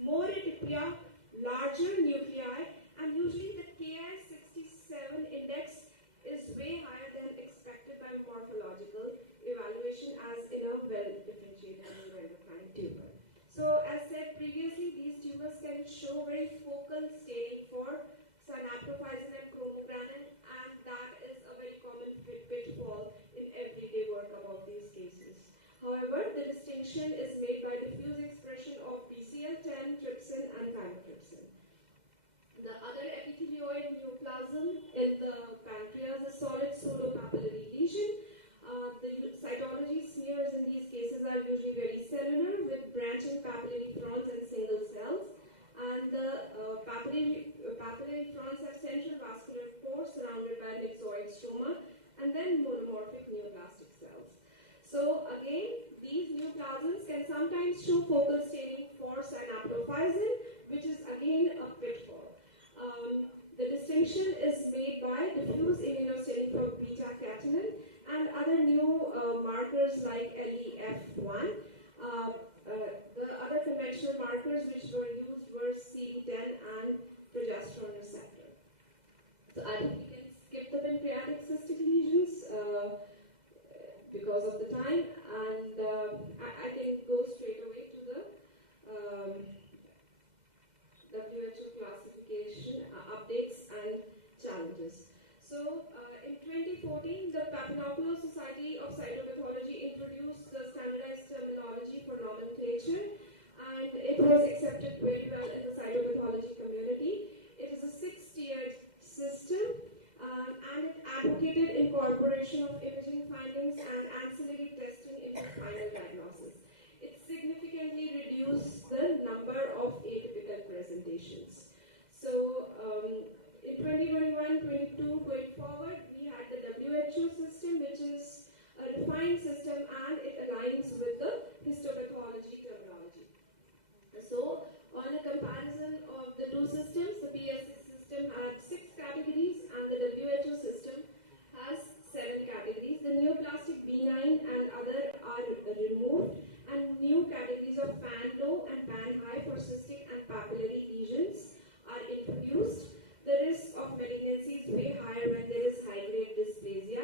more atypia, larger nuclei, and usually the Ki67 index is way higher than expected by morphological evaluation as in a well-differentiated neuroendocrine tumor. So as said previously, these tumors can show very focal staining for synaptophysin and chromogranin, and that is a very common pitfall in everyday work about these cases. However, the distinction is made by diffuse expression of BCL10, trypsin, and chymotrypsin. The other epithelioid neoplasm in the pancreas is solid pseudopapillary lesion. The cytology smears in these cases are usually very cellular with branching papillary fronds and single cells. And the papillary fronds have central vascular pores surrounded by ellipsoid stroma and then monomorphic neoplastic points to focal staining for synaptophysin, which is again a pitfall. The distinction is made by diffuse immunostaining for beta-catenin and other new markers like LEF1. The other conventional markers which were used were CD10 and progesterone receptor. So I think we can skip the pancreatic cystic lesions because of the time, and I can go straight away to the WHO classification updates and challenges. So in 2014, the Pathology Society of Cytopathology introduced the standardized terminology for nomenclature, and it was accepted very well in the cytopathology community. It is a 6-tiered system, and it advocated incorporation of imaging findings and ancillary testing into final diagnosis. It significantly reduced the number of atypical presentations. So in 2021-22 going forward, we had the WHO system, which is a refined system, and it aligns with the histopathology terminology. So on a comparison of the two systems, the PSC system had 6 categories and the WHO system has 7 categories. The neoplastic benign and other are removed, and new categories of pan-low and pan-high for cystic and papillary lesions are introduced. The risk of malignancy is way higher when there is high-grade dysplasia,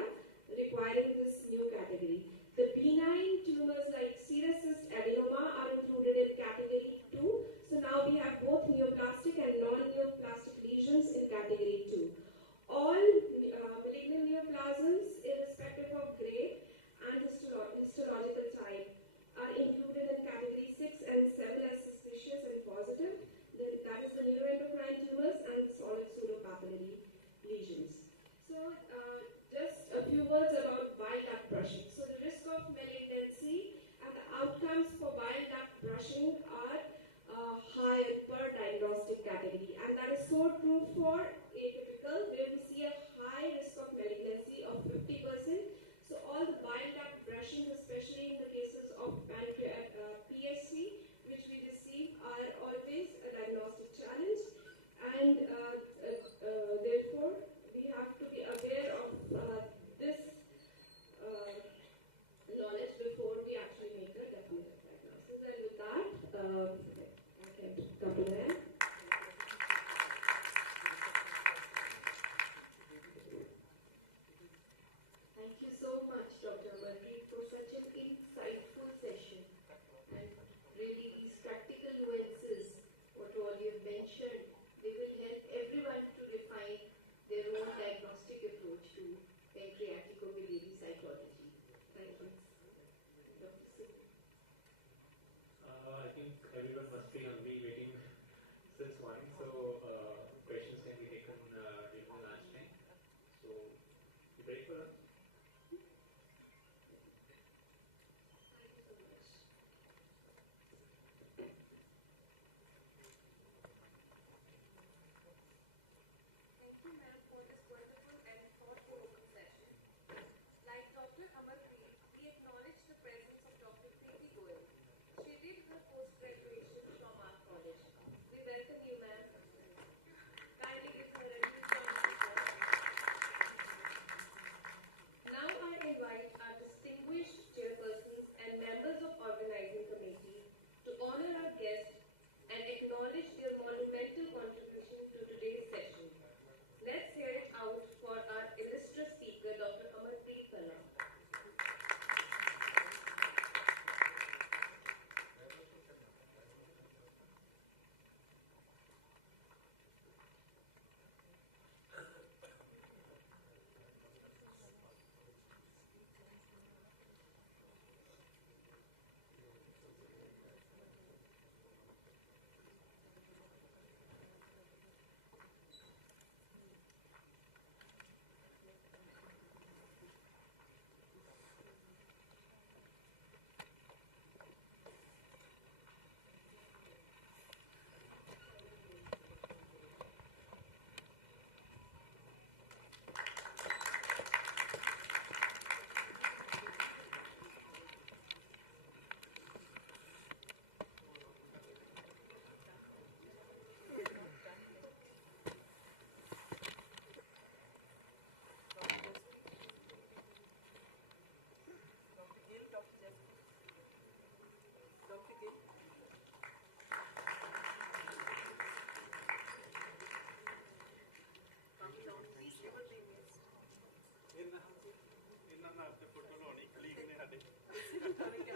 requiring this new category. The benign tumors like serous cyst adenoma are included in category 2. So now we have both neoplastic and non-neoplastic lesions in category 2. All malignant neoplasms, irrespective of grade and histological type, are included in category 6 and 7 as suspicious and positive. That is the neuroendocrine tumors and solid pseudopapillary lesions. So just a few words about bile duct brushing. So the risk of malignancy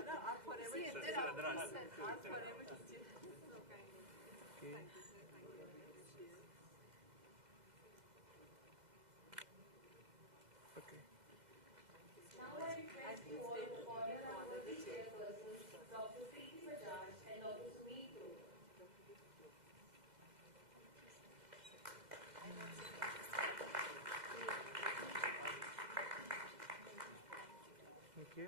Now I request you all to honor our worthy chairpersons, Dr. Preeti Bajaj and Dr. Sumit Dhruv. Thank you.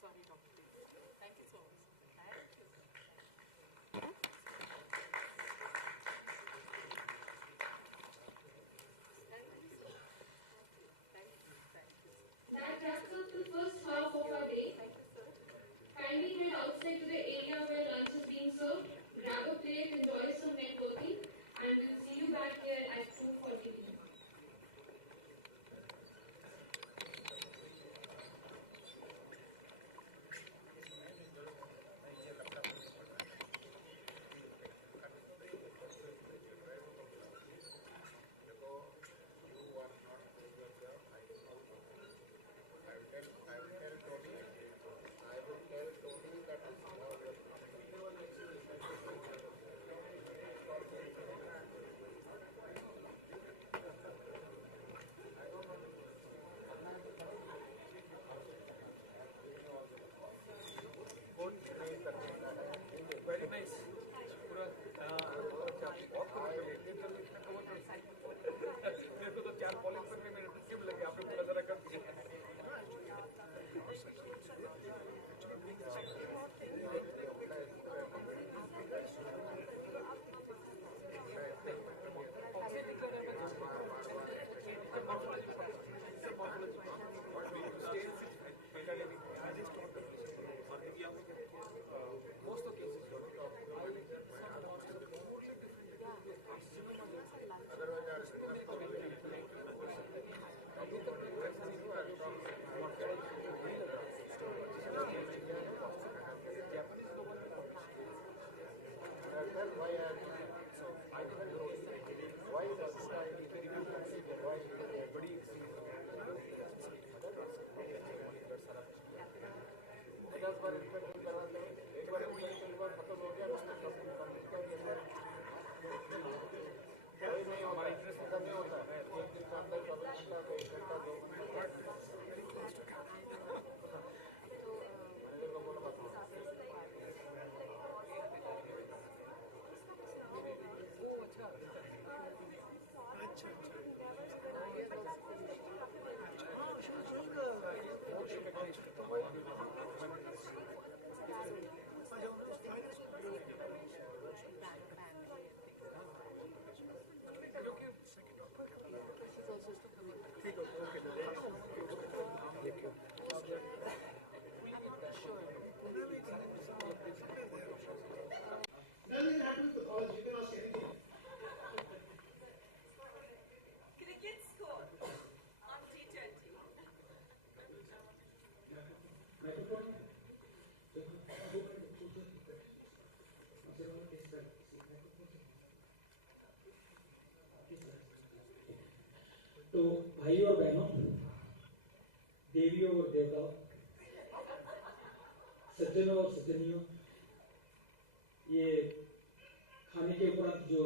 Sorry, Dr. Thank you so much. That wraps up the first half of our day. Kindly head outside to the area where lunch is being served, grab a plate, enjoy some networking, and we'll see you back here at 2:40 p.m. Very nice. मेरे को तो 4 college तक में मेरे क्यों लगे आपने पूरा जरा कर दिया most of the cases Nothing happens with pathology, you can ask anything. Cricket score on T20. तो भाई और बहनों, देवियों और देवताओं, सज्जनों और सज्जनियों, ये खाने के उपरांत जो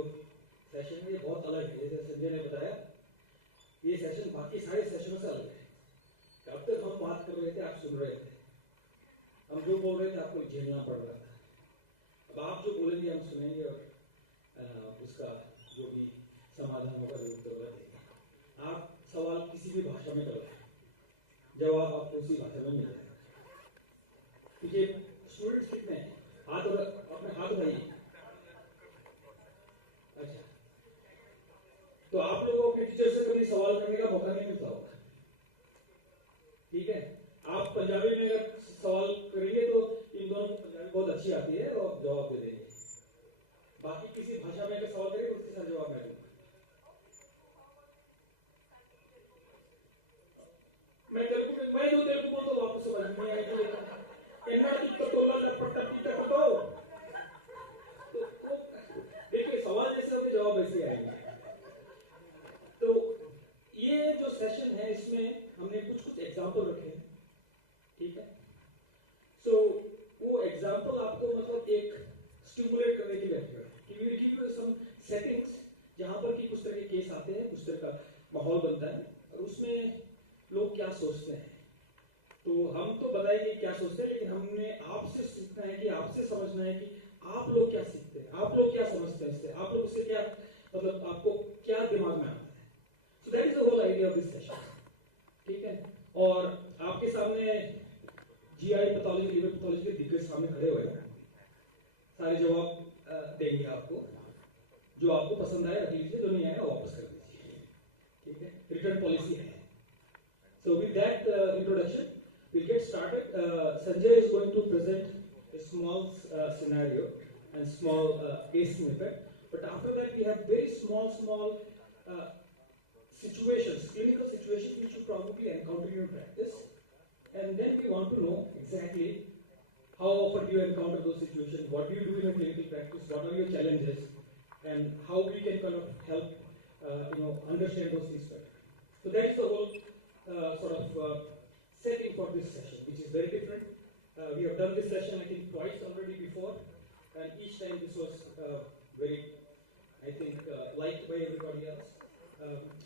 सेशन है ये बहुत अलग है। जैसे संजय ने बताया, ये सेशन बाकी सारे सेशनों से अलग है। अब तक हम बात कर रहे थे, आप सुन रहे थे, हम जो बोल रहे थे आपको झेलना पड़ रहा था। अब आप जो बोलेंगे हम सुनेंगे और उसका जो भी समाधान होगा जो उत्तर होगा देंगे। आप सवाल किसी भी भाषा में करें, जवाब आपको उसी भाषा में मिल जाएगा। क्योंकि स्टूडेंट्स कितने हैं? हाथ और अपने हाथ उठाइए। अच्छा, तो आप लोगों को अपने टीचर से कभी सवाल करने का मौका नहीं मिलता होगा, ठीक है? आप पंजाबी में अगर सवाल करेंगे तो इन दोनों को पंजाबी बहुत अच्छी आती है और जवाब दे देंगे। बाकी किसी भाषा में अगर सवाल करेंगे उसके साथ जवाब मैं दूंगा। मैं जो तेलुगु बोलता हूँ आपको समझ में आएगी। माहौल बनता है और उसमें लोग क्या सोचते हैं। तो हम तो बताएंगे क्या सोचते हैं, लेकिन हमने आपसे सीखना है कि आपसे समझना है कि आप लोग क्या सीखते हैं, आप लोग क्या समझते हैं इससे, आप लोग इससे क्या मतलब आपको क्या दिमाग में आता है। So that is the whole idea of this session, ठीक है। और आपके सामने जीआई पैथोलॉजी, लिवर पैथोलॉजी के दिग्गज सामने खड़े हुए हैं, सारे जवाब देंगे आपको। जो आपको पसंद आए रख लीजिए, जो नहीं आए वापस कर दीजिए, ठीक है। रिटर्न पॉलिसी है। So with that introduction, we'll get started. Sanjay is going to present a small scenario and small case snippet. But after that, we have very small situations, clinical situations which you probably encounter in your practice. And then we want to know exactly how often do you encounter those situations, what do you do in your clinical practice, what are your challenges, and how we can kind of help understand those things better. So that's the whole setting for this session, which is very different. We have done this session, I think, twice already before, and each time this was very, I think, liked by everybody else.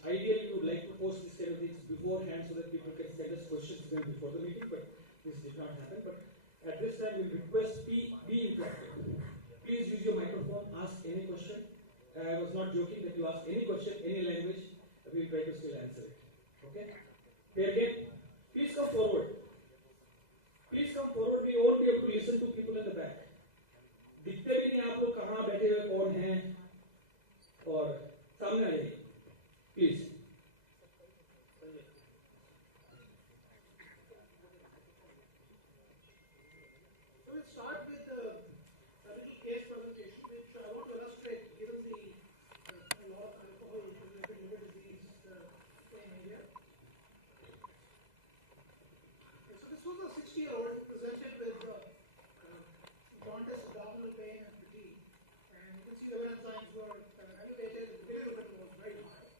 Ideally, we would like to post this kind of things beforehand so that people can send us questions even before the meeting, but this did not happen. But at this time, we request be interactive. Please use your microphone, ask any question. I was not joking that you ask any question, any language, we will try to still answer it. Okay? Fair game? Please come forward. Please come forward. We won't be able to listen to people in the back. दिखते भी नहीं आप लोग कहाँ बैठे हुए कौन हैं, और सामने आ जाइए please. So we'll start with a little case presentation which I want to illustrate given the a lot of alcohol-related liver disease in India. Okay, so this was a 60-year-old presented with jaundice, abdominal pain, and fatigue. And you can see the liver enzymes were elevated, the bilirubin was very high.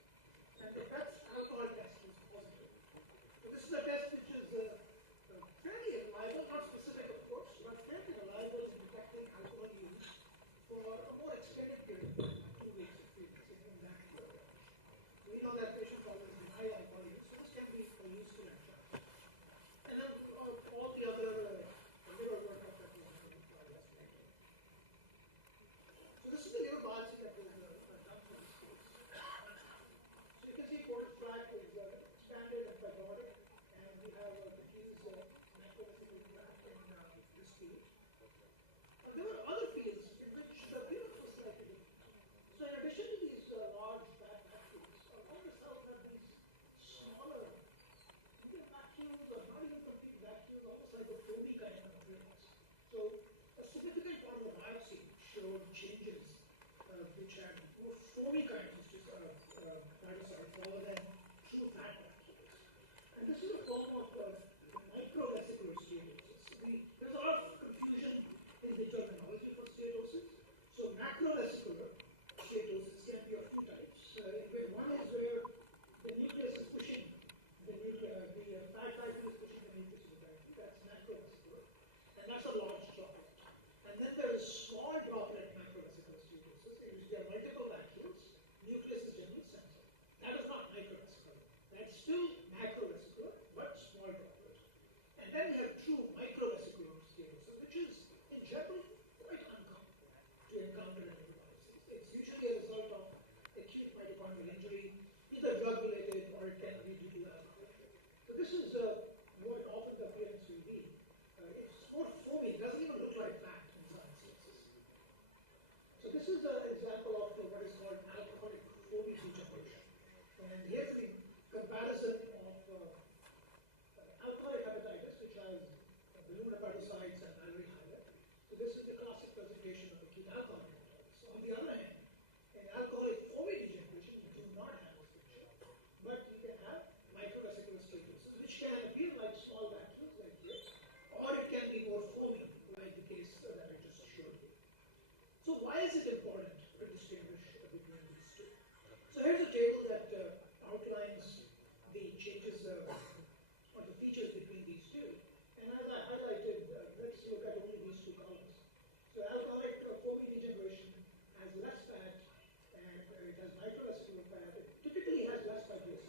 And the Pep's alcohol test was positive. So this is a test which is fairly reliable, not specific of course, but fairly reliable in detecting alcohol use for a more extended period, 2 weeks or 3 weeks, even that. We know that patients always deny alcohol use, so this can be a useful adjunct. And then all the other liver workup that was done yesterday. So this is the liver biopsy that was done for this case. So you can see portal tract is expanded and fibrotic, and we have a diffuse macrovesical tract in this field. There were other fields in which the appearance was slightly different. So in addition to these large fat vacuoles, one of the cells had these smaller vacuoles, or not even complete vacuoles, almost like a foamy kind of appearance. So a significant part of the biopsy showed changes which had more foamy kinds of hepatocytes rather than true fat vacuoles. And this is a form of microvesicular steatosis. There's a lot of confusion in the terminology for steatosis. So macrovesicular steatosis can be of two types. One is where the nucleus is pushing the fat vacuole is pushing the nucleus to the vacuole. That's macrovesicular, and that's a large droplet. And then there is small droplet macrovesicular steatosis, in which there are multiple vacuoles. Nucleus is generally central. That is not microvesicular. That's still macrovesicular, but small droplet. And then we have true microvesicular steatosis, which is in general quite uncommon to encounter in liver biopsies. It's usually a result of acute mitochondrial injury, either drug-related or it can be due to alcohol. So this is what often the appearance will be. It's more foamy. It doesn't even look like fat in some instances. So this is an example of what is called alcoholic foamy degeneration. And here's the comparison of alcoholic hepatitis, which has balloon hepatocytes and mammary highlight. So this is the classic presentation of acute alcoholic hepatitis. So on the other hand, in alcoholic foamy degeneration, you do not have this picture, but you can have microvesicular steatosis, which can appear like small vacuoles like this, or it can be more foamy, like the case that I just showed you. So why is it important to distinguish between these two? So here's a table that outlines the changes or the features between these two. And as I highlighted, let's look at only these two columns. So alcoholic foamy degeneration has less fat and it has microvesicular fat. It typically has less fibrosis.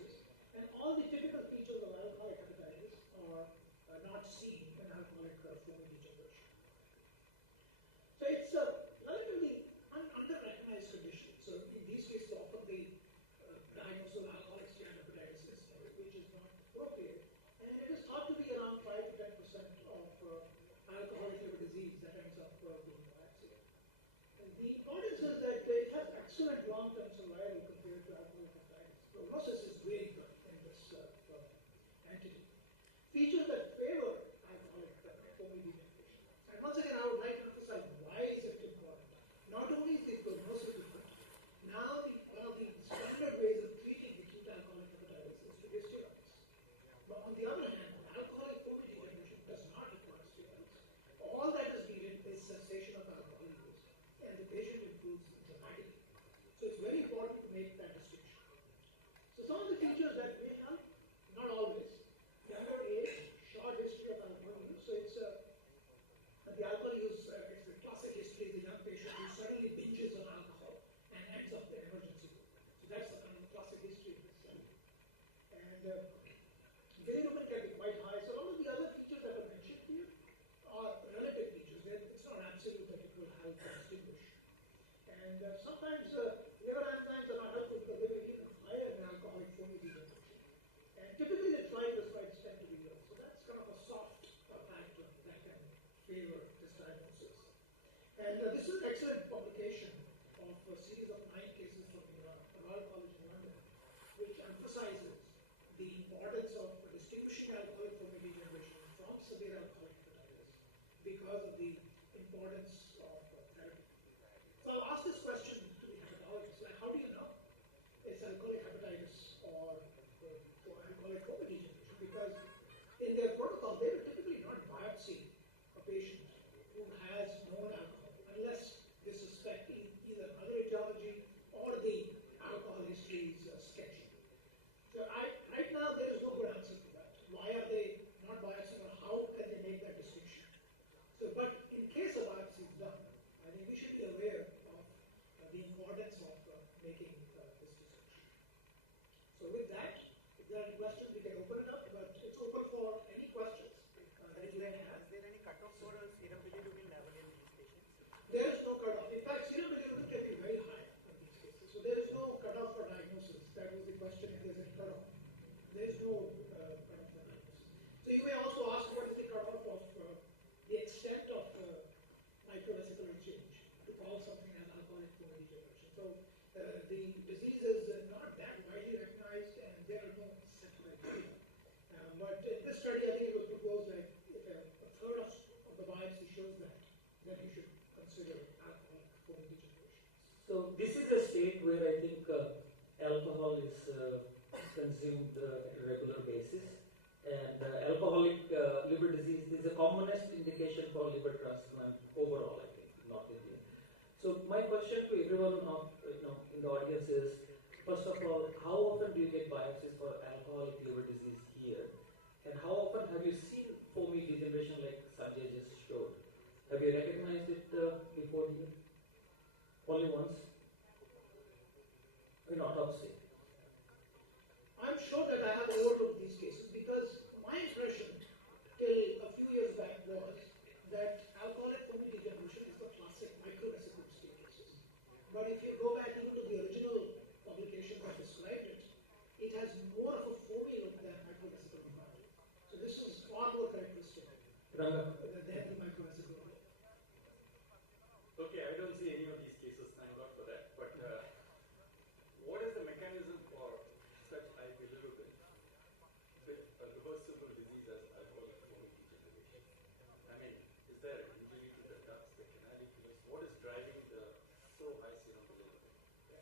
The importance is that it has excellent long-term survival compared to alcoholic hepatitis. Prognosis is very good in this entity. Features that favor alcoholic comorbidities. And once again, I would like to emphasize why is it important. Not only is the prognosis different, now one of the standard ways of treating acute alcoholic hepatitis is to give steroids. But on the other hand, alcoholic comorbidities does not require steroids. All that is needed is cessation of alcohol use, and the patient improves dramatically. So it's very important to make that distinction. So some of the features that may help, not always. Younger age, short history of alcohol use. So it's the alcohol use, it's the classic history of the young patient who suddenly binges on alcohol and ends up in emergency room. So that's the kind of classic history of this study. And bilirubin can be quite high. So all of the other features that were mentioned here are relative features. It's not absolute that it will help to distinguish. And sometimes liver enzymes are not helpful because they may be even higher in alcoholic comorbidities. And typically the triglycerides tend to be low. So that's kind of a soft factor that can favor this diagnosis. And this is an excellent publication of a series of 9 cases from the Royal College in London, which emphasizes the importance of distinguishing alcoholic comorbidities from severe alcoholic hepatitis because of the importance of therapy. So I'll ask this question to the hepatologist, like, how do you know it's alcoholic hepatitis or alcoholic comorbidities? Because in their protocol, they will typically not biopsy a patient who has known alcohol unless they suspect either other etiology or the alcohol history is sketchy. So right now, there is no good answer to that. Why are they not biopsying, or how can they make that distinction? So, but in case a biopsy is done, I think we should be aware of the importance of making this distinction. So with that, if there are any questions, we can open it up, but it's open for any questions that you may have. Is there any cutoff for serum bilirubin level in these patients? There is no cutoff. In fact, serum bilirubin can be very high in these cases. So there is no cutoff for diagnosis. That was the question, if there is a cutoff. There is no cutoff for diagnosis. So you may also ask, what is the cutoff of the extent of microvesicular change to call something an alcoholic comorbidities? So the disease is not that widely recognized, and there are no set criteria. But in this study, I think it was proposed that if a third of the biopsy shows that you should consider alcoholic comorbidities. So this is a state where I think alcohol is consumed at a regular basis, and alcoholic liver disease is the commonest indication for liver transplant overall, I think, in North India. So my question to everyone in the audience is, first of all, how often do you get biopsies for alcoholic liver disease here? And how often have you seen foamy degeneration like Sanjay just showed? Have you recognized it before here? Only once? In autopsy? I'm sure that I have overlooked these cases because my impression till a few years back was that alcoholic foamy degeneration is the classic microvesicular state cases. But if you go back even to the original publication that described it, it has more of a foamy look than microvesicular mortality. So this is far more characteristic than the microvesicular look. Okay, I don't see any of these cases, thank God for that. But what is the mechanism for such high bilirubin with a reversible disease as alcoholic comorbidities? I mean, is there an injury to the ducts, the canaliculus? What is driving the so high serum bilirubin?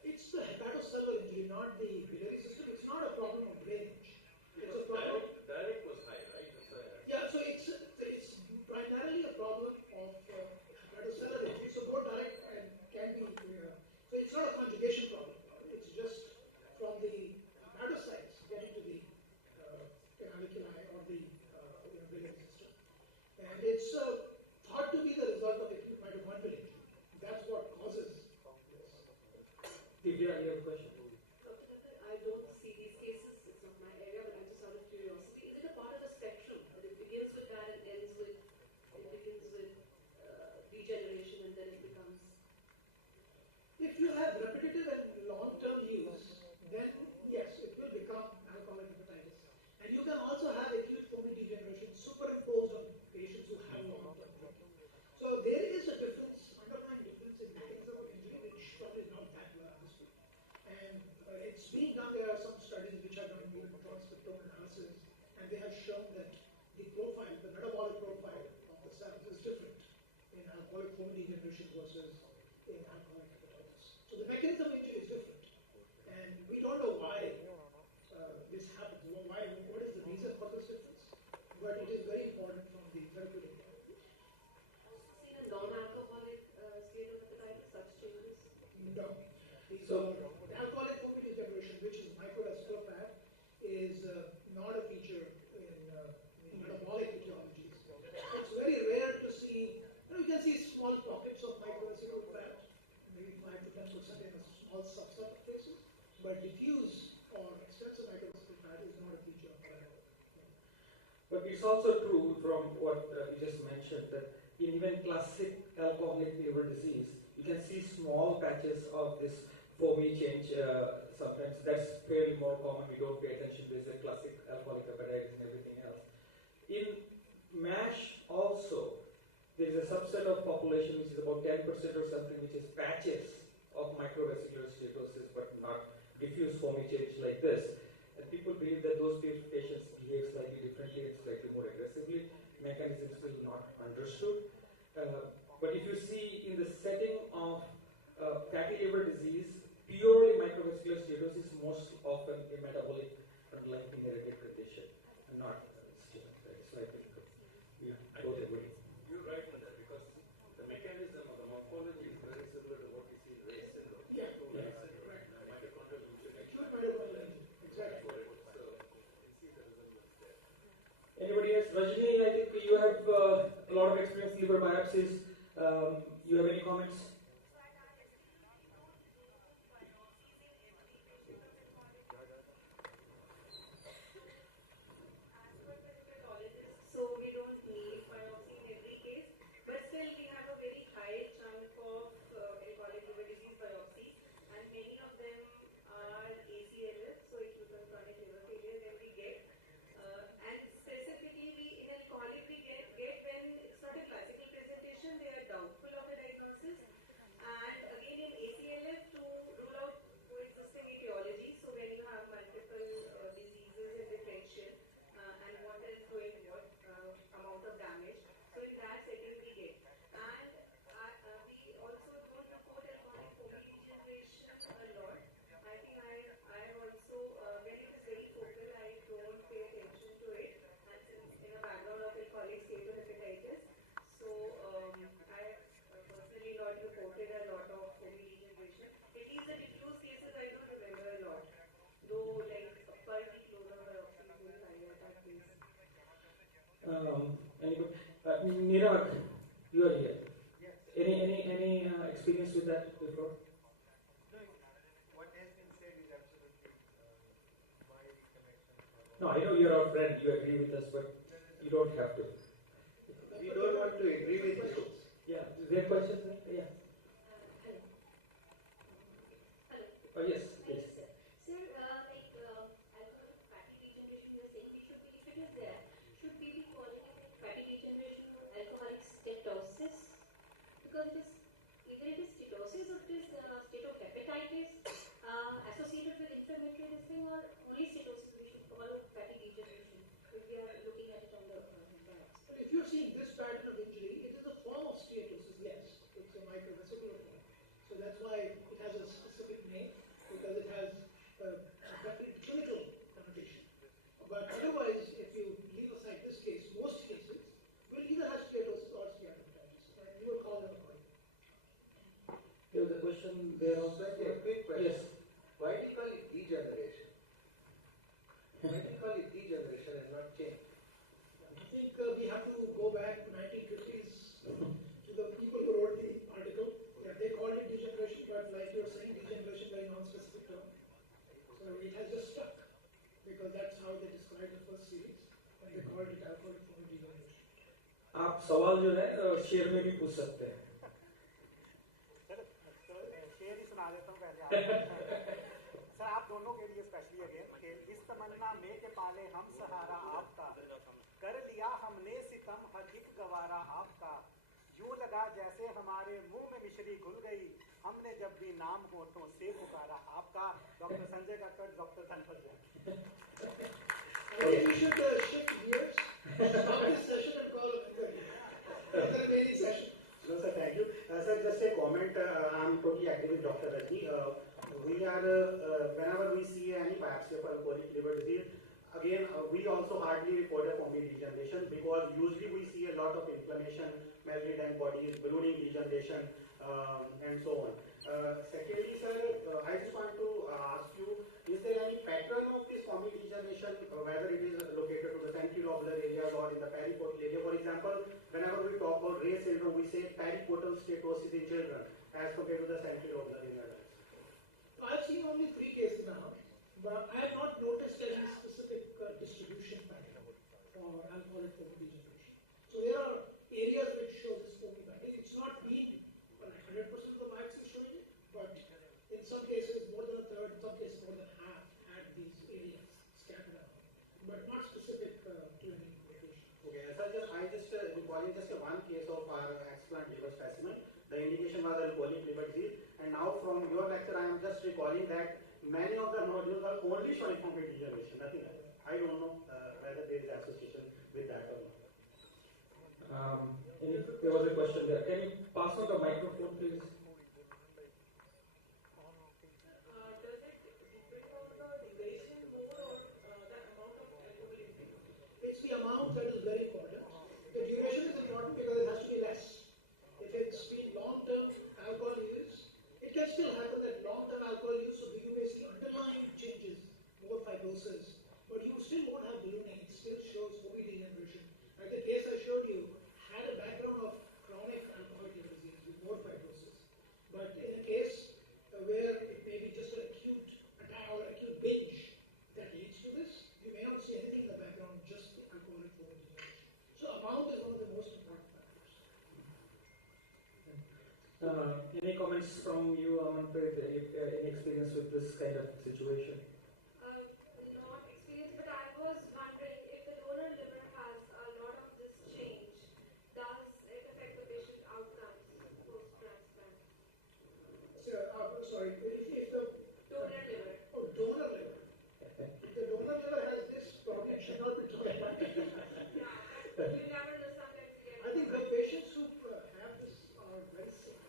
It's the hepatocellular injury, not the biliary system. It's not a problem of drainage. It's a problem. Direct was high, right? That's why Yeah, so it's primarily a problem of hepatocellular injury. So both direct and can be. So it's not a conjugation problem. It's just from the hepatocytes getting to the canaliculi or the biliary system, and it's thought to be the result of acute mitochondrial injury. That's what causes this. Divya, you have a question? Dr. Thakkar, I don't see these cases. It's not my area, but I'm just out of curiosity. Is it a part of a spectrum? That it begins with that and ends with, degeneration, and then it becomes. If you have repetitive and long-term use, then yes, it will become alcoholic hepatitis. And you can also have acute foamy degeneration superimposed on patients who have long-term drinking. So there is a difference, underlying difference in mechanism of degeneration versus in alcoholic hepatitis. So the mechanism of injury is different. And we don't know why this happens. What is the reason for this difference? But it is very important from the therapeutic point of view. In a non-alcoholic state of hepatitis, such changes? No. So the alcoholic foamy degeneration, which is microvesicular fat, is not a feature in metabolic etiologies. It's very rare to see. You can see small pockets of microvesicular fat, maybe 5 to 10% in a small subset of cases, but diffuse or extensive microvesicular fat is not a feature of metabolic. But it's also true from what you just mentioned that in even classic alcoholic liver disease, you can see small patches of this foamy change sometimes. That's fairly more common. We don't pay attention to the classic alcoholic hepatitis and everything else. In MASH also, there is a subset of population which is about 10% or something, which is patches of microvesicular steatosis, but not diffuse foamy change like this. And people believe that those patients behave slightly differently and slightly more aggressively. Mechanism is still not understood. But if you see in the setting of fatty liver disease, purely microvesicular steatosis is most often a metabolic underlying inherited condition and not slightly. Yeah, I totally agree. You're right on that because the mechanism of the morphology is very similar to what we see in Ray's syndrome. Yeah. Right. Mitochondrial injury. Acute mitochondrial injury. Exactly. So you see the resemblance there. Anybody else? Rajni, I think you have a lot of experience with liver biopsies. You have any comments? So we don't need biopsy in every case, but still we have a very high chunk of alcoholic liver disease biopsies, and many of them are ACLF, so acute and chronic liver failure. Then we get, and specifically in alcoholic we get when it's not a classical presentation, they are doubtful of a diagnosis, and again in ACLF to rule out coexisting etiology. So when you have multiple diseases in differential. And what is doing what amount of damage. So in that setting we get. And we also don't report alcoholic foamy degeneration a lot. I think I also, when it is very focal, I don't pay attention to it. And since in a background of alcoholic steatohepatitis, so I personally not reported a lot of foamy degeneration. At least the diffuse cases I don't remember a lot. Though like per week load of biopsy is very high at that place. Nirag, you are here. Yes. Any experience with that before? No, what has been said is absolutely my recollection. No, I know you're our friend. You agree with us, but you don't have to. We don't want to agree with you. Yeah, is there questions? Yeah. Hello. Oh yes, yes. Sir, alcoholic fatty degeneration, you're saying we should be, if it is there, should we be calling it fatty degeneration or alcoholic steatosis? Because it is, either it is steatosis or it is steatohepatitis associated with inflammatory this thing, or only steatosis we should call it fatty degeneration if we are looking at it on the biopsy. But if you're seeing this pattern of injury, it is a form of steatosis, yes. It's a microvesicular form. So that's why it has a specific name, because it has a definite clinical connotation. But otherwise, if you leave aside this case, most cases will either have steatosis or steatohepatitis, and you will call them accordingly. There was a question there also. A quick question. Yes. Why do you call it degeneration? Why do you call it degeneration and not change? I think we have to go back to 1950s to the people who wrote the article. Yeah, they called it degeneration, but like you're saying, degeneration by non-specific term. So it has just stuck, because that's how they described the first series, and they called it alcoholic foamy degeneration. आप सवाल जो है share में भी पूछ सकते हैं. Share ही सुना देता हूँ पहले. सर आप दोनों के लिए स्पेशली अगेन कि इस तमन्ना में के पाले हम सहारा आपका कर लिया हमने सितम हर एक गवारा आपका यूं लगा जैसे हमारे मुंह में मिश्री घुल गई हमने जब भी नाम होठों से पुकारा आपका. Doctor Sanjay Kakkar, doctor Cinference. I think we should shift gears, stop this session and call a very session. No sir, thank you. Sir, just agree with Dr. Rajni. We are, whenever we see any biopsy of alcoholic liver disease, again, we also hardly report a foamy degeneration because usually we see a lot of inflammation, mammary bodies, ballooning degeneration, and so on. Secondly, sir, I just want to ask you, is there any pattern of this foamy degeneration, whether it is located to the centrilobular areas or in the periportal area? For example, whenever we talk about Ray's syndrome, we say periportal steatosis in children as compared to the centrilobular in adults. I've seen only 3 cases now, but I have not noticed any specific distribution pattern for alcoholic foamy degeneration. So there are areas which show this foamy pattern. It's not been like 100% of the biopsy showing it, but in some cases more than a third, in some cases more than half had these areas scattered out, but not specific to any location. Okay, as I just recalling just one case of our explant liver specimen. The indication was alcoholic liver disease, and now from your lecture I am just recalling that many of the nodules are only showing foamy degeneration, nothing else. I don't know whether there is association with that or not. There was a question there. Can you pass on the microphone, please? Does it depend on the duration more or the amount of alcohol intake? It's the amount that is very important. The duration is important because it has to be less. If it's been long-term alcohol use, it can still happen that long-term alcohol use, so you may see underlying changes, more fibrosis, but you still won't have ballooning. It still shows foamy degeneration. Like the case I showed you had a background of chronic alcoholic liver disease with more fibrosis. But in a case where it may be just an acute attack or acute binge that leads to this, you may not see anything in the background, just the alcoholic foamy degeneration. So amount is one of the most important factors. Any comments from you, Manpreet, any experience with this kind of situation? Not experienced, but I was wondering if the donor liver has a lot of this change, does it affect the patient outcomes post-transplant? So, sorry, if the donor liver. Oh, donor liver. If the donor liver has this problem, it should not be transplanted. But you never know, sometimes you get. I think the patients who have this are very sick.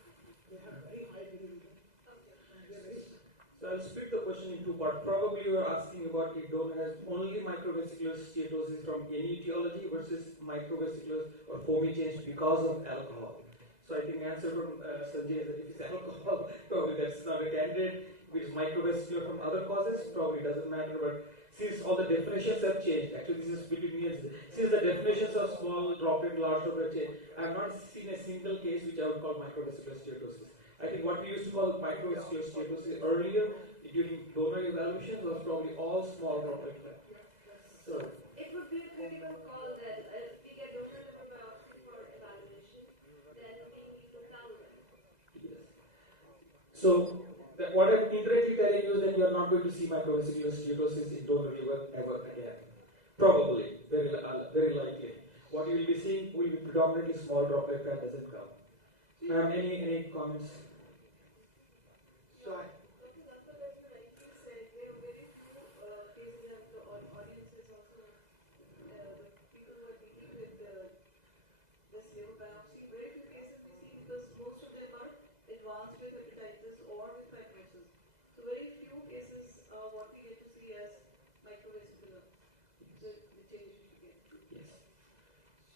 They have very high bilirubin. And they're very sick. So I'll split the question in 2 parts. Probably you are asking about if donor has only microvesicular steatosis from any etiology versus microvesicular or foamy change because of alcohol. So I think the answer from Sanjay is that if it's alcohol, probably that's not a candidate. If it's microvesicular from other causes, probably doesn't matter. But since all the definitions have changed, actually this is between me and since the definitions of small droplet, large droplet change, I have not seen a single case which I would call microvesicular steatosis. I think what we used to call microvesicular steatosis earlier during donor evaluations was probably all small droplet. So It would be a critical call that if we get donor liver biopsy for evaluation, then we need to tell them. yes. So what I'm indirectly telling you is that you are not going to see microvesicular steatosis in donor liver ever again. Probably, very likely. What you will be seeing will be predominantly small droplet that doesn't come. Any comments? So, Dr. Rajni rightly said, there are very few cases of the audiences also, the people who are dealing with this liver biopsy, very few cases we see because most of them are advanced with hepatitis or with fibrosis. So very few cases what we get to see as microvesicular, the change we get. Yes.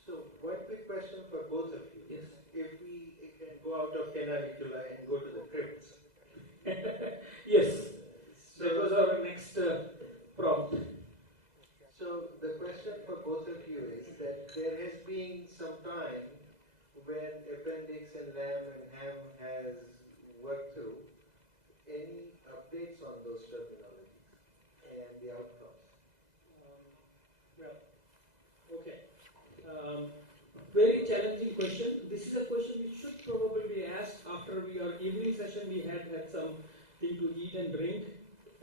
So, one quick question for both of you. Yes. If we can go out of canaliculi and go to the crypts. Yes. So that was our next prompt. So the question for both of you is that there has been some time when appendix and lamb and ham has worked through. Any updates on those terminologies and the outcomes? Okay. Very challenging question. This is a question which should probably be asked after our evening session. We had something to eat and drink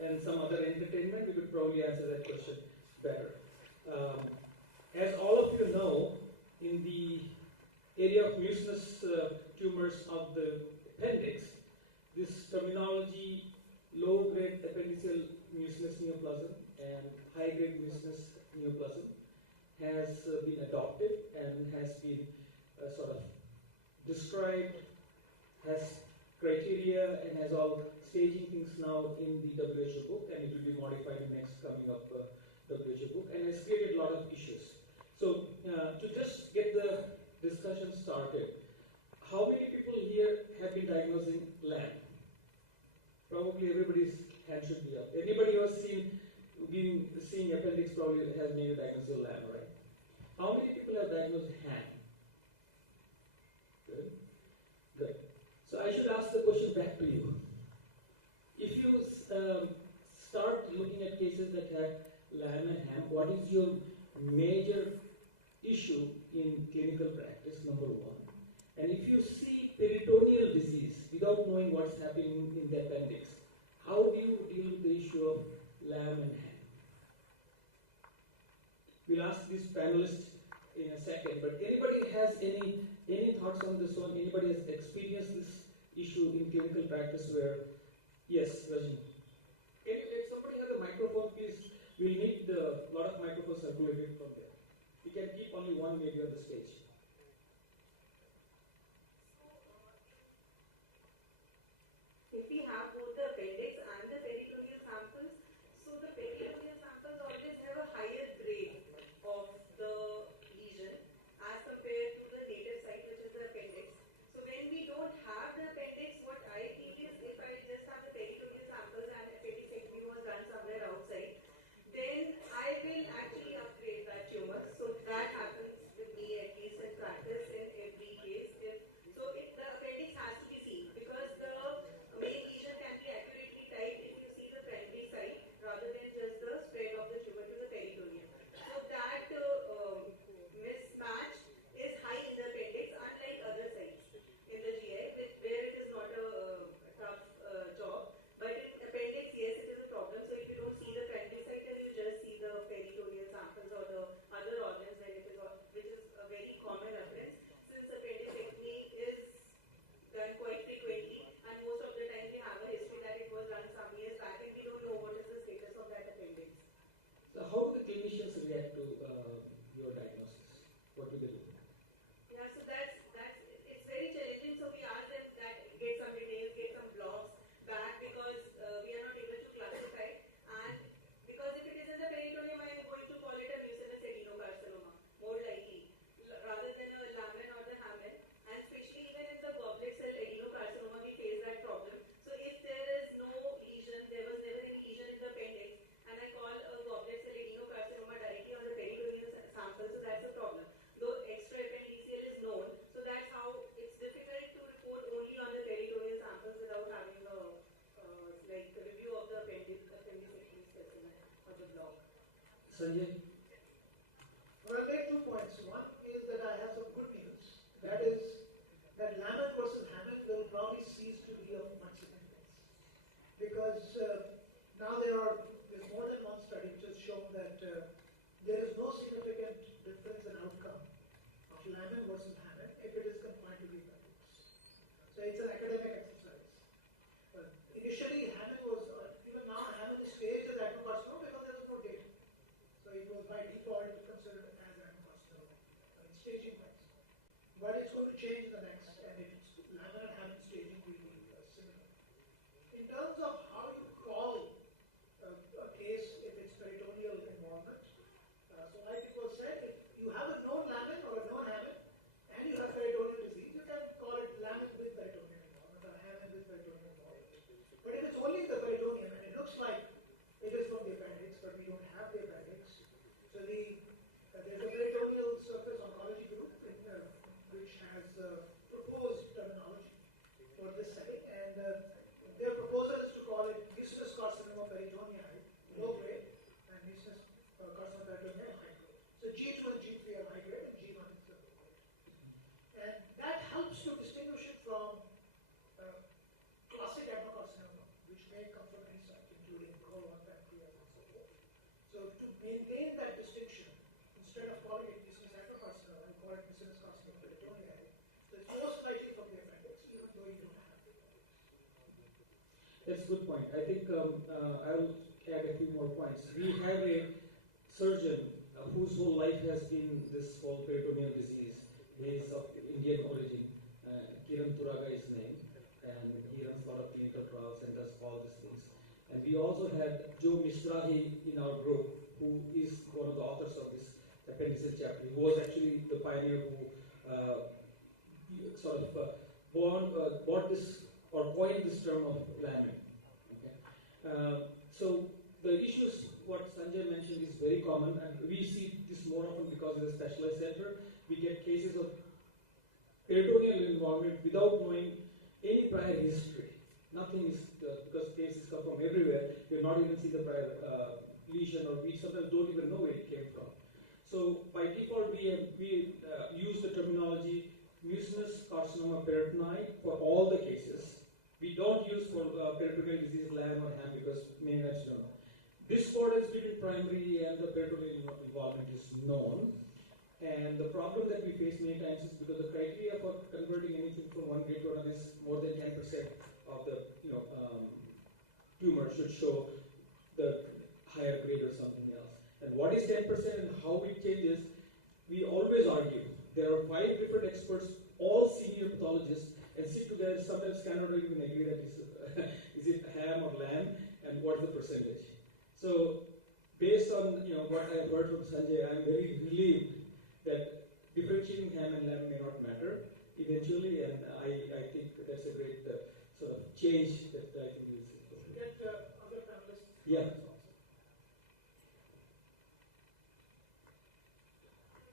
and some other entertainment. We could probably answer that question better. As all of you know, in the area of mucinous tumors of the appendix, this terminology, low-grade appendiceal mucinous neoplasm and high-grade mucinous neoplasm, has been adopted and has been sort of described, has criteria and has all staging things now in the WHO book, and it will be modified in next coming up WHO book, and has created a lot of issues. So to just get the discussion started, how many people here have been diagnosing LAM? Probably everybody's hand should be up. Anybody who has been seeing appendix probably has made a diagnosis of LAM, right? How many people have diagnosed HAM? Good. Good. So I should ask the question back to you. If you start looking at cases that have LAM and HAM, what is your major issue in clinical practice, number one? And if you see peritoneal disease without knowing what's happening in the appendix, how do you deal with the issue of LAM and HAM? We'll ask these panelists in a second, but anybody has any thoughts on this one? Anybody has experienced this issue in clinical practice where, yes, Rajni. If somebody has a microphone, please, we'll need a lot of microphones circulated from there. We can keep only one maybe on the stage. If we have both the appendix and the peritoneal samples, so the peritoneal samples always have a higher grade of the lesion as compared to the native site, which is the appendix. So when we don't have the appendix, what I feel is if I just have the peritoneal samples and appendicectomy was done somewhere outside, then I will actually upgrade that tumor. So that happens with me at least in practice in every case. The appendix has to be seen because the main lesion can be accurately tied if you see the primary site rather than just the spread of the tumor to the peritoneum. So that mismatch is high in the appendix, unlike other sites in the GI, where it is not a tough job. But in appendix, yes, it is a problem. So if you don't see the primary site, then you just see the peritoneal samples or the other organs, which is a very common occurrence. Since appendicectomy is done quite frequently, and most of the time we have a history that it was done some years back, and we don't know what is the status of that appendix. So how do the clinicians react to your diagnosis? What do they do? Yeah, so it's very challenging. So we ask them that get some details, get some blogs back because we are not able to classify. And because if it is in the peritoneum, I am going to call it a mucinous adenocarcinoma, more likely, rather than a lamin or the hamen. And especially even in the goblet cell adenocarcinoma, we face that problem. So if there is no lesion, there was never any lesion in the appendix, and I call a goblet cell adenocarcinoma directly on the peritoneal sample, so that's a problem. Though extraappendiceal is known, so that's how it's difficult to report only on the peritoneal samples without having a review of the appendicectomy specimen or the blog. Sanjay? Well, I'll make 2 points. One is that I have some good news. That is that lamin versus hamen will probably cease to be of much significance. Because now there's more than one study which has shown that there is no significant difference in outcome of lamin versus hamen if it is confined to the appendix. So it's an academic exercise. Initially, hamen was, even now, hamen is staged as adenocarcinoma because there was no data. So it was by default considered as adenocarcinoma in staging wise. But it's going to change the next, and it's lamin and hamen staging will be similar. In terms of how you call a case if it's peritoneal involvement, so like it was said, if you have a known lamin or a known hamen, and you have peritoneal disease, you can call it lamin with peritoneal involvement or hamen with peritoneal involvement. But if it's only the peritoneum and it looks like it is from the appendix, but we don't have the appendix, so there's a peritoneal surface oncology group which has proposed terminology for this setting, and their proposal is to call it mucinous carcinoma peritonei, low grade, and mucinous carcinoma peritonei, high grade. So G2 and G3 are high grade, and G1 is low grade. And that helps to distinguish it from classic adenocarcinoma, which may come from any site, including colon, pancreas, and so forth. So to maintain that distinction, instead of calling it mucinous adenocarcinoma, we call it mucinous carcinoma peritonei. So it's most likely from the appendix, even though you don't have the appendix. That's a good point. I think I'll add a few more points. We have a surgeon whose whole life has been this whole peritoneal disease. He is of Indian origin. Kiran Turaga is his name, and he we also had Joe Mishrahi in our group, who is one of the authors of this appendices chapter. He was actually the pioneer who sort of bought this or coined this term of lament. Okay? So the issues what Sanjay mentioned is very common, and we see this more often because it's a specialized center. We get cases of peritoneal involvement without knowing any prior history. Nothing is, because cases come from everywhere, we not even see the prior lesion, or we sometimes don't even know where it came from. So by default, we use the terminology mucinous carcinoma peritoni for all the cases. We don't use for peritoneal disease, Lamb or Ham, because many times don't know. Discordance between primary and the peritoneal involvement is known. And the problem that we face many times is because the criteria for converting anything from one grade to another is more than 10% of the tumor should show the higher grade or something else. And what is 10% and how it changes, we always argue. There are 5 different experts, all senior pathologists, and sit together, sometimes cannot even agree that is it Ham or Lamb, and what's the percentage. So based on what I have heard from Sanjay, I'm very relieved that differentiating Ham and Lamb may not matter eventually, and I think that's a great sort of change that I think is. Get other panelists. Yeah.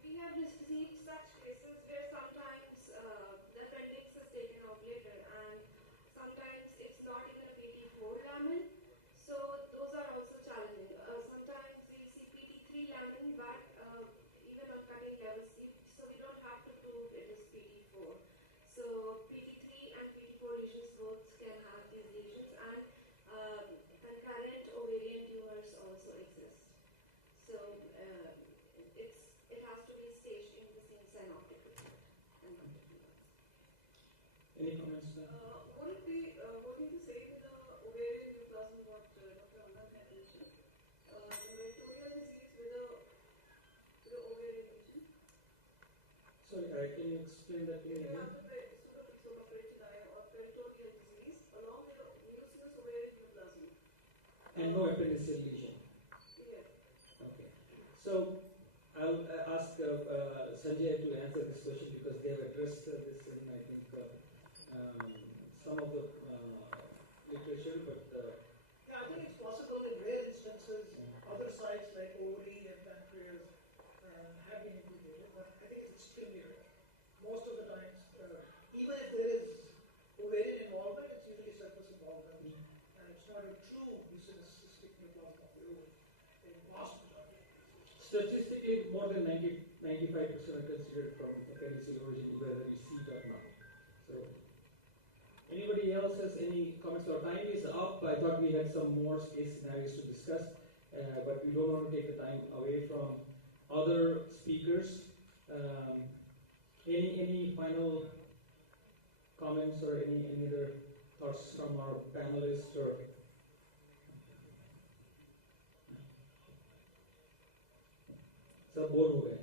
We have received such cases where sometimes the appendix is taken off later, and sometimes it's not even a PT4 lamin. So those are also challenging. Sometimes we see PT3 lamin, but even on cutting level C, so we don't have to prove it is PT4. So PT3 and PT4 lesions both can have these lesions, and concurrent ovarian tumors also exist. So it has to be staged in the same synoptically. Any comments? Would it be working the same in the ovarian neoplasm what Dr. Anand had mentioned? The meritorial disease with the ovarian lesion? Sorry, can you explain that to me again? Pseudomyxoma peritoni or peritoneal disease along with the mucinous ovarian neoplasm. And no appendiceal lesion. Yes. Okay. So I'll ask Sanjay to answer this question because they have addressed this in, I think, some of the literature, but. Yeah, I think it's possible in rare instances, other sites like ovary and pancreas have been implicated, but I think it's extremely rare. Most of the times, even if there is ovarian involvement, it's usually surface involvement, and it's not a true mucinous cystic neoplasm of the ovary in vast majority. Statistically, more than 95% are considered from appendiceal origin, whether you see it or not. So, anybody else has any comments? Our time is up. I thought we had some more case scenarios to discuss, but we don't want to take the time away from other speakers. Any final comments or any other thoughts from our panelists or? सब bore हो गए.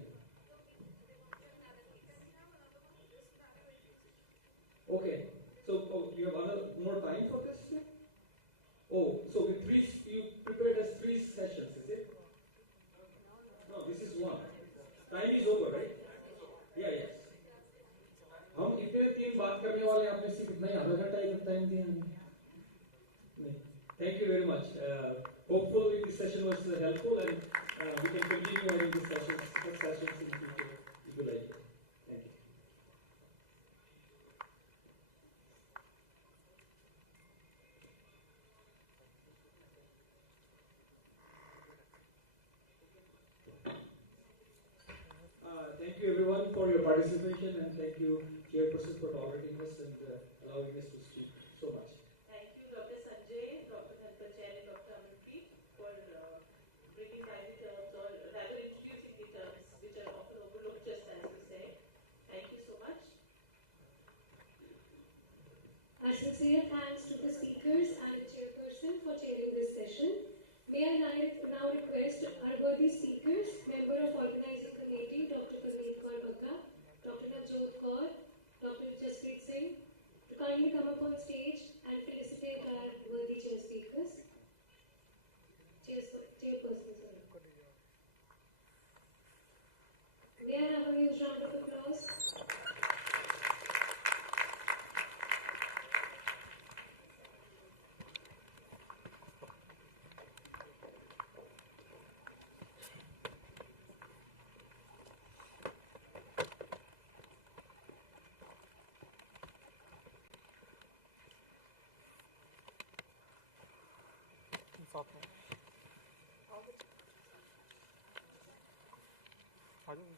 Okay, so you have more time for this? Oh, so you prepared us 3 sessions, is it? No, this is 1. Time is over, right? Yeah, yes. हम इतने 3 बात करने वाले आपने सिर्फ इतना ही आधा घंटा ही टाइम दिया हमें. Thank you very much. Hopefully this session was helpful, and we can continue having these sessions in the future if you like. Thank you. Thank you everyone for your participation, and thank you Chairperson for tolerating us and allowing us to speak so much. Thank you, Dr. Sanjay, Dr. Dhanpal Jain, and Dr. Amanpreet for bringing by the terms, or rather introducing the terms which are often overlooked, just as you said. Thank you so much. My sincere thanks to the speakers and the chairperson for chairing this session. May I now request our worthy speakers, member of organizing committee, Dr. Kulmeet Kaur Bagga, Dr. Navjot Kaur, Dr. Jaspreet Singh, to kindly come up on stage and felicitate our worthy chair speakers. साथ में आ जाओ।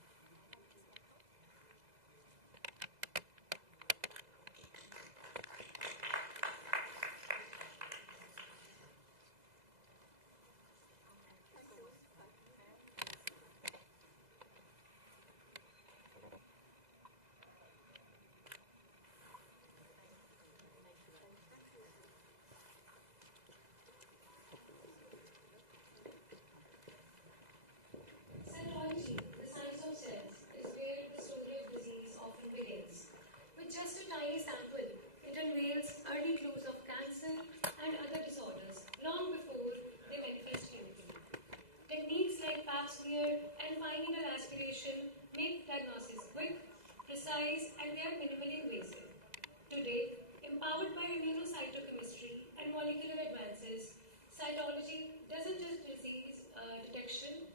Cytology, the science of cells, is where the story of disease often begins. With just a tiny sample, it unveils early clues of cancer and other disorders long before they manifest clinically. Techniques like pap smear and fine needle aspiration make diagnosis quick, precise, and they are minimally invasive. Today, empowered by immunocytochemistry and molecular advances, cytology doesn't just disease detection,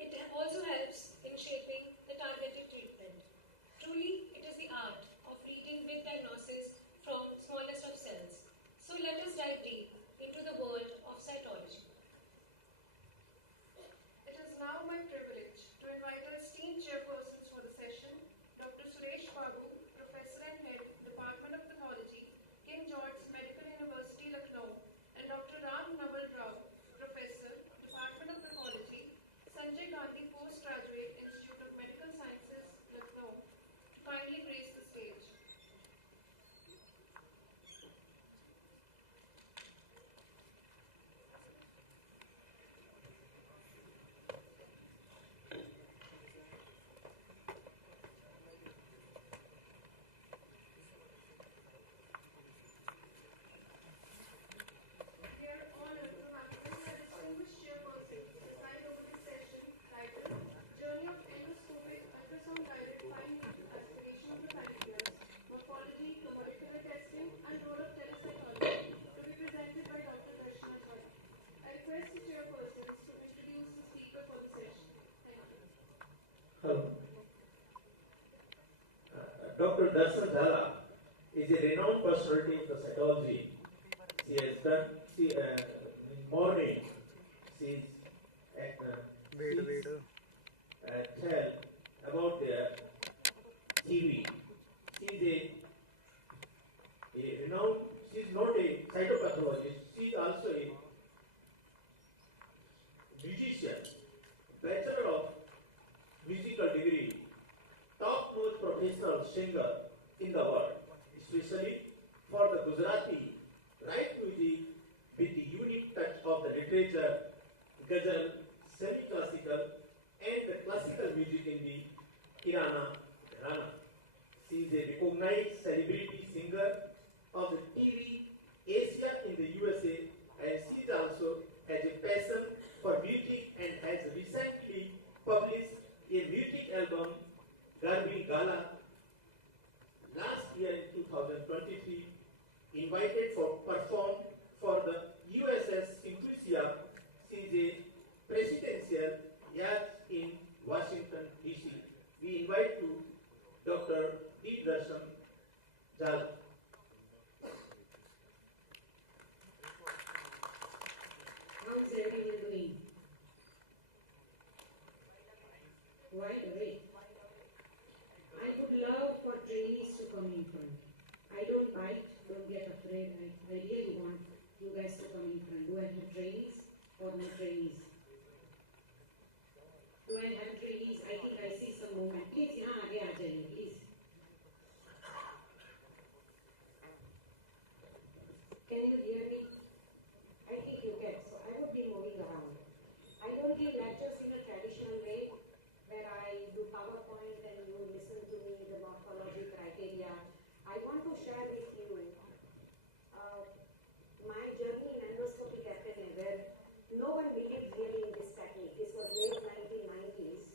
it also helps in shaping the targeted treatment. Truly, it is the art of leading with diagnosis from smallest of cells. So let us dive deep into the world of cytology. It is now my privilege to invite our esteemed chairpersons for the session, Dr. Suresh Babu, Professor and Head, Department of Pathology, King George's Medical University, Lucknow, and Dr. Ram Naval Rao, Professor, Department of Pathology, Sanjay Gandhi Postgraduate Institute of Medical Sciences, Lucknow, to kindly grace the stage. We are honored to have many distinguished chairpersons preside over this session titled Journey of Endoscopic Ultrasound-Guided Fine Needle Aspiration of the Pancreas, Morphology, Molecular Testing, and Role of Telecytology to be presented by Dr. Darshana Jha. I request the chairpersons to introduce the speaker for the session. Thank you. Hello. Dr. Darshana Jha is a renowned personality in the cytology. She has done, in morning, she's tell about the TV. She's a renowned, she's not a cytopathologist, she's also a musician, Bachelor of Musical degree, top-notch professional singer in the world, especially for the Gujarati right music with the unique touch of the literature, ghazal, semi-classical, and the classical music in the Kirana Gharana. She is a recognized celebrity singer of the TV Asia in the USA, and she also has a passion for music and has recently published a music album, Garbi Gala, last year in 2023, invited for perform for the USS Symposium. She is a presidential yacht in Washington, D.C. We invite to Dr. D. Darshana Jha. How's everyone doing? Wide awake. I would love for trainees to come in front. I don't bite, don't get afraid. I really want you guys to come in front. Do I have trainees or no trainees? Do I have trainees? I think I see some movement. Please, यहाँ आगे आ जाइए, please. Can you hear me? I think you can. So I would be moving around. I don't give lectures in a traditional way where I do PowerPoint and you listen to me, the morphology criteria. I want to share with you my journey in endoscopic apnea where no one believed really in this technique. This was late 1990s.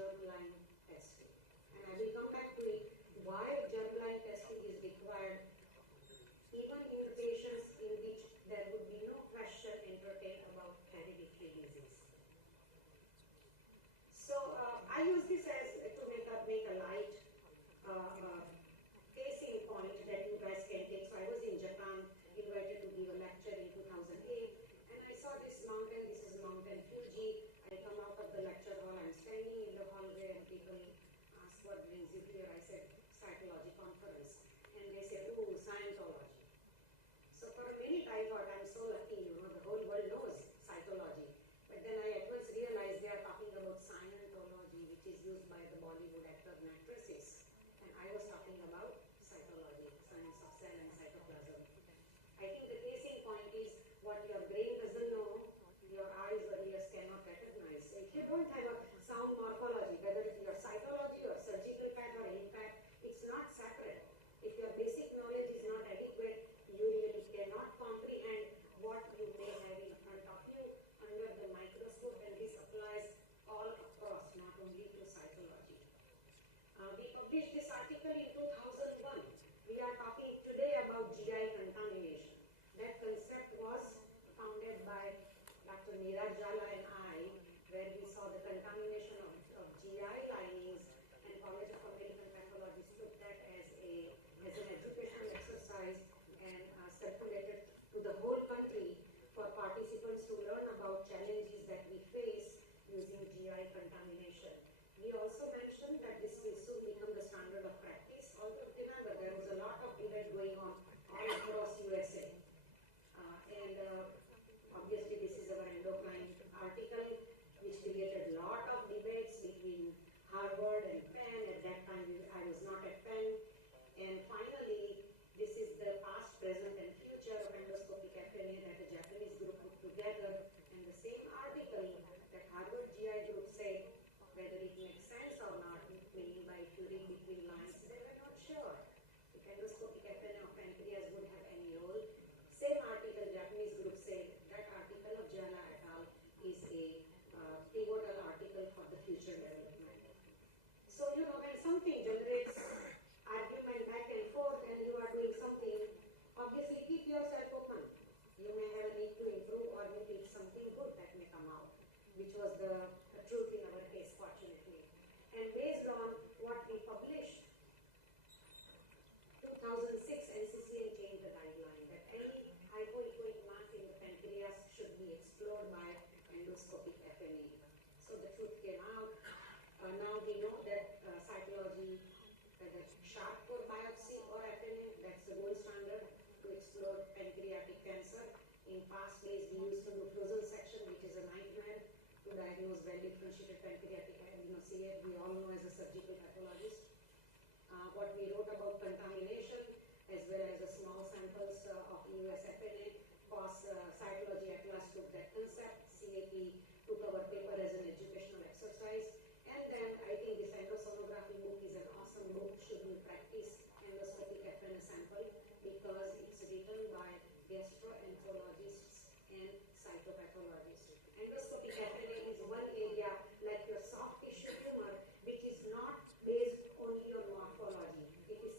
germline testing. And I will come back to it, why germline testing is required even in the patients in which there would be no question entertained about hereditary disease. So I use this as to make a light case in point that you guys can take. So I was in Japan, invited to give a lecture in 2008, and I saw this mountain. This is Mountain Fuji. I come out of the lecture hall. I'm standing in the hallway, and people ask, "What brings you here?" I said, "Cytology conference," and they said, "Oh, Scientology." So for a minute I thought, I'm so lucky, the whole world knows cytology. But then I at once realized they are talking about Scientology, which is used by the Bollywood actor and actresses. And I was talking about cytology, science of cell and cytoplasm. I think the case in point is what your brain doesn't know, your eyes or ears cannot recognize. So if you don't have a sound morphology, whether it's your cytology or surgical path or impact, it's not separate. If your basic knowledge is not adequate, you really cannot comprehend what you may have in front of you under the microscope, and this applies all across, not only to cytology. We published this article in 2001. We are talking today about GI contamination. That concept was founded by Dr. Neeraj Jala and I, where we saw the contamination of GI linings, and College of American Pathologists took that as an educational exercise and circulated to the whole country for participants to learn about challenges that we face using GI contamination. We also mentioned that this will soon become the standard of practice. Although remember, there was a lot of debate going on all across USA. Obviously this is our endocrine article, which created a lot of debates between Harvard and Penn. At that time I was not at Penn. And finally, this is the past, present, and future of endoscopic FNA that a Japanese group put together. And the same article that Harvard GI group said, whether it makes sense or not, meaning by if you read between lines, they were not sure if endoscopic FNA of pancreas would have any role. Same article, Japanese group said, that article of Jala et al. Is a pivotal article for the future development. So, when something generates argument back and forth and you are doing something, obviously keep yourself open. You may have a need to improve, or maybe it's something good that may come out, which was the truth in our case, fortunately. And based on what we published, 2006 NCCN changed the guideline that any hypoechoic mass in the pancreas should be explored by endoscopic FNA. So the truth came out. Now we know that cytology, whether sharp core biopsy or FNA, that's the gold standard to explore pancreatic cancer. In past days, we used to do frozen section, which is a nightmare to diagnose well-differentiated pancreatic CF. We all know as a surgical pathologist. What we wrote about contamination, as well as the small samples of US FNA, POS Cytology Atlas took that concept. CAP took our paper as an educational exercise. And then I think this endosonography book is an awesome book. Should we practice endoscopic FNA sample, because it's written by gastroenterologists and cytopathologists. Endoscopic FNA is one area, like your soft tissue tumor, which is not based only on morphology. It is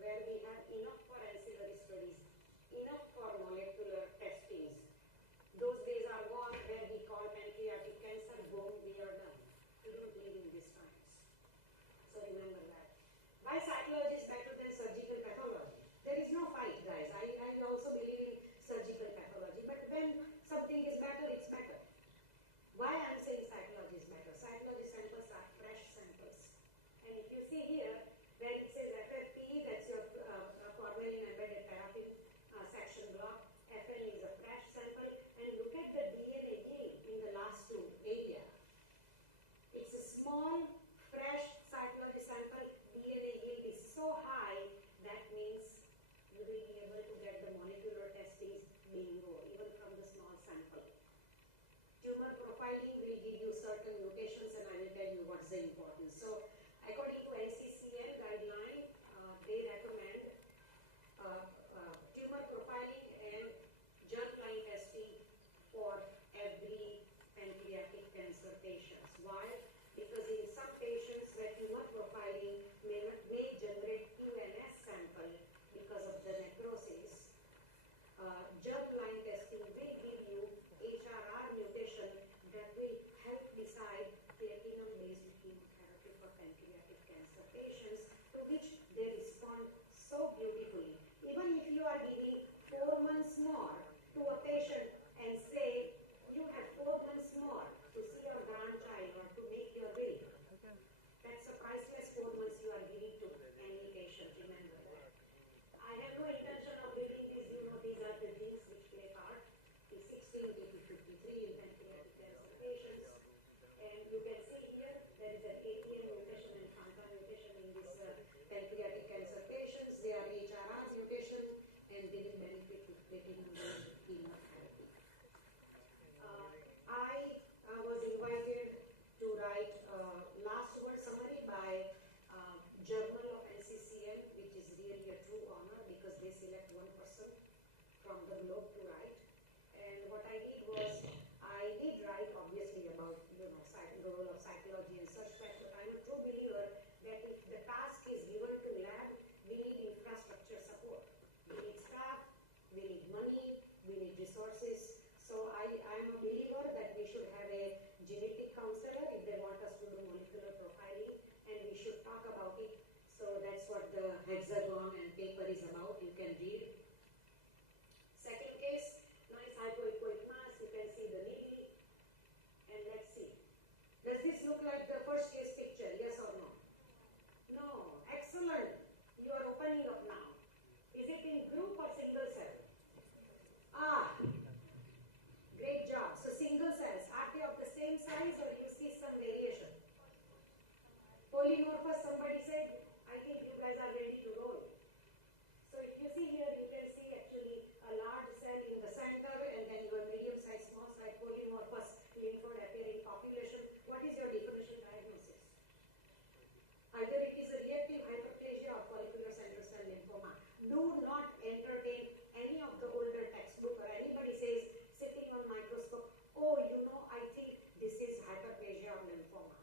where we have enough for ancillary studies, enough for molecular testings. Those days are gone where we call pancreatic cancer, boom, we are done. We don't live in these times. So remember that. Why cytology is better than surgical pathology? There is no fight, guys. I also believe in surgical pathology, but when something is better, it's better. Why I'm saying cytology is better? Cytology samples are fresh samples. And if you see here, where it says FFP, that's your formalin embedded paraffin section block. FN is a fresh sample. And look at the DNA yield in the last two area. It's a small, fresh cytology sample. DNA yield is so high, that means you will be able to get the molecular testings bingo, even from the small sample. Tumor profiling will give you certain mutations, and I will tell you what's the importance. So, according to NCCN guideline, they recommend tumor profiling and germline testing for every pancreatic cancer patients. Why? Because in some patients where tumor profiling may generate QNS sample because of the necrosis, germline testing will give you HRR mutation that will help decide platinum-based chemotherapy for pancreatic cancer patients, to which they respond so beautifully. Even if you are giving 4 months more to a patient and say, you have 4 months more to see your grandchild or to make your will, that's a priceless 4 months you are giving to any patient, remember that. I have no intention of reading these, these are the things which play part. P16, TP53 in pancreatic cancer patients. And you can see here, there is an ATM mutation and FANTA mutation in these pancreatic cancer patients. They are HRR mutation, and they will benefit with platinum-based chemotherapy. I was invited to write last word summary by Journal of NCCN, which is really a true honor because they select one person from the globe to write. And what I did was, I did write obviously about the role of cytology and such that, but I'm a true believer that if the task is given to lab, we need infrastructure support. We need staff, we need money, we need resources. So I'm a believer that we should have a genetic counselor if they want us to do molecular profiling, and we should talk about it. So that's what the hexagon and paper is about. You can read. Second case, nice hypoechoic mass. You can see the needle. And let's see. Does this look like the first case picture? Yes or no? No. Excellent. You are opening up now. Is it in group or single cell? Ah. Great job. So single cells, are they of the same size or you see some variation? Polymorphous, somebody said, I think you guys are ready to roll. So if you see here, you can see actually a large cell in the center and then your medium-sized, small-sized polymorphous lymphoid appearing population. What is your definition diagnosis? Either it is a reactive hyperplasia or follicular central cell lymphoma. Do not entertain any of the older textbook or anybody says, sitting on microscope, oh, I think this is hyperplasia or lymphoma.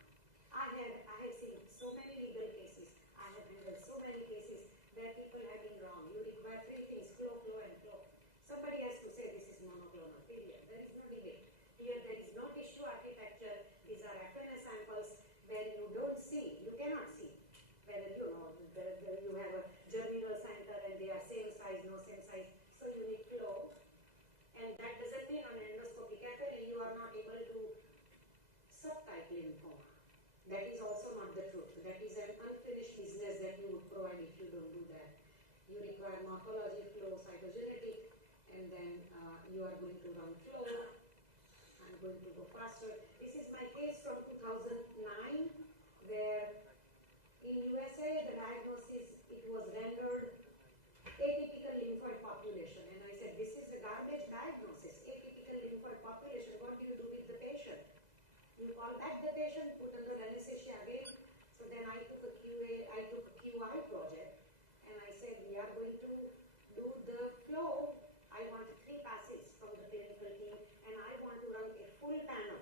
I have seen so many legal cases. I have handled so many cases where people have been wrong. You require 3 things, flow, and flow. Somebody has to say this is monoclonal, period. There is no debate. Here there is no tissue architecture. These are FNA samples where you don't see, you cannot see whether you have a germinal center and they are same size, no same size. So you need flow. And that doesn't mean on endoscopic FNA you are not able to subtype lymphoma. That is also not the truth. That is an unfinished business that you would provide if you don't do that. You require morphology, flow, cytogenetic, and then you are going to run flow. I'm going to go faster. This is my case from 2009, where in USA the diagnosis, it was rendered atypical lymphoid population. And I said, this is a garbage diagnosis. Atypical lymphoid population, what do you do with the patient? You call back the patient, put under anesthesia again. So then I took a QI project, and I said, we are going to do the flow. I want 3 passes from the clinical team, and I want to run a full panel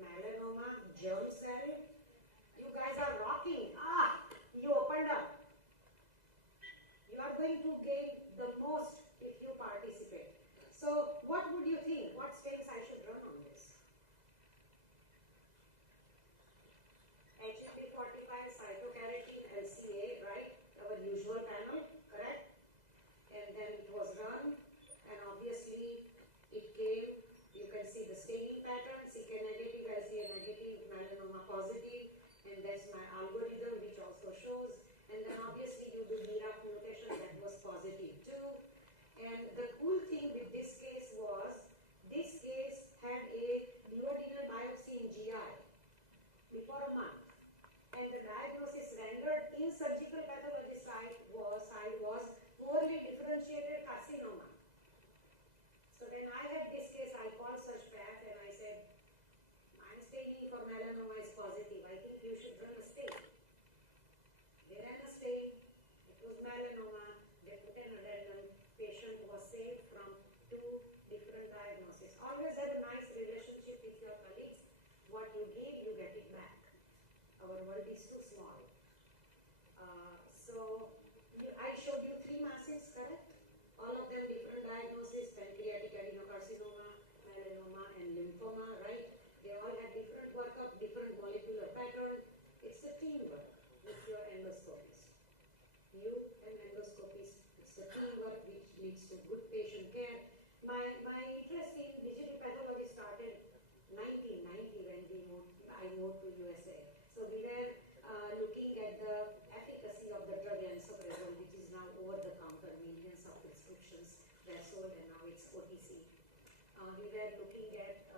melanoma, germ cell. You guys are rocking. You opened up. You are going to gain the most if you participate. So what would you think? What strings I should run on this? HEP45, cytokeratin, LCA, right? Our usual panel, correct? And then it was run, and obviously it came. You can see the staining pattern: CK negative, LCA negative, melanoma positive, and that's my algorithm, which also shows. And then obviously you do BRAF mutation, that was positive too. And the cool thing with this case was, this case had a duodenal biopsy in GI before a month. And the diagnosis rendered in surgical pathology side was poorly differentiated carcinoma. So when I had this case, I called such path and I said, my staining for melanoma is positive. I think you should run a stain. They ran a stain. It was melanoma. They put an addendum. Patient was saved from 2 different diagnoses. Always have a nice relationship with your colleagues. What you give, you get it back. Our world is too small. I showed you 3 masses, correct? All of them different diagnoses: pancreatic adenocarcinoma, melanoma, and lymphoma, right? They all have different workup, different molecular pattern. It's a teamwork with your endoscopies. You and endoscopies, it's a teamwork which leads to good patient care. My interest in digital pathology started 1990 when I moved to USA. So we were looking at the efficacy of the drug Ensoprazole, which is now over the counter, millions of prescriptions were sold, and now it's OTC. We were looking at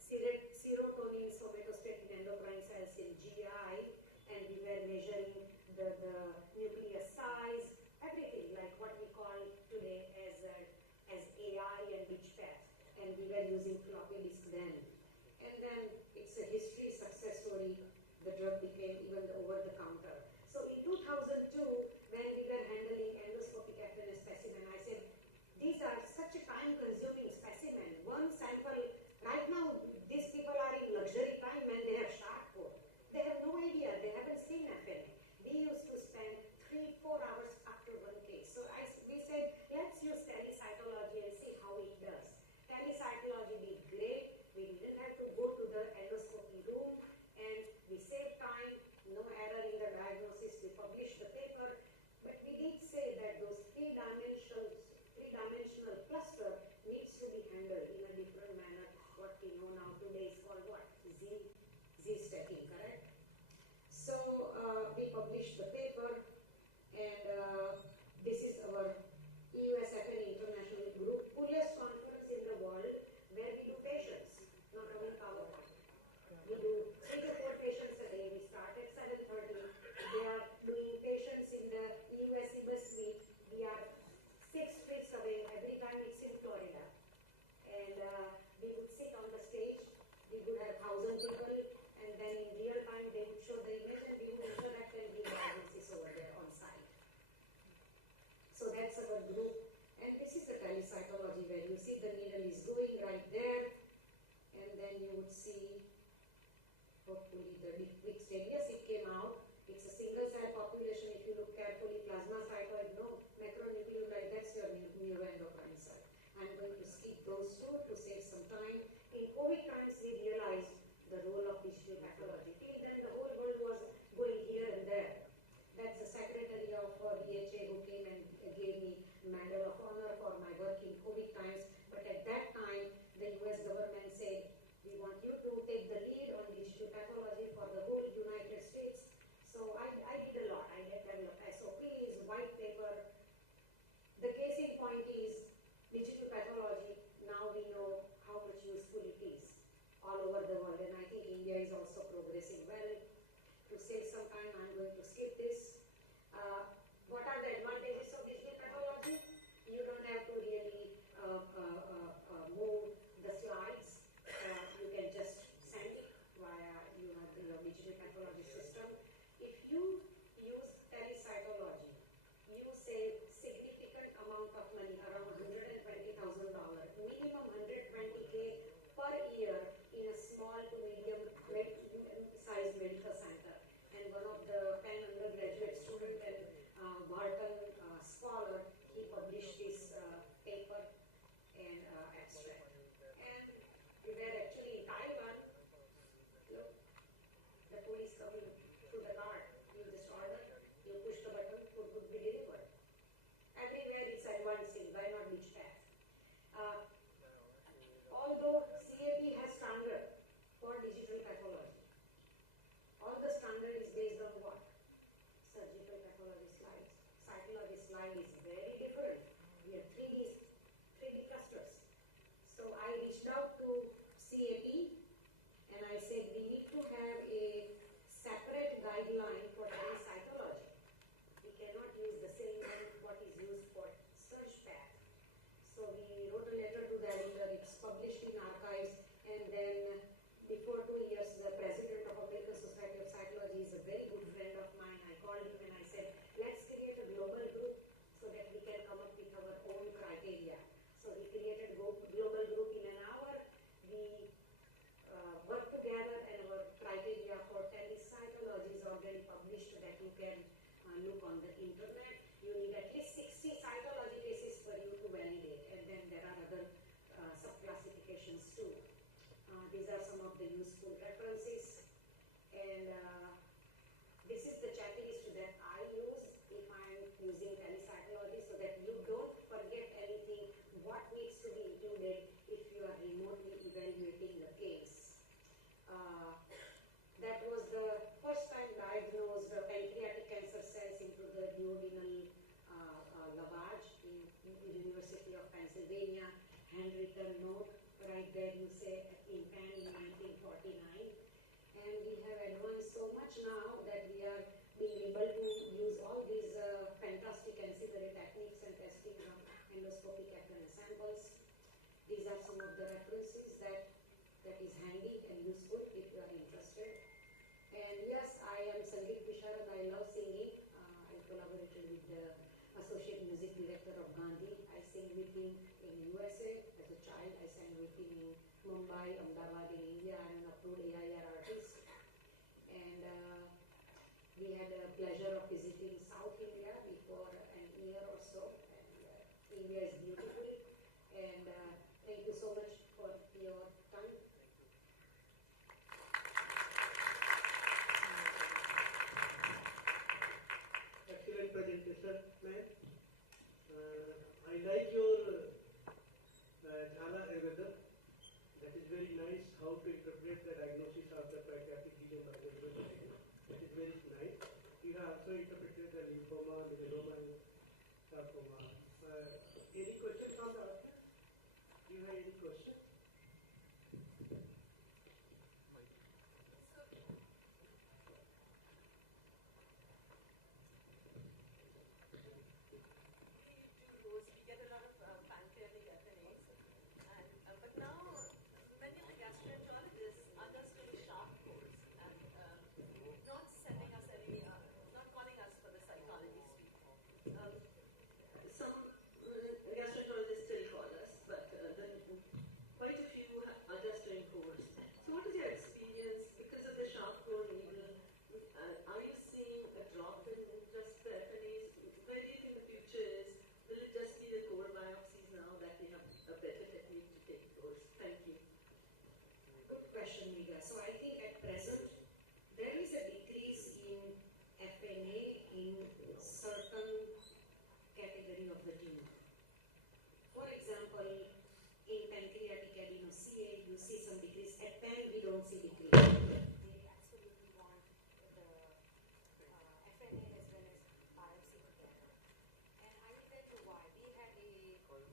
serotonin, somatostatin, endocrine cells in GI, and we were measuring the nucleus size, everything like what we call today as AI and which path. And we were using floppy disk then. And then it's a history, success story. The drug became even over the counter. So in 2002, when we were handling endoscopic FNS specimen, I said, these are such a time-consuming specimen. One sample, right now, these people are in luxury time when they have sharp code. They have no idea. They haven't seen FNA. We used to spend 3-4 hours after one case. So we said, let's use telecytology and see how it does. Telecytology did great. We didn't have to go to the endoscopy room, and we saved time, no error in the diagnosis. We published the paper, but we did say that those three-dimensional cluster needs to be handled in a different manner. What we know now today is called what? Z-stacking, correct? So we published the paper, and this is our EUSFN International Group, coolest conference in the world, where we do patients, not only PowerPoint. We do 3 to 4 patients a day. We start at 7:30. They are doing patients in the EUS suite. We are 6 streets away. Every time it's in Florida. And we would sit on the stage. We would have 1,000 people. And then in real time, they would show the image and we would interact and give diagnosis over there on site. So that's our group. And this is the telecytology where you see the needle is going right there. And then you would see, hopefully, the mixed areas. It came out. It's a single cell population. If you look carefully, plasmacytoid, no, macronucleolide, that's your neuroendocrine cell. I'm going to skip those 2 to save some time. In COVID times, we realized the role of digital pathology. Till then, the whole world was going here and there. That's the secretary of VHA who came and gave me Medal of Honor for my work in COVID times. But at that time, the US government said, we want you to take the lead on digital pathology for the whole United to have a separate guideline for telecytology. We cannot use the same one what is used for surge path. So we wrote a letter to the editor, it's published in archives, and then before 2 years, the president of American Society of Cytology is a very good friend of mine. I called him and I said, let's create a global group so that we can come up with our own criteria. So we created a global group in an hour. We worked together, and our criteria for telecytology is already published that you can look on the internet. You need at least 60 cytology cases for you to validate, and then there are other sub-classifications too. These are some of the useful references, and this is the checklist that I use if I'm using telecytology, so that you don't forget anything, what needs to be included if you are remotely evaluating the case. That was the first time diagnosed pancreatic cancer cells into the duodenal lavage in University of Pennsylvania. Handwritten note right there, you say in Penn in 1949. And we have advanced so much now that we are being able to use all these fantastic ancillary techniques and testing of endoscopic FNA samples. These are some of the references that is handy and useful if you are interested. And yes, I am Sangeet Pishar and I love singing. I collaborated with the Associate Music Director of Gandhi. I sing with him in USA as a child. I sang with him in Mumbai, Ahmedabad in India. I am an approved AIR artist. And we had the pleasure of visiting South India before an year or so. And India is beautiful. And thank you so much for your time. Excellent presentation, ma'am. I like your Jhana Ayurveda. That is very nice. How to interpret the diagnosis of the pancreatic lesion by the Ayurveda. That is very nice. You have also interpreted the lymphoma, melanoma, and sarcoma. Any questions from the audience? Do you have any questions? We get a lot of pancreatic FNAs, and but now many of the gastroenterologists are just doing sharp codes and not sending us any, not calling us for the psychology suite. Some gastroenterologists still call us, but then quite a few are just doing codes. So what is your experience because of the sharp code needle? Are you seeing a drop in just the FNAs? Where do you think the future is? Will it just be the core biopsies now that we have a better technique to take those? Thank you. Good question, Megha. So I think at present, there is a decrease in FNA in certain category of the tumor. For example, in pancreatic adeno-CA, you see some decrease. At PAN, we don't see decrease. They absolutely want the FNA as well as biopsy together. And I will tell you why. We had a liver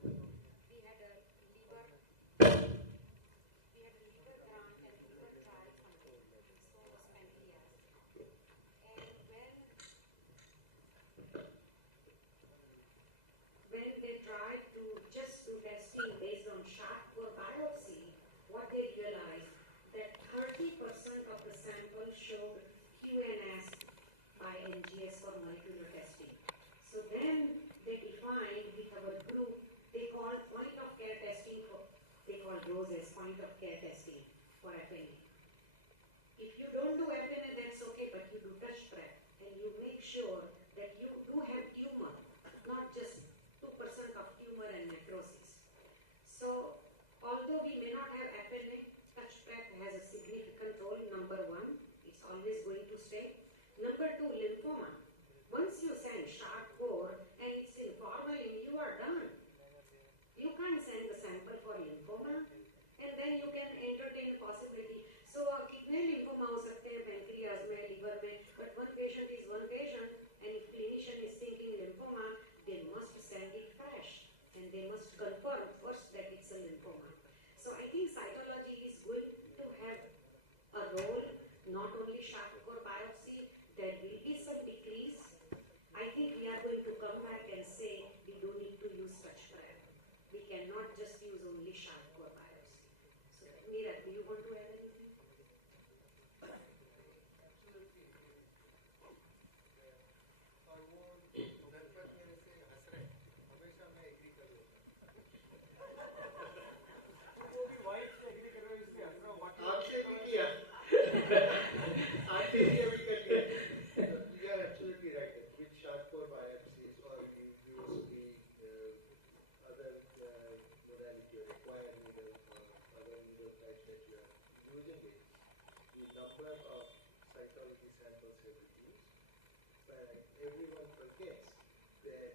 grant and liver trial funding. So was pancreas. And when they tried to just do testing based on sharp core biopsy, what they realized that 30% of the sample showed QNS by NGS for molecular testing. So then they defined with our group, they called point of care testing they call those as point of care testing for FNA. If you don't do FNA, that's okay, but you do touch prep and you make sure that you do have tumor, not just 2% of tumor and necrosis. So although we may not have FNA, touch prep has a significant role. Number one, it's always going to stay. Number two, lymphoma. Once you send sharp core and it's in formalin, you are done. You can't send the sample for lymphoma, and then you can entertain the possibility. So कितने lymphoma हो सकते हैं pancreas में, liver में, but one patient is one patient, and if clinician is thinking lymphoma, they must send it fresh, and they must confirm first that it's a lymphoma. So I think cytology is going to have a role not only sharp core biopsy, there will be some decrease. I think we are going to come back and say we don't need to use touch prep. We cannot just use only sharp core biopsy. So, Meera, do you want to add anything? और वो दर्पण मेरे से हंस रहे हैं, हमेशा मैं एग्री कर लेता हूँ। वो भी वाइफ से एग्री कर रहे हो इसलिए हंस रहा हूँ, बाकी आपसे भी किया आपने भी अभी कर लिया। You are absolutely right. With sharp core biopsies or you use the other modality or acquired needle or other needle types that you are using it, the number of cytology samples have reduced. But everyone forgets that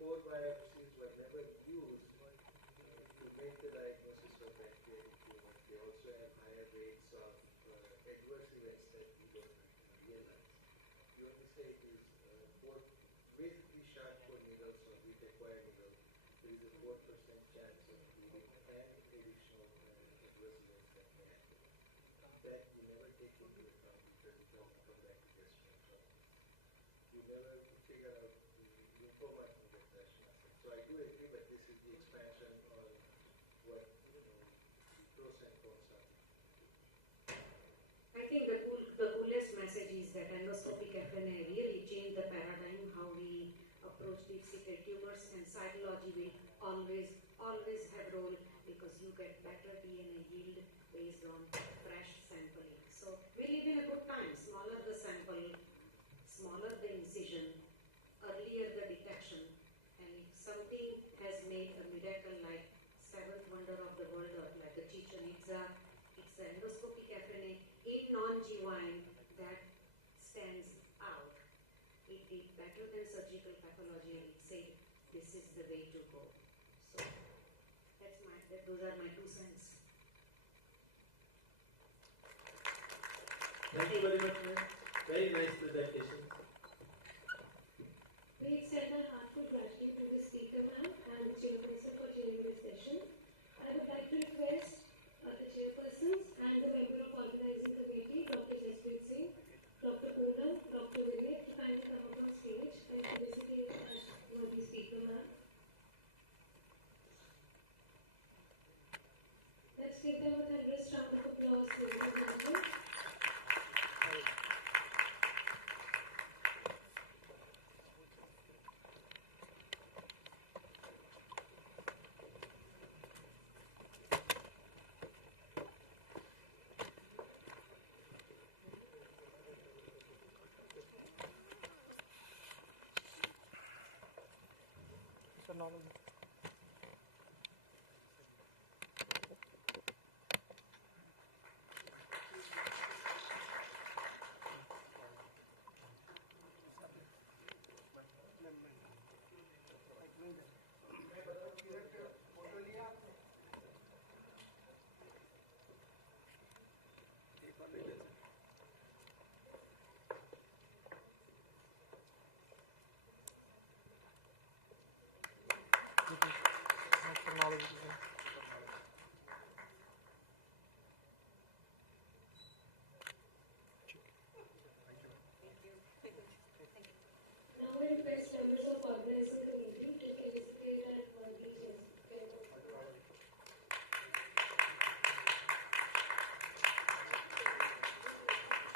core biopsies were never used to make the diagnosis of pancreatic tumor. They also have higher rates of adverse events that we don't realize. You only say it is both with the sharp core needles or with acquired needles, there is a 4% chance of bleeding and additional adverse events that may happen. That you never take into account because it doesn't come back to gastroenterologist. You never figure out the lymphoma in the fashion. So I do agree, but this is the expansion on what the pros and cons are. I think the coolest message is that endoscopic FNA really changed the paradigm how we approach deep-seated tumors, and cytology will always have role because you get better DNA yield based on fresh sampling. So we live in a good time. Smaller the sample, smaller the incision, earlier the detection, and if something has made a miracle like seventh wonder of the world or like the Chichen Itza, it's the endoscopic FNA in non-GYN that stands out. It did better than surgical pathology and it said this is the way to go. So those are my 2 cents. Thank you very much, ma'am. Very nice presentation. We extend our heartfelt gratitude to the speaker, ma'am, and the chairperson for chairing this session. I would like to request the chairpersons and the member of organizing committee, Dr. Jaspreet Singh, Dr. Poonam, Dr. Vinay, to kindly come up on stage and felicitate the speaker, ma'am. Let's give them a thunderous round of applause, ladies and gentlemen. Technology. Technology. Now I request members of organizing committee to felicitate and worthy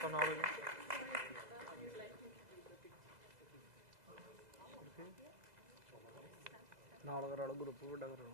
Technology. ನಾಳೆ group ಬಿಡೋರು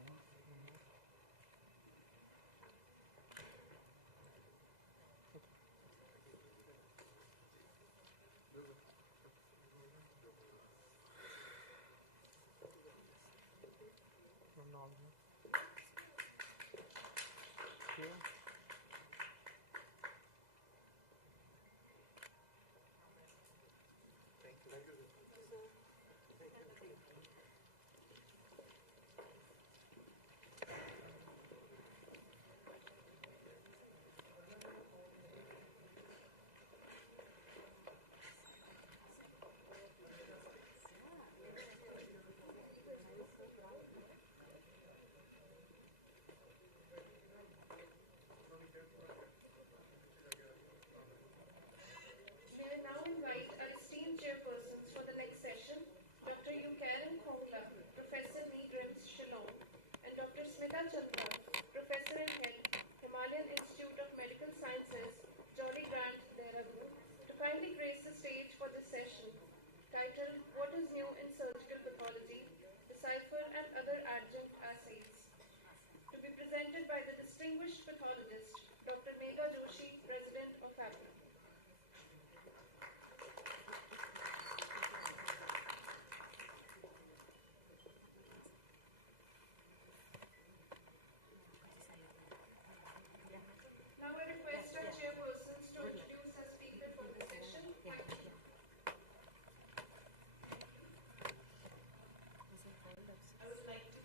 Chandra, Professor and Head, Himalayan Institute of Medical Sciences, Jolly Grant, Dehradun, to kindly grace the stage for this session, titled What is New in Surgical Pathology, Decipher and Other Adjunct Assays, to be presented by the distinguished pathologist, Dr. Megha Joshi, President of APRA. Now I request our chairpersons to introduce our speaker for this session. Thank you. I would like to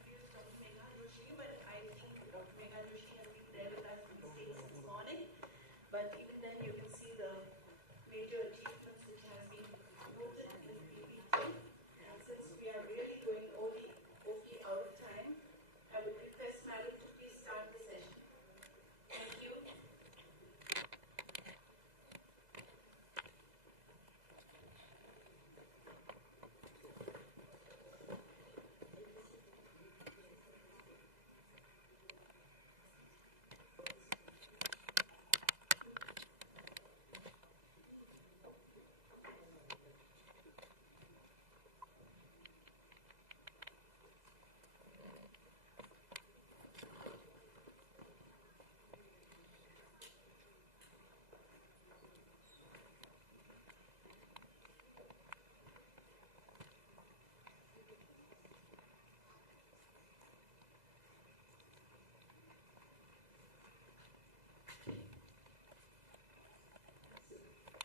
introduce Dr. Megha Joshi, but I think Dr. Megha Joshi has been there with us in the stage since morning. But even then, you can see the major achievements which has been noted in PPT. And since we are really going only out of time, I would request Madam to please start the session. Thank you.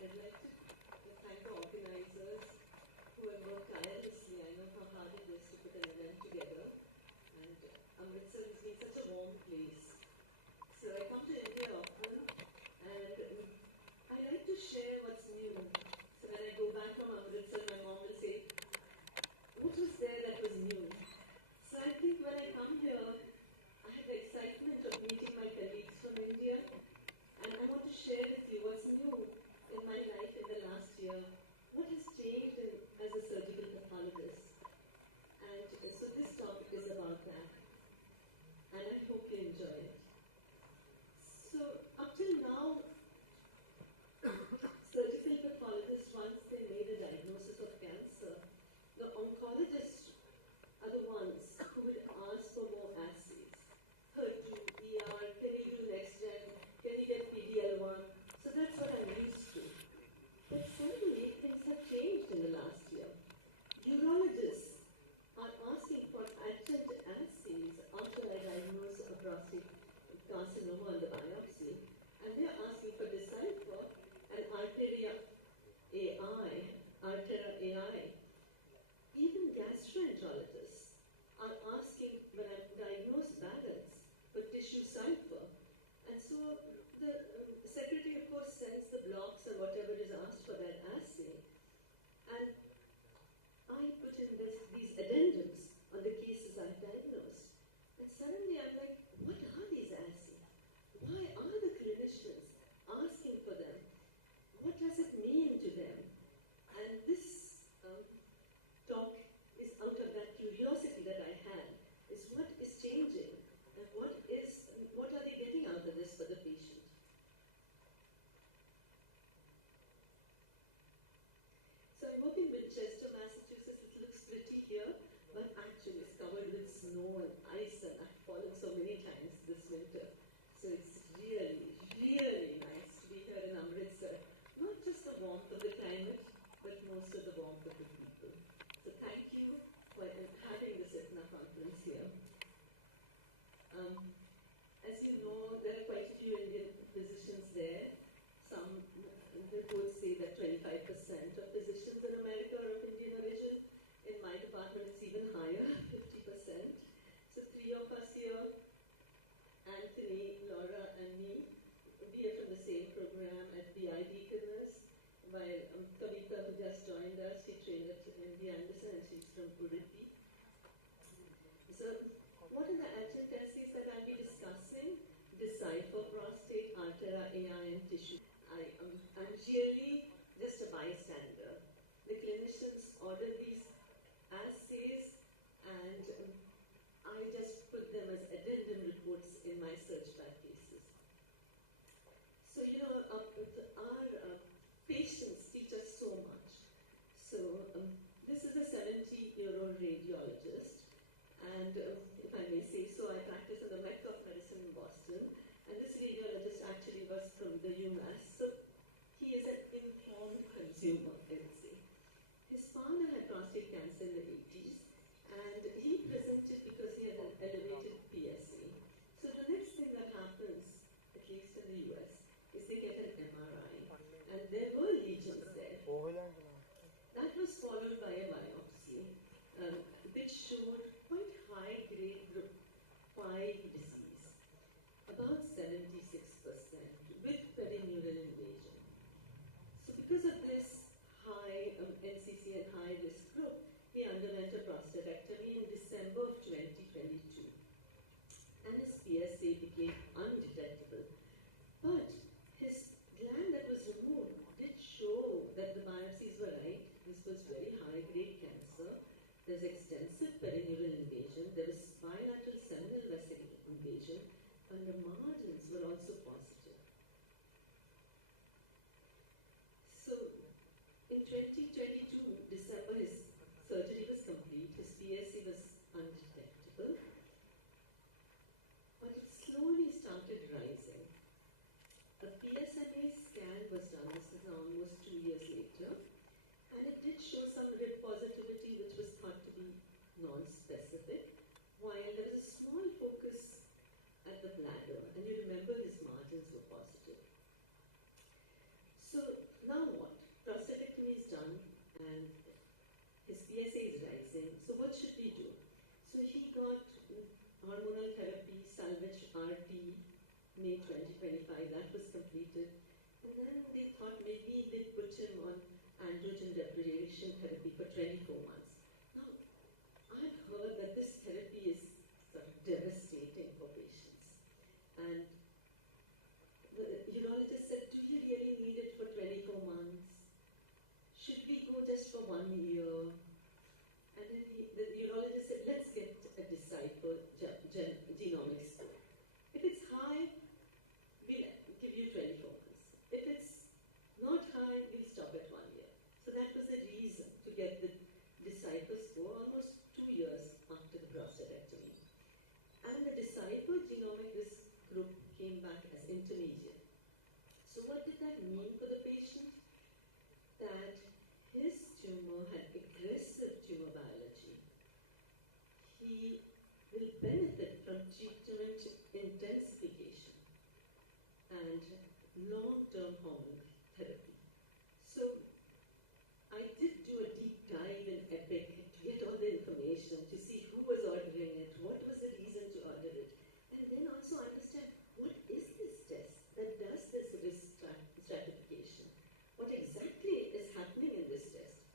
I'd like to thank the organizers who have worked tirelessly. I know how hard it is to put an event together. And Amritsar has been such a warm place. So I come to India often and I like to share what's new. So when I go back from Amritsar, my mom will say, what was there that was new? So I think when I come here, I have the excitement of meeting my colleagues from India. And I want to share with you what's new in my life in the last year. What has changed as a surgical pathologist? And so this topic is about that. And I hope you enjoy it. So up till now, surgical pathologists, once they made a diagnosis of cancer, the oncologists are the ones who would ask for more assays. HER2, ER, can you do next gen? Can you get PD-L1? So that's what I'm used to. But suddenly, things have changed in the last year. Urologists are asking for adjunct assays after I diagnose a prostate carcinoma on the biopsy. And they're asking for Decipher and Arteria AI. Even gastroenterologists are asking when I'm diagnosed balance for tissue cipher. And so the secretary, of course, sends the blocks and whatever is asked for that assay. And I put in these addendums on the cases I've diagnosed. And suddenly I'm like, what are these assays? Why are the clinicians asking for them? What does it mean to them? And this talk is out of that curiosity that I had, is what is changing and what are they getting out of this for the patient? So I work in Winchester, Massachusetts. It looks pretty here, but actually it's covered with snow and ice, and I've fallen so many times this winter. So it's really, really nice to be here in Amritsar. Not just the warmth of the climate, but most of the warmth of the people. So thank you for having this ITNA conference here. As you know, there are quite a few Indian physicians there. Some reports say that 25% of physicians in America are of Indian origin. In my department, it's even higher, 50%. So And if I may say so, I practice in the Mecca of Medicine in Boston, and this radiologist actually was from the US, so he is an informed consumer, I would say. His father had prostate cancer in the 80s, and he presented because he had an elevated PSA. So the next thing that happens, at least in the US, is they get an MRI, and there were lesions there. That was followed by a biopsy, which showed quite high-grade group 5 disease, about 76%, with perineural invasion. So because of this high NCC and high-risk group, he underwent a prostatectomy in December of 2022. And his PSA became undetectable. But his gland that was removed did show that the biopsies were right. This was very high-grade cancer. There's extensive perineural invasion. There was bilateral seminal vesicle invasion, and the margins were also positive. So, in 2022, December, his surgery was complete. His PSA was undetectable, but it slowly started rising. A PSMA scan was done. This is now almost 2 years later. And it did show some RIP positivity, which was thought to be non-specific, while there was a small focus at the bladder, and you remember his margins were positive. So now what? Prostatectomy is done, and his PSA is rising. So what should we do? So he got hormonal therapy, salvage RT, May 2025. That was completed. And then they thought maybe they'd put him on androgen deprivation therapy for 24 months. Now, I've heard that this therapy is sort of devastating for patients. And the urologist said, do you really need it for 24 months? Should we go just for 1 year? And then the urologist said, let's get a Decipher genomics score. If it's high, we'll give you 24 months. If it's not high, we'll stop at 1 year. So that was the reason to get the Decipher score almost 2 years after the prostatectomy. And the Decipher genomic risk group came back as intermediate. So what did that mean for the patient? That his tumor had aggressive tumor biology. He will benefit from treatment intensification and long-term hormone therapy. So I did do a deep dive in EPIC to get all the information, to see who was ordering it, what was the reason to order it, and then also understand what is this test that does this risk stratification. What exactly is happening in this test?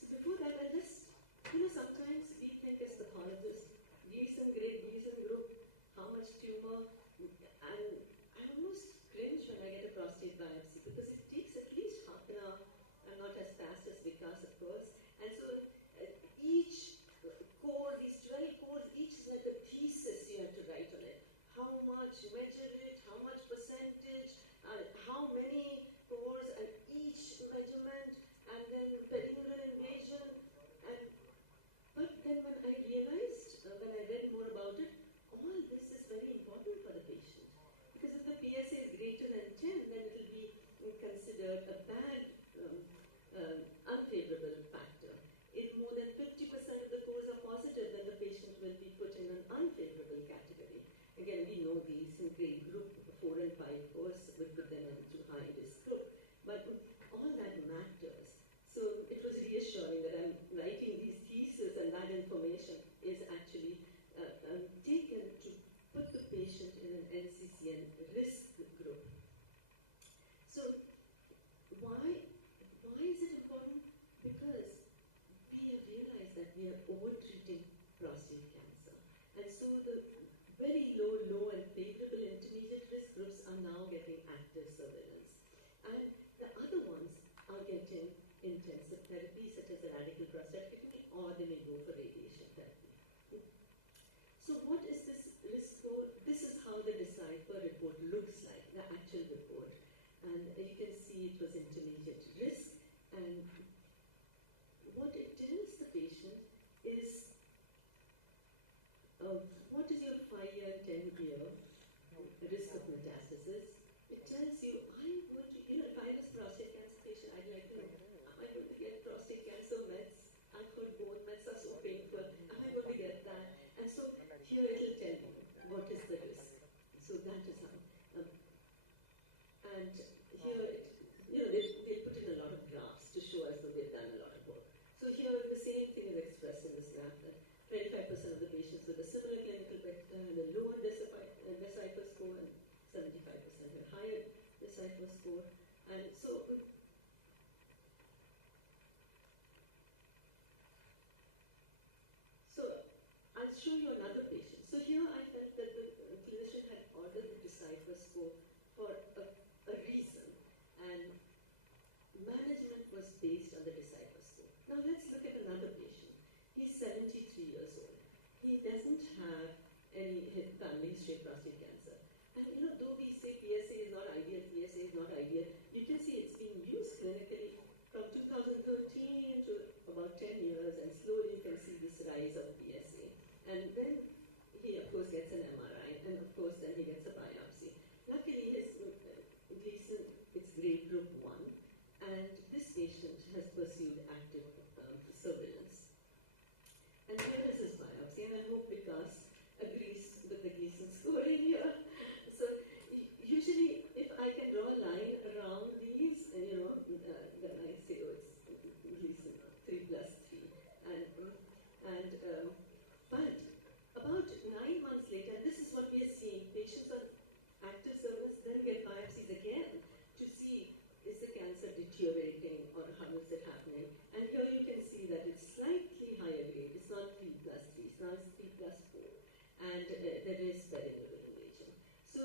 So before that, I just, sometimes we think as pathologists, Gleason grade, Gleason group, how much tumor, and I almost cringe when I get a prostate biopsy because it takes at least half an hour. I'm not as fast as Vikas, of course. And so each core, these 12 cores, each is like a thesis you have to write on it. How much, measure it, how much percentage, how many cores, and each measurement, and then perineural invasion. But then when I realized, when I read more about it, all this is very important for the patient. Because if the PSA is greater than 10, then it will be considered a bad, unfavorable factor. If more than 50% of the cores are positive, then the patient will be put in an unfavorable category. Again, we know these in grade group 4 and 5 cores would put them into high risk group. But all that matters. So it was reassuring that I'm writing these theses and that information is actually taken to put the patient in an NCCN risk group. So why is it important? Because we have realized that we are over-treating prostate cancer. And so the very low and favorable intermediate risk groups are now getting active surveillance. And the other ones are getting intensive therapy, such as a radical prostatectomy, or they may go for radiation therapy. So what is this risk score? This is how the Decipher report looks like, the actual report. And you can see it was intermediate risk. And what it tells the patient is And so, I'll show you another patient. So here I felt that the clinician had ordered the Decipher score for a reason, and management was based on the Decipher score. Now let's look at another patient. He's 73 years old. He doesn't have any family history of prostate cancer. And though we say PSA is not ideal, PSA is not ideal, you can see it's being used clinically from 2013 to about 10 years, and slowly you can see this rise of PSA. And then he, of course, gets an MRI, and of course, then he gets a biopsy. Luckily, his Gleason, it's grade group 1, and this patient has pursued active surveillance. And here is his biopsy, and I hope Vikas agrees with the Gleason scoring here. So usually, if I can draw a line around these, then I say, oh, it's Gleason 3 plus 3. But about 9 months later, and this is what we are seeing, patients on active surveillance then get biopsies again to see, is the cancer deteriorating or how is it happening? And here you can see that it's slightly higher grade. It's not 3 plus 3, now it's 3 plus 4. And there is perineal invasion. So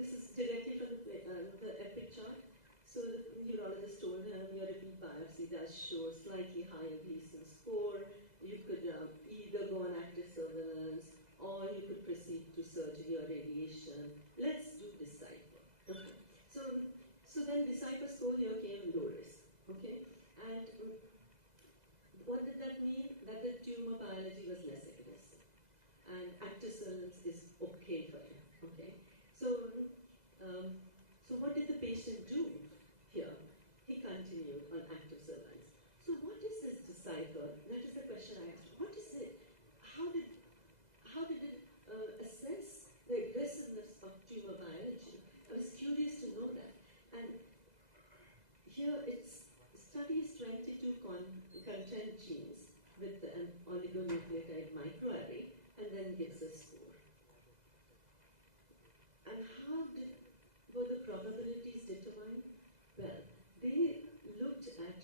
this is directly from the EPIC chart. So the neurologist told him your repeat biopsy does show slightly higher Gleason score. You could either go on active surveillance, or you could proceed to surgery or radiation. Let's do Decipher. Okay. So then Decipher score here came low risk. Okay. And what did that mean? That the tumor biology was less aggressive, and active surveillance is okay for him. Okay. So what did the patient do here? He continued on active surveillance. So what is this Decipher? That is the question I asked. What is it? How did it assess the aggressiveness of tumor biology? I was curious to know that. And here it studies 22 content genes with an oligonucleotide microarray, and then gives a score. And how were the probabilities determined? Well, they looked at,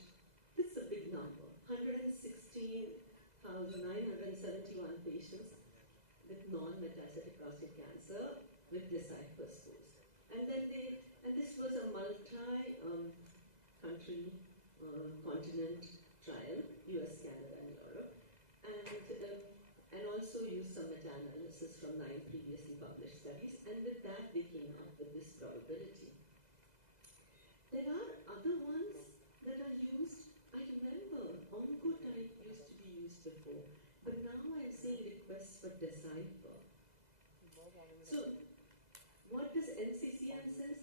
this is a big number, 116,971 patients with non-metastatic prostate cancer with Decipher scores. And then this was a multi-country, continent trial, US, Canada, and Europe, and also used some meta-analysis from 9 previously published studies, and with that they came up with this probability. There are other ones that are used. I remember Oncotype used to be used before, but now I'm seeing requests for Decipher. So, what does NCCN says?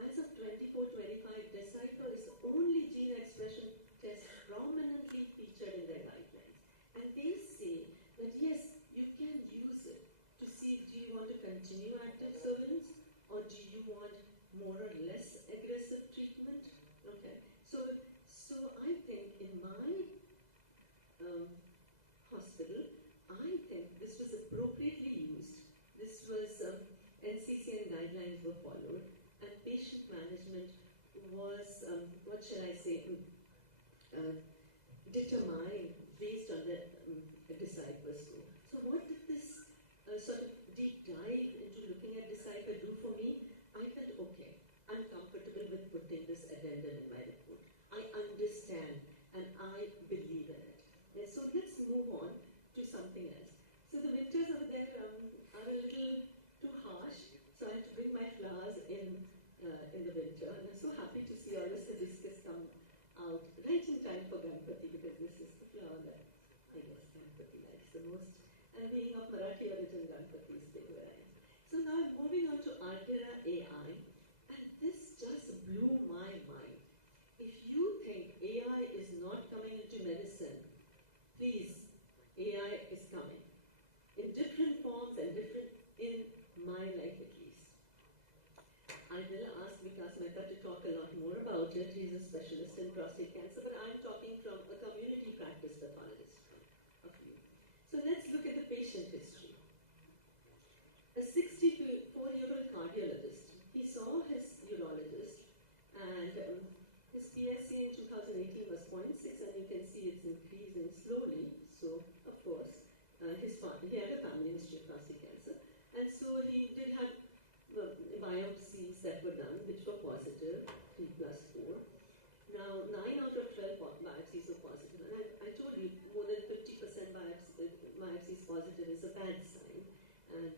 As of 24-25, Decipher is the only gene expression test prominently featured in their guidelines. And they say that yes, you can use it to see, do you want to continue active surveillance, or do you want more or less aggressive treatment? Okay, so I think in my hospital, I think this was appropriately used. This was NCCN guidelines were followed, and patient management was, what shall I say, determined based on the Decipher score. So what did this sort of deep dive into looking at Decipher do for me? I felt, okay, I'm comfortable with putting this addendum in my report. I understand and I believe in it. And so let's move on to something else. So the winters over there are a little too harsh, so I have to bring my flowers in the winter. And I'm so happy to see all this hibiscus come out right in time for Ganpati, because this is the flower that I guess Ganpati likes the most. And being of Marathi origin, Ganpati is big where I am. So now I'm moving on to Artera AI, and this just blew my mind. If you think AI is not coming into medicine, please, AI is coming. In different forms and different, in my life at least. I will ask Vikas Mehta to talk a lot more about it. He's a specialist in prostate cancer, but I'm talking from a community practice pathologist of you. So let's look at the patient history. A 64-year-old cardiologist, he saw his urologist Now, 9 out of 12 biopsies were positive. And I told you, more than 50% biopsies positive is a bad sign. And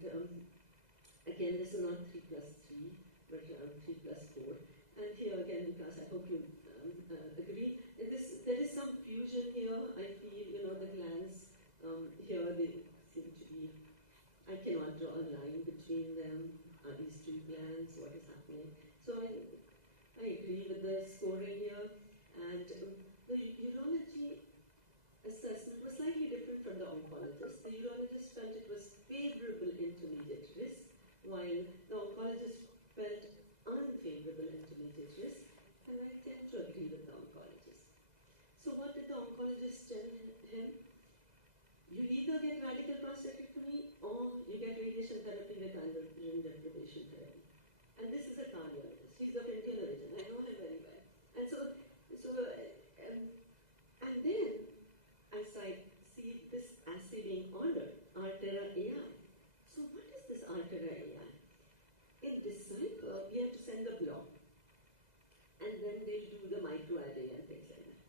again, this is not 3 plus 3, but 3 plus 4. And here again, because I hope you agree, there is some fusion here. I feel, the glands here, they seem to be, I cannot draw a line between them. Are these two glands? What is happening? So I agree with the scoring here. And the urology assessment was slightly different from the oncologist. The urologist felt it was favorable intermediate risk, while the oncologist felt unfavorable intermediate risk, and I tend to agree with the oncologist. So what did the oncologist tell him? You either get radical prostatectomy or you get radiation therapy with androgen deprivation therapy. And this is a cardiologist. He's of Indian origin. I know him very well. And and then I see this assay being ordered, Altera AI. So what is this Altera AI? In Decipher, we have to send the block. And then they'll do the microarray and things like that.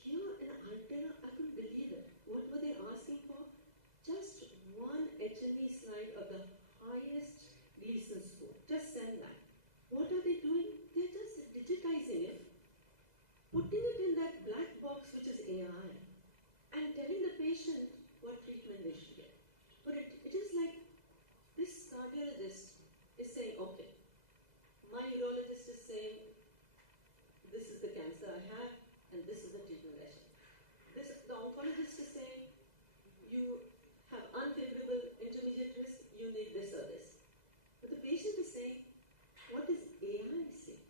Here in Altera, I couldn't believe it. What were they asking for? Just one H&E slide of the highest Gleason score. Just send that. What are they doing? They're just digitizing it, putting it in that black box which is AI, and telling the patient what treatment they should get. But it is like this cardiologist is saying, okay, my urologist is saying, this is the cancer I have, and this is the treatment I should. The oncologist is saying, you have unfavorable intermediate risk, you need this or this. But the patient is saying, what is AI saying?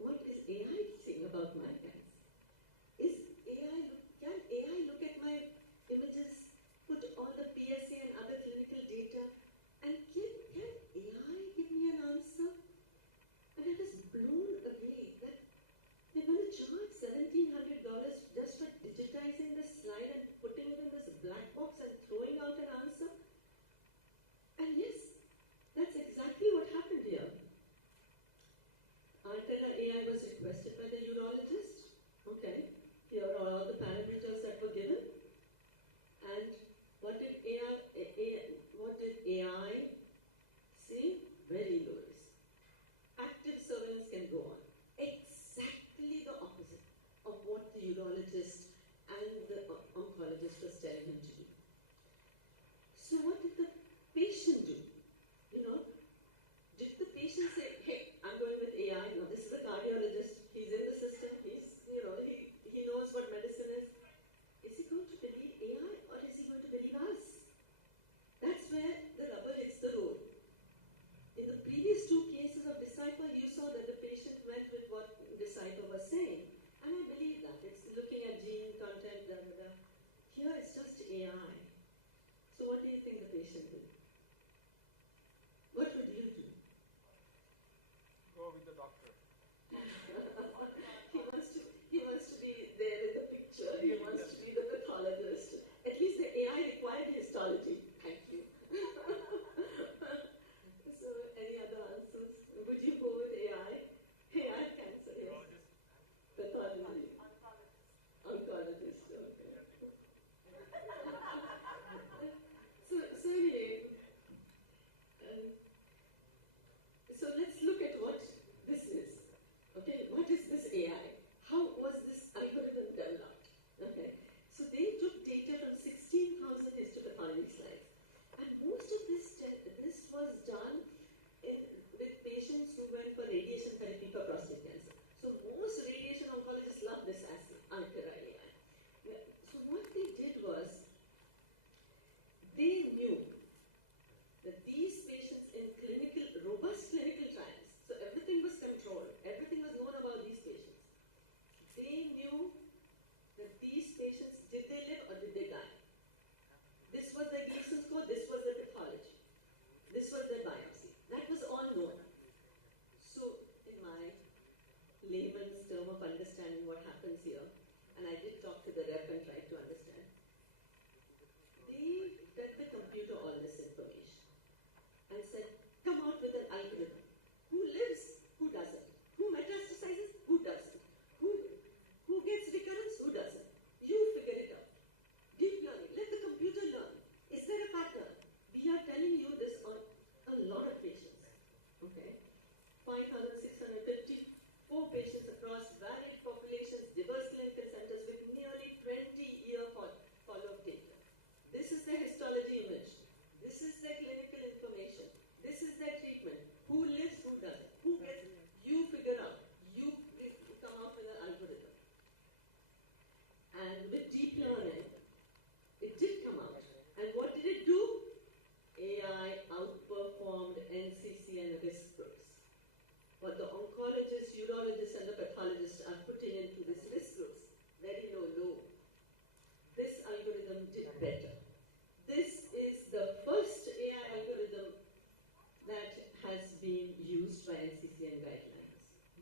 What is AI saying about my cancer? Can AI look at my images, put all the PSA and other clinical data, and can AI give me an answer? And I was blown away that they're going to charge $1,700 just for digitizing this slide and putting it in this black box and throwing out an answer. And yes, that's exactly what happened here. Altera AI was requested by the urologist. Okay, here are all the parameters that were given. And what did AI say? Very low risk. Active surveillance can go on. Exactly the opposite of what the urologist and the oncologist was telling him to do. So what did the patient do? Did the patient say, hey, I'm going with AI, no, this is a cardiologist, he's in the system, he knows what medicine is. Is he going to believe AI or is he going to believe us? That's where the rubber hits the road. In the previous two cases of Decipher, you saw that the patient went with what Decipher was saying. And I believe that. It's looking at gene content, blah, blah, blah. Here it's just AI. So what do you think the patient did? What would you do? Go with the doctor. he wants to be there in the picture. He wants to be the pathologist. At least the AI required histology. Thank you. So, any other answers? Would you go with AI? AI cancer, yes. Pathology. Oncologist, okay. So anyway, so let's look at what this is. Okay, what is this AI? How was this algorithm developed? Okay, so they took data from 16,000 histopathology slides, and most of this was done with patients who went for radiation therapy for prostate cancer. So most radiation oncologists love this assay, Altera AI. So what they did was, they knew that these patients in robust clinical trials, so everything was controlled, everything was known about these patients. They knew that these patients, did they live or did they die? This was the Gleason score, this was the pathology. This was the biopsy. That was all known. So, in my layman's term of understanding what happens here, and I did talk to the rep and try to understand, they fed the computer all this information and said, come out with an algorithm. Who lives? Who doesn't? Who metastasizes? Who doesn't? Who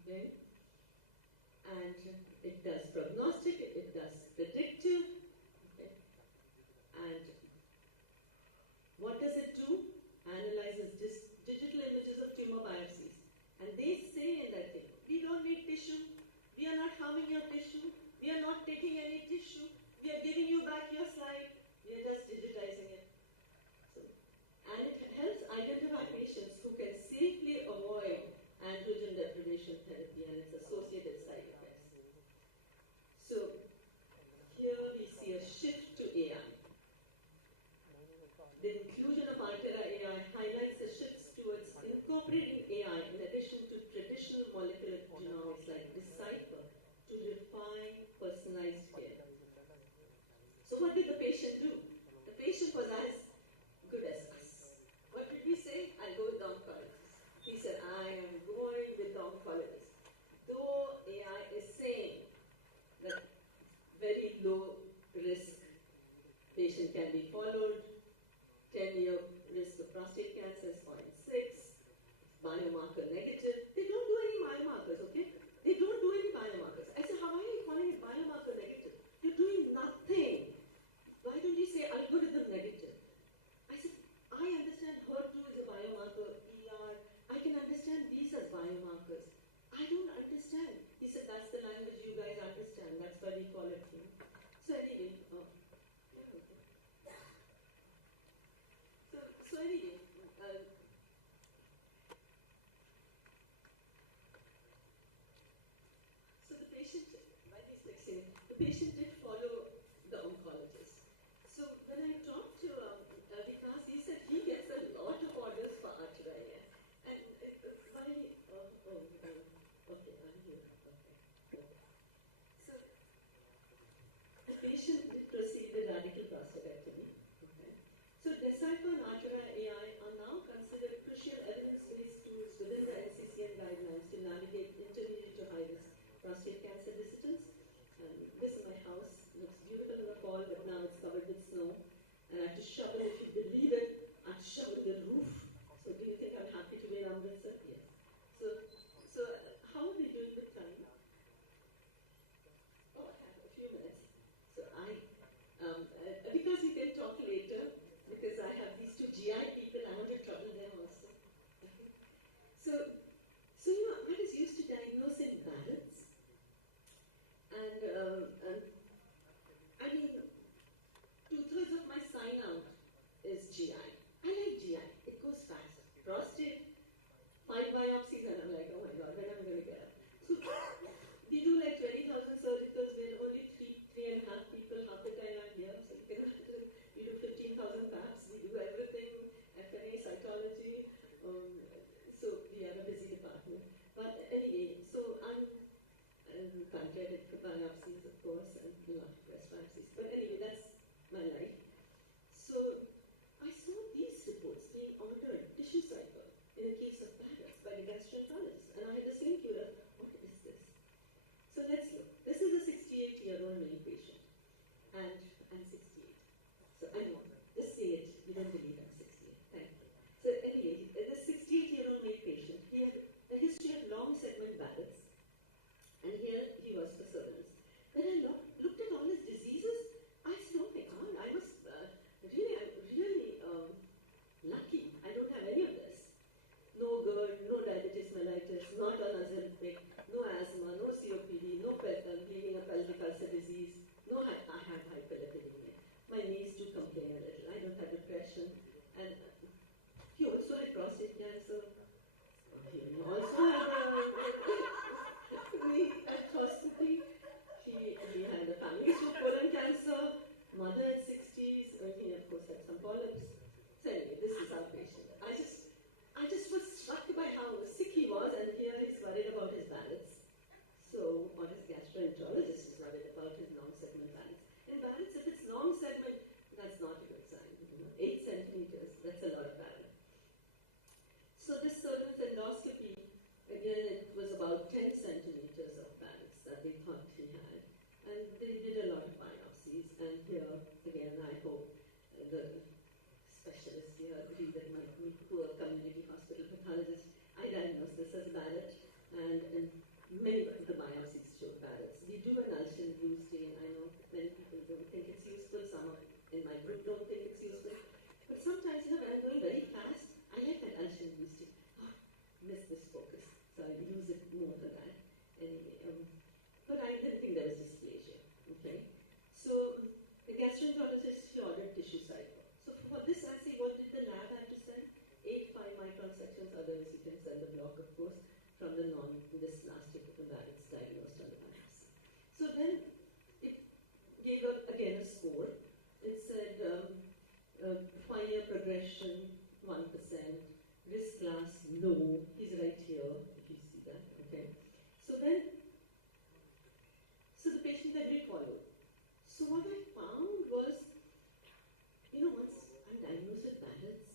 okay? And it does prognostic, it does predictive, okay? And what does it do? Analyzes digital images of tumor biopsies. And they say in that thing, we don't need tissue, we are not harming your tissue, we are not taking any tissue, we are giving you back your slide, we are just digitizing it. So, and it helps identify patients who can safely avoid androgen deprivation therapy and its associated side effects. So, here we see a shift to AI. The inclusion of Altera AI highlights the shifts towards incorporating AI in addition to traditional molecular genomics like Decipher to refine personalized care. So what did the patient do? The patient was as good as us. What did we say? I'll go with the oncologist. He said, I am going with the oncologist. Though AI is saying that very low risk patient can be followed, 10-year risk of prostate cancer is 0.6, biomarker negative. They don't do any biomarkers, okay? They don't do any biomarkers. I said, how are you calling it biomarker negative? You're doing nothing. Why don't you say, I'll go to the negative? I said, I understand HER2 is a biomarker, ER. I can understand these as biomarkers. I don't understand. He said, that's the language you guys understand. That's why we call it. So anyway, So anyway, so the patient, while he's fixing it, the patient did follow the oncologist. So when I talked to Vikas, he said he gets a lot of orders for Altera. And while he, okay, I'm here, okay. So the patient did proceed with radical prostatectomy. So Decipher and Altera AI are now considered crucial evidence-based tools within the NCCN guidelines to navigate intermediate to high-risk prostate cancer dissidents. This is my house. Looks beautiful in the fall, but now it's covered with snow. And I have to shovel, if you believe it, I have to shovel the roof. So do you think I'm happy to be in AMRITSAR? Yes. So how are we doing with time? Oh, I have a few minutes. So because you can talk later, because I have these two GI people, I want to trouble them also. Okay. So you know, I was used to diagnosing Barrett's, and I mean, 2/3 of my sign out is GI. I like GI, it goes fast. Prostate, 5 biopsies, and I'm like, oh my god, when am I going to get up? So we do like 20,000 surgicals, when only 3.5 people half the time are here, so you can imagine. We do 15,000 maps, we do everything, FNA, cytology, so we are a busy department. But anyway, so I'm pancreatic biopsies, of course, and a lot of breast biopsies. But anyway, that's my life. So I saw these reports being ordered, tissue cycle, in a case of Barrett's by the gastroenterologist. And I had the same curiosity, what is this? So let's look. This is a 68-year-old male patient. And I'm 68. So I know, just say it, you don't believe I'm 68. Thank you. So anyway, the 68-year-old male patient, he had a history of long segment Barrett's, and here he was for surveillance. When I looked at all his diseases, I said, oh my god, I was really lucky. I don't have any of this. No GERD, no diabetes mellitus, not on Ozempic, no asthma, no COPD, no bleeding of pelvic ulcer disease, no, I have hyperlipidemia. My knees do complain a little. I don't have depression. And he also had prostate cancer. He also had knee arthroscopy. He had a family history of colon cancer, mother at 60s, and he of course had some polyps. So anyway, this is our patient. I just was struck by how sick he was, and here he's worried about his Barrett's. So, or his gastroenterologist is worried about his long segment Barrett's. In Barrett's, if it's long segment, that's not a good sign. 8 centimeters, that's a lot of Barrett. So this surveillance endoscopy, again, it was about 10 centimeters of Barrett's that they thought he had. And they did a lot of biopsies. And here, again, I hope the specialists here agree that my poor community hospital pathologist, I diagnosed this as Barrett. And many of the biopsies show Barrett's. We do an ultrasound stain. I know many people don't think it's useful. Some in my group don't think it's useful. But sometimes, when I'm going very fast, I like that ultrasound stain. Oh, miss this focus. So I use it more than that. Anyway, but I didn't think there was dysplasia. Okay? So the gastroenterologist, she ordered tissue cycle. So for this assay, what did the lab have to send? 8 5-micron sections, otherwise you can send the block, of course, from the non-dysplastic Barrett's diagnosed on the biopsy. So then it gave up again a score. It said 5-year progression, 1%, risk class, low. He's right here, if you see that, okay? So the patient then we followed. So what I found was, once I'm diagnosed with Barrett's,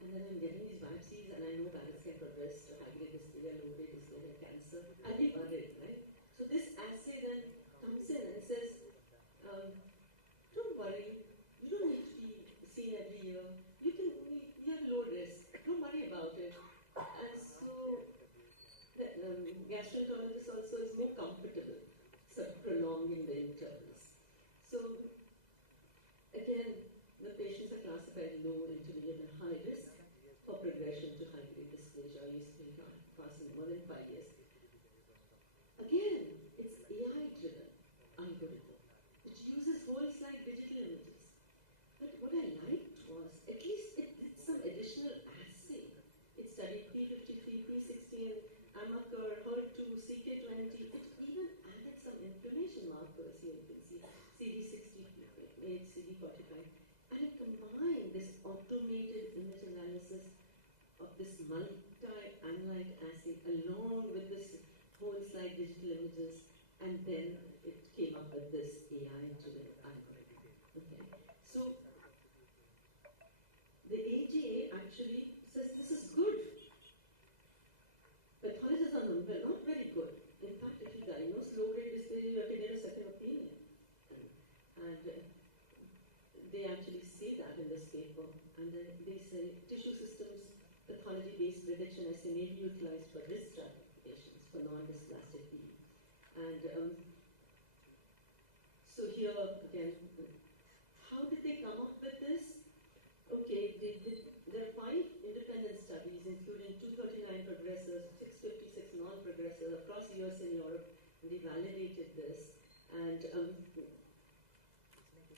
and then I'm getting these biopsies, and I know Barrett's can progress to high-grade dysphagia, low-grade dysphagia, cancer, I'll be worried, right? So this assay then comes in and says, don't worry, you don't need to be seen every year. You have low risk. Don't worry about it. And so the gastroenterologist also is more comfortable prolonging the intervals. So again, the patients are classified low, intermediate, and high risk for progression to high-grade dysphagia, using passing more than 5 years. Again, it's AI-driven algorithm, which uses whole slide digital images. But what I liked was, at least it did some additional assay. It studied P53, P16, AMRITSAR, HER2, CK20. It even added some inflammation markers here. You can see CD68, CD45. And it combined this automated image analysis of this multi-analyte assay along with this whole slide digital images, and then it came up with this AI-driven algorithm. Okay? So the AGA actually says this is good. Pathologists are not very good. In fact, if you diagnose low-grade dysphagia, you have to get a second opinion. And they actually say that in this paper. And then they say tissue systems pathology-based prediction assay may be utilized for risk stratifications for non-dysplastic PE. And so here again, how did they come up with this? Okay, there are 5 independent studies, including 239 progressors, 656 non-progressors across US and Europe, and they validated this. And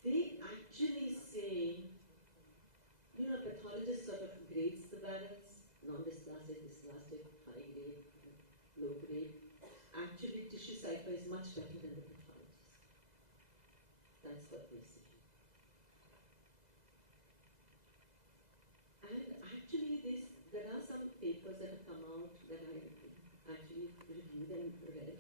they actually say, pathologist sort of grades the Barrett's, non-dysplastic, dysplastic, high-grade, low-grade. Actually, tissue cycle is much better than the pathologist. That's what they say. And actually, there are some papers that have come out that I actually reviewed and read,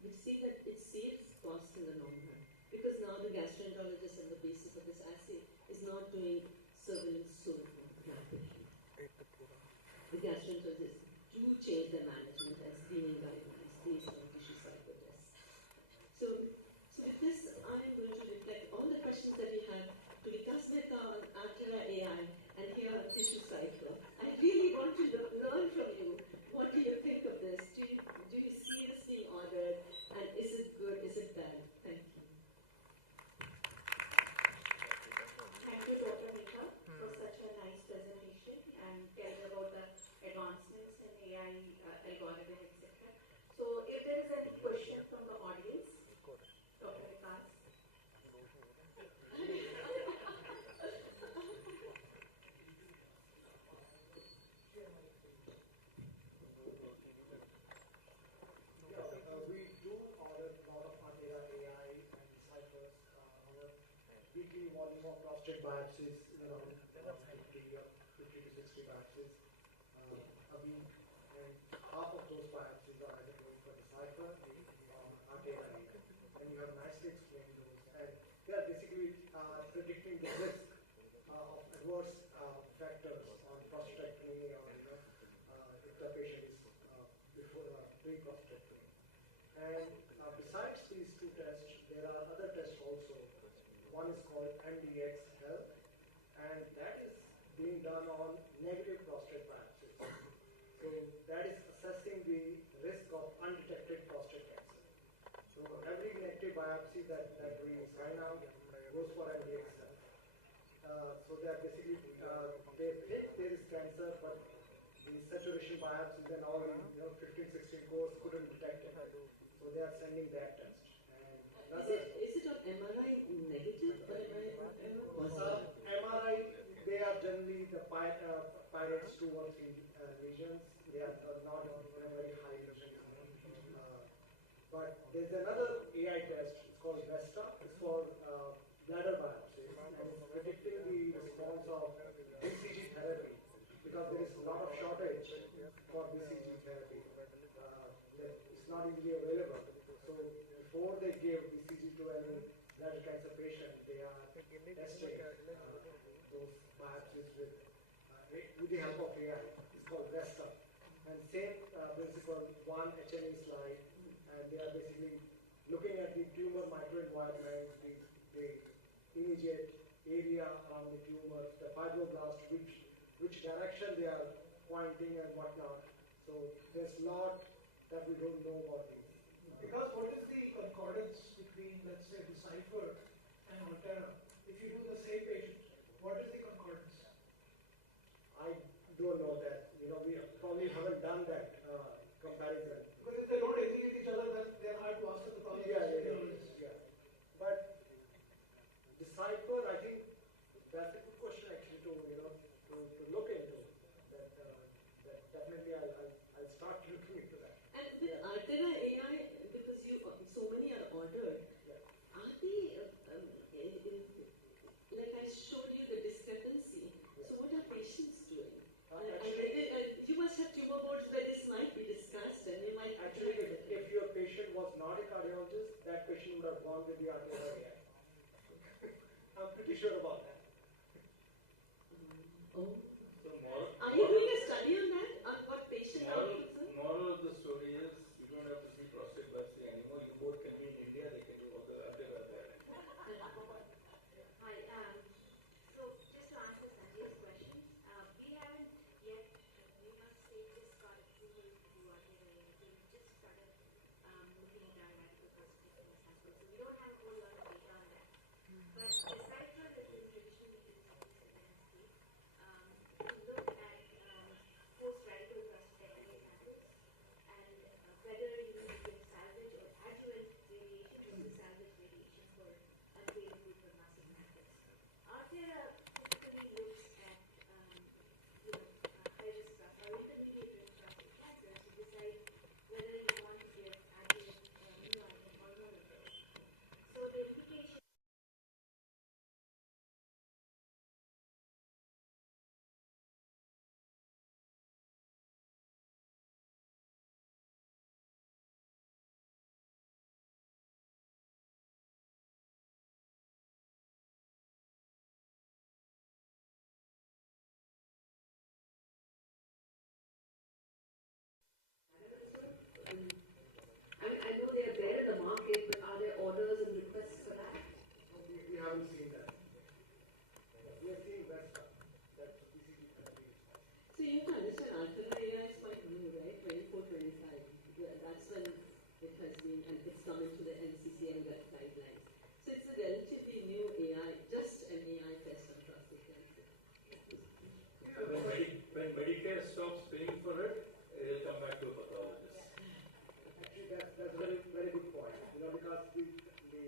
which say that it saves costs in the long run. Because now the gastroenterologist on the basis of this assay is not doing surveillance so rapidly. The gastroenterologists do change their management and screening guidelines based on tissue cycle tests. So with this, I am going to reflect all the questions that you have to Vikas Mehta on Artera AI and here on tissue cycle. I really want to learn from you. What do you think of this? Do you see this being ordered? And is it good? Is it bad? Thank you. Thank you, Dr. Mehta, for such a nice presentation and telling about the advancements in AI algorithm, etc. So, if there is any question from the audience, Dr. Vikas. We do order a lot of Artera AI and Cinference. Our weekly volume of prostate biopsies is around 50 to 60 biopsies a week, and half of those biopsies are either going for Decipher or Artera AI. And you have nicely explained those. And they are basically predicting the risk of adverse factors on prostatectomy or if the patient is pre-prostatectomy. And besides these 2 tests, there are other tests also. One is called MDX Health, and that is being done on negative prostate biopsies. So that is assessing that we sign out goes for MDX cells. So they are basically, they think there is cancer, but the saturation biopsies and all the 15, 16 cores couldn't detect it. So they are sending that test. And is it on MRI negative or MRI positive? MRI, they are generally the pirates 2 or 3 lesions. They are not very high lesions. But there's another AI test. It's called VESTA. It's for bladder biopsies, and it's predicting the response of BCG therapy because there is a lot of shortage for BCG therapy. It's not easily available. So before they give BCG to any bladder cancer patient, they are testing those biopsies with the help of AI. It's called VESTA. And same principle, one HNE slide, and they are basically looking at the tumor microenvironment, the immediate area around the tumor, the fibroblast, which direction they are pointing and whatnot. So there's a lot that we don't know about these. Because what is the concordance between, let's say, Decipher and Altera? If you do the same patient, what is the concordance? I don't know that. We probably haven't done that comparison. Because if they don't agree with each other, then they're hard to answer the problem. Yeah. But Decipher, I think that's a good question actually to look into. That definitely I'll start looking into that. And with Altera AI, because so many are ordered, are they like I showed you the discrepancy? So what are patients doing? You must have tumor boards where this might be discussed, and you might actually, if your patient was not a cardiologist, that patient would have gone with the Altera AI. I'm pretty sure about that. Oh. So are you doing a study on that? On what patient outputs are? Moral of the story is you don't have to see prostate biopsy anymore. You both can be in India. They can do all the Altera there. Hi. So just to answer Sanjay's question, we haven't yet. We must say just got approval to do Altera. We just started looking at our radical prostatectomy sample, so we don't have a whole lot of data on that. But Decipher has been traditionally used in this landscape to look at post-radical prostatectomy samples and whether you need to give salvage or adjuvant radiation versus salvage radiation for unfavorable prognostic methods. Altera typically looks at high risk or intermediate risk prostate cancer to decide whether you want to give adjuvant or hormonal therapy. So the implication. I know they are there in the market, but are there orders and requests for that? We haven't seen that. We are seeing VESTA. That's BCG therapy. So you have to understand, Altera AI is quite new, right? 24, 25. Yeah, that's when it has been, and it's come into the NCCN guidelines. So it's a relatively new AI, just an AI test on prostate cancer. When Medicare stops paying for it, it'll come back to a pathologist. Actually, that's a very, very good point. Because the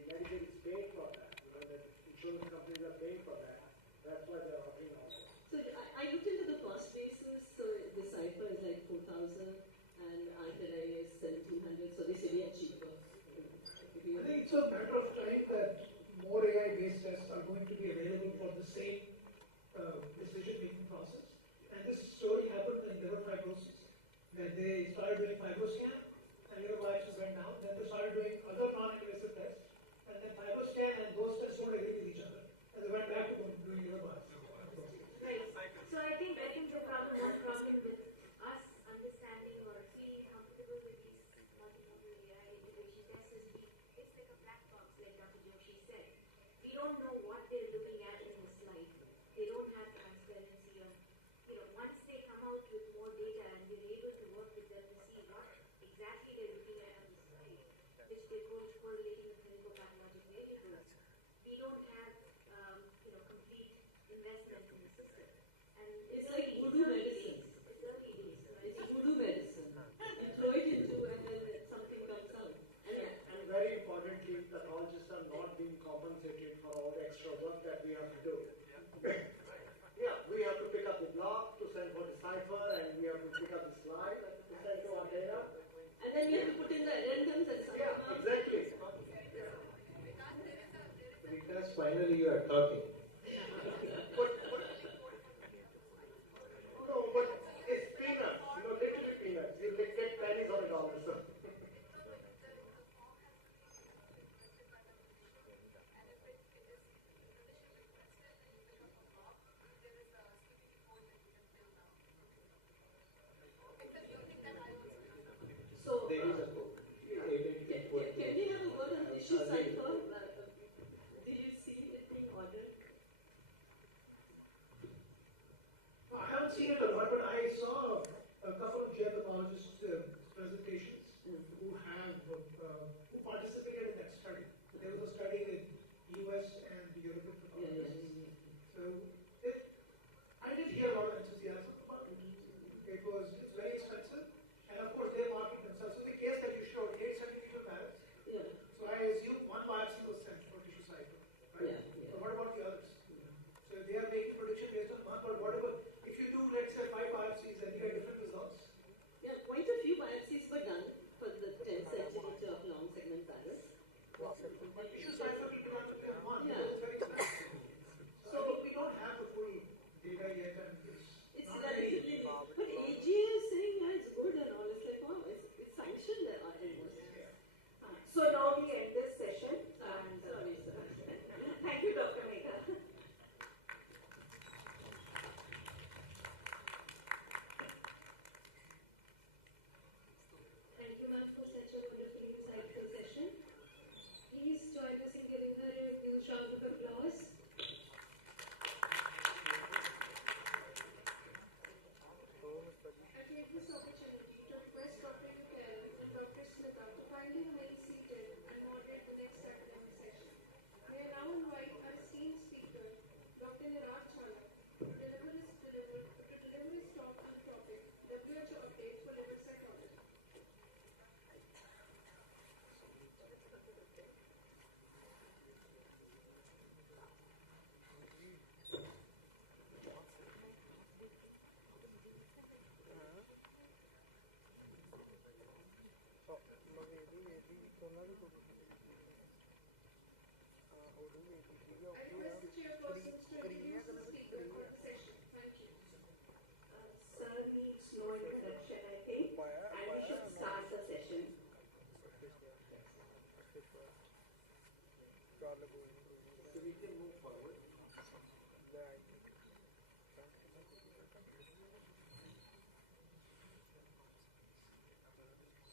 Medicare is paying for that. The insurance companies are paying for that. That's why they're offering all that. So I looked into the cost basis. So Decipher is like 4,000 and Altera is 1,700. So they say they are cheaper. I think it's a matter of time that more AI-based tests are going to be available for the same decision-making process. And this story happened in liver fibrosis, where they started doing fibroscan, and liver biopsies went down. Then they started doing other non-invasive tests, and then fibroscan and those tests don't agree with each other, and they went back to doing liver biopsies. Right. So I think the problem, one problem with us understanding or feeling comfortable with these multimodal AI integration tests is it's like a black box, like Dr. Joshi said. We don't know what they're looking at in the slide. They don't have transparency of, once they come out with more data and we're able to work with them to see what exactly they're looking at on the slide, which they're correlating with clinical pathologic finally you are talking. No, but it's peanuts, literally peanuts. You get pennies on a dollar, so. So, There is a book. Can we have a word on tissue cipher? Do you see it being ordered? I haven't seen it a lot, but I saw a couple of GI pathologists' presentations who participated in that study. There was a study with US and European pathologists. So I did hear a lot of enthusiasm about it. It's very expensive, and of course they market themselves. So the case that you showed, 8 centimeter parrots. Yeah. So I assume one biopsy was sent for tissue cycle, right? Yeah. So what about the others? So they are making prediction based on one, but whatever. If you do, let's say, 5 biopsies and you get different results. Yeah, quite a few biopsies were done for the 10 centimeter long segment parrots. Tissue cycle will be one. Yeah. It's very expensive. So I think we don't have the full data yet, and It's relatively, but AGA is saying, yeah, it's good and all. It's like, oh, it's sanctioned there almost. So now we end this session. And, sorry, sir. Thank you, Dr. Megha. Thank you, ma'am, for such a wonderfully insightful session. Please join us in giving her a huge round of applause. I take this opportunity to request Dr. Buchanan and Dr. Smitha to kindly remain seated and moderate the next academic session. May I now invite our esteemed speaker, Dr. Niraj Chalak, to deliver his talk on the topic WHO updates for liver cytology. I request the chairpersons to introduce the speaker for the session. Thank you. Sir needs no introduction, I think, and we should start the session. So we can move forward.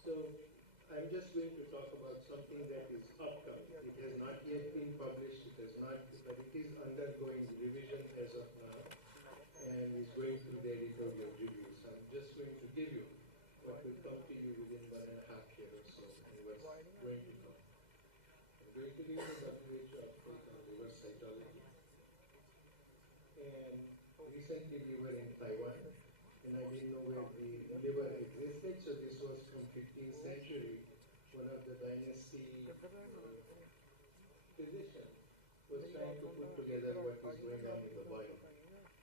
So I'm just going to talk about something that is upcoming. It has not yet been published, but it is undergoing revision as of now and is going through the editorial reviews. I'm just going to give you what will come to you within 1.5 years or so and what's going to come. I'm going to give you the WHO update on liver cytology. And recently we were in Taiwan, and I didn't know where the liver existed, so this was from 15th century. One of the dynasty physicians was trying to put together what is going on in the body.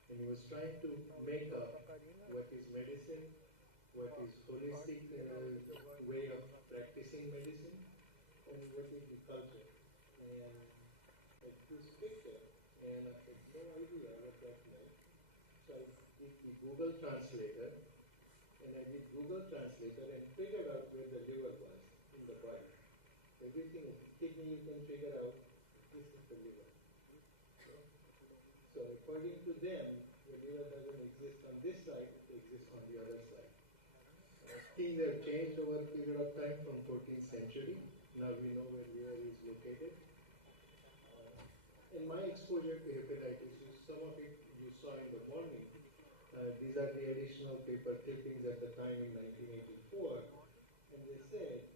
And he was trying to make up what is medicine, what is holistic way of practicing medicine, and what is the culture. And I took this picture, and I had no idea what that meant. So I did the Google Translator, and figured out where the liver was in the body. Everything, kidney you can figure out, this is the liver. So according to them, the liver doesn't exist on this side, it exists on the other side. Things have changed over a period of time from 14th century. Now we know where liver is located. In my exposure to hepatitis, some of it you saw in the morning. These are the additional paper clippings at the time in 1984. And they said,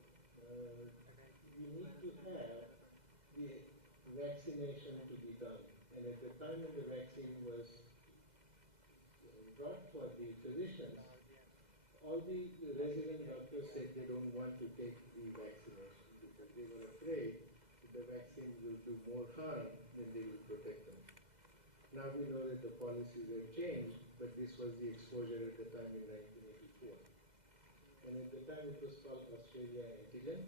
you need to have the vaccination to be done. And at the time when the vaccine was brought for the physicians, all the resident doctors said they don't want to take the vaccination because they were afraid that the vaccine will do more harm than they will protect them. Now we know that the policies have changed, but this was the exposure at the time in 1984. And at the time it was called Australia antigen,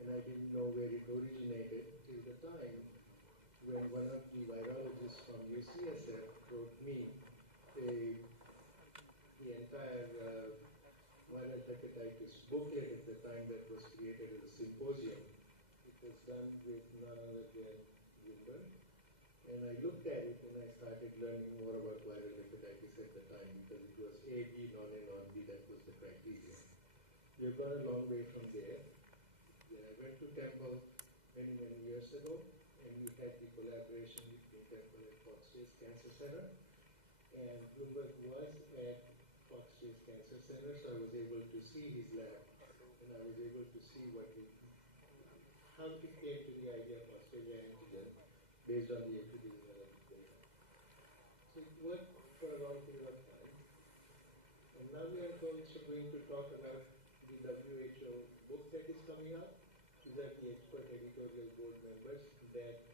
and I didn't know where it originated till the time when one of the virologists from UCSF wrote me the entire viral hepatitis booklet at the time that was created as a symposium. It was done with none other than Bloomberg. And I looked at it and I started learning more about viral hepatitis at the time because it was A, B, non-A, non-B, that was the criteria. We've gone a long way from there. Then I went to Temple many, many years ago, and we had the collaboration between Temple and Fox Chase Cancer Center. And Bloomberg was at Fox Chase Cancer Center, so I was able to see his lab, and I was able to see how he came to the idea of Australia antigen based on the epidemiologic data. So it worked for a long period of time. And now we are also going to talk about the WHO book that is coming out. These are the expert editorial board members that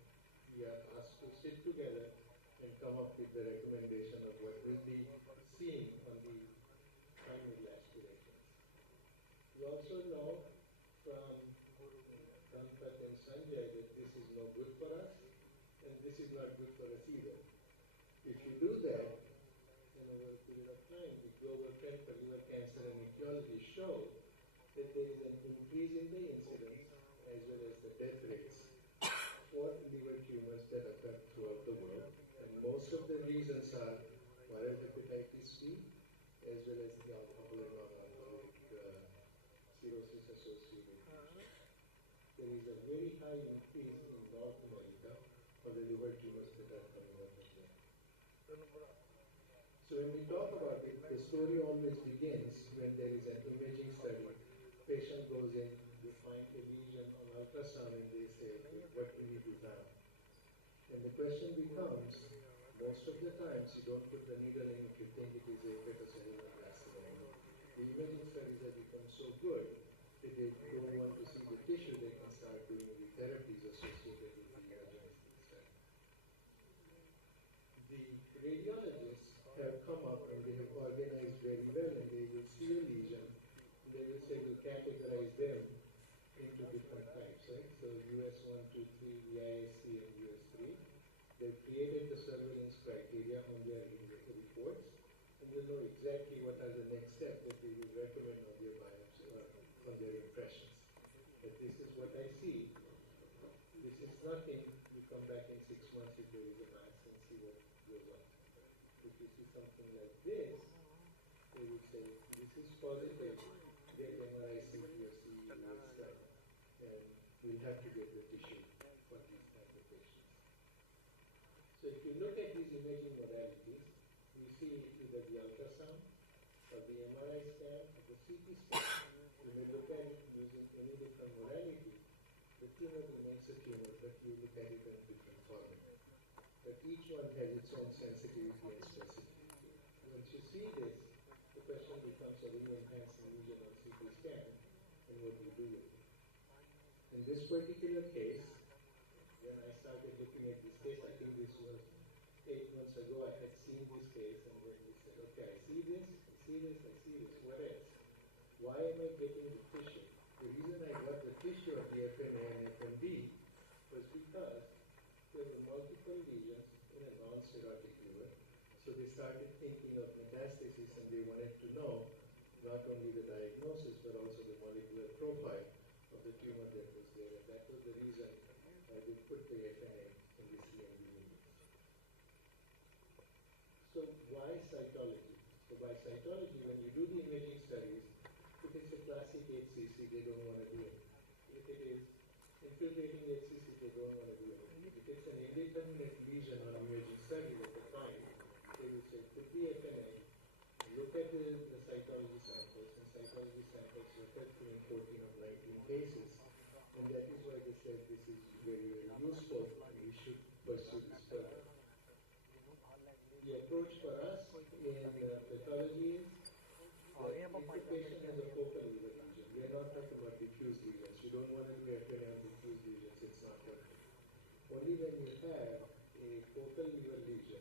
we are asked to sit together and come up with the recommendation of what will be seen on the primary aspirations. We also know from Pankaj and Sanjay that this is no good for us, and this is not good for us either. If you do that, then over a period of time, the global trend for liver cancer and etiology show that there is an increase in the incidence as well as the death rates for liver tumors that occur throughout the world. And most of the reasons are viral hepatitis B as well as the alcohol and non-alcoholic cirrhosis associated issues. There is a very high increase in North America for the liver tumors that are coming up of there. So when we talk about it, the story always begins when there is an imaging study. Patient goes in, they find a lesion on ultrasound and they say, what do we do now? And the question becomes, most of the times you don't put the needle in if you think it is a hepatocellular carcinoma. The imaging studies have become so good that they don't want to see the tissue, they can start doing the therapies associated with the imaging study. The radiologists have come up and they have organized very well, and they will see a lesion and they will say we'll categorize them into different types, right? So US 1, 2, 3, VISC and US 3. They've created the surveillance criteria on their reports, and you'll know exactly what are the next steps that they will recommend on their biopsy or on their impressions. But this is what I see. This is nothing. You come back in 6 months if there is a mass and see what goes on. If you see something like this, they will say, this is positive, get MRI, CT or CE done, and we'll have to get the tissue for these kinds of patients. So if you look at these imaging modalities, you see either the ultrasound or the MRI scan or the CT scan. You may look at it using any different modality. The tumor remains a tumor, but you look at it in different format. But each one has its own sensitivity and specificity. Once you see this, the question becomes, are we enhancing lesion on CT scan, and what do you do with it? In this particular case, when I started looking at this case, I think this was 8 months ago, I had seen this case, and then we said, okay, I see this, I see this, I see this, what else? Why am I getting the tissue? The reason I got the tissue of the FNA and FNB was because there were multiple lesions in a non-cirrhotic liver. So they started thinking of metastasis, and they wanted to know not only the diagnosis, but also the molecular profile of the tumor that was there. And that was the reason they put the FNA in the CNB units. So why cytology? So by cytology, when you do the imaging studies, if it's a classic HCC, they don't want to do it. If it is infiltrating HCC, they don't want to do it. If it's an indeterminate lesion on imaging study at the time, they will say, put the FNA, look at the cytology samples, and cytology samples were helpful in 14 of 19 cases. And that is why they said this is very, very useful, and we should pursue this further. The approach for us in pathology is that if the patient has a focal liver lesion, we are not talking about diffuse lesions. You don't want to do FNA on diffuse lesions, it's not working. Only when you have a focal liver lesion,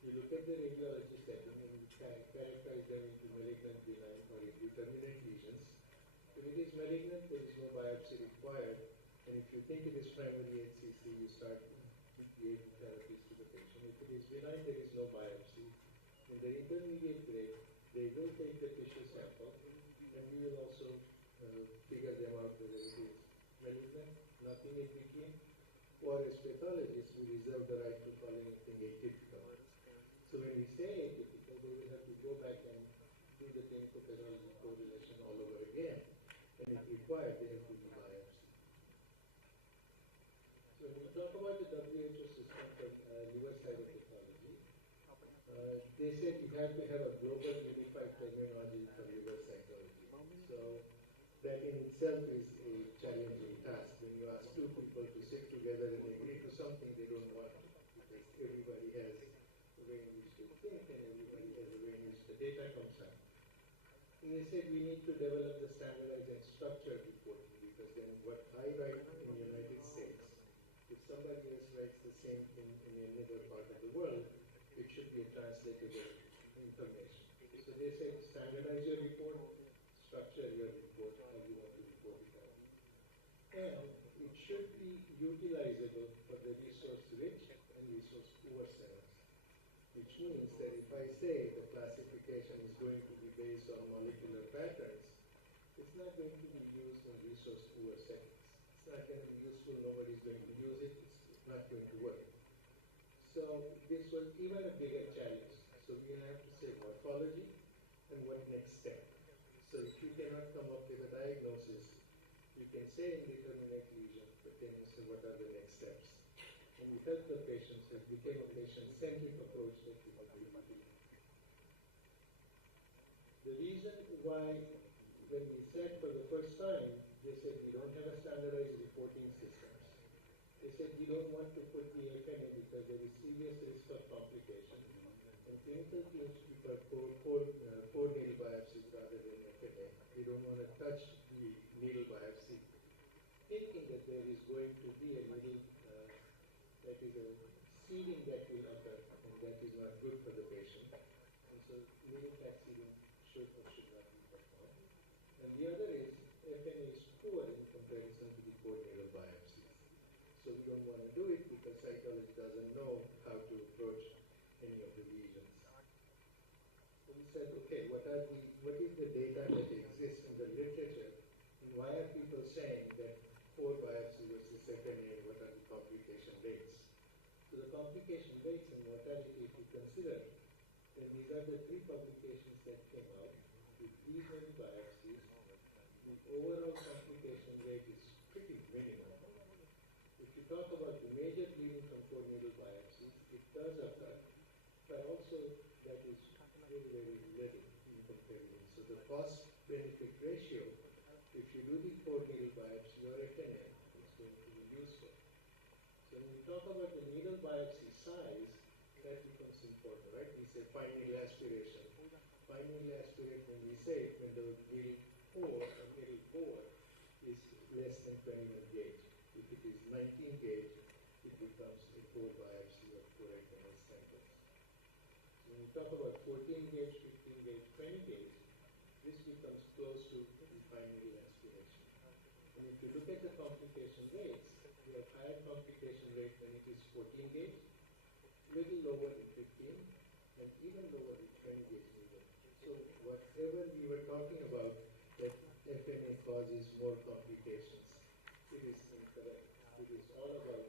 you look at the radiology setting and you characterize them into malignant, benign, or indeterminate lesions. If it is malignant, there is no biopsy required, and if you think it is primary HCC, you start gave the therapies to the patient. If it is benign, there is no biopsy. In the intermediate grade, they will take the tissue sample, and we will also figure them out whether it is malignant, nothing in between, or as pathologists, we reserve the right to call anything atypical. So when we say atypical, they will have to go back and do the clinical pathology correlation all over again, and if required, they have to do biopsy. So when we talk about the WHO system for liver-sided pathology, they said you have to have a global unified terminology for liver cytology. So that in itself is a challenging task. When you ask two people to sit together and agree to something, they don't want to, because everybody has a way in which they think and everybody has a way in which the data comes out. And they said we need to develop the standardized and structured reporting, because then what I write in the United States, if somebody else writes the same thing in another part of the world, it should be a translatable information. So they said standardize your report, structure your report, how you want to report it out. And it should be utilizable for the resource-rich and resource-poor centers, which means that if I say the classification is going to be based on molecular patterns, it's not going to be used in resource-poor settings. It's not going to be useful, nobody's going to use it, it's not going to work. So this was even a bigger challenge. So we have to say morphology and what next step. So if you cannot come up with a diagnosis, you can say indeterminate lesion, but then you say what are the next steps. And we help the patients, it became a patient-centric approach that we have to do. The reason why, when we said for the first time, they said we don't have a standardized reporting system. They said we don't want to put the FNA because there is serious risk of complication. And clinical teams prefer core needle biopsies rather than FNA. We don't want to touch the needle biopsy, thinking that there is going to be a needle that is a seeding that will occur, and that is not good for the patient. And so needle back seeding should or should not be performed. And the other is FNA is poor in comparison to the core needle biopsies. So we don't want to do it because cytology doesn't know how to approach any of the lesions. So we said, okay, what is the data that exists in the literature, and why are people saying that core biopsy versus FNA, and what are the complication rates? So the complication rates and mortality, if you consider, then these are the three publications that came out with these many biopsies. The overall complication rate is pretty minimal. If you talk about the major bleeding from core needle biopsies, it does occur, but also that is very, very little in comparison. So the cost-benefit ratio, if you do the core needle biopsy or FNA, it's going to be useful. So when we talk about the needle biopsy size, that becomes important, right? We say fine needle aspiration. Fine needle aspiration, when we say when the needle core or needle bore is less than 21 gauge. If it is 19 gauge, it becomes a core biopsy of core FNA samples. So when we talk about 14 gauge, 15 gauge, 20 gauge, this becomes close to the fine needle aspiration. And if you look at the complication rates, we have higher complication rate when it is 14 gauge, little lower in 15, and even lower in 20 gauge needle. So whatever we were talking about, that FNA causes more complications, it is incorrect. It is all about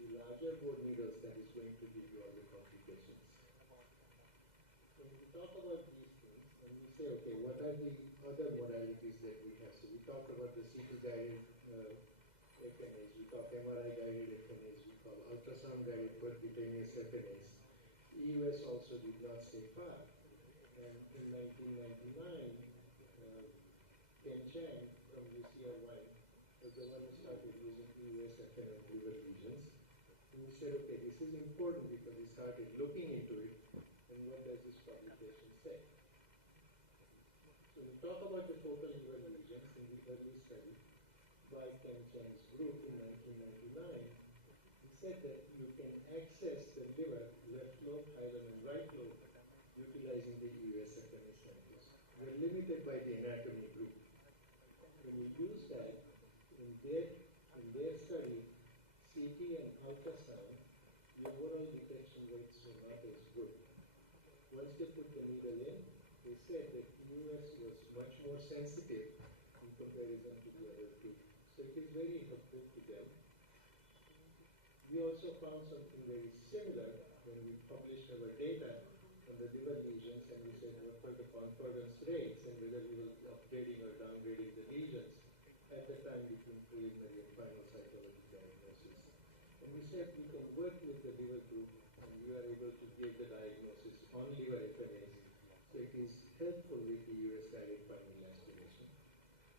the larger bore needles that is going to give you all the complications. When we talk about these things, and we say, okay, what are the other modalities that we have? So we talked about the CT-guided FNAs, we talk MRI-guided FNAs, we call ultrasound-guided percutaneous FNAs. EUS also did not stay far. And in 1999, Ken Chang from UCLY was the one who started using EUS FNA liver lesions. And we said, okay, this is important because we started looking into it, and what does this publication say? So we talk about the total liver lesions in the early study by Ken Chang's group in 1999. He said that you can access the liver, left lobe, hilum, and right lobe, utilizing the EUS FNA samples. We're limited by the anatomy group. When we use that, in their study, CT and ultrasound the overall detection rates were not as good. Once they put the needle in, they said that EUS was much more sensitive in comparison to the other two. So it is very helpful to them. We also found something very similar when we published our data on the liver lesions, and we said what were the concordance rates and whether we were upgrading or downgrading the lesions at the time between preliminary and final cytology diagnosis. And we said we can work with the liver group and we are able to give the diagnosis on liver FNAs. So it is helpful with the US guided primary aspiration.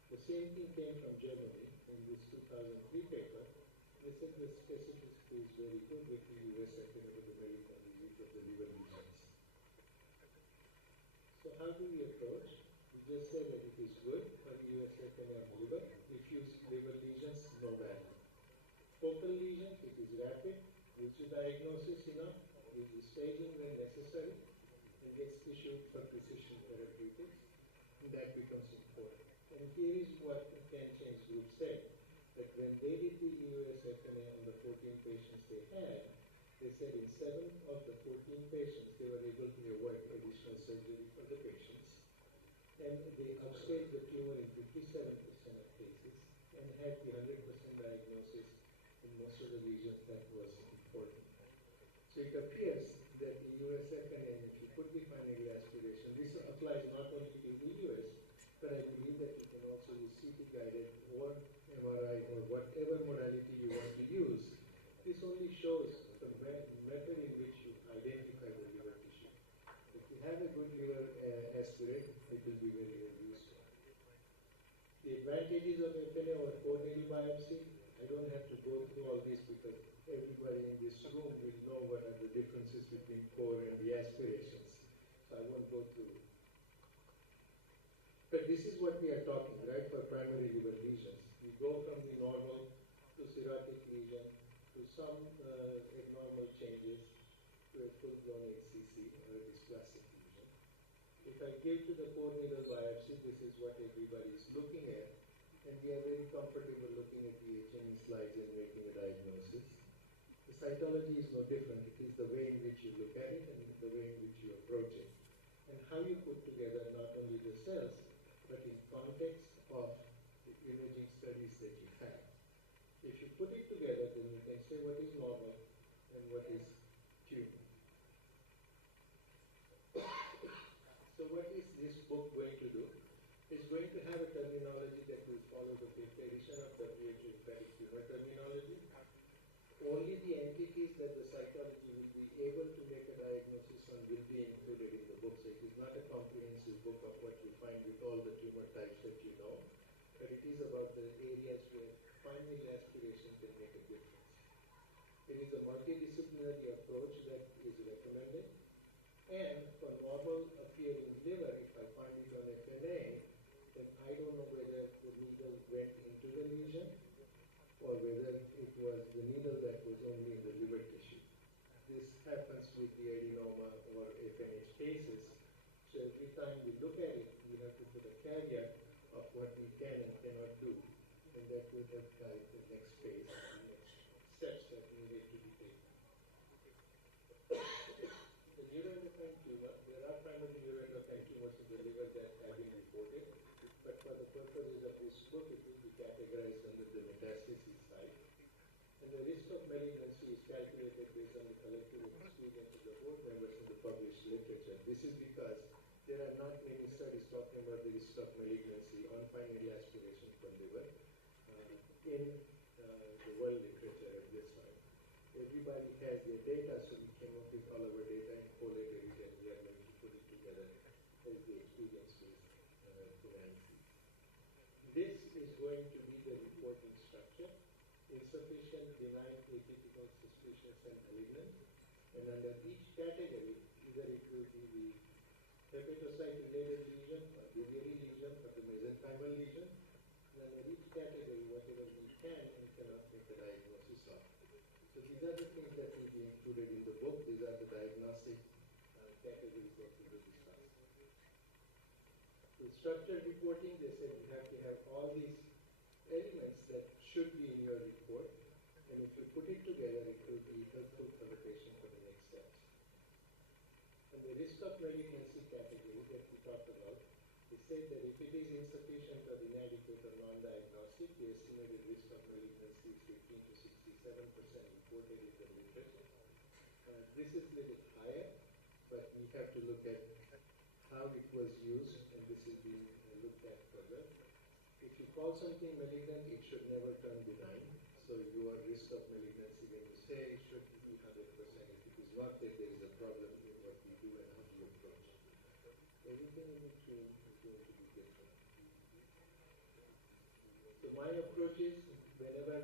The same thing came from Germany in this 2003 paper. They said the specificity is very good with the US FNA for the medical disease of the liver lesions. So how do we approach? We just say that it is good for US FNA of liver. Diffuse liver lesions, no value. Focal lesions, it is rapid, gives you diagnosis enough, gives you staging when necessary, and gets issued for precision therapeutics, and that becomes important. And here is what the Can Change group said, that when they did the EUS FNA on the 14 patients they had, they said in 7 of the 14 patients they were able to avoid additional surgery for the patients, and they upstaged the tumor in 57% of cases and had the 100% diagnosis in most of the lesions. That was important. So it appears that the EUS FNA, if you put the final aspiration, this applies not only to EUS, but I believe that you can also use CT guided or MRI or whatever modality you want to use. This only shows the method in which you identify the liver tissue. If you have a good liver aspirate, it will be very, very useful. The advantages of FNA over core needle biopsy, I don't have to go through all this because everybody in this room will know what are the differences between core and the aspirations. So I won't go through it. But this is what we are talking, right, for primary liver lesions. We go from the normal to cirrhotic lesion to some abnormal changes to a full-blown HCC or a dysplastic lesion. If I give to the core needle biopsy, this is what everybody is looking at, and we are very comfortable looking at the H&E slides and making a diagnosis. The cytology is no different. It is the way in which you look at it and the way in which you approach it, and how you put together not only the cells, but in context of the imaging studies that you have. If you put it together, then you can say what is normal and what is tumor. So what is this book going to do? It's going to have a terminology that will follow the fifth edition of WHO hepatic tumor terminology. Only the entities that the cytology will be able to make a diagnosis on will be included in the book. So it is not a comprehensive book of what you find with all the tumor types that you know, but it is about the areas where final aspiration can make a difference. It is a multidisciplinary approach that is recommended, and for normal appearing liver, if I find it on FNA, then I don't know whether the needle went into the lesion or whether it was the needle that was only in the liver tissue. This happens with the adenoma or FNH cases. So every time we look at it, we have to put a caveat of what we can and cannot do. And that will help guide the next phase, the next steps that we need to be taken. The neuroendocrine tumor, there are primary neuroendocrine tumors in the liver that have been reported, but for the purposes of this book, it will be categorized under the metastasis site. And the risk of malignancy is calculated based on the collective experience of the board members in the published literature. This is because there are not many studies talking about the risk of malignancy on final aspiration for liver in the world literature at this time. Everybody has their data, so we came up with all our data and collated it, and we are going to put it together as the experience with humanity. This is going to be the reporting structure: insufficient, benign, atypical, suspicious, and malignant. And under each category, either it will be the hepatocyte-related lesion, or biliary lesion, or the mesenchymal lesion. And under each category, whatever we can and cannot make a diagnosis of. So these are the things that will be included in the book. These are the diagnostic categories that we will discuss. With structured reporting, they said you have to have all these elements that should be in your report, and if you put it together, it will be helpful for the patient. In the risk of malignancy category that we talked about, they said that if it is insufficient or inadequate or non-diagnostic, the estimated risk of malignancy is 15 to 67% reported in the literature. This is a little higher, but we have to look at how it was used, and this is being looked at further. If you call something malignant, it should never turn benign. So your risk of malignancy, when you say, it should be 100%. If it is not, that there is a problem in what we do and how we approach it. Everything in between is going to be different. So my approach is, whenever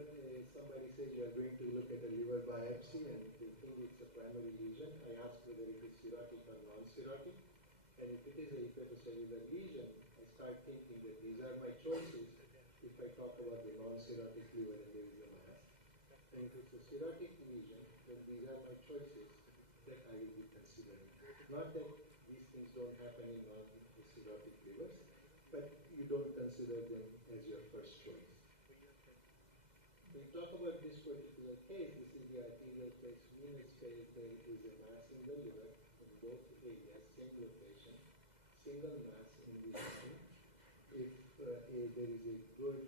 somebody says you are going to look at a liver biopsy and they think it's a primary lesion, I ask whether it is cirrhotic or non-cirrhotic. And if it is a hepatocellular lesion, I start thinking that these are my choices if I talk about the non-cirrhotic liver and there is a mass. And if it's a cirrhotic lesion, then these are my choices that I will be considering. Not that these things don't happen in non-cirrhotic livers, but you don't consider them as your first choice. When we talk about this particular case, this is the arterial phase, venous phase, there is a mass in the liver in both areas, same location, single mass in the region. If there is a good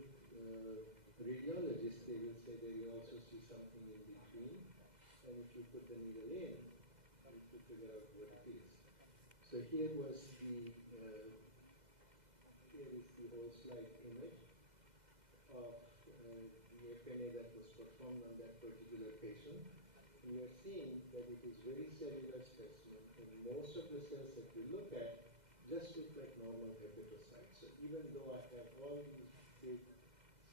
radiologist, they will say they will also see something in between, and if you put the needle in, you need to figure out what it is. So here was the here is the whole slide image of the FNA that was performed on that particular patient. We are seeing that it is very cellular specimen, and most of the cells that we look at just look like normal hepatocytes. So even though I have all these big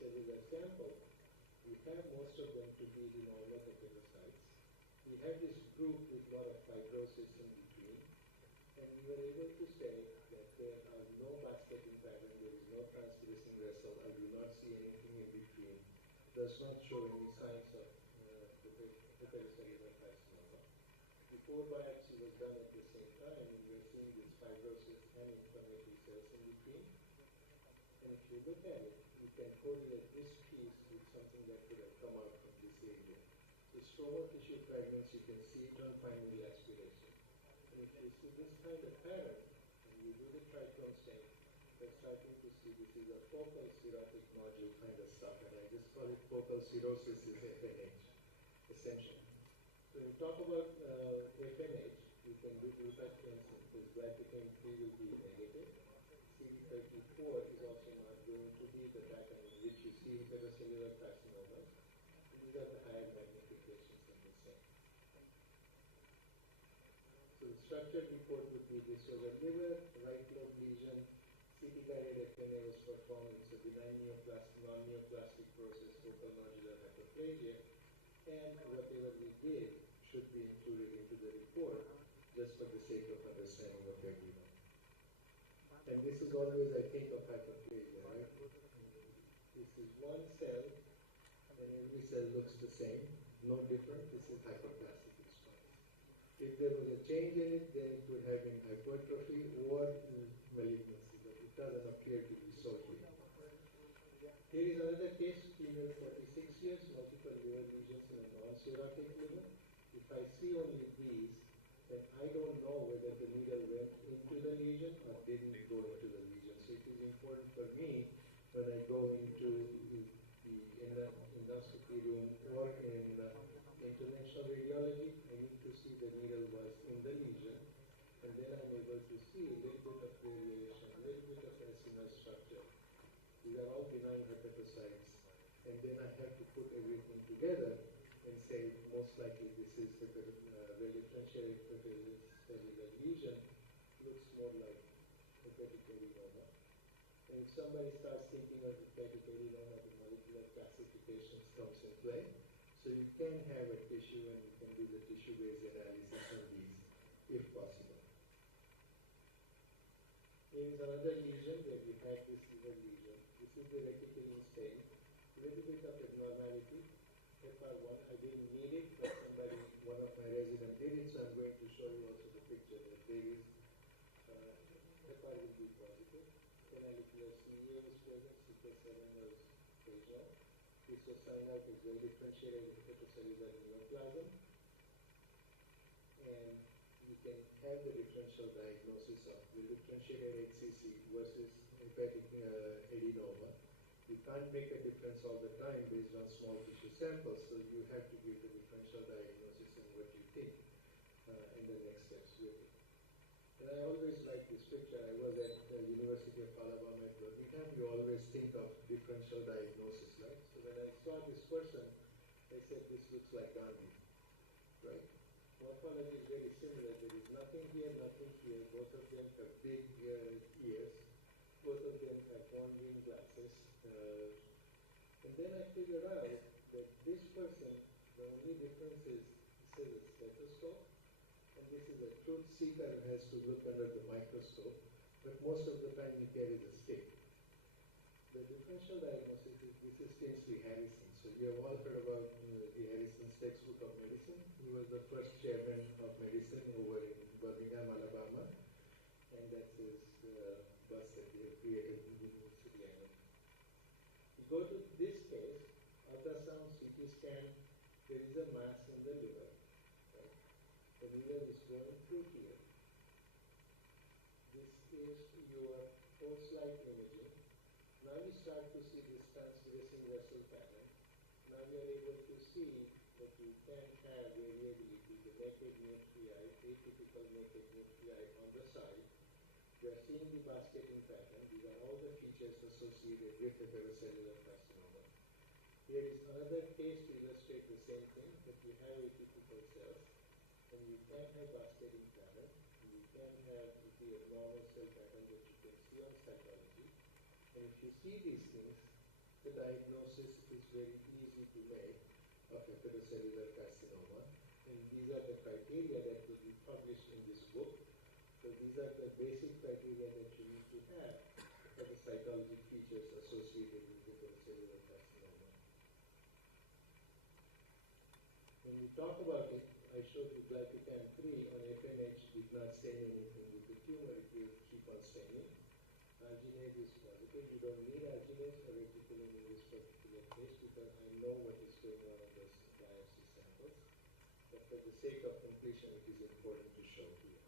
cellular samples, we have most of them to be the normal hepatocytes. We have this group with a lot of fibrosis in between, and we were able to say that there are no basketing pattern, there is no transgressing vessel, I do not see anything in between, does not show any signs of hepatocellular carcinoma. The core biopsy was done at the same time, and we are seeing this fibrosis and inflammatory cells in between. And if you look at it, you can correlate this piece with something that could have come out from this area. The stromal tissue fragments, you can see it on primary aspiration. And if you see this kind of pattern, and you do the trichrome stain, we're starting to see this is a focal cirrhotic nodule kind of stuff, and I just call it focal cirrhosis is FNH, essentially. So when you talk about FNH, you can do glutathione synthesis, glycogen 3 will be negative. CD34 is also not going to be the pattern in which you see hepatocellular carcinomas. These are the higher magnifications in the same. So the structured report would be this was a liver, right lobe lesion, CT-guided FNA was performed, it's a benign non-neoplastic process, focal nodular hyperplasia, and whatever we did should be included into the report, just for the sake of understanding of everyone. And this is always, I think, of hyperplasia, right? This is one cell, and every cell looks the same, no different. This is hyperplastic response. If there was a change in it, then it would have been hypertrophy or malignancy, but it doesn't appear to be so here. Here is another case, female 46 years, multiple liver lesions in a non-cirrhotic liver. If I see only these, then I don't know whether the needle went into the lesion or didn't go into the lesion. So it is important for me when I go into the endoscopy room or in interventional radiology, I need to see the needle was in the lesion, and then I'm able to see a little bit of variation, a little bit of acinar structure. These are all benign hepatocytes, and then I have to put everything together and say most likely this is well-differentiated hepatocellular lesion, looks more like hepatic adenoma. And if somebody starts thinking of hepatic adenoma, the molecular classifications comes in play. So you can have a tissue and you can do the tissue-based analysis on these, if possible. Here is another lesion where we had this liver lesion. This is the reticulin stain. A little bit of abnormality. FR1, I didn't need it, but somebody, one of my residents did it, so I'm going to show you also the picture that there is FR will be positive. Canalicular CEA was present, CK7 was facial. This was signed out as well-differentiated hepatocellular neoplasm. And you can have the differential diagnosis of the differentiated HCC versus hepatic adenoma. You can't make a difference all the time based on small tissue samples, so you have to give the differential diagnosis and what you think in the next steps with it. And I always like this picture. I was at the University of Alabama at Birmingham. You always think of differential diagnosis, right? So when I saw this person, I said, this looks like Gandhi, right? Morphology is very similar. There is nothing here, nothing here. Both of them have big ears. Both of them have horn-rimmed glasses. And then I figured out that this person, the only difference is this is a stethoscope, and this is a truth seeker who has to look under the microscope, but most of the time he carries a stick. The differential diagnosis is, this is Tinsley Harrison. So you have all heard about the Harrison's textbook of medicine. He was the first chairman of medicine over in Birmingham, Alabama, and that's his bus that they have created in the University Island. You go to this case, ultrasound, CT scan, there is a mass in the liver. Right? The liver is going through here. This is your post-light imaging. Now you start to see this transgressing vessel pattern. Now you are able to see that you can have variability, the naked nuclei, atypical naked nuclei on the side. You are seeing the basketing pattern. These are all the features associated with hepatocellular carcinoma. Here is another case to illustrate the same thing, that you have atypical cells, and you can have basketing pattern. You can have the abnormal cell pattern that you can see on cytology. And if you see these things, the diagnosis is very easy to make of hepatocellular carcinoma. And these are the criteria that will be published in this book. So these are the basic criteria that you need to have for the cytologic features associated with hepatocellular carcinoma. When we talk about it, I showed you glypican 3 on FNH did not stain anything with the tumor, it will keep on staining. Arginase is positive. You don't need arginase or reticulin in this particular case because I know what is going on in those biopsy samples. But for the sake of completion, it is important to show here.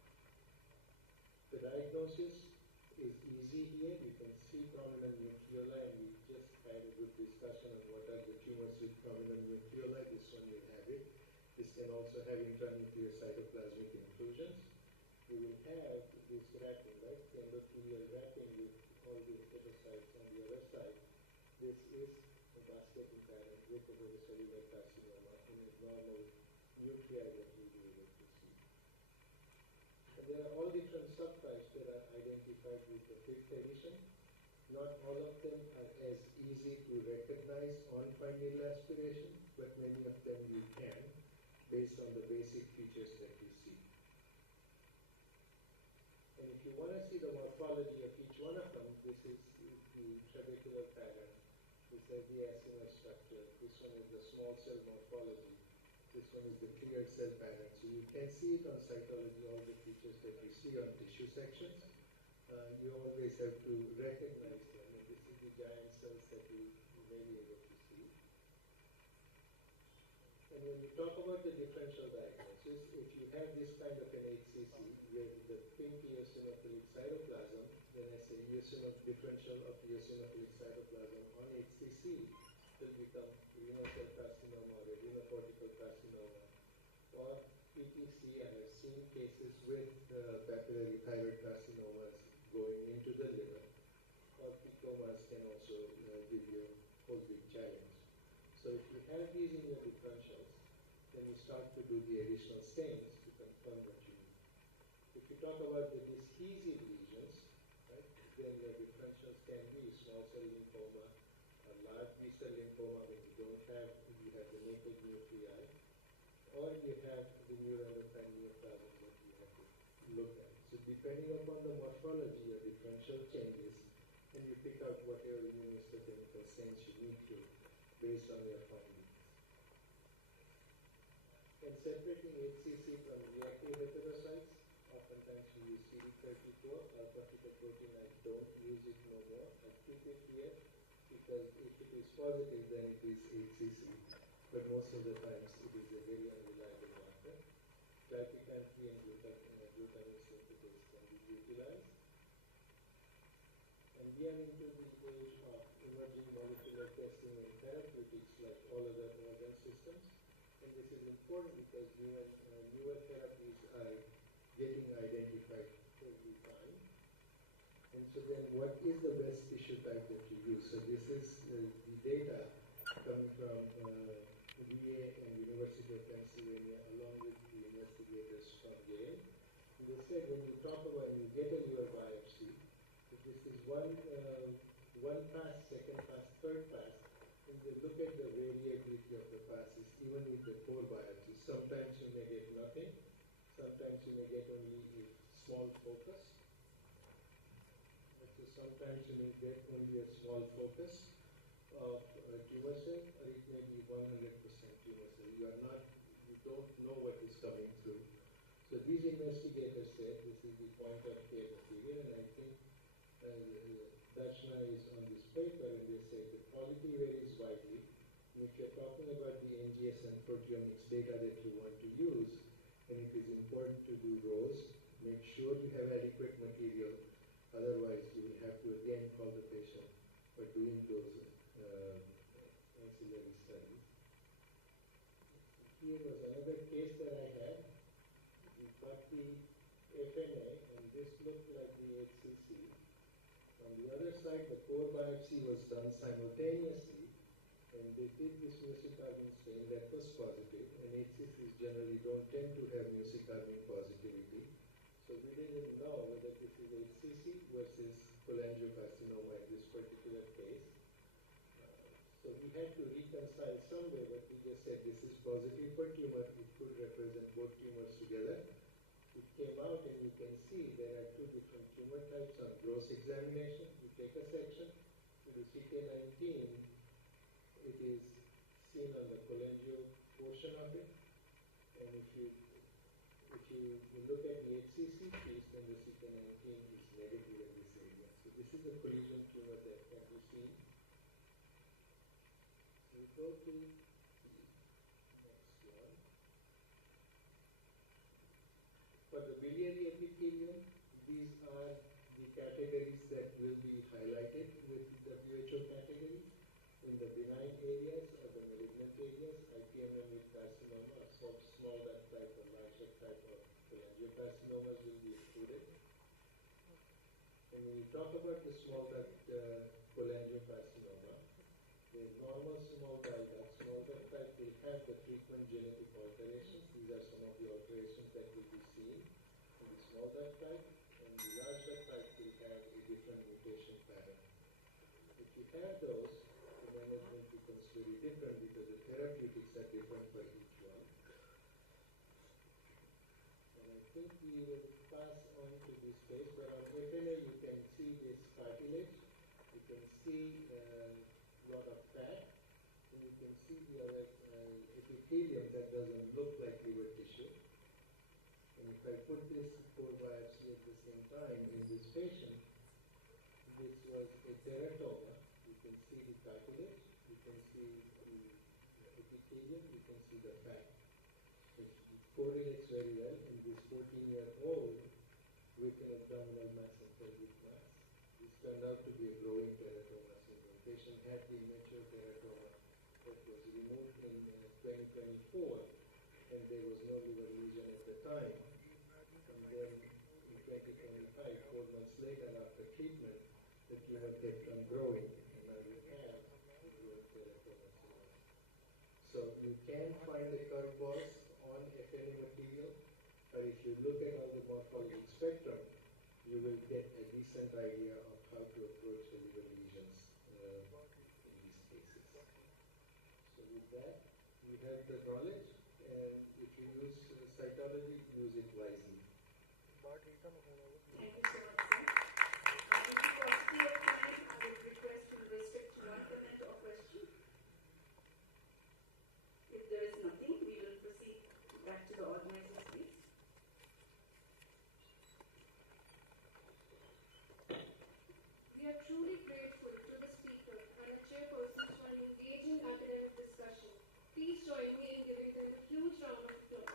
The diagnosis is easy here. You can see prominent nucleoli, and we just had a good discussion on what are the tumors with prominent nucleoli. This one will have it. This can also have intranuclear cytoplasmic inclusions. We will have this wrapping, right? The endothelial wrapping with all the hepatocytes on the other side. This is a basketing pattern with hepatocellular carcinoma in abnormal nuclei that we will be able to see. And there are all different subtypes that are identified with the 5th edition. Not all of them are as easy to recognize on fine needle aspiration, but many of them you can, based on the basic features that you see. And if you want to see the morphology of each one of them, this is the trabecular pattern. This is the acinar structure. This one is the small cell morphology. This one is the clear cell pattern. So you can see it on cytology, all the features that you see on tissue sections. You always have to recognize them. And this is the giant cells that you may be able to see. And when you talk about the differential diagnosis, if you have this kind of an HCC with the pink eosinophilic cytoplasm, then I say differential of eosinophilic cytoplasm on HCC will become renal cell carcinoma or adrenocortical carcinoma. Or PTC, I have seen cases with papillary thyroid carcinomas going into the liver. Or picomas can also give you a whole big challenge. So if you have these in your differentials, then you start to do the additional stains to confirm what you need. If you talk about the discoesive lesions, right, then your differentials can be small cell lymphoma, or large B-cell lymphoma when you have the naked nuclei, or you have the neuroendocrine neoplasm that you have to look at. So depending upon the morphology, your differential changes, and you pick out whatever immunohistochemical stains you need to based on your findings. And separating HCC from reactive hepatocytes, oftentimes we use CD34, alpha-fetoprotein. I don't use it no more. I keep it here because if it is positive, then it is HCC. But most of the times it is a very unreliable marker. Glypican 3 and glutamic synthetase can be utilized. And we are into the age of emerging molecular testing and therapeutics like all other organ systems. And this is important because newer therapies are getting identified every time. And so then what is the best tissue type that you use? So this is the data coming from VA and University of Pennsylvania along with the investigators from Yale. And they said when you talk about, when you get a liver biopsy, that this is one pass, second pass, third pass, and they look at the variability of the passes, even with the core biopsy. Sometimes you may get nothing, sometimes you may get only a small focus. And so sometimes you may get only a small focus of a tumor cell, or it may be 100% tumor cell. You don't know what is coming through. So these investigators said this is the point of care material, and I think Darshana is on this paper, and they say the quality varies widely. And if you're talking about the NGS and proteomics data that you want to use, and it is important to do rows, make sure you have adequate material, otherwise you will have to again call the patient for doing those ancillary studies. Here was another case that I had. We got the FNA, and this looked like the HCC. On the other side, the core biopsy was done simultaneously, and they did this mucocarbine stain that was positive, and HCCs generally don't tend to have mucocarbine positivity. So we didn't know whether this is HCC versus cholangiocarcinoma in this particular case. So we had to reconcile somewhere, but we just said this is positive for tumor. It could represent both tumors together. It came out, and you can see there are two different tumor types on gross examination. You take a section, you do CK19, it is seen on the cholangio portion of it, and if you look at the HCC piece, then the CK19 is negative in this area. So this is a collision tumor that can be seen. So we go to the next one. For the biliary epithelium, these are the categories that will be highlighted with the WHO category. In the benign areas or the malignant areas, IPMN with carcinoma, small duct type or large duct type of cholangiocarcinomas will be included. And when you talk about the small duct cholangiocarcinoma, the normal small duct type will have the frequent genetic alterations. These are some of the alterations that will be seen in the small duct type, and the large duct type will have a different mutation pattern. If you have those, the management becomes very different because the therapeutics are different for each one. And I think we will pass on to this page, but on FNA you can see this cartilage, you can see a lot of fat, and you can see the other epithelium that doesn't look like liver tissue. And if I put this core biopsy at the same time in this patient, this was a teratoma. You can see the cartilage, you can see the epithelium, you can see the fat. It correlates very well in this 14-year-old with an abdominal mass and pelvic mass. This turned out to be a growing teratoma syndrome. The patient had the immature teratoma that was removed in 2024, and there was no liver lesion at the time. And then in 2025, 4 months later after treatment, the tumor kept on growing, and now you have a growing teratoma syndrome. So you can find the curveballs on FNA material, but if you look at all the morphologic spectrum, you will get a decent idea of how to approach the liver lesions in these cases. So with that, you have the knowledge, and if you use cytology, use it wisely. Thank you so much, sir. With the paucity of time, I would request to restrict to 1 minute or question. If there is nothing, we will proceed back to the organizers, please. We are truly grateful to the speaker and the chairpersons for an engaging academic discussion. Please join me in giving them a huge round of applause.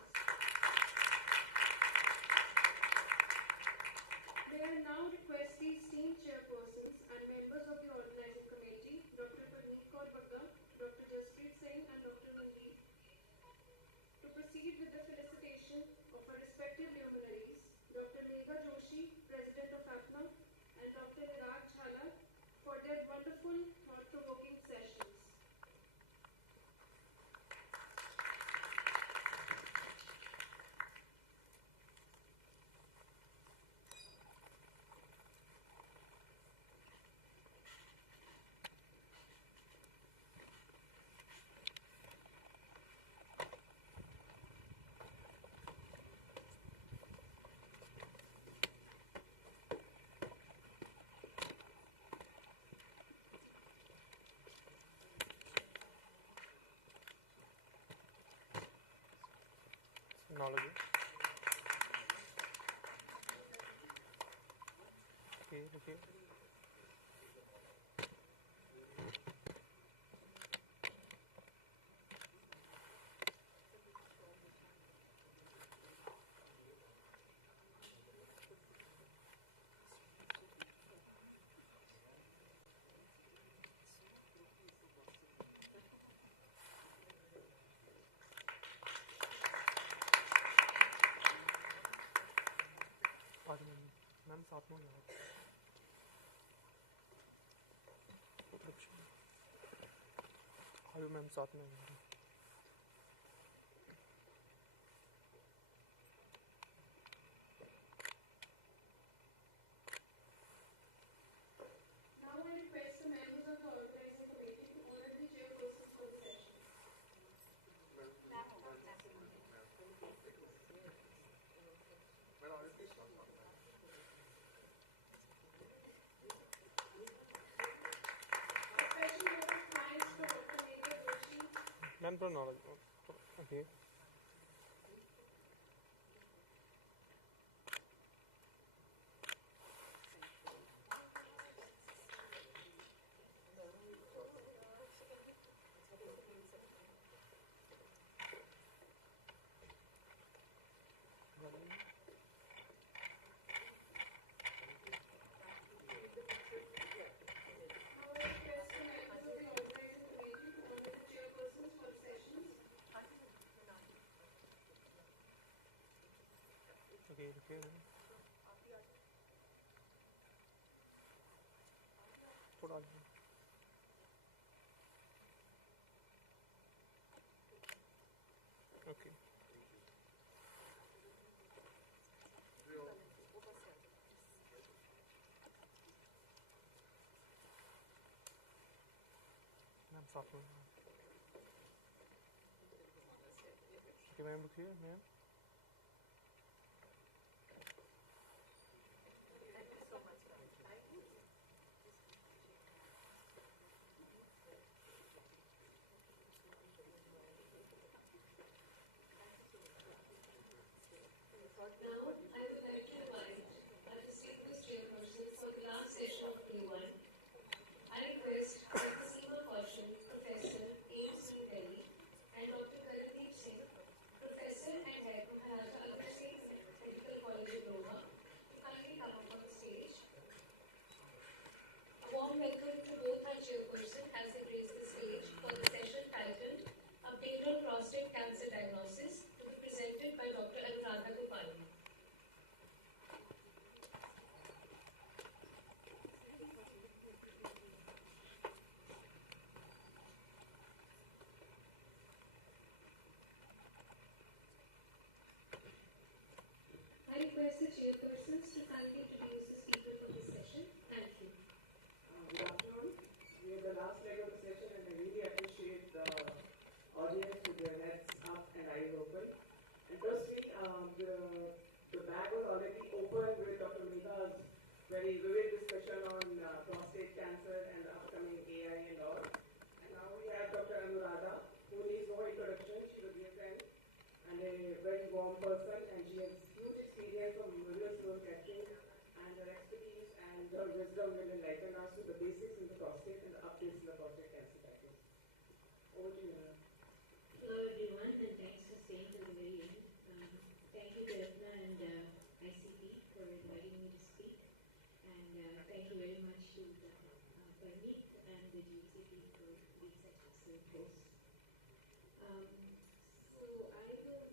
proceed with the felicitation of our respective luminaries, Dr. Megha Joshi, President of APNA, and Dr. Niraj Jhala, for their wonderful, thought-provoking sessions. Technology. Okay. Ma'am साथ में आयु ma'am साथ में Now I request the members of the organizing committee to honor the chairpersons for the session. Ma'am थोड़ा knowledge okay Okay. थोड़ा okay ma'am साथ में okay ma'am रुकिए ma'am Now, I would like to invite our distinguished chairpersons for the last session of Day 1. I request Dr. Seema Kaushal, Professor, AIMS New Delhi, and Dr. Karandeep Singh, Professor and Head of Maharaja Akbar Singh Medical College of Doha, to kindly come up on the stage. A warm welcome to both our chairperson as they grace the stage for the session titled Update on Prostate Cancer Diagnosis, to be presented by Dr. Anuradha Gopal. I request the chairpersons to kindly introduce the speaker for this session. Thank you. Good afternoon. We are the last leg of the session, and I really appreciate the audience with their heads up and eyes open. And trust me, the bag was already open with Dr. Megha's very vivid discussion on prostate cancer and the upcoming AI and all. And now we have Dr. Anuradha, who needs no introduction. She's a dear friend and a very warm person, and she has huge experience from various work catching, and her expertise and her wisdom will enlighten us with the basics in the prostate and the updates in the prostate cancer diagnosis. Over to you, Anna. Hello everyone, and thanks for staying till the very end. Thank you to Ratna and ICT for inviting me to speak, and thank you very much to Parneet and the GCP for being such excellent hosts. So I will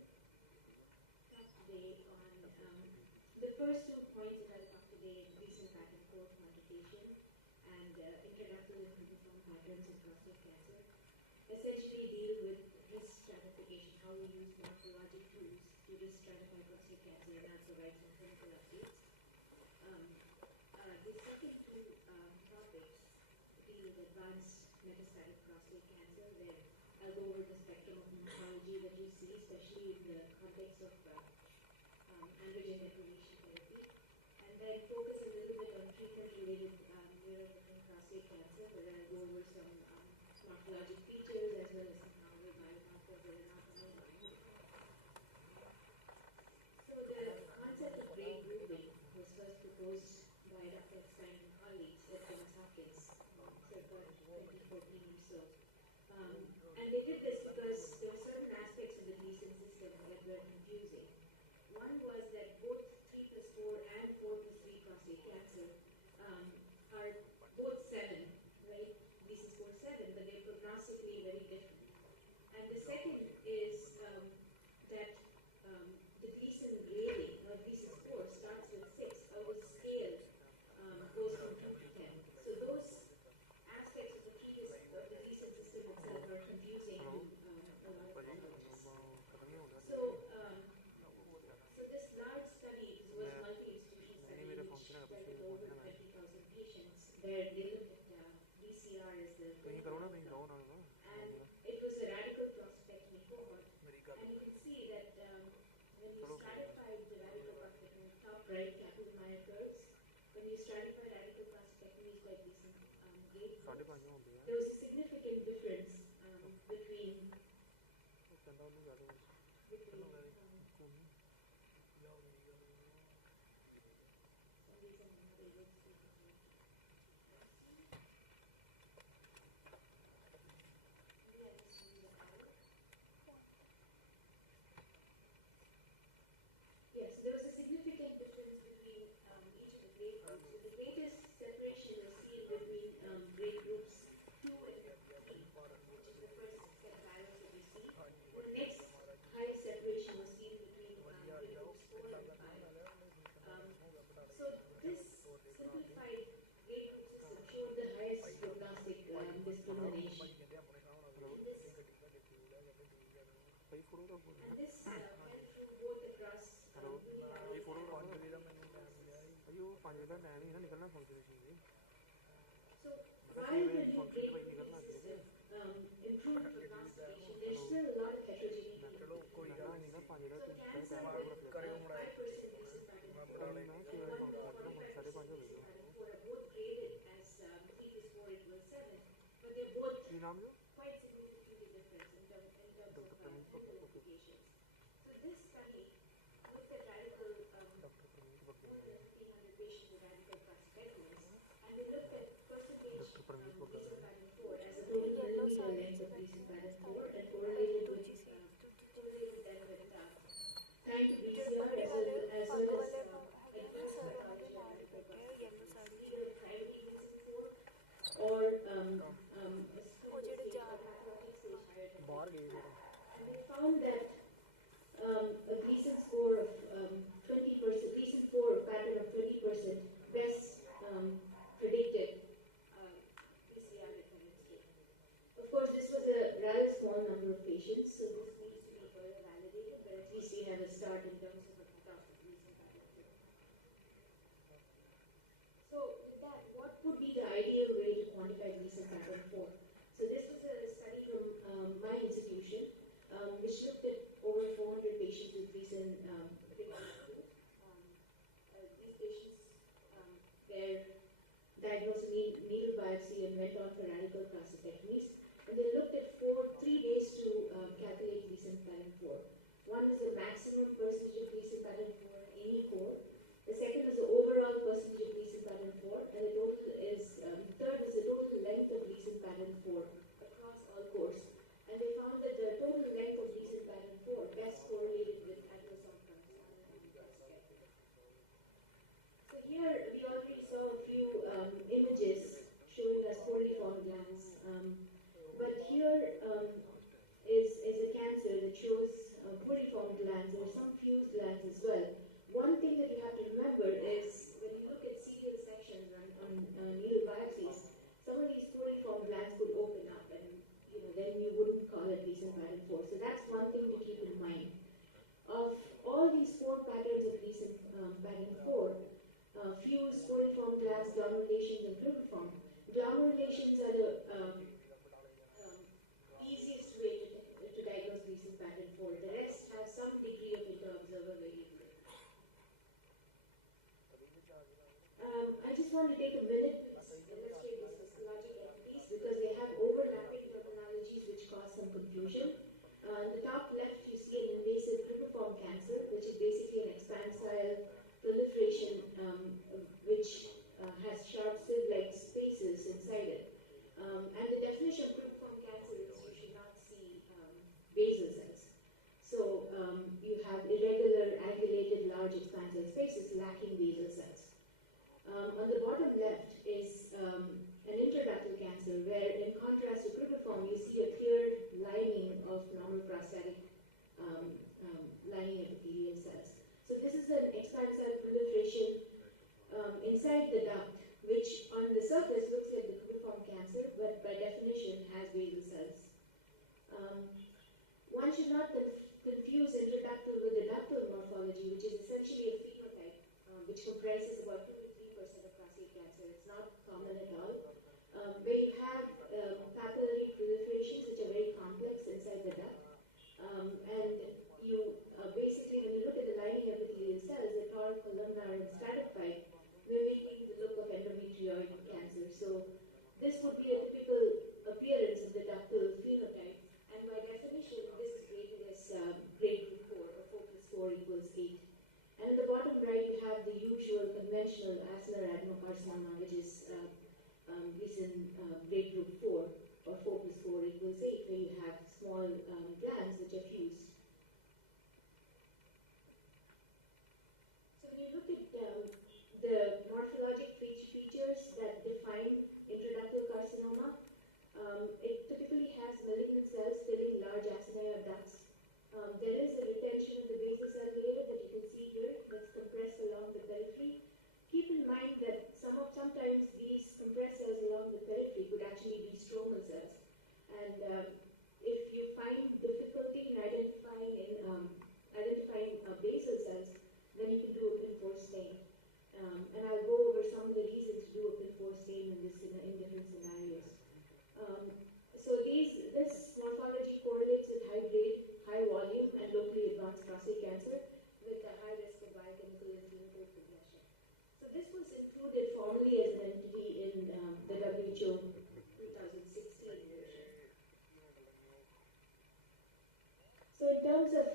first 2 points that I'll talk today, recent pattern 4 quantification and introductory and uniform patterns in prostate cancer, essentially deal with risk stratification, how we use morphologic tools to risk stratify prostate cancer, and I'll provide some clinical updates. The second 2 topics deal with advanced metastatic prostate cancer, where I'll go over the spectrum of morphology that you see, especially in the context of androgen deprivation therapy, and then focus a little bit on treatment-related neuroendocrine prostate cancer, where I'll go over some morphologic features as well as some novel biomarkers that are not known. So the concept of grade grouping was first proposed by Dr. Stein and colleagues at Johns Hopkins circa 2014 or so. And they did this because there were certain aspects of the Gleason system that were confusing. One was that both 3+4 and 4+3 prostate cancer are both 7, right? Gleason score 7, but they're prognostically very different. And the second is that the Gleason grading, or Gleason score, starts with 6, or the scale goes from 2 to 10. So those aspects of the Gleason system itself are confusing to a lot of pathologists. So this large study was a multi-institution study which studied over 20,000 patients, where they looked at BCR as the and it was a radical prostatectomy cohort. And you can see that when you stratified the radical prostatectomy, top right Kaplan-Meier curves, when you stratified radical prostatectomies by Gleason grade groups, there was a significant difference between Yes, there was a significant difference between each of the grade groups. So the greatest separation was seen between grade groups 2 and 3, which is the first set of arrows that you see. The next highest separation was seen between grade groups 4 and 5. So this simplified grade group system showed the highest prognostic discrimination. And this went through both across So while the new grade grouping system improved prognostication, there's still a lot of heterogeneity. So cancer with 5% Gleason pattern 4 and 1.45% Gleason pattern 4 are both graded as 3+4 equals 7, but they're both quite significantly different in terms of clinical implications. So this study looked at radical, more than 1,500 patients with radical prostatectomies, and they looked at percentage Gleason pattern 4 as a total millimeter length of Gleason pattern 4 and correlated them with time to BCR as well as advanced pathology of radical prostatectomies, either primary Gleason 4 or a school stage or pathologic stage higher than that. And they found that a Gleason score of 20%, Gleason 4 pattern of 20% best predicted BCR at 10 pattern 4. So that's one thing to keep in mind. Of all these 4 patterns of recent pattern 4, fuse, coliform, glands, granulations, and cribriform. Granulations are the easiest way to diagnose recent pattern 4. The rest have some degree of inter-observer variability. I just want to take a minute to illustrate these histologic entities because they have overlapping terminologies which cause some confusion. On the top left, you see an invasive cribriform cancer, which is basically an expansile proliferation which has sharp sieve-like spaces inside it. And the definition of cribriform cancer is you should not see basal cells. So you have irregular, angulated, large expansile spaces lacking basal cells. On the bottom left is an intraductal cancer where, in contrast to cribriform, you see a clear lining of normal prostatic lining epithelial cells. So this is an expansile proliferation inside the duct, which on the surface looks like the cribriform cancer, but by definition has basal cells. One should not confuse intraductal with the ductal morphology, which is essentially a phenotype which comprises about 2 to 3% of prostate cancer. It's not common at all. Where you have papillary proliferations, which are very complex inside the duct, and you basically, when you look at the lining epithelial cells, they're called columnar and stratified, mimicking the look of endometrioid cancer. So this would be a typical appearance of the ductal phenotype, and by definition, this is rated as grade group 4, or 4 plus 4 equals 8. And at the bottom right, you have the usual conventional acinar adenocarcinoma, which is recent grade group 4, or 4 plus 4 equals 8, where you have small glands which are fused. So when you look at the morphologic features that define intraductal carcinoma, it typically has malignant cells filling large acini ducts. There is a retention in the basal cell layer that you can see here that's compressed along the periphery. Keep in mind that sometimes these compressed cells along the periphery could actually be stromal cells. And if you find difficulty in identifying basal cells, then you can do a pin-4 stain. And I'll go over some of the reasons to do a pin-4 stain in different scenarios. So this morphology correlates with high grade, high volume, and locally advanced prostate cancer with a high risk of biochemical and clinical progression. So this was included formally as an entity in the WHO 2016 version. So in terms of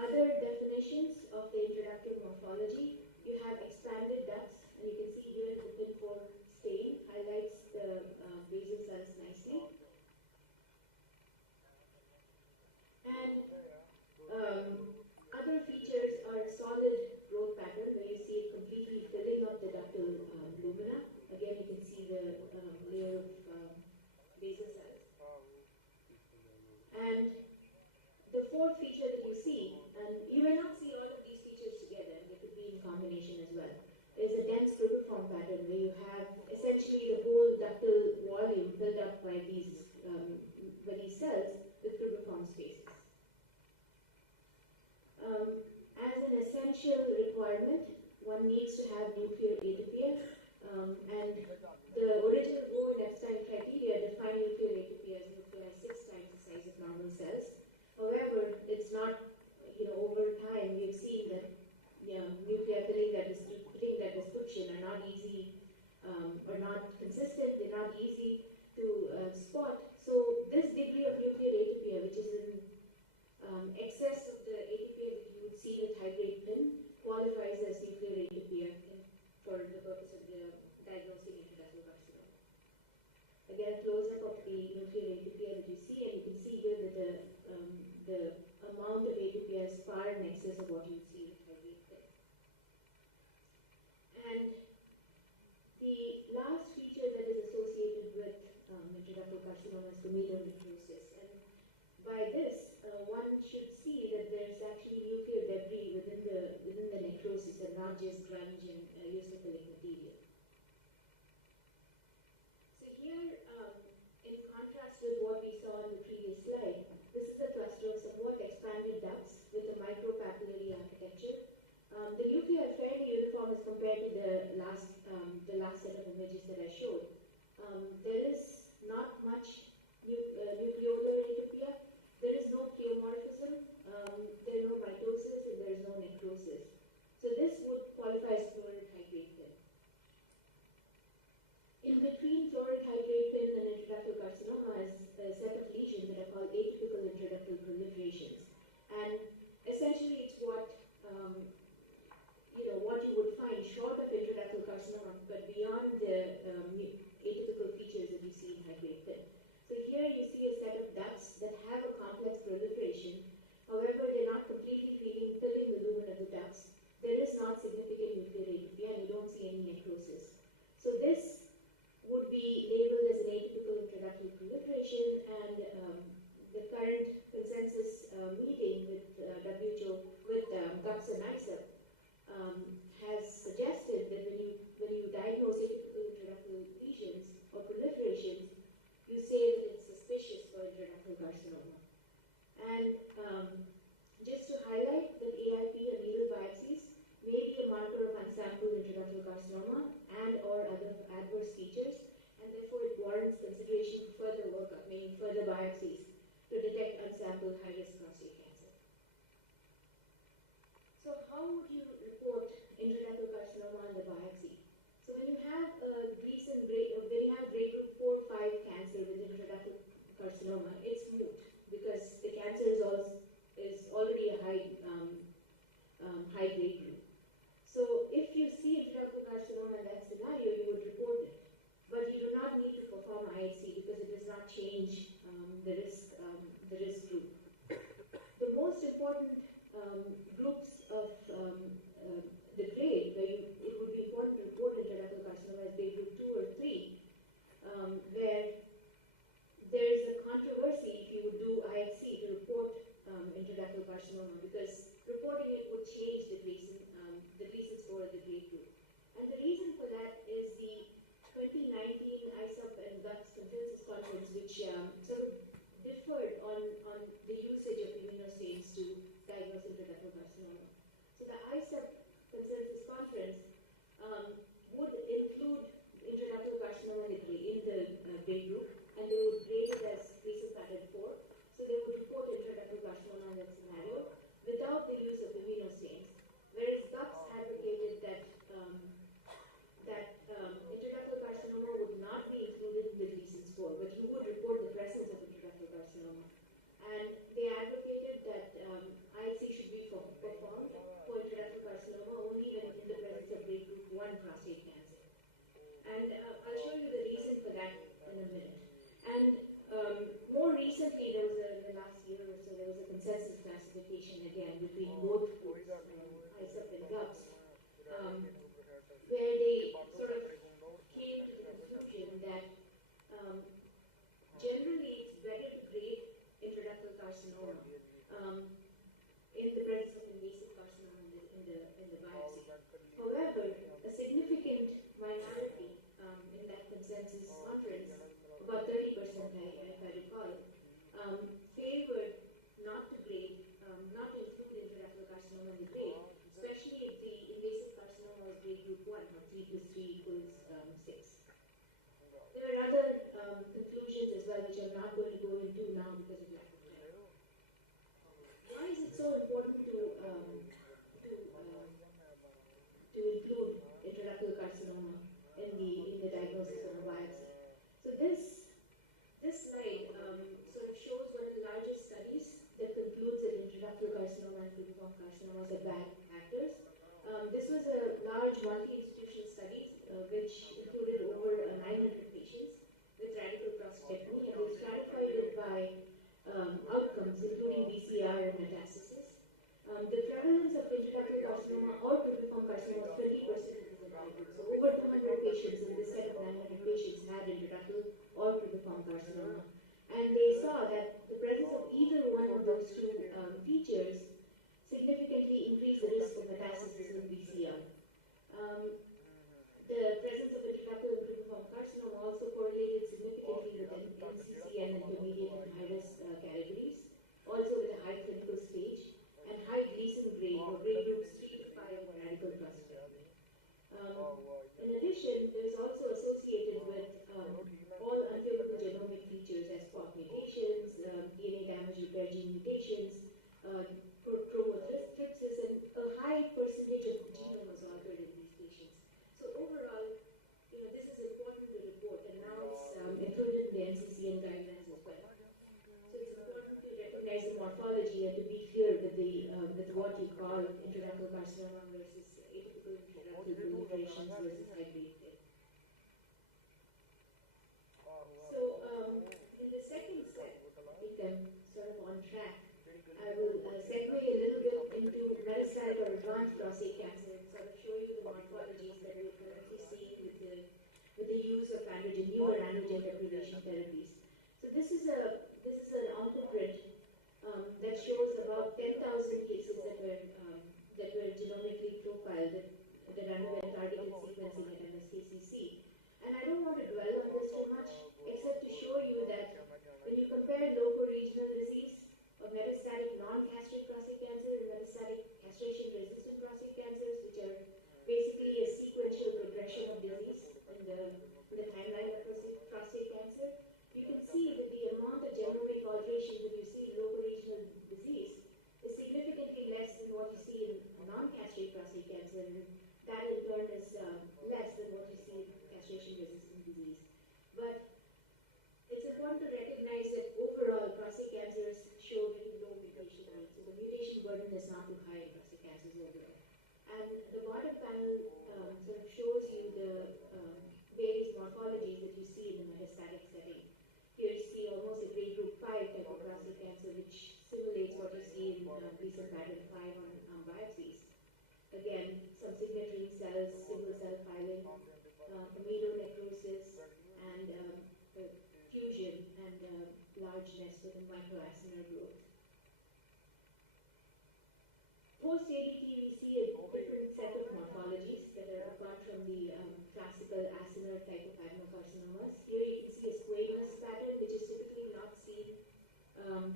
other definitions of the intraductal morphology, you have expanded ducts, and you can see here the pin-4 stain highlights the basal cells nicely. And other features are solid growth pattern, where you see it completely filling up the ductal lumina. Again, you can see the layer of basal cells. And the fourth feature that you see, and you may not see all of these features together, they could be in combination as well, is a dense cribriform pattern where you have essentially the whole ductal volume filled up by these cells with cribriform spaces. As an essential requirement, one needs to have nuclear atypia, and the original Bowen Epstein criteria define nuclear atypia as nuclei 6 times the size of normal cells. However, it's not, over time we've seen that nuclei fitting that description are not easy, or not consistent, they're not easy to spot. So this degree of nuclear atypia, which is in excess of the atypia that you would see with high-grade PIN, qualifies as nuclear atypia for the purpose of diagnosing intraductal carcinoma. Again, a close-up of the nuclear atypia that you see, and you can see here that the amount of atypia is far in excess of what you would see with high-grade PIN. And the last feature that is associated with intraductal carcinoma is gomedomicrosis. And by this, one should see that there's actually nuclear debris within the necrosis and not just grunge and eosinophilic material. So here, in contrast with what we saw in the previous slide, this is a carcinoma, it's moot because the cancer is already a high grade group. So if you see intraductal carcinoma in that scenario, you would report it. But you do not need to perform IHC because it does not change the risk group. The most important groups of the grade, where it would be important to report intraductal carcinoma as grade group 2 or 3, where there is a controversy if you would do IHC to report intraductal carcinoma, because reporting it would change the Gleason score of the grade group. And the reason for that is the 2019 ISUP and GUTS consensus conference, which sort of differed on the usage of immunostains to diagnose intraductal carcinoma. So the ISUP consensus conference would include intraductal carcinoma in the grade group, and they would grade it as Gleason pattern 4. So they would report intraductal carcinoma in that scenario without the use of immunostains. Whereas GUTS advocated that intraductal carcinoma would not be included in the Gleason score, but you would report the presence of intraductal carcinoma. And they advocated that IHC should be performed for intraductal carcinoma only when in the presence of grade group 1 prostate cancer. And I'll show you the reason for that in a minute. And more recently, in the last year or so, there was a consensus classification again between both groups, ISUP and GUPS, where they sort of came to the conclusion that generally it's better to grade intraductal carcinoma in the presence of invasive carcinoma in the biopsy. However, a significant minority in that consensus conference, about 30% if I recall, favored not to grade, not to include intraductal carcinoma in the grade, especially if the invasive carcinoma was grade group 1, or 3 plus 3 equals 6. There are other conclusions as well, which I'm not going to go into now because of lack of time. Why is it so important to include intraductal carcinoma in the diagnosis of a biopsy? So this slide sort of shows one of the largest studies that concludes that intraductal carcinoma and cruciform carcinomas are bad actors. This was a large multi-institutional study which included over 900 patients with radical prostatectomy, and they stratified it by outcomes including BCR and metastasis. The prevalence of intraductal carcinoma or cruciform carcinoma was 20% of the group. So over 200 patients in this set of 900 patients had intraductal or cruciform carcinoma. And they saw that the presence of either one of those two features significantly increased the risk of metastasis in BCR. The presence of intraductal and cruciform carcinoma also correlated significantly with NCCN intermediate and high-risk categories, also with a high clinical stage and high Gleason grade, or grade groups 3 to 5 in radical prostatectomy. In addition, there is also associated with all unfavorable genomic features as POC mutations, DNA damage repair gene mutations, chromothripsis, and a high percentage of the genome was altered in these patients. So overall, this is important to report, and now it's included in the NCCN guidelines as well. So it's important to recognize the morphology and to be clear with what you call intraductal carcinoma versus atypical intraductal proliferations versus high-grade TIP. So in the second set, I think I'm sort of on track. I will segue a little bit into metastatic or advanced prostate cancer and sort of show you the morphologies that we're currently seeing with the use of newer androgen deprivation therapies. So this is an oncoprint that shows about 10,000 cases that were genomically profiled that underwent targeted sequencing at MSKCC. And I don't want to dwell on this too much, except to show you that when you compare locoregional disease of metastatic non-castrate prostate cancer and metastatic castration-resistant prostate cancers, which are basically a sequential progression of disease in the timeline of prostate cancer, you can see that the amount of genomic alterations that you see in locoregional disease is significantly less than what you see in non-castrate prostate cancer, and that in turn is less than what you see in castration-resistant disease. But not too high in prostate cancers overall. And the bottom panel sort of shows you the various morphologies that you see in the metastatic setting. Here you see almost a grade group 5 type of prostate cancer, which simulates what you see in Gleason pattern 5 on biopsies. Again, some signature cells, single cell filing, amyloidecrosis, and fusion and largeness with a microacinar growth. Post-ADT, we see a different set of morphologies that are apart from the classical acinar type of adenocarcinomas. Here you can see a squamous pattern, which is typically not seen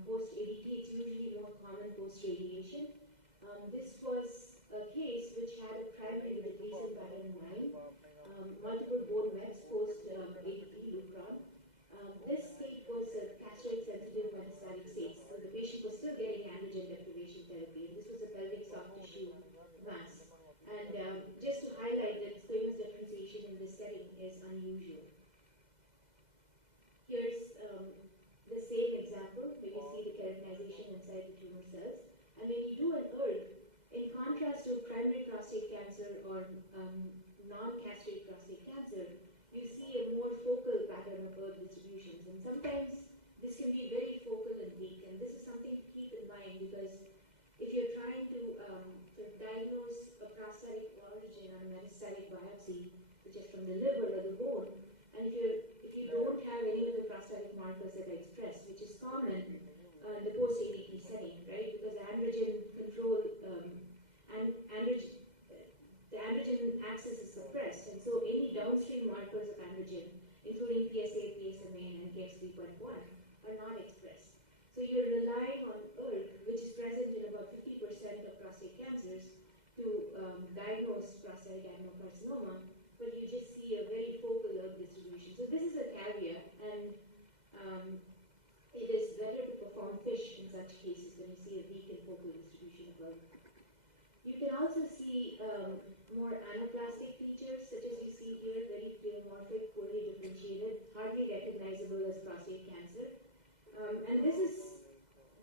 post-ADT. It's usually more common post-radiation. This was a case which had a primary with a Gleason pattern 9, multiple bone mets post-ADT, Lupron. This state was a castrate-sensitive metastatic state, so the patient was still getting androgen deprivation therapy, and this was a pelvic soft tissue mass. And just to highlight that squamous differentiation in this setting is unusual. Here's the same example where you see the keratinization inside the tumor cells. And when you do an ERG, in contrast to primary prostate cancer or non-castrate prostate cancer, you see a more focal pattern of ERG distributions. And sometimes this can be very focal and weak. And this is something to keep in mind, because if you're trying to diagnose a prostatic origin on a metastatic biopsy, which is from the liver or the bone, and if you don't have any of the prostatic markers that are expressed, which is common in the post-ADT setting, right? Because androgen control and the androgen axis is suppressed, and so any downstream markers of androgen, including PSA, PSMA, and NKX3.1, are not expressed. So you're relying on ERG, which is present in about 50% of prostate cancers, to diagnose prostatic adenocarcinoma, but you just see a very focal ERG distribution. So this is a caveat, and it is better to perform FISH in such cases when you see a weak and focal distribution of ERG. You can also see more anaplastic features, such as you see here, very pleomorphic, poorly differentiated, hardly recognizable as prostate cancer. And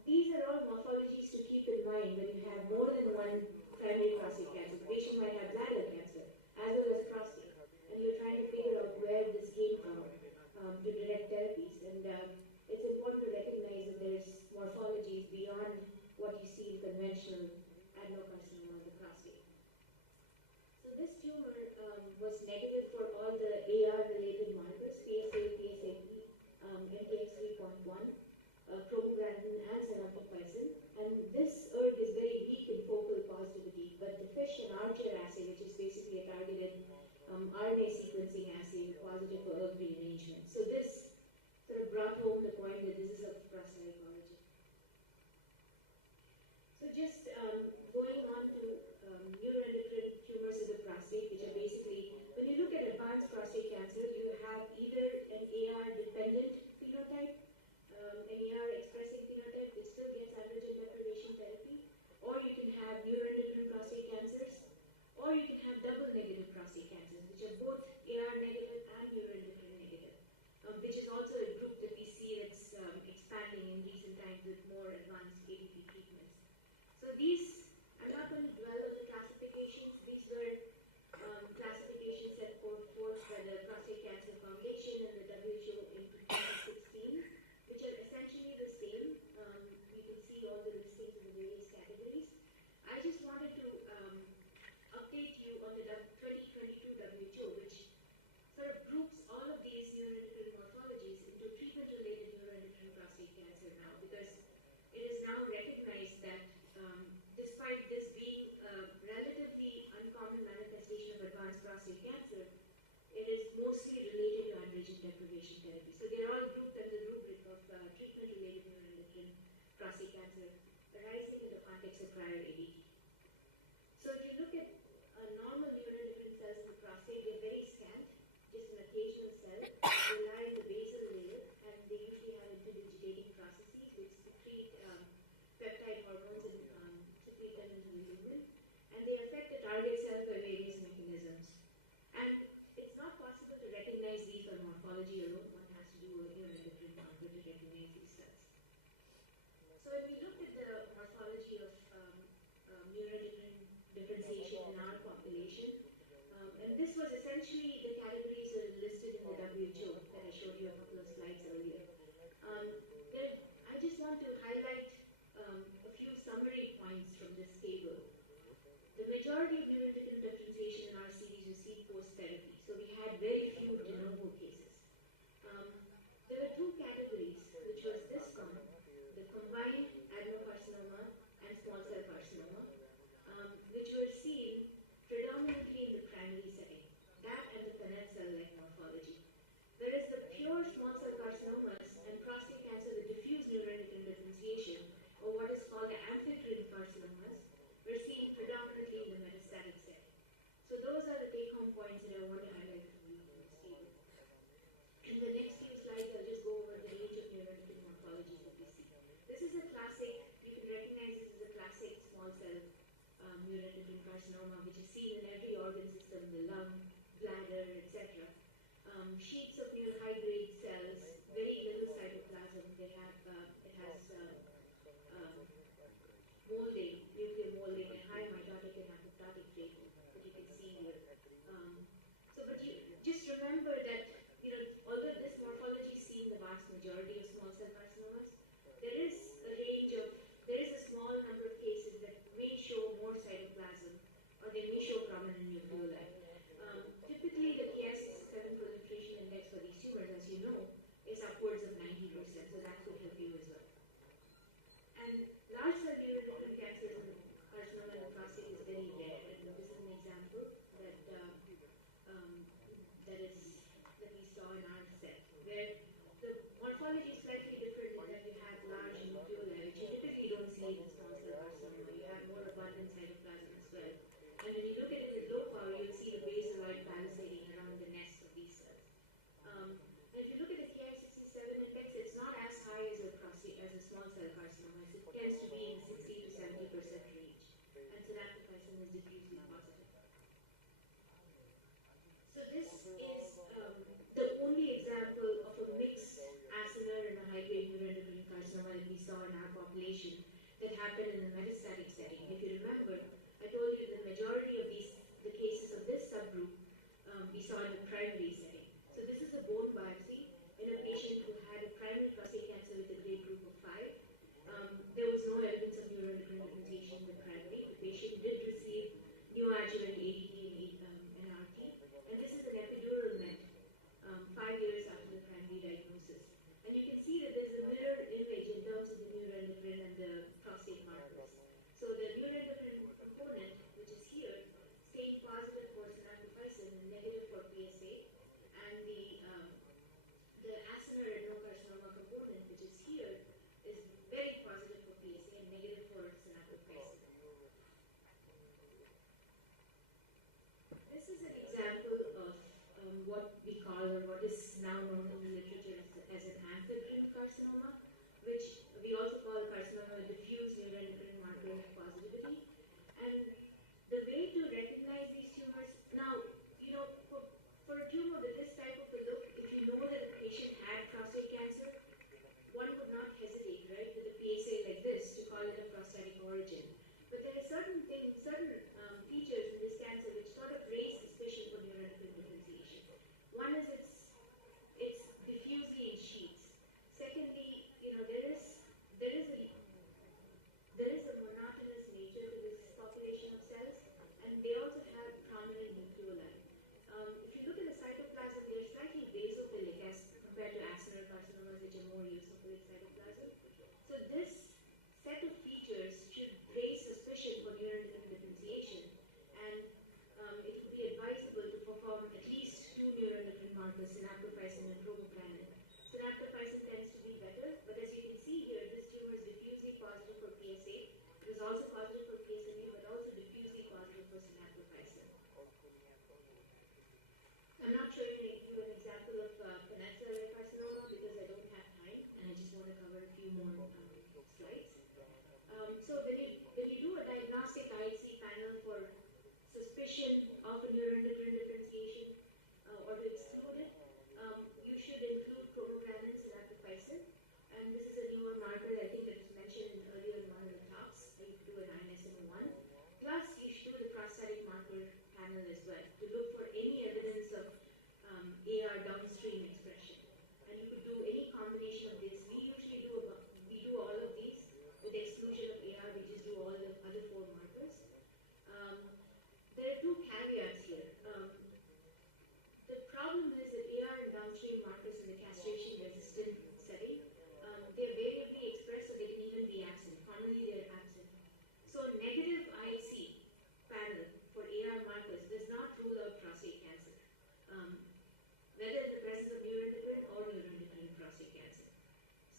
these are all morphologies to keep in mind when you have more than one primary prostate cancer. The patient might have bladder cancer as well as prostate, and you're trying to figure out where this came from to direct therapies. And it's important to recognize that there's morphologies beyond what you see in conventional adenocarcinoma of the prostate. So this tumor was negative for all the AR-related markers, PSA, PSAP, NKX3.1, chromogranin, and synaptophysin. And this ERG is very weak in focal positivity, but the FISH and Archer assay, which is basically a targeted RNA sequencing assay, positive for ERG rearrangement. So this sort of brought home the point that this is of prostatic origin. So just going on to neuroendocrine tumors of the prostate, which are basically, when you look at advanced prostate cancer, you have either an AR-dependent phenotype, an AR-expressing phenotype which still gets androgen deprivation therapy, or you can have neuroendocrine prostate cancers, or you can have double negative prostate cancers, which are both AR-negative and neuroendocrine negative, which is also a group that we see that's expanding in recent times with more advanced ADT treatments. So these, I'm not going to dwell on the classifications. These were classifications set forth by the Prostate Cancer Foundation and the WHO in 2016, which are essentially the same. You can see all the listings in the various categories. I just wanted to update you on the 2022 WHO, which sort of groups all of these neuroendocrine morphologies into treatment-related neuroendocrine prostate cancer now, because it is now recognized that despite this being a relatively uncommon manifestation of advanced prostate cancer, it is mostly related to androgen deprivation therapy. So they are all grouped under the rubric of treatment-related neuroendocrine prostate cancer arising in the context of prior ADT. So if you look at normal neuroendocrine cells in the prostate, they're very scant, just an occasional cell. They lie in the basal layer, and they usually have interdigitating processes which secrete peptide hormones and secrete them into the lumen, and they affect the target cell by various mechanisms. And it's not possible to recognize these on morphology alone. One has to do a neuroendocrine marker to recognize these cells. So when we looked at the morphology of differentiation in our population. And this was essentially the categories that are listed in the WHO that I showed you a couple of slides earlier. I just want to highlight a few summary points from this table. The majority of neuroendocrine differentiation in our series received post-therapy, so we had very few de novo cases. There were two categories, which was this one, the combined adenocarcinoma and small cell carcinoma, which were seen predominantly in the primary setting, that and the Paneth cell-like morphology. Whereas the pure small cell carcinomas and prostate cancer with diffuse neuroendocrine differentiation, or what is called the amphicrine carcinomas, were seen predominantly in the metastatic setting. So those are the take-home points that I want to highlight for you from this table. In the next few slides, I'll just go over the range of neuroendocrine morphologies that we see. This is a classic, you can recognize this as a classic small cell neuroendocrine carcinoma, which is seen in every organ system, the lung, bladder, etc. Sheets of near high-grade cells, very little cytoplasm. It has molding, nuclear molding, and high mitotic and apoptotic rate that you can see here. But you just remember that, although this morphology is seen in the vast majority of small cell carcinomas, there is a small number of cases that may show more cytoplasm, or they may show prominent nucleoli. Typically, the Ki-67 proliferation index for these tumors, as you know, is upwards of 90%, so that could help you as well. And large cell neuroendocrine cancers and carcinoma in the prostate is very rare, and this is an example that we saw in our set, where the morphology is slightly different in that you have large nucleoli, which you typically don't see in small cell carcinoma. You have more abundant cytoplasm as well. And when you look at it with low power, you'll see the basaloid palisading around the nest of these cells. And if you look at the Ki-67 index, it's not as high as a small cell carcinoma. It tends to be in the 60 to 70% range. And synaptophysin is diffusely positive. So this is the only example of a mixed acinar and a high-grade neuroendocrine carcinoma that we saw in our population that happened in the metastatic setting. If you remember, I told you the majority of the cases of this subgroup we saw in the primary setting. So this is a bone biopsy in a patient who had a primary prostate cancer with a grade group of 5. There was no evidence of neuroendocrine differentiation in the primary. The patient did receive neoadjuvant ADT and NRT, and this is an epidural met 5 years after the primary diagnosis. And you can see that there's a mirror image in terms of the neuroendocrine and the prostate markers. So the neuroendocrine component, which is here, stayed positive for synaptophysin and negative for PSA, and the acinar adenocarcinoma component, which is here, is very positive for PSA and negative for synaptophysin. This is an example of what we call, or what is now known in the literature as an amphicrine carcinoma, which we also call carcinoma with diffuse neuroendocrine marker positivity. And the way to recognize these tumors, now, for a tumor with this type of a look, if you know that the patient had prostate cancer, one would not hesitate, right, with a PSA like this to call it a prostatic origin. But there are certain features in this cancer which sort of raise suspicion for neuroendocrine differentiation. One is it's diffusely in sheets. Secondly, there is a panel as well to look for any evidence of AR downstream expression. And you could do any combination of this. We usually do all of these. With the exclusion of AR, we just do all the other 4 markers. There are 2 caveats here. The problem is that AR and downstream markers in the castration-resistant setting, they're variably expressed, so they can even be absent. Commonly, they're absent. So a negative IHC panel for AR markers does not rule out prostate cancer, whether in the presence of neuroendocrine or neuroendocrine prostate cancer.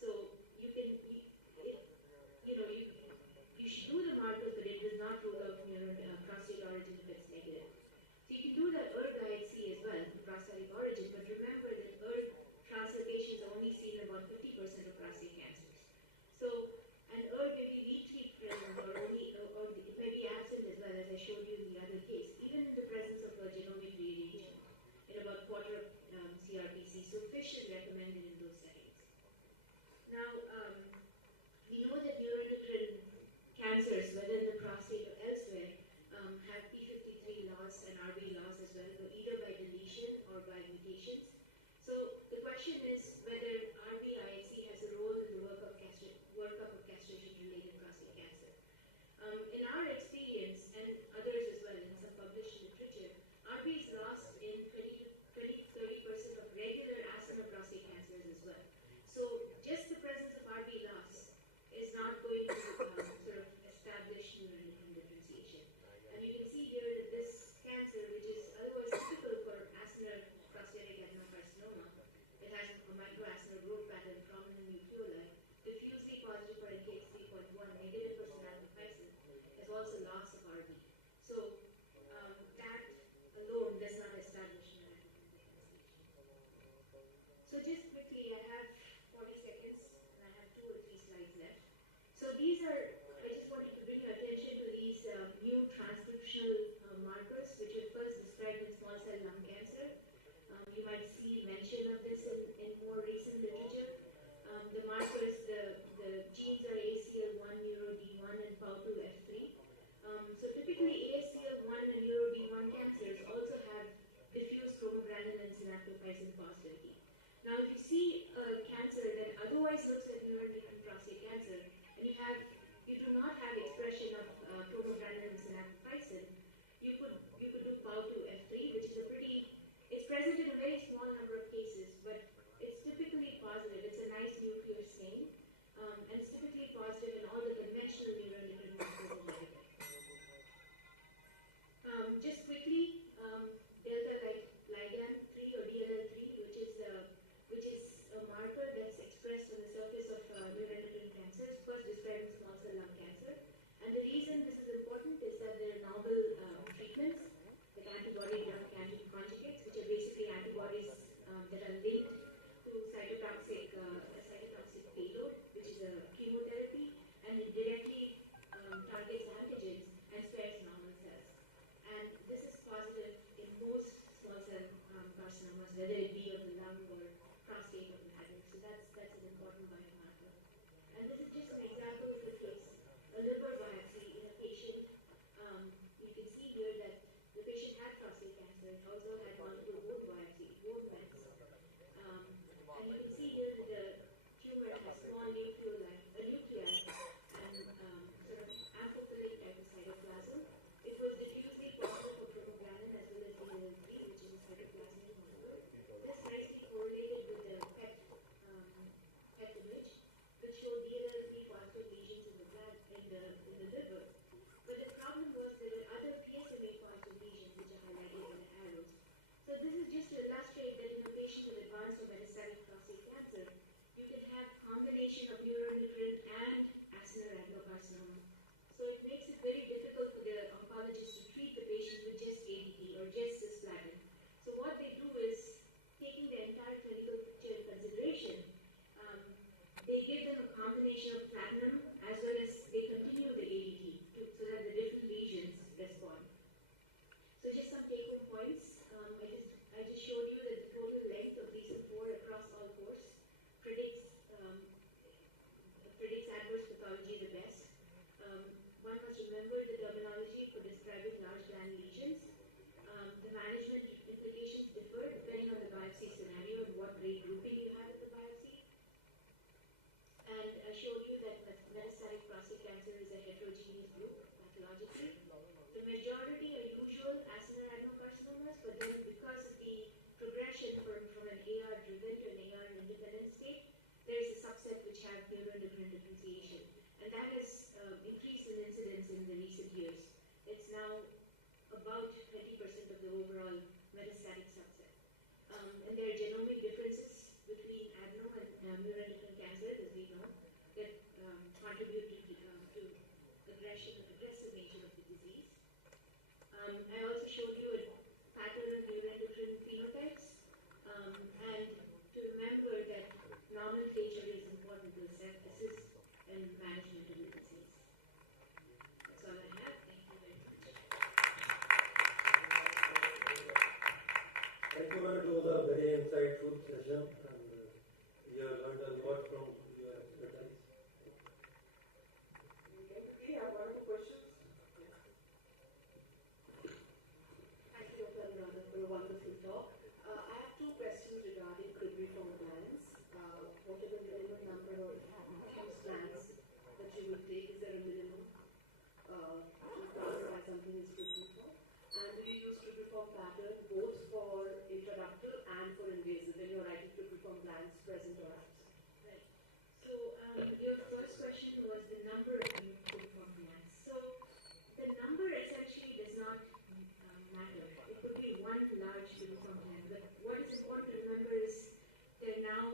So you can, you should do the markers, but it does not rule out prostate origin if it's negative. So you can do the ERG IHC as well, the prostatic origin, but remember that ERG translocations are only seen in about 50% of prostate cancers. So an ERG may be weakly present or it may be absent as well, as I showed you in the other case, even in the presence of a genomic radiation in about quarter of CRPC. So FISH is recommended in those settings. Now, we know that neuroendocrine cancers, whether in the prostate or elsewhere, have P53 loss and RB loss as well, either by deletion or by mutations. So the question is whether RB-IHC has a role in the workup of castration-related prostate cancer. In our experience, and others as well in some published literature, RB is lost in 20-30% of regular asthma prostate cancers as well. So just the presence of RB loss is not going to sort of establish neuroendocrine differentiation. And you can see here that this cancer, which is otherwise typical for prostatic adenocarcinoma, it has a microacinar growth pattern, prominent nucleoli, diffusely positive for NKX3.1, negative for synaptophysin, has also loss of RB. So that alone does not establish neuroendocrine differentiation. So just quickly, I have 40 seconds and I have 2 or 3 slides left. So these are, I just wanted to bring your attention to these new transcriptional markers which were first described in small cell lung cancer. You might see mention of this in more recent literature. The markers, the genes are ACL1, NeuroD1, and PAU2F3. So typically ACL1 and NeuroD1 cancers also have diffuse chromogranin and synaptophysin positivity. Now if you see a cancer that otherwise looks like neuroendocrine prostate cancer, and you do not have expression of chromogranin and synaptophysin, you could do PAU2F3, which is it's present in a very small number of cases, but it's typically positive. It's a nice nuclear stain, and it's typically positive in all the conventional neuroendocrine markers are negative. Just quickly, delta ligand 3 or DLL3, which is a marker that's expressed on the surface of neuroendocrine cancers, first described in small cell lung cancer. And the reason this is important is that there are novel treatments, like antibody-drug conjugates, which are basically antibodies that are linked to cytotoxic payload, which is a chemotherapy, and it directly targets antigens and spares normal cells. And this is positive in most small cell carcinomas, whether it be of the lung or prostate or bladder. So that's an important biomarker. And this is just an example of the case. A liver biopsy in a patient. You can see here that the patient had prostate cancer. It also had multiple bone mets. And you can see here that the tumor has small nuclei and sort of amphiphilic type of cytoplasm. It was diffusely positive for chromogranin as well as DLL3, which is a cytoplasmic marker. This nicely correlated with the PET image, which showed DLL3 positive lesions in the liver. But the problem was there were other PSMA positive lesions which are highlighted by the arrows. So this is just to illustrate that in a patient with advanced or metastatic prostate cancer, you can have combination of neuroendocrine and acinar adenocarcinoma. So it makes it very difficult for the oncologist to treat the patient with just ADT or just cisplatin. So what they do is, taking the entire clinical picture in consideration, they give them a combination of platinum as well as they continue the ADT so that the different lesions respond. So just some take-home points. I just showed you that the total length of these 4 neuroendocrine differentiation. And that has increased in incidence in the recent years. It's now about 20% of the overall metastatic subset. And there are genomic differences between adeno and neuroendocrine cancers, as we know, that contribute to aggressive nature of the disease. I also showed you a pattern of neuroendocrine phenotypes, and to remember that nomenclature is important to assist in management of the disease. That's all I have. Thank you very much. Thank you, Ma'am. It was a very insightful session, and we have learned a lot from your expertise. We have one or two questions. Thank you, Dr. Anuradha, for a wonderful talk. I have two questions regarding grid reform plans. What are the minimum number of use plans that you will take? Is there a minimum to classify something as grid reform? And do you use grid reform pattern both for introductive and for invasive when you're writing grid reform plans, present or absent? Right. So your first question was the number of grid reform plans. So the number essentially does not matter. It could be one large grid reform plan, but what is important to remember is there are now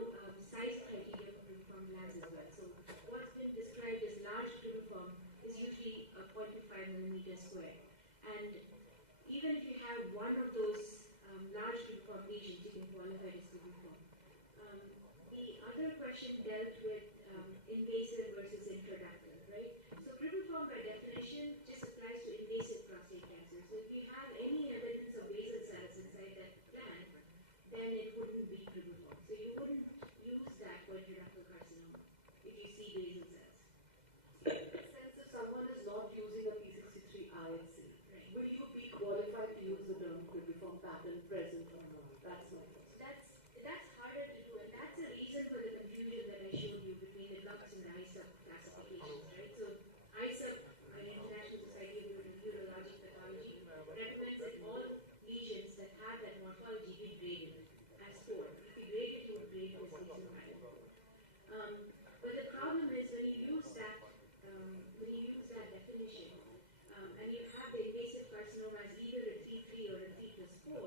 size criteria for grid reform plans as well. So what's been described as large grid reform is usually a 0.5 millimeter square. And even if you have one of those large grid reform lesions, you can qualify as grid reform. The other question dealt with invasive versus introductive, right? So grid reform by definition just applies to invasive prostate cancer. So if you have any evidence of basal cells inside that gland, then it wouldn't be grid reform. So you wouldn't use that for introductive carcinoma if you see basal cells. Since if someone is not using a P63 IHC, will you be qualified to use the term grid reform pattern present or not? That's my question. That's harder to do, and that's the reason for the confusion that I showed you between the LUX and the ISUP classifications, right? So ISUP, an International Society of Urologic Pathology, recommends that all lesions that have that morphology be graded as 4. If you grade it, you would grade it as lesion pattern 4. But the problem is when you use that definition, and you have the invasive carcinoma as either a T3 or a T+4,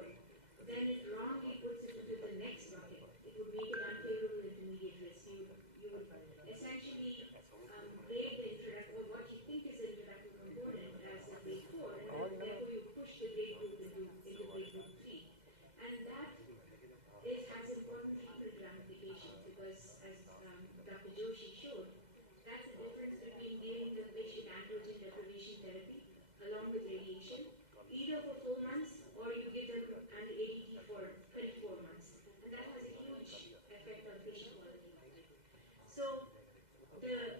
then it wrongly puts it into the next bucket. It would make it unfavorable intermediate risk. You would essentially grade the introductive, or what you think is the introductive component as a grade 4, and then therefore you push the grade group into grade group 3. And that has important treatment ramifications because, as Dr. Joshi showed, that's the difference between giving the patient androgen deprivation therapy along with radiation, either for 4 months or you give them an ADT for 24 months. And that has a huge effect on patient quality of life. So the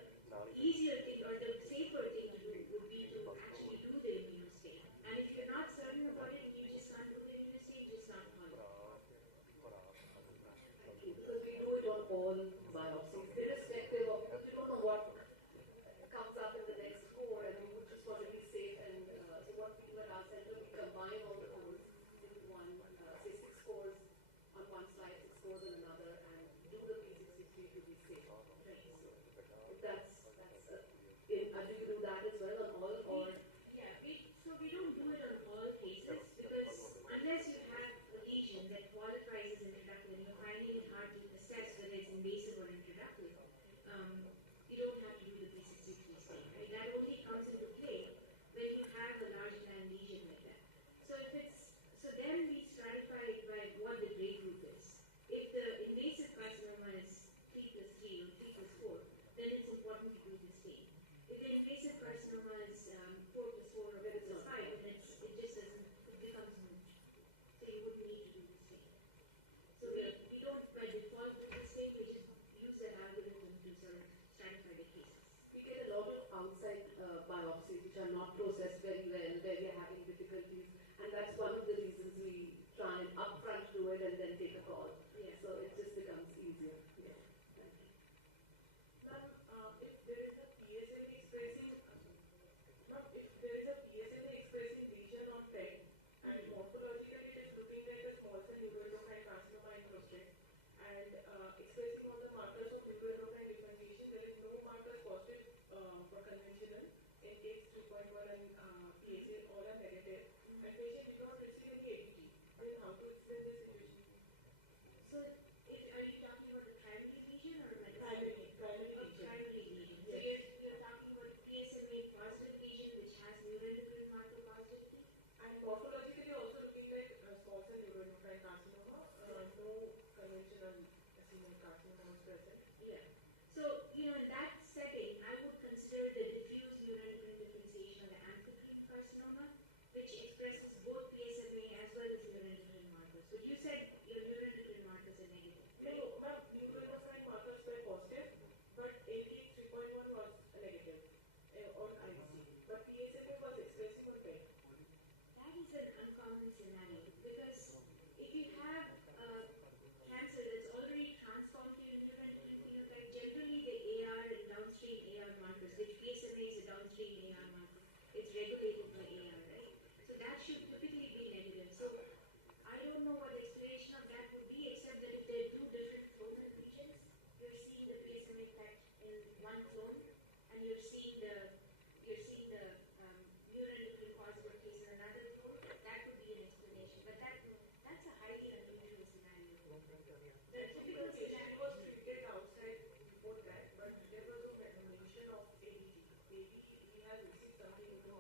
easier thing or the safer thing to do would be to actually do the immunostain. And if you're not certain about it, you just can't do the immunostain, just not follow. Thank you. Because we do it on all biopsies, irrespective of, because we don't know what comes up in the next score, and we would just want to be safe. And so what we do at our center, we combine all the So, in that setting, I would consider the diffuse neuroendocrine differentiation of the amphibian carcinoma, which expresses both PSMA as well as neuroendocrine markers. But you said your neuroendocrine markers are negative, No, right? ma'am, neuroendocrine markers were positive, but LDH 3.1 was a negative on IC. But PSMA was expressing on PET. That is an uncommon scenario because if you have cancer that's already transformed to your neuroendocrine phenotype, generally the AR and downstream AR markers, which PSMA is a downstream AR marker, it's regulated by AR, right? So that should typically be negative. So I don't know what the explanation of that would be, except that if there are two different clonal regions, you're seeing the PSMA effect in one clone, and you're seeing the neuroendocrine positive case in another clone. That would be an explanation, but that's a highly unusual scenario. The typical Patient scenario. was treated outside before that, but there was no mention of ADT. Maybe he has received something in the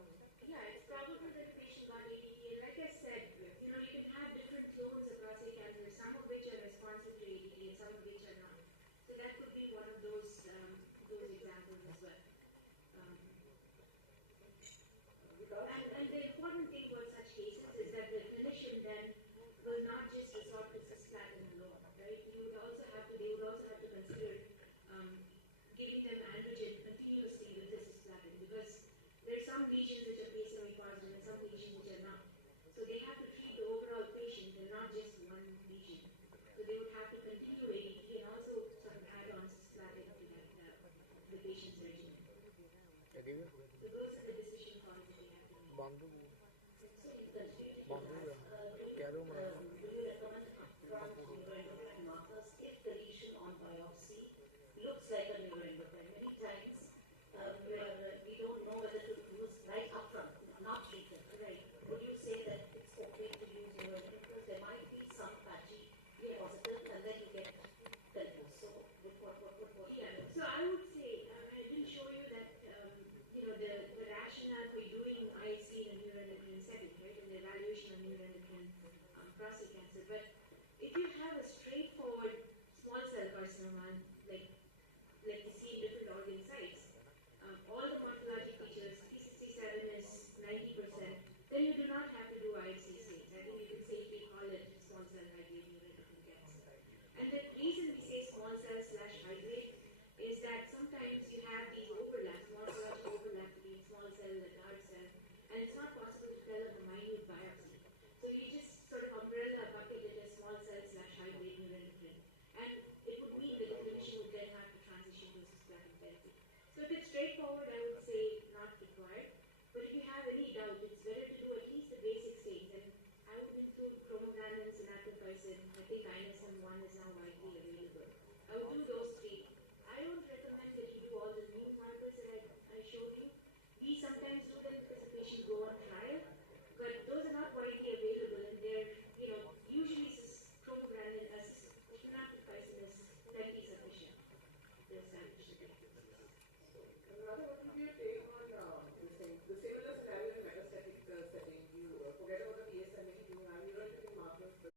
Yeah, it's probable that the patient got ADT, and like I said, you can have different clones of prostate cancer, some of which are responsive to ADT and some of which are not. So that could be one of those examples as well. And the important thing about such cases is that the clinician then will not just resort to cisplatin alone, right? They would also have to consider giving them androgen continuously with the cisplatin, because there are some lesions which are PSMA positive and some lesions which are not. So they have to treat the overall patient and not just one lesion. So they would have to continue ADT and also some add-on cisplatin to the patient's regimen. So those are the decision points that they have to make. So in conclusion, do you recommend upfront neuroendocrine markers if the lesion on biopsy looks like a neuroendocrine? Many times we don't know whether to use right upfront, not treated. Right. Would you say that it's okay to use neuroendocrine because there might be some patchy positive and then you get confused? So what Yeah, so I would say, I didn't show you that, the rationale for doing IC in a neuroendocrine setting, right, and the evaluation of neuroendocrine prostate cancer. But if you have a straightforward small cell carcinoma, like you see in different organ sites, all the morphologic features, P67 is 90%, then you do not have to do IC stains. I think you can safely call it small cell high-grade neuroendocrine cancer. And the reason we say small cell / high-grade is that sometimes you have these overlaps, morphological overlap between small cell and large cell, and it's not possible to tell on a minute biopsy. So you just sort of umbrella bucket it as small cell / high-grade neuroendocrine. And it would mean that the clinician would then have to transition to cisplatin therapy. So if it's straightforward, I would say not required. But if you have any doubt, it's better to do at least the basic stains. And I would include chromogranin, synaptophysin. I think INSM1 is now widely available. I would do those three. I don't recommend that you do all the new markers that I showed you. We sometimes do them because the patient go on trial, but those are not widely available, and they're, usually chromogranin, synaptophysin is plenty sufficient to establish the diagnosis. Another, what would be your take on this thing? The similar scenario in metastatic setting, you forget about the PSMA, you have neuroendocrine markers, but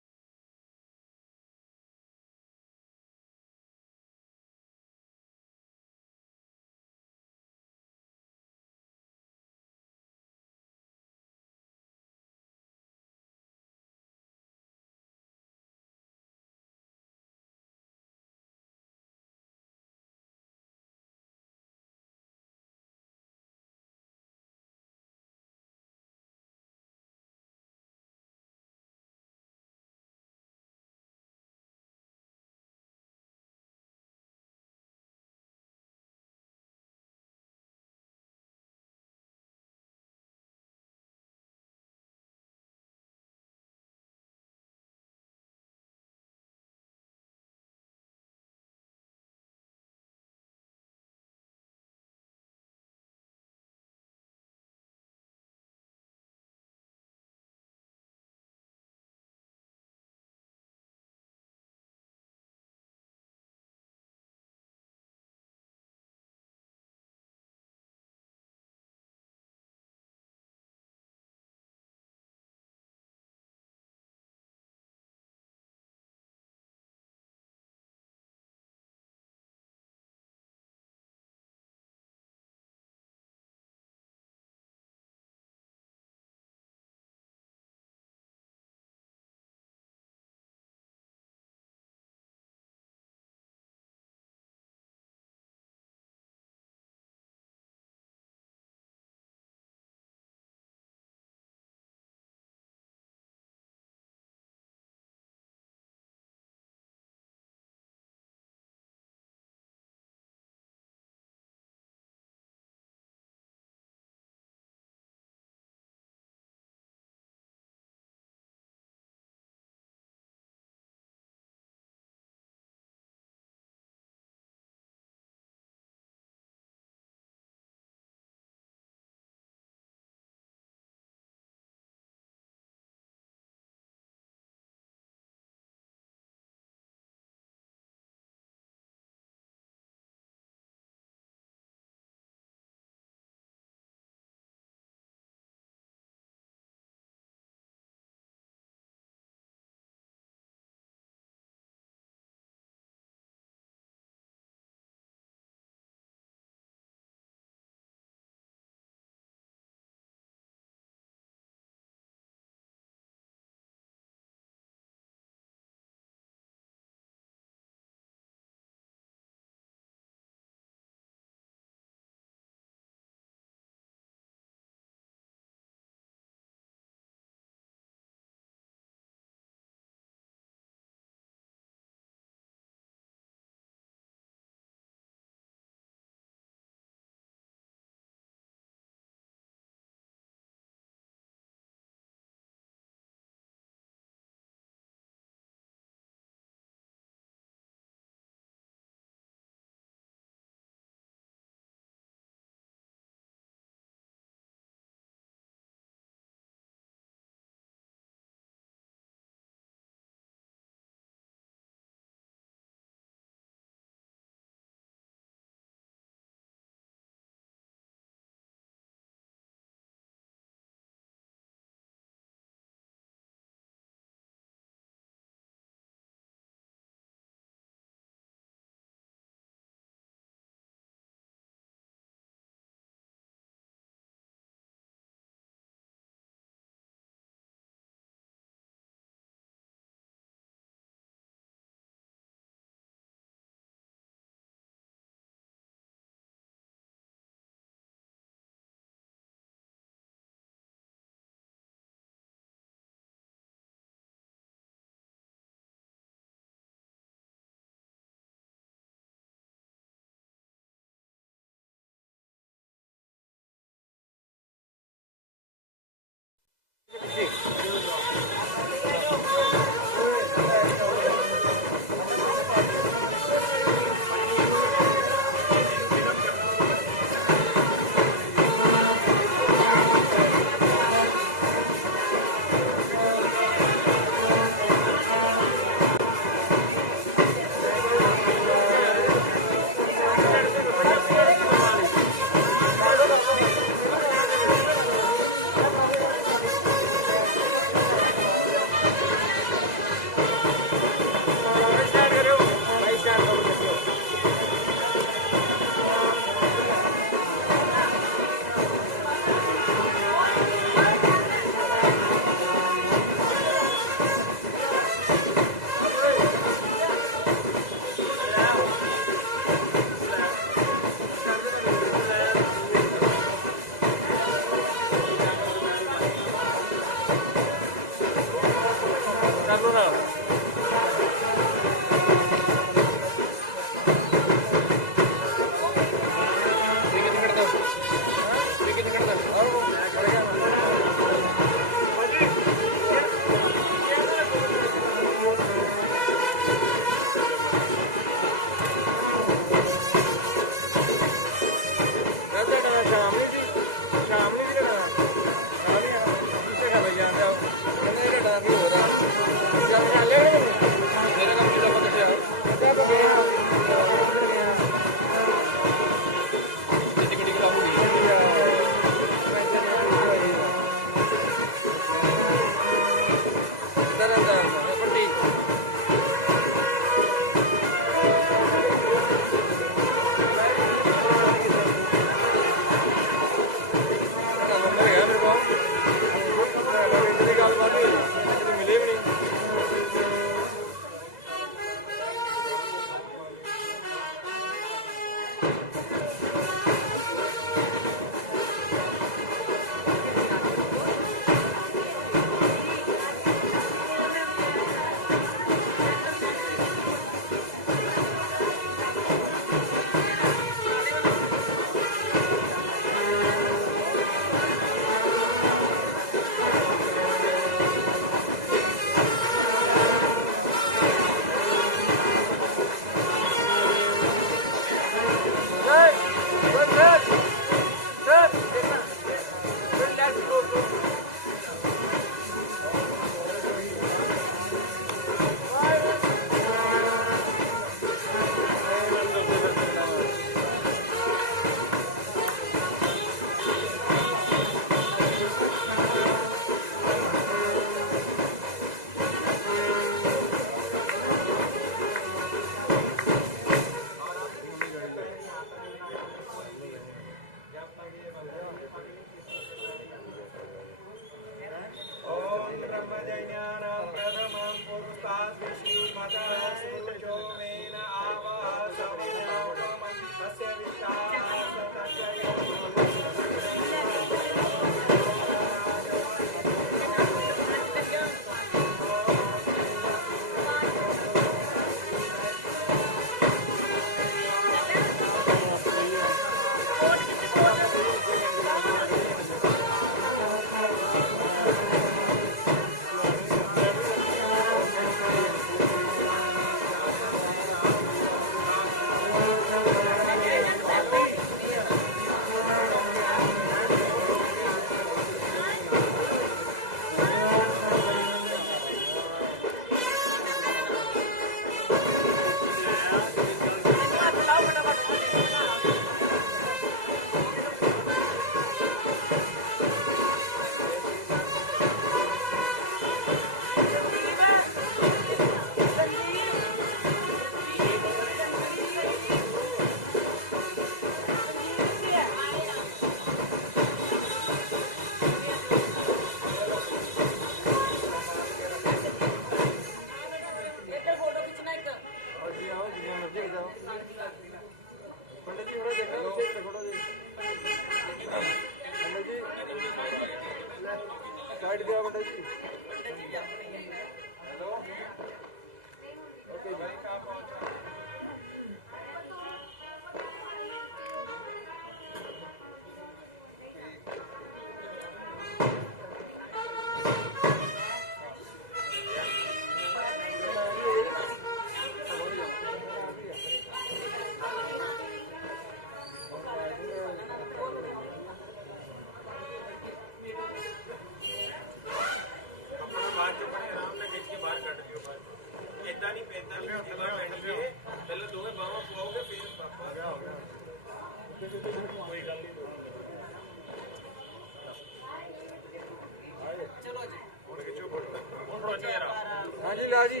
ना जी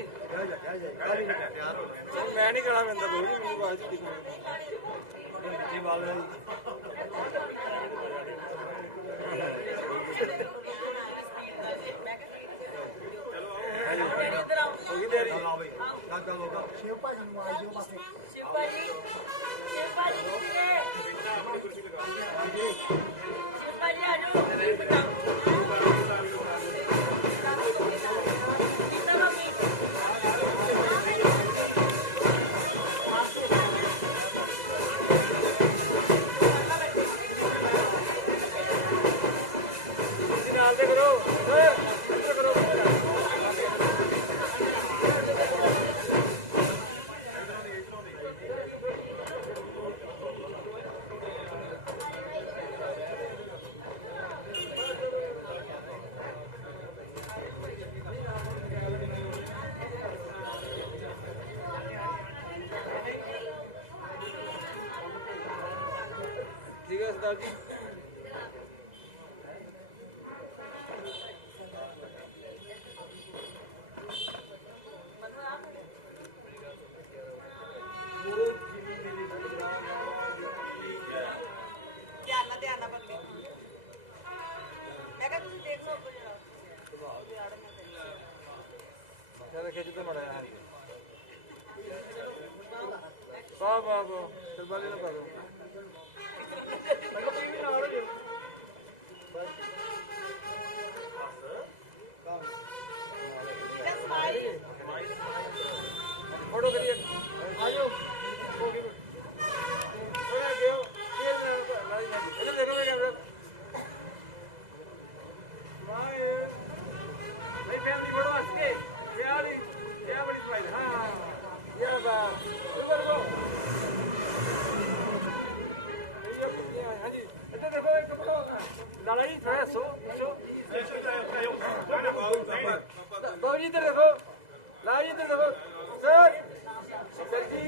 मैं नहीं करा मैं अंदर मेरी आवाज बाल शिव भाजी ਨੂੰ ਆਈ ਦਿਓ ਪਾਸੇ शिव भाजी किसी ने शिव भाजी आ जाओ ठीक है सरदार जी खिंच तो मरा यार वाह वाह वाह चल बाले ना पा दो फोटो करिए आ जाओ इधर देखो मेरे कैमरा भाई फैमिली फोटो हंस के क्या बड़ी स्माइल हाँ ये बात इधर को हाँ जी इधर देखो एक फोटो लाला जी थोड़ा सो बाबू जी इधर देखो लाला जी इधर देखो सर सर जी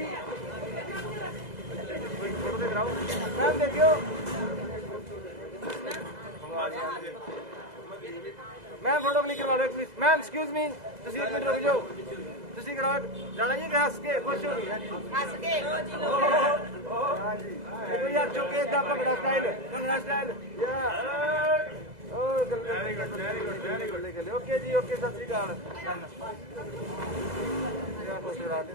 फोटो देख रहा हूँ मैम देखियो मैम फोटो नहीं करवा रहे प्लीज मैम एक्सक्यूज मी ਤੁਸੀਂ ਇੱਕ ਮਿੰਟ ਰੁਕ ਜਾਓ ਤੁਸੀਂ ਕਰਾਓ ਲਾਲਾ ਜੀ ਹੱਸ ਕੇ ਖੁਸ਼ ਹੋ ਗਏ ਹੱਸ ਕੇ ਹਾਂਜੀ ਇਹ ਯਾਰ ਚੁੱਕੇ ਦਾ ਪਕੜਾ ਸਟਾਈਲ ਯਾ ਓ ਵੈਰੀ ਗੁੱਡ ਨਿਕਲ ਓਕੇ ਜੀ ਓਕੇ ਸਤਿ ਸ੍ਰੀ ਅਕਾਲ ਯਾਰ ਕੁਛ ਰਾਤ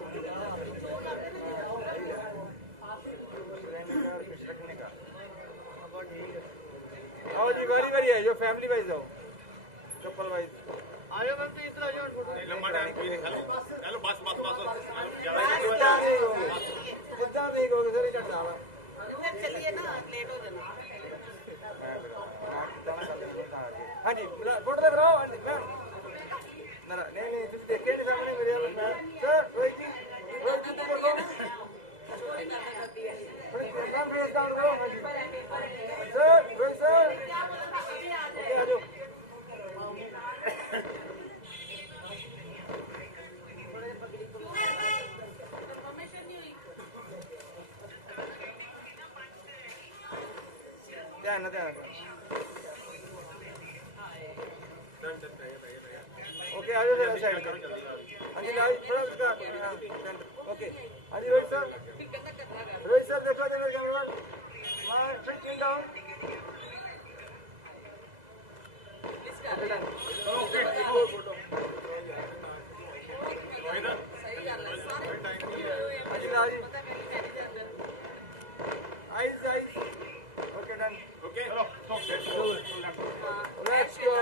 आओ जी बारी बारी है जो फैमिली वाइज आओ कपल वाइज आयो मैम तो इधर आ जाओ लंबा टाइम कोई नहीं हेलो बस जितना नहीं हो सर चढ़ जाना चलिए ना लेट हो जाना हाँ जी फोटो देख रहा हूँ मैम नहीं तुम देखे नहीं सामने मेरे मैम सर रोहित जी तो बोलो मैम फेस डाउन करो हाँ जी सर रोहित सर आ जाओ ध्यान ओके आ जाओ जरा साइड हाँ जी थोड़ा ओके हाँ जी रोहित सर देखो दे मेरे कैमरा चिन डाउन हाँ जी eyes okay done okay let's go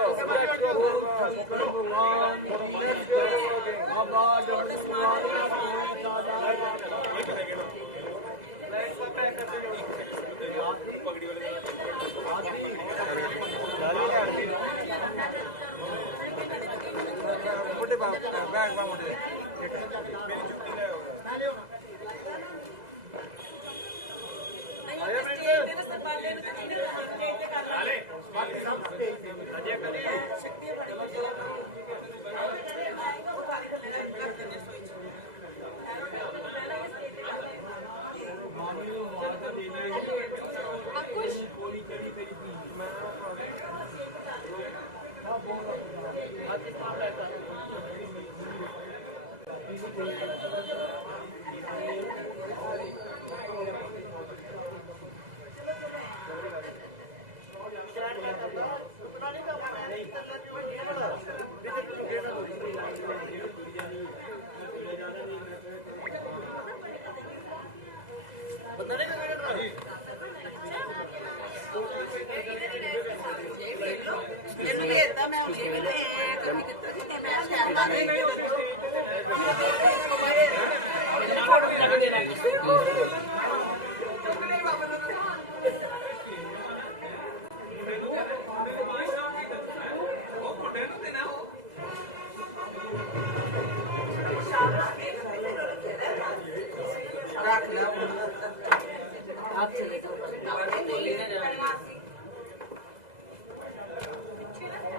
मोटे बैग मोटे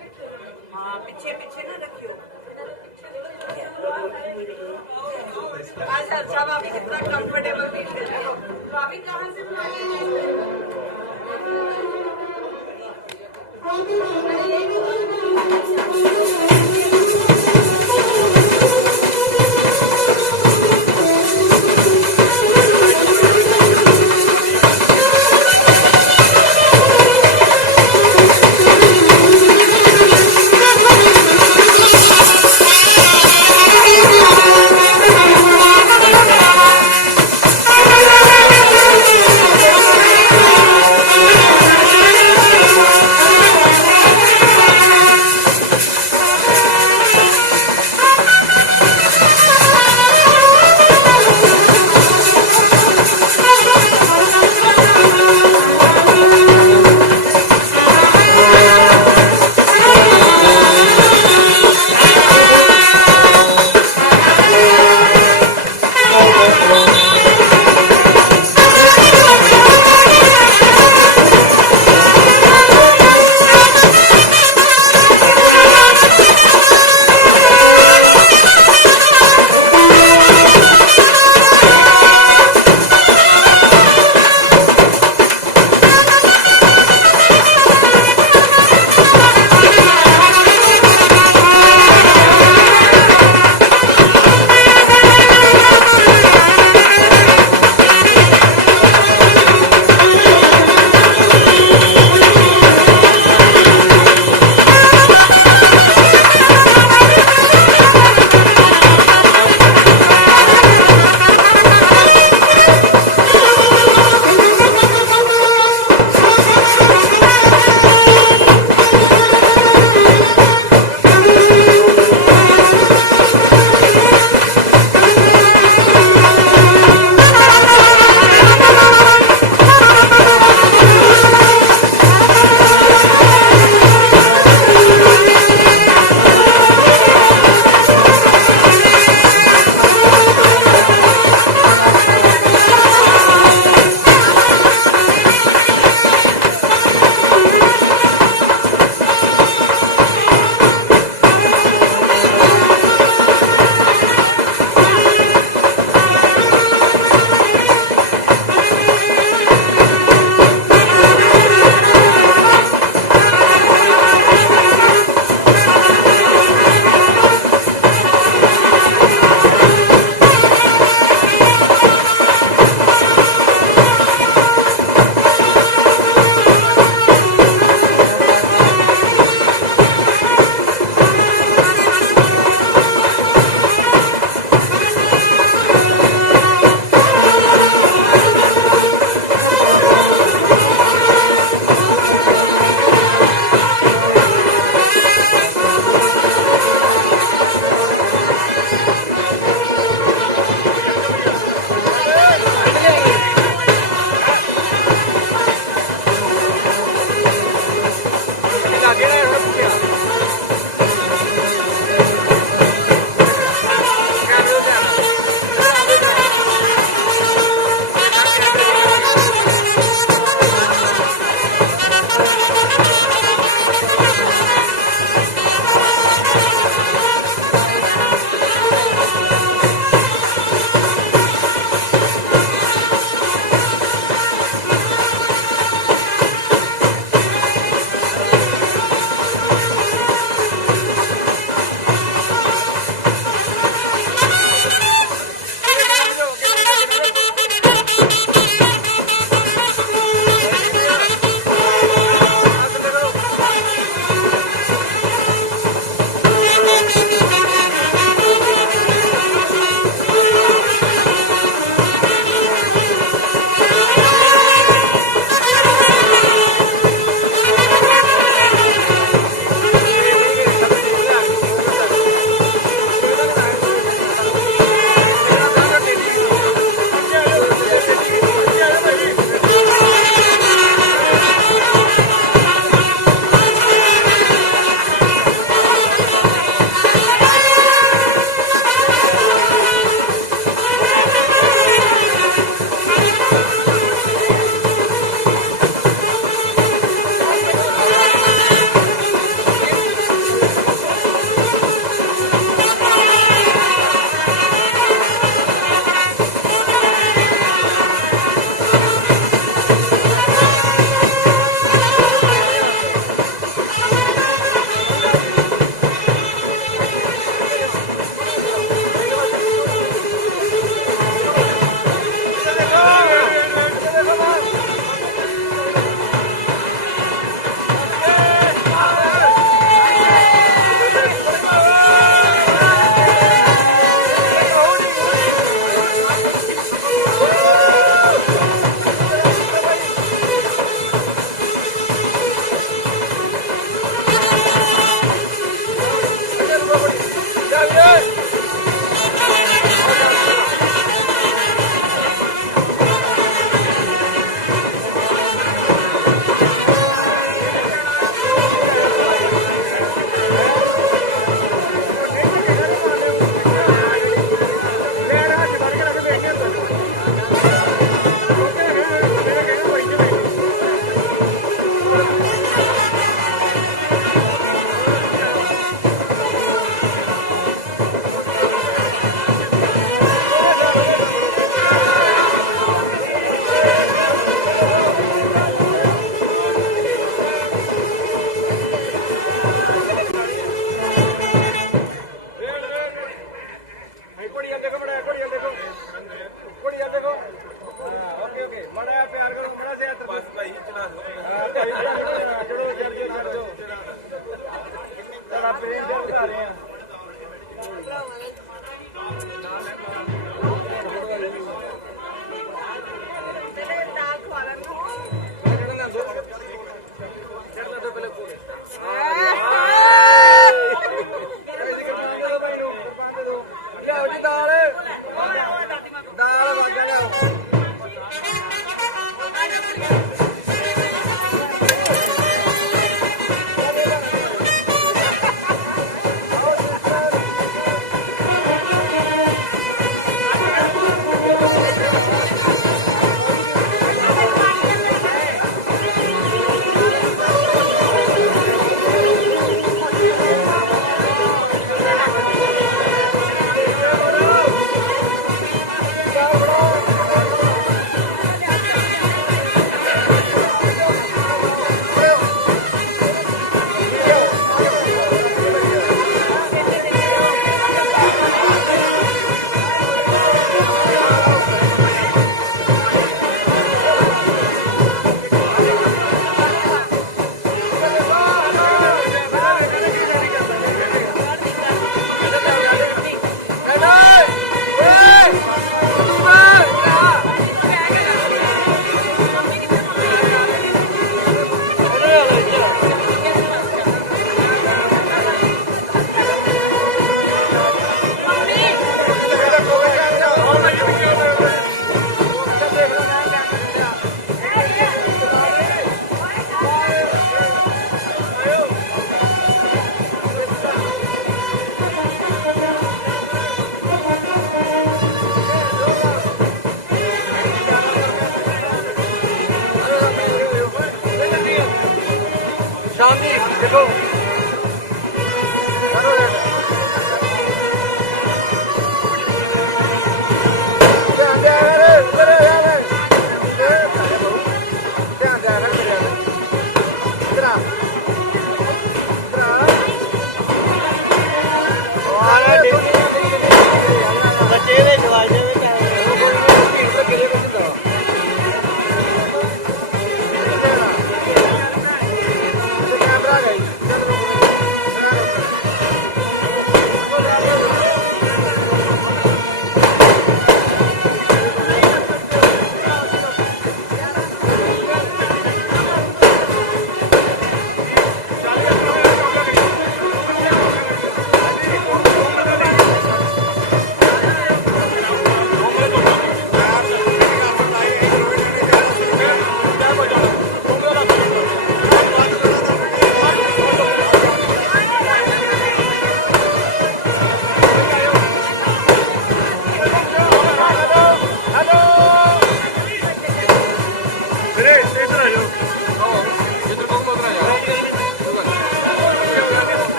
पीछे पीछे ना रखियो। अच्छा भाभी कितना कंफर्टेबल फील कर रहे हो। भाभी कहाँ से Thank you.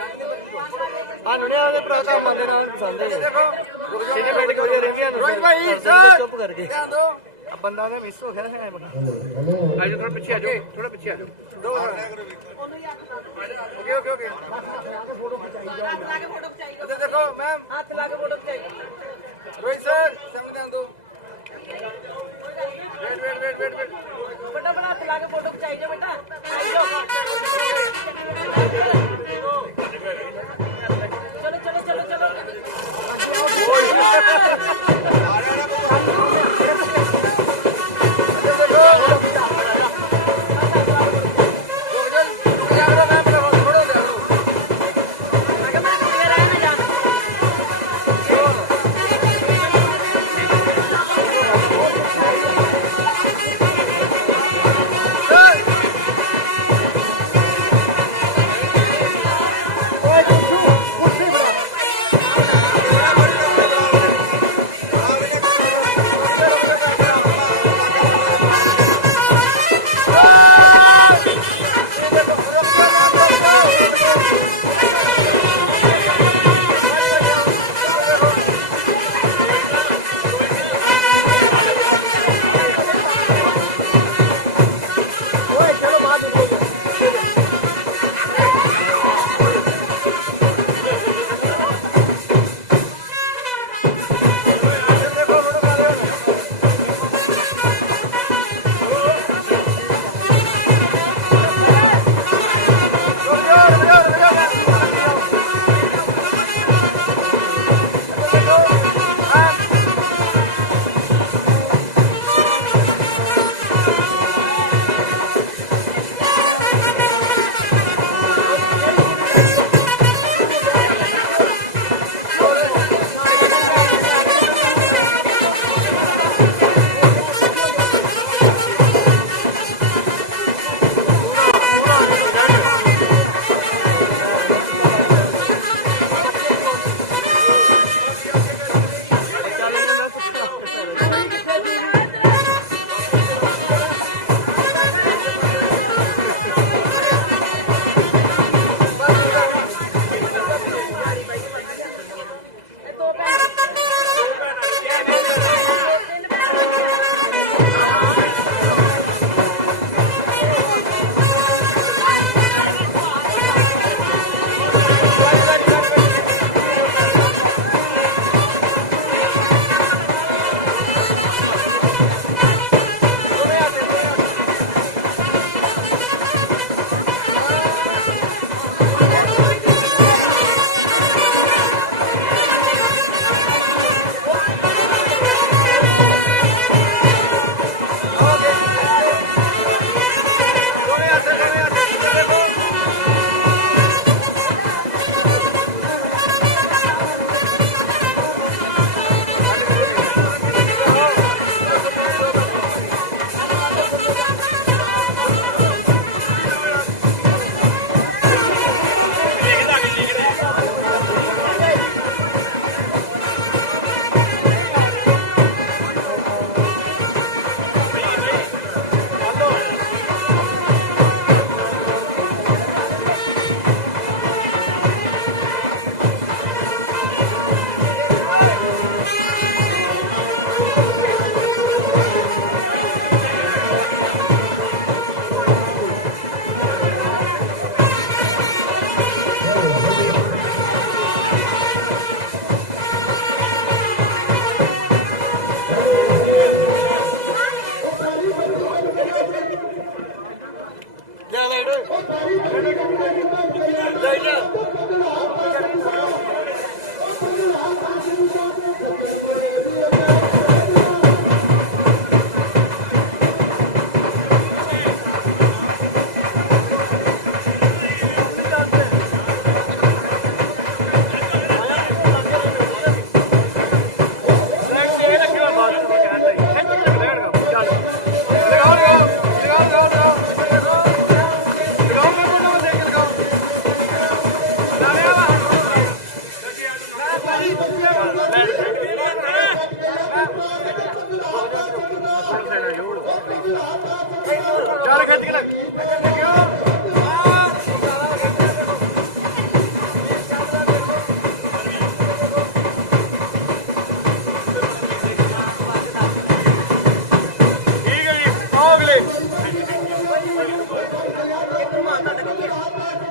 हाँ लुड़िया वाले प्राता मंदिर नाल पसंद है सिनेमैटिक हो रही है रोहित भाई सर चुप करके ध्यान दो अब बंदा ने मिस हो गया है आ जाओ थोड़ा पीछे आ जाओ थोड़ा पीछे आ जाओ ओके ओके ओके देखो मैम हाथ ला के फोटो खिंचाइए रोहित सर सामने ध्यान दो wait wait wait wait wait बेटा बड़ा हाथ ला के फोटो खिंचाइए बेटा चलो चलो चलो चलो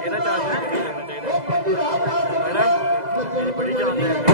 कितना चार्ज करना चाहिए मैडम ये बड़ी जान है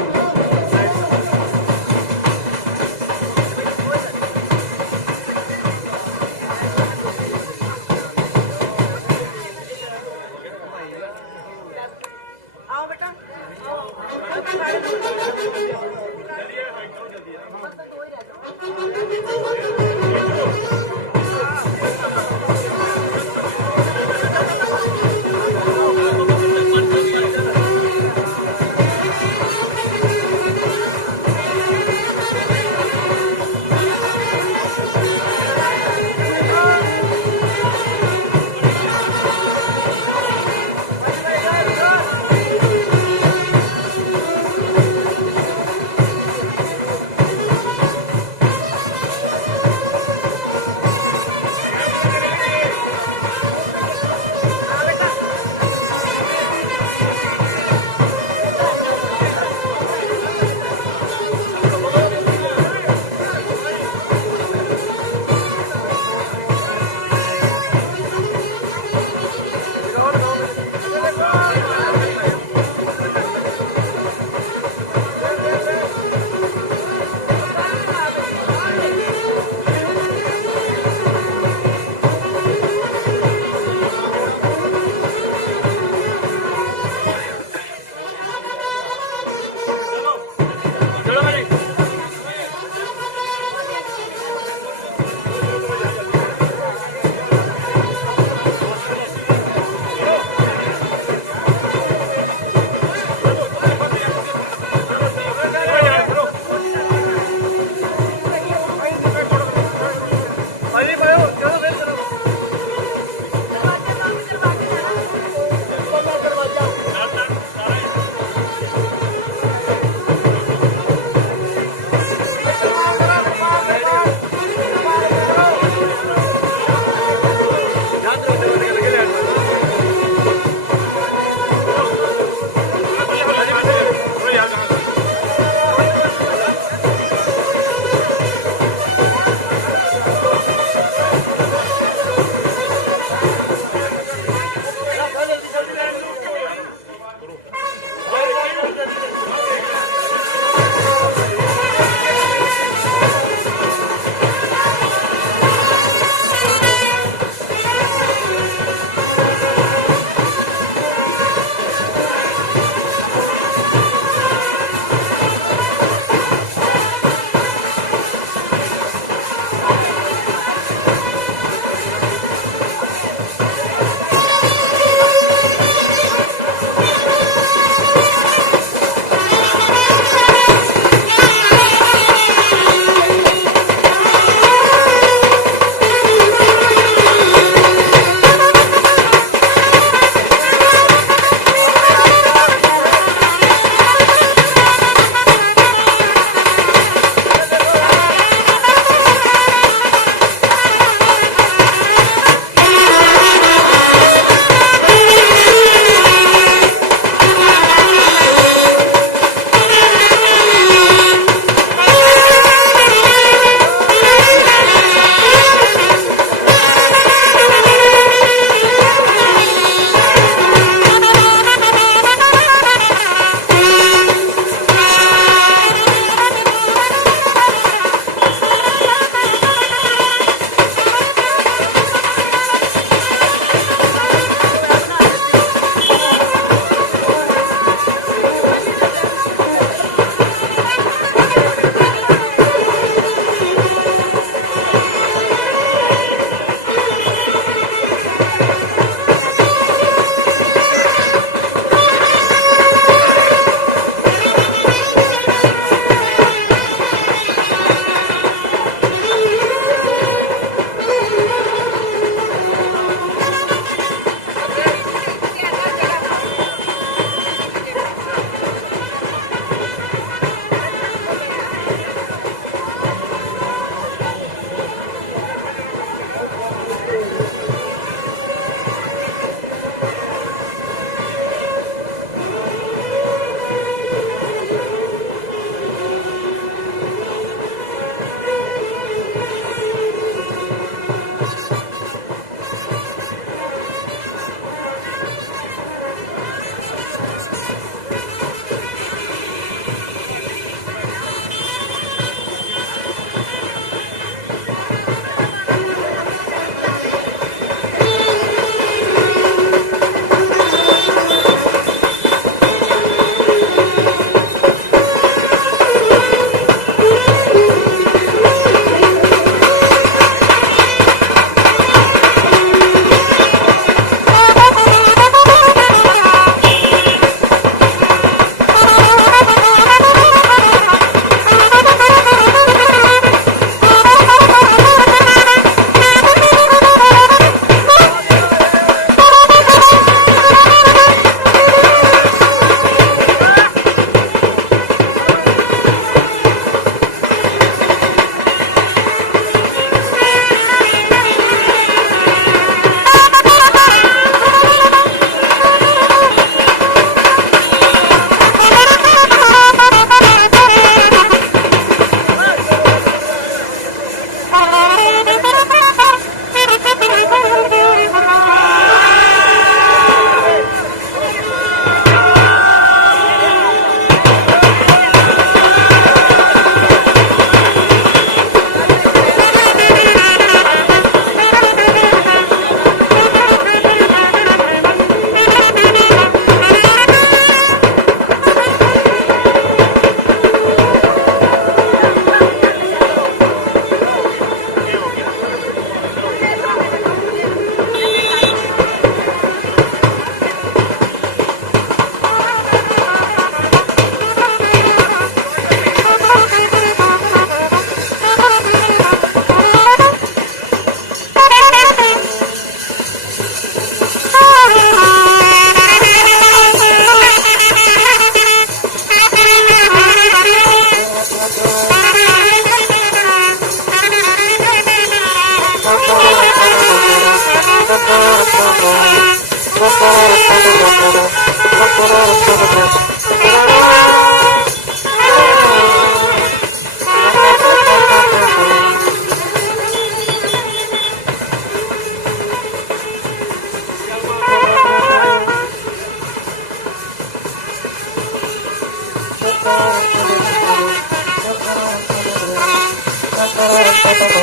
Thank you.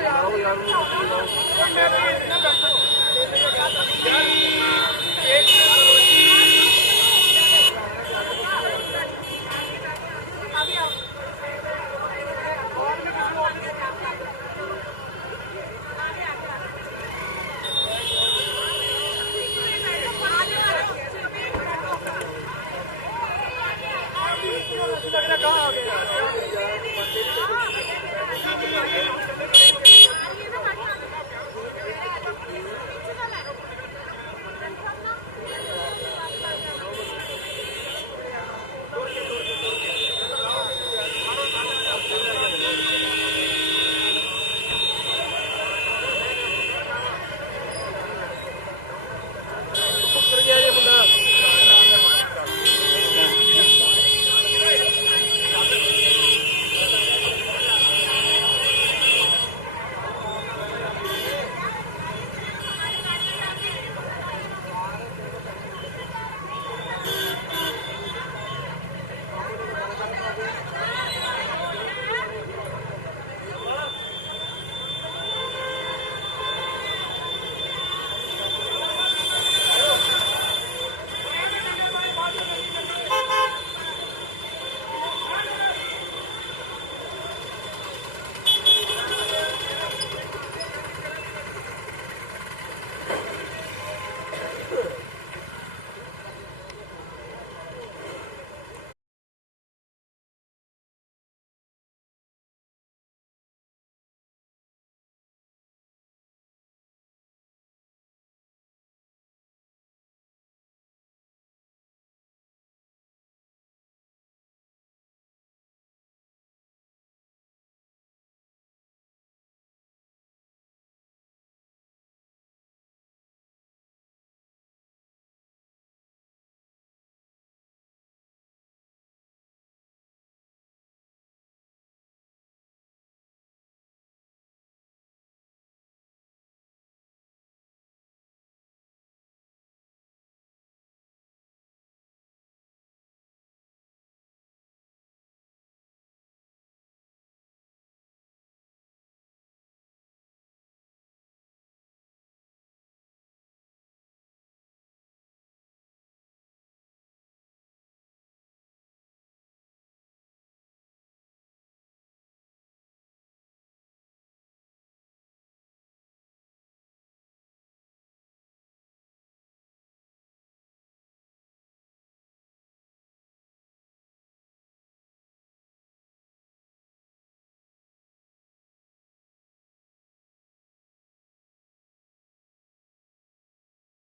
यार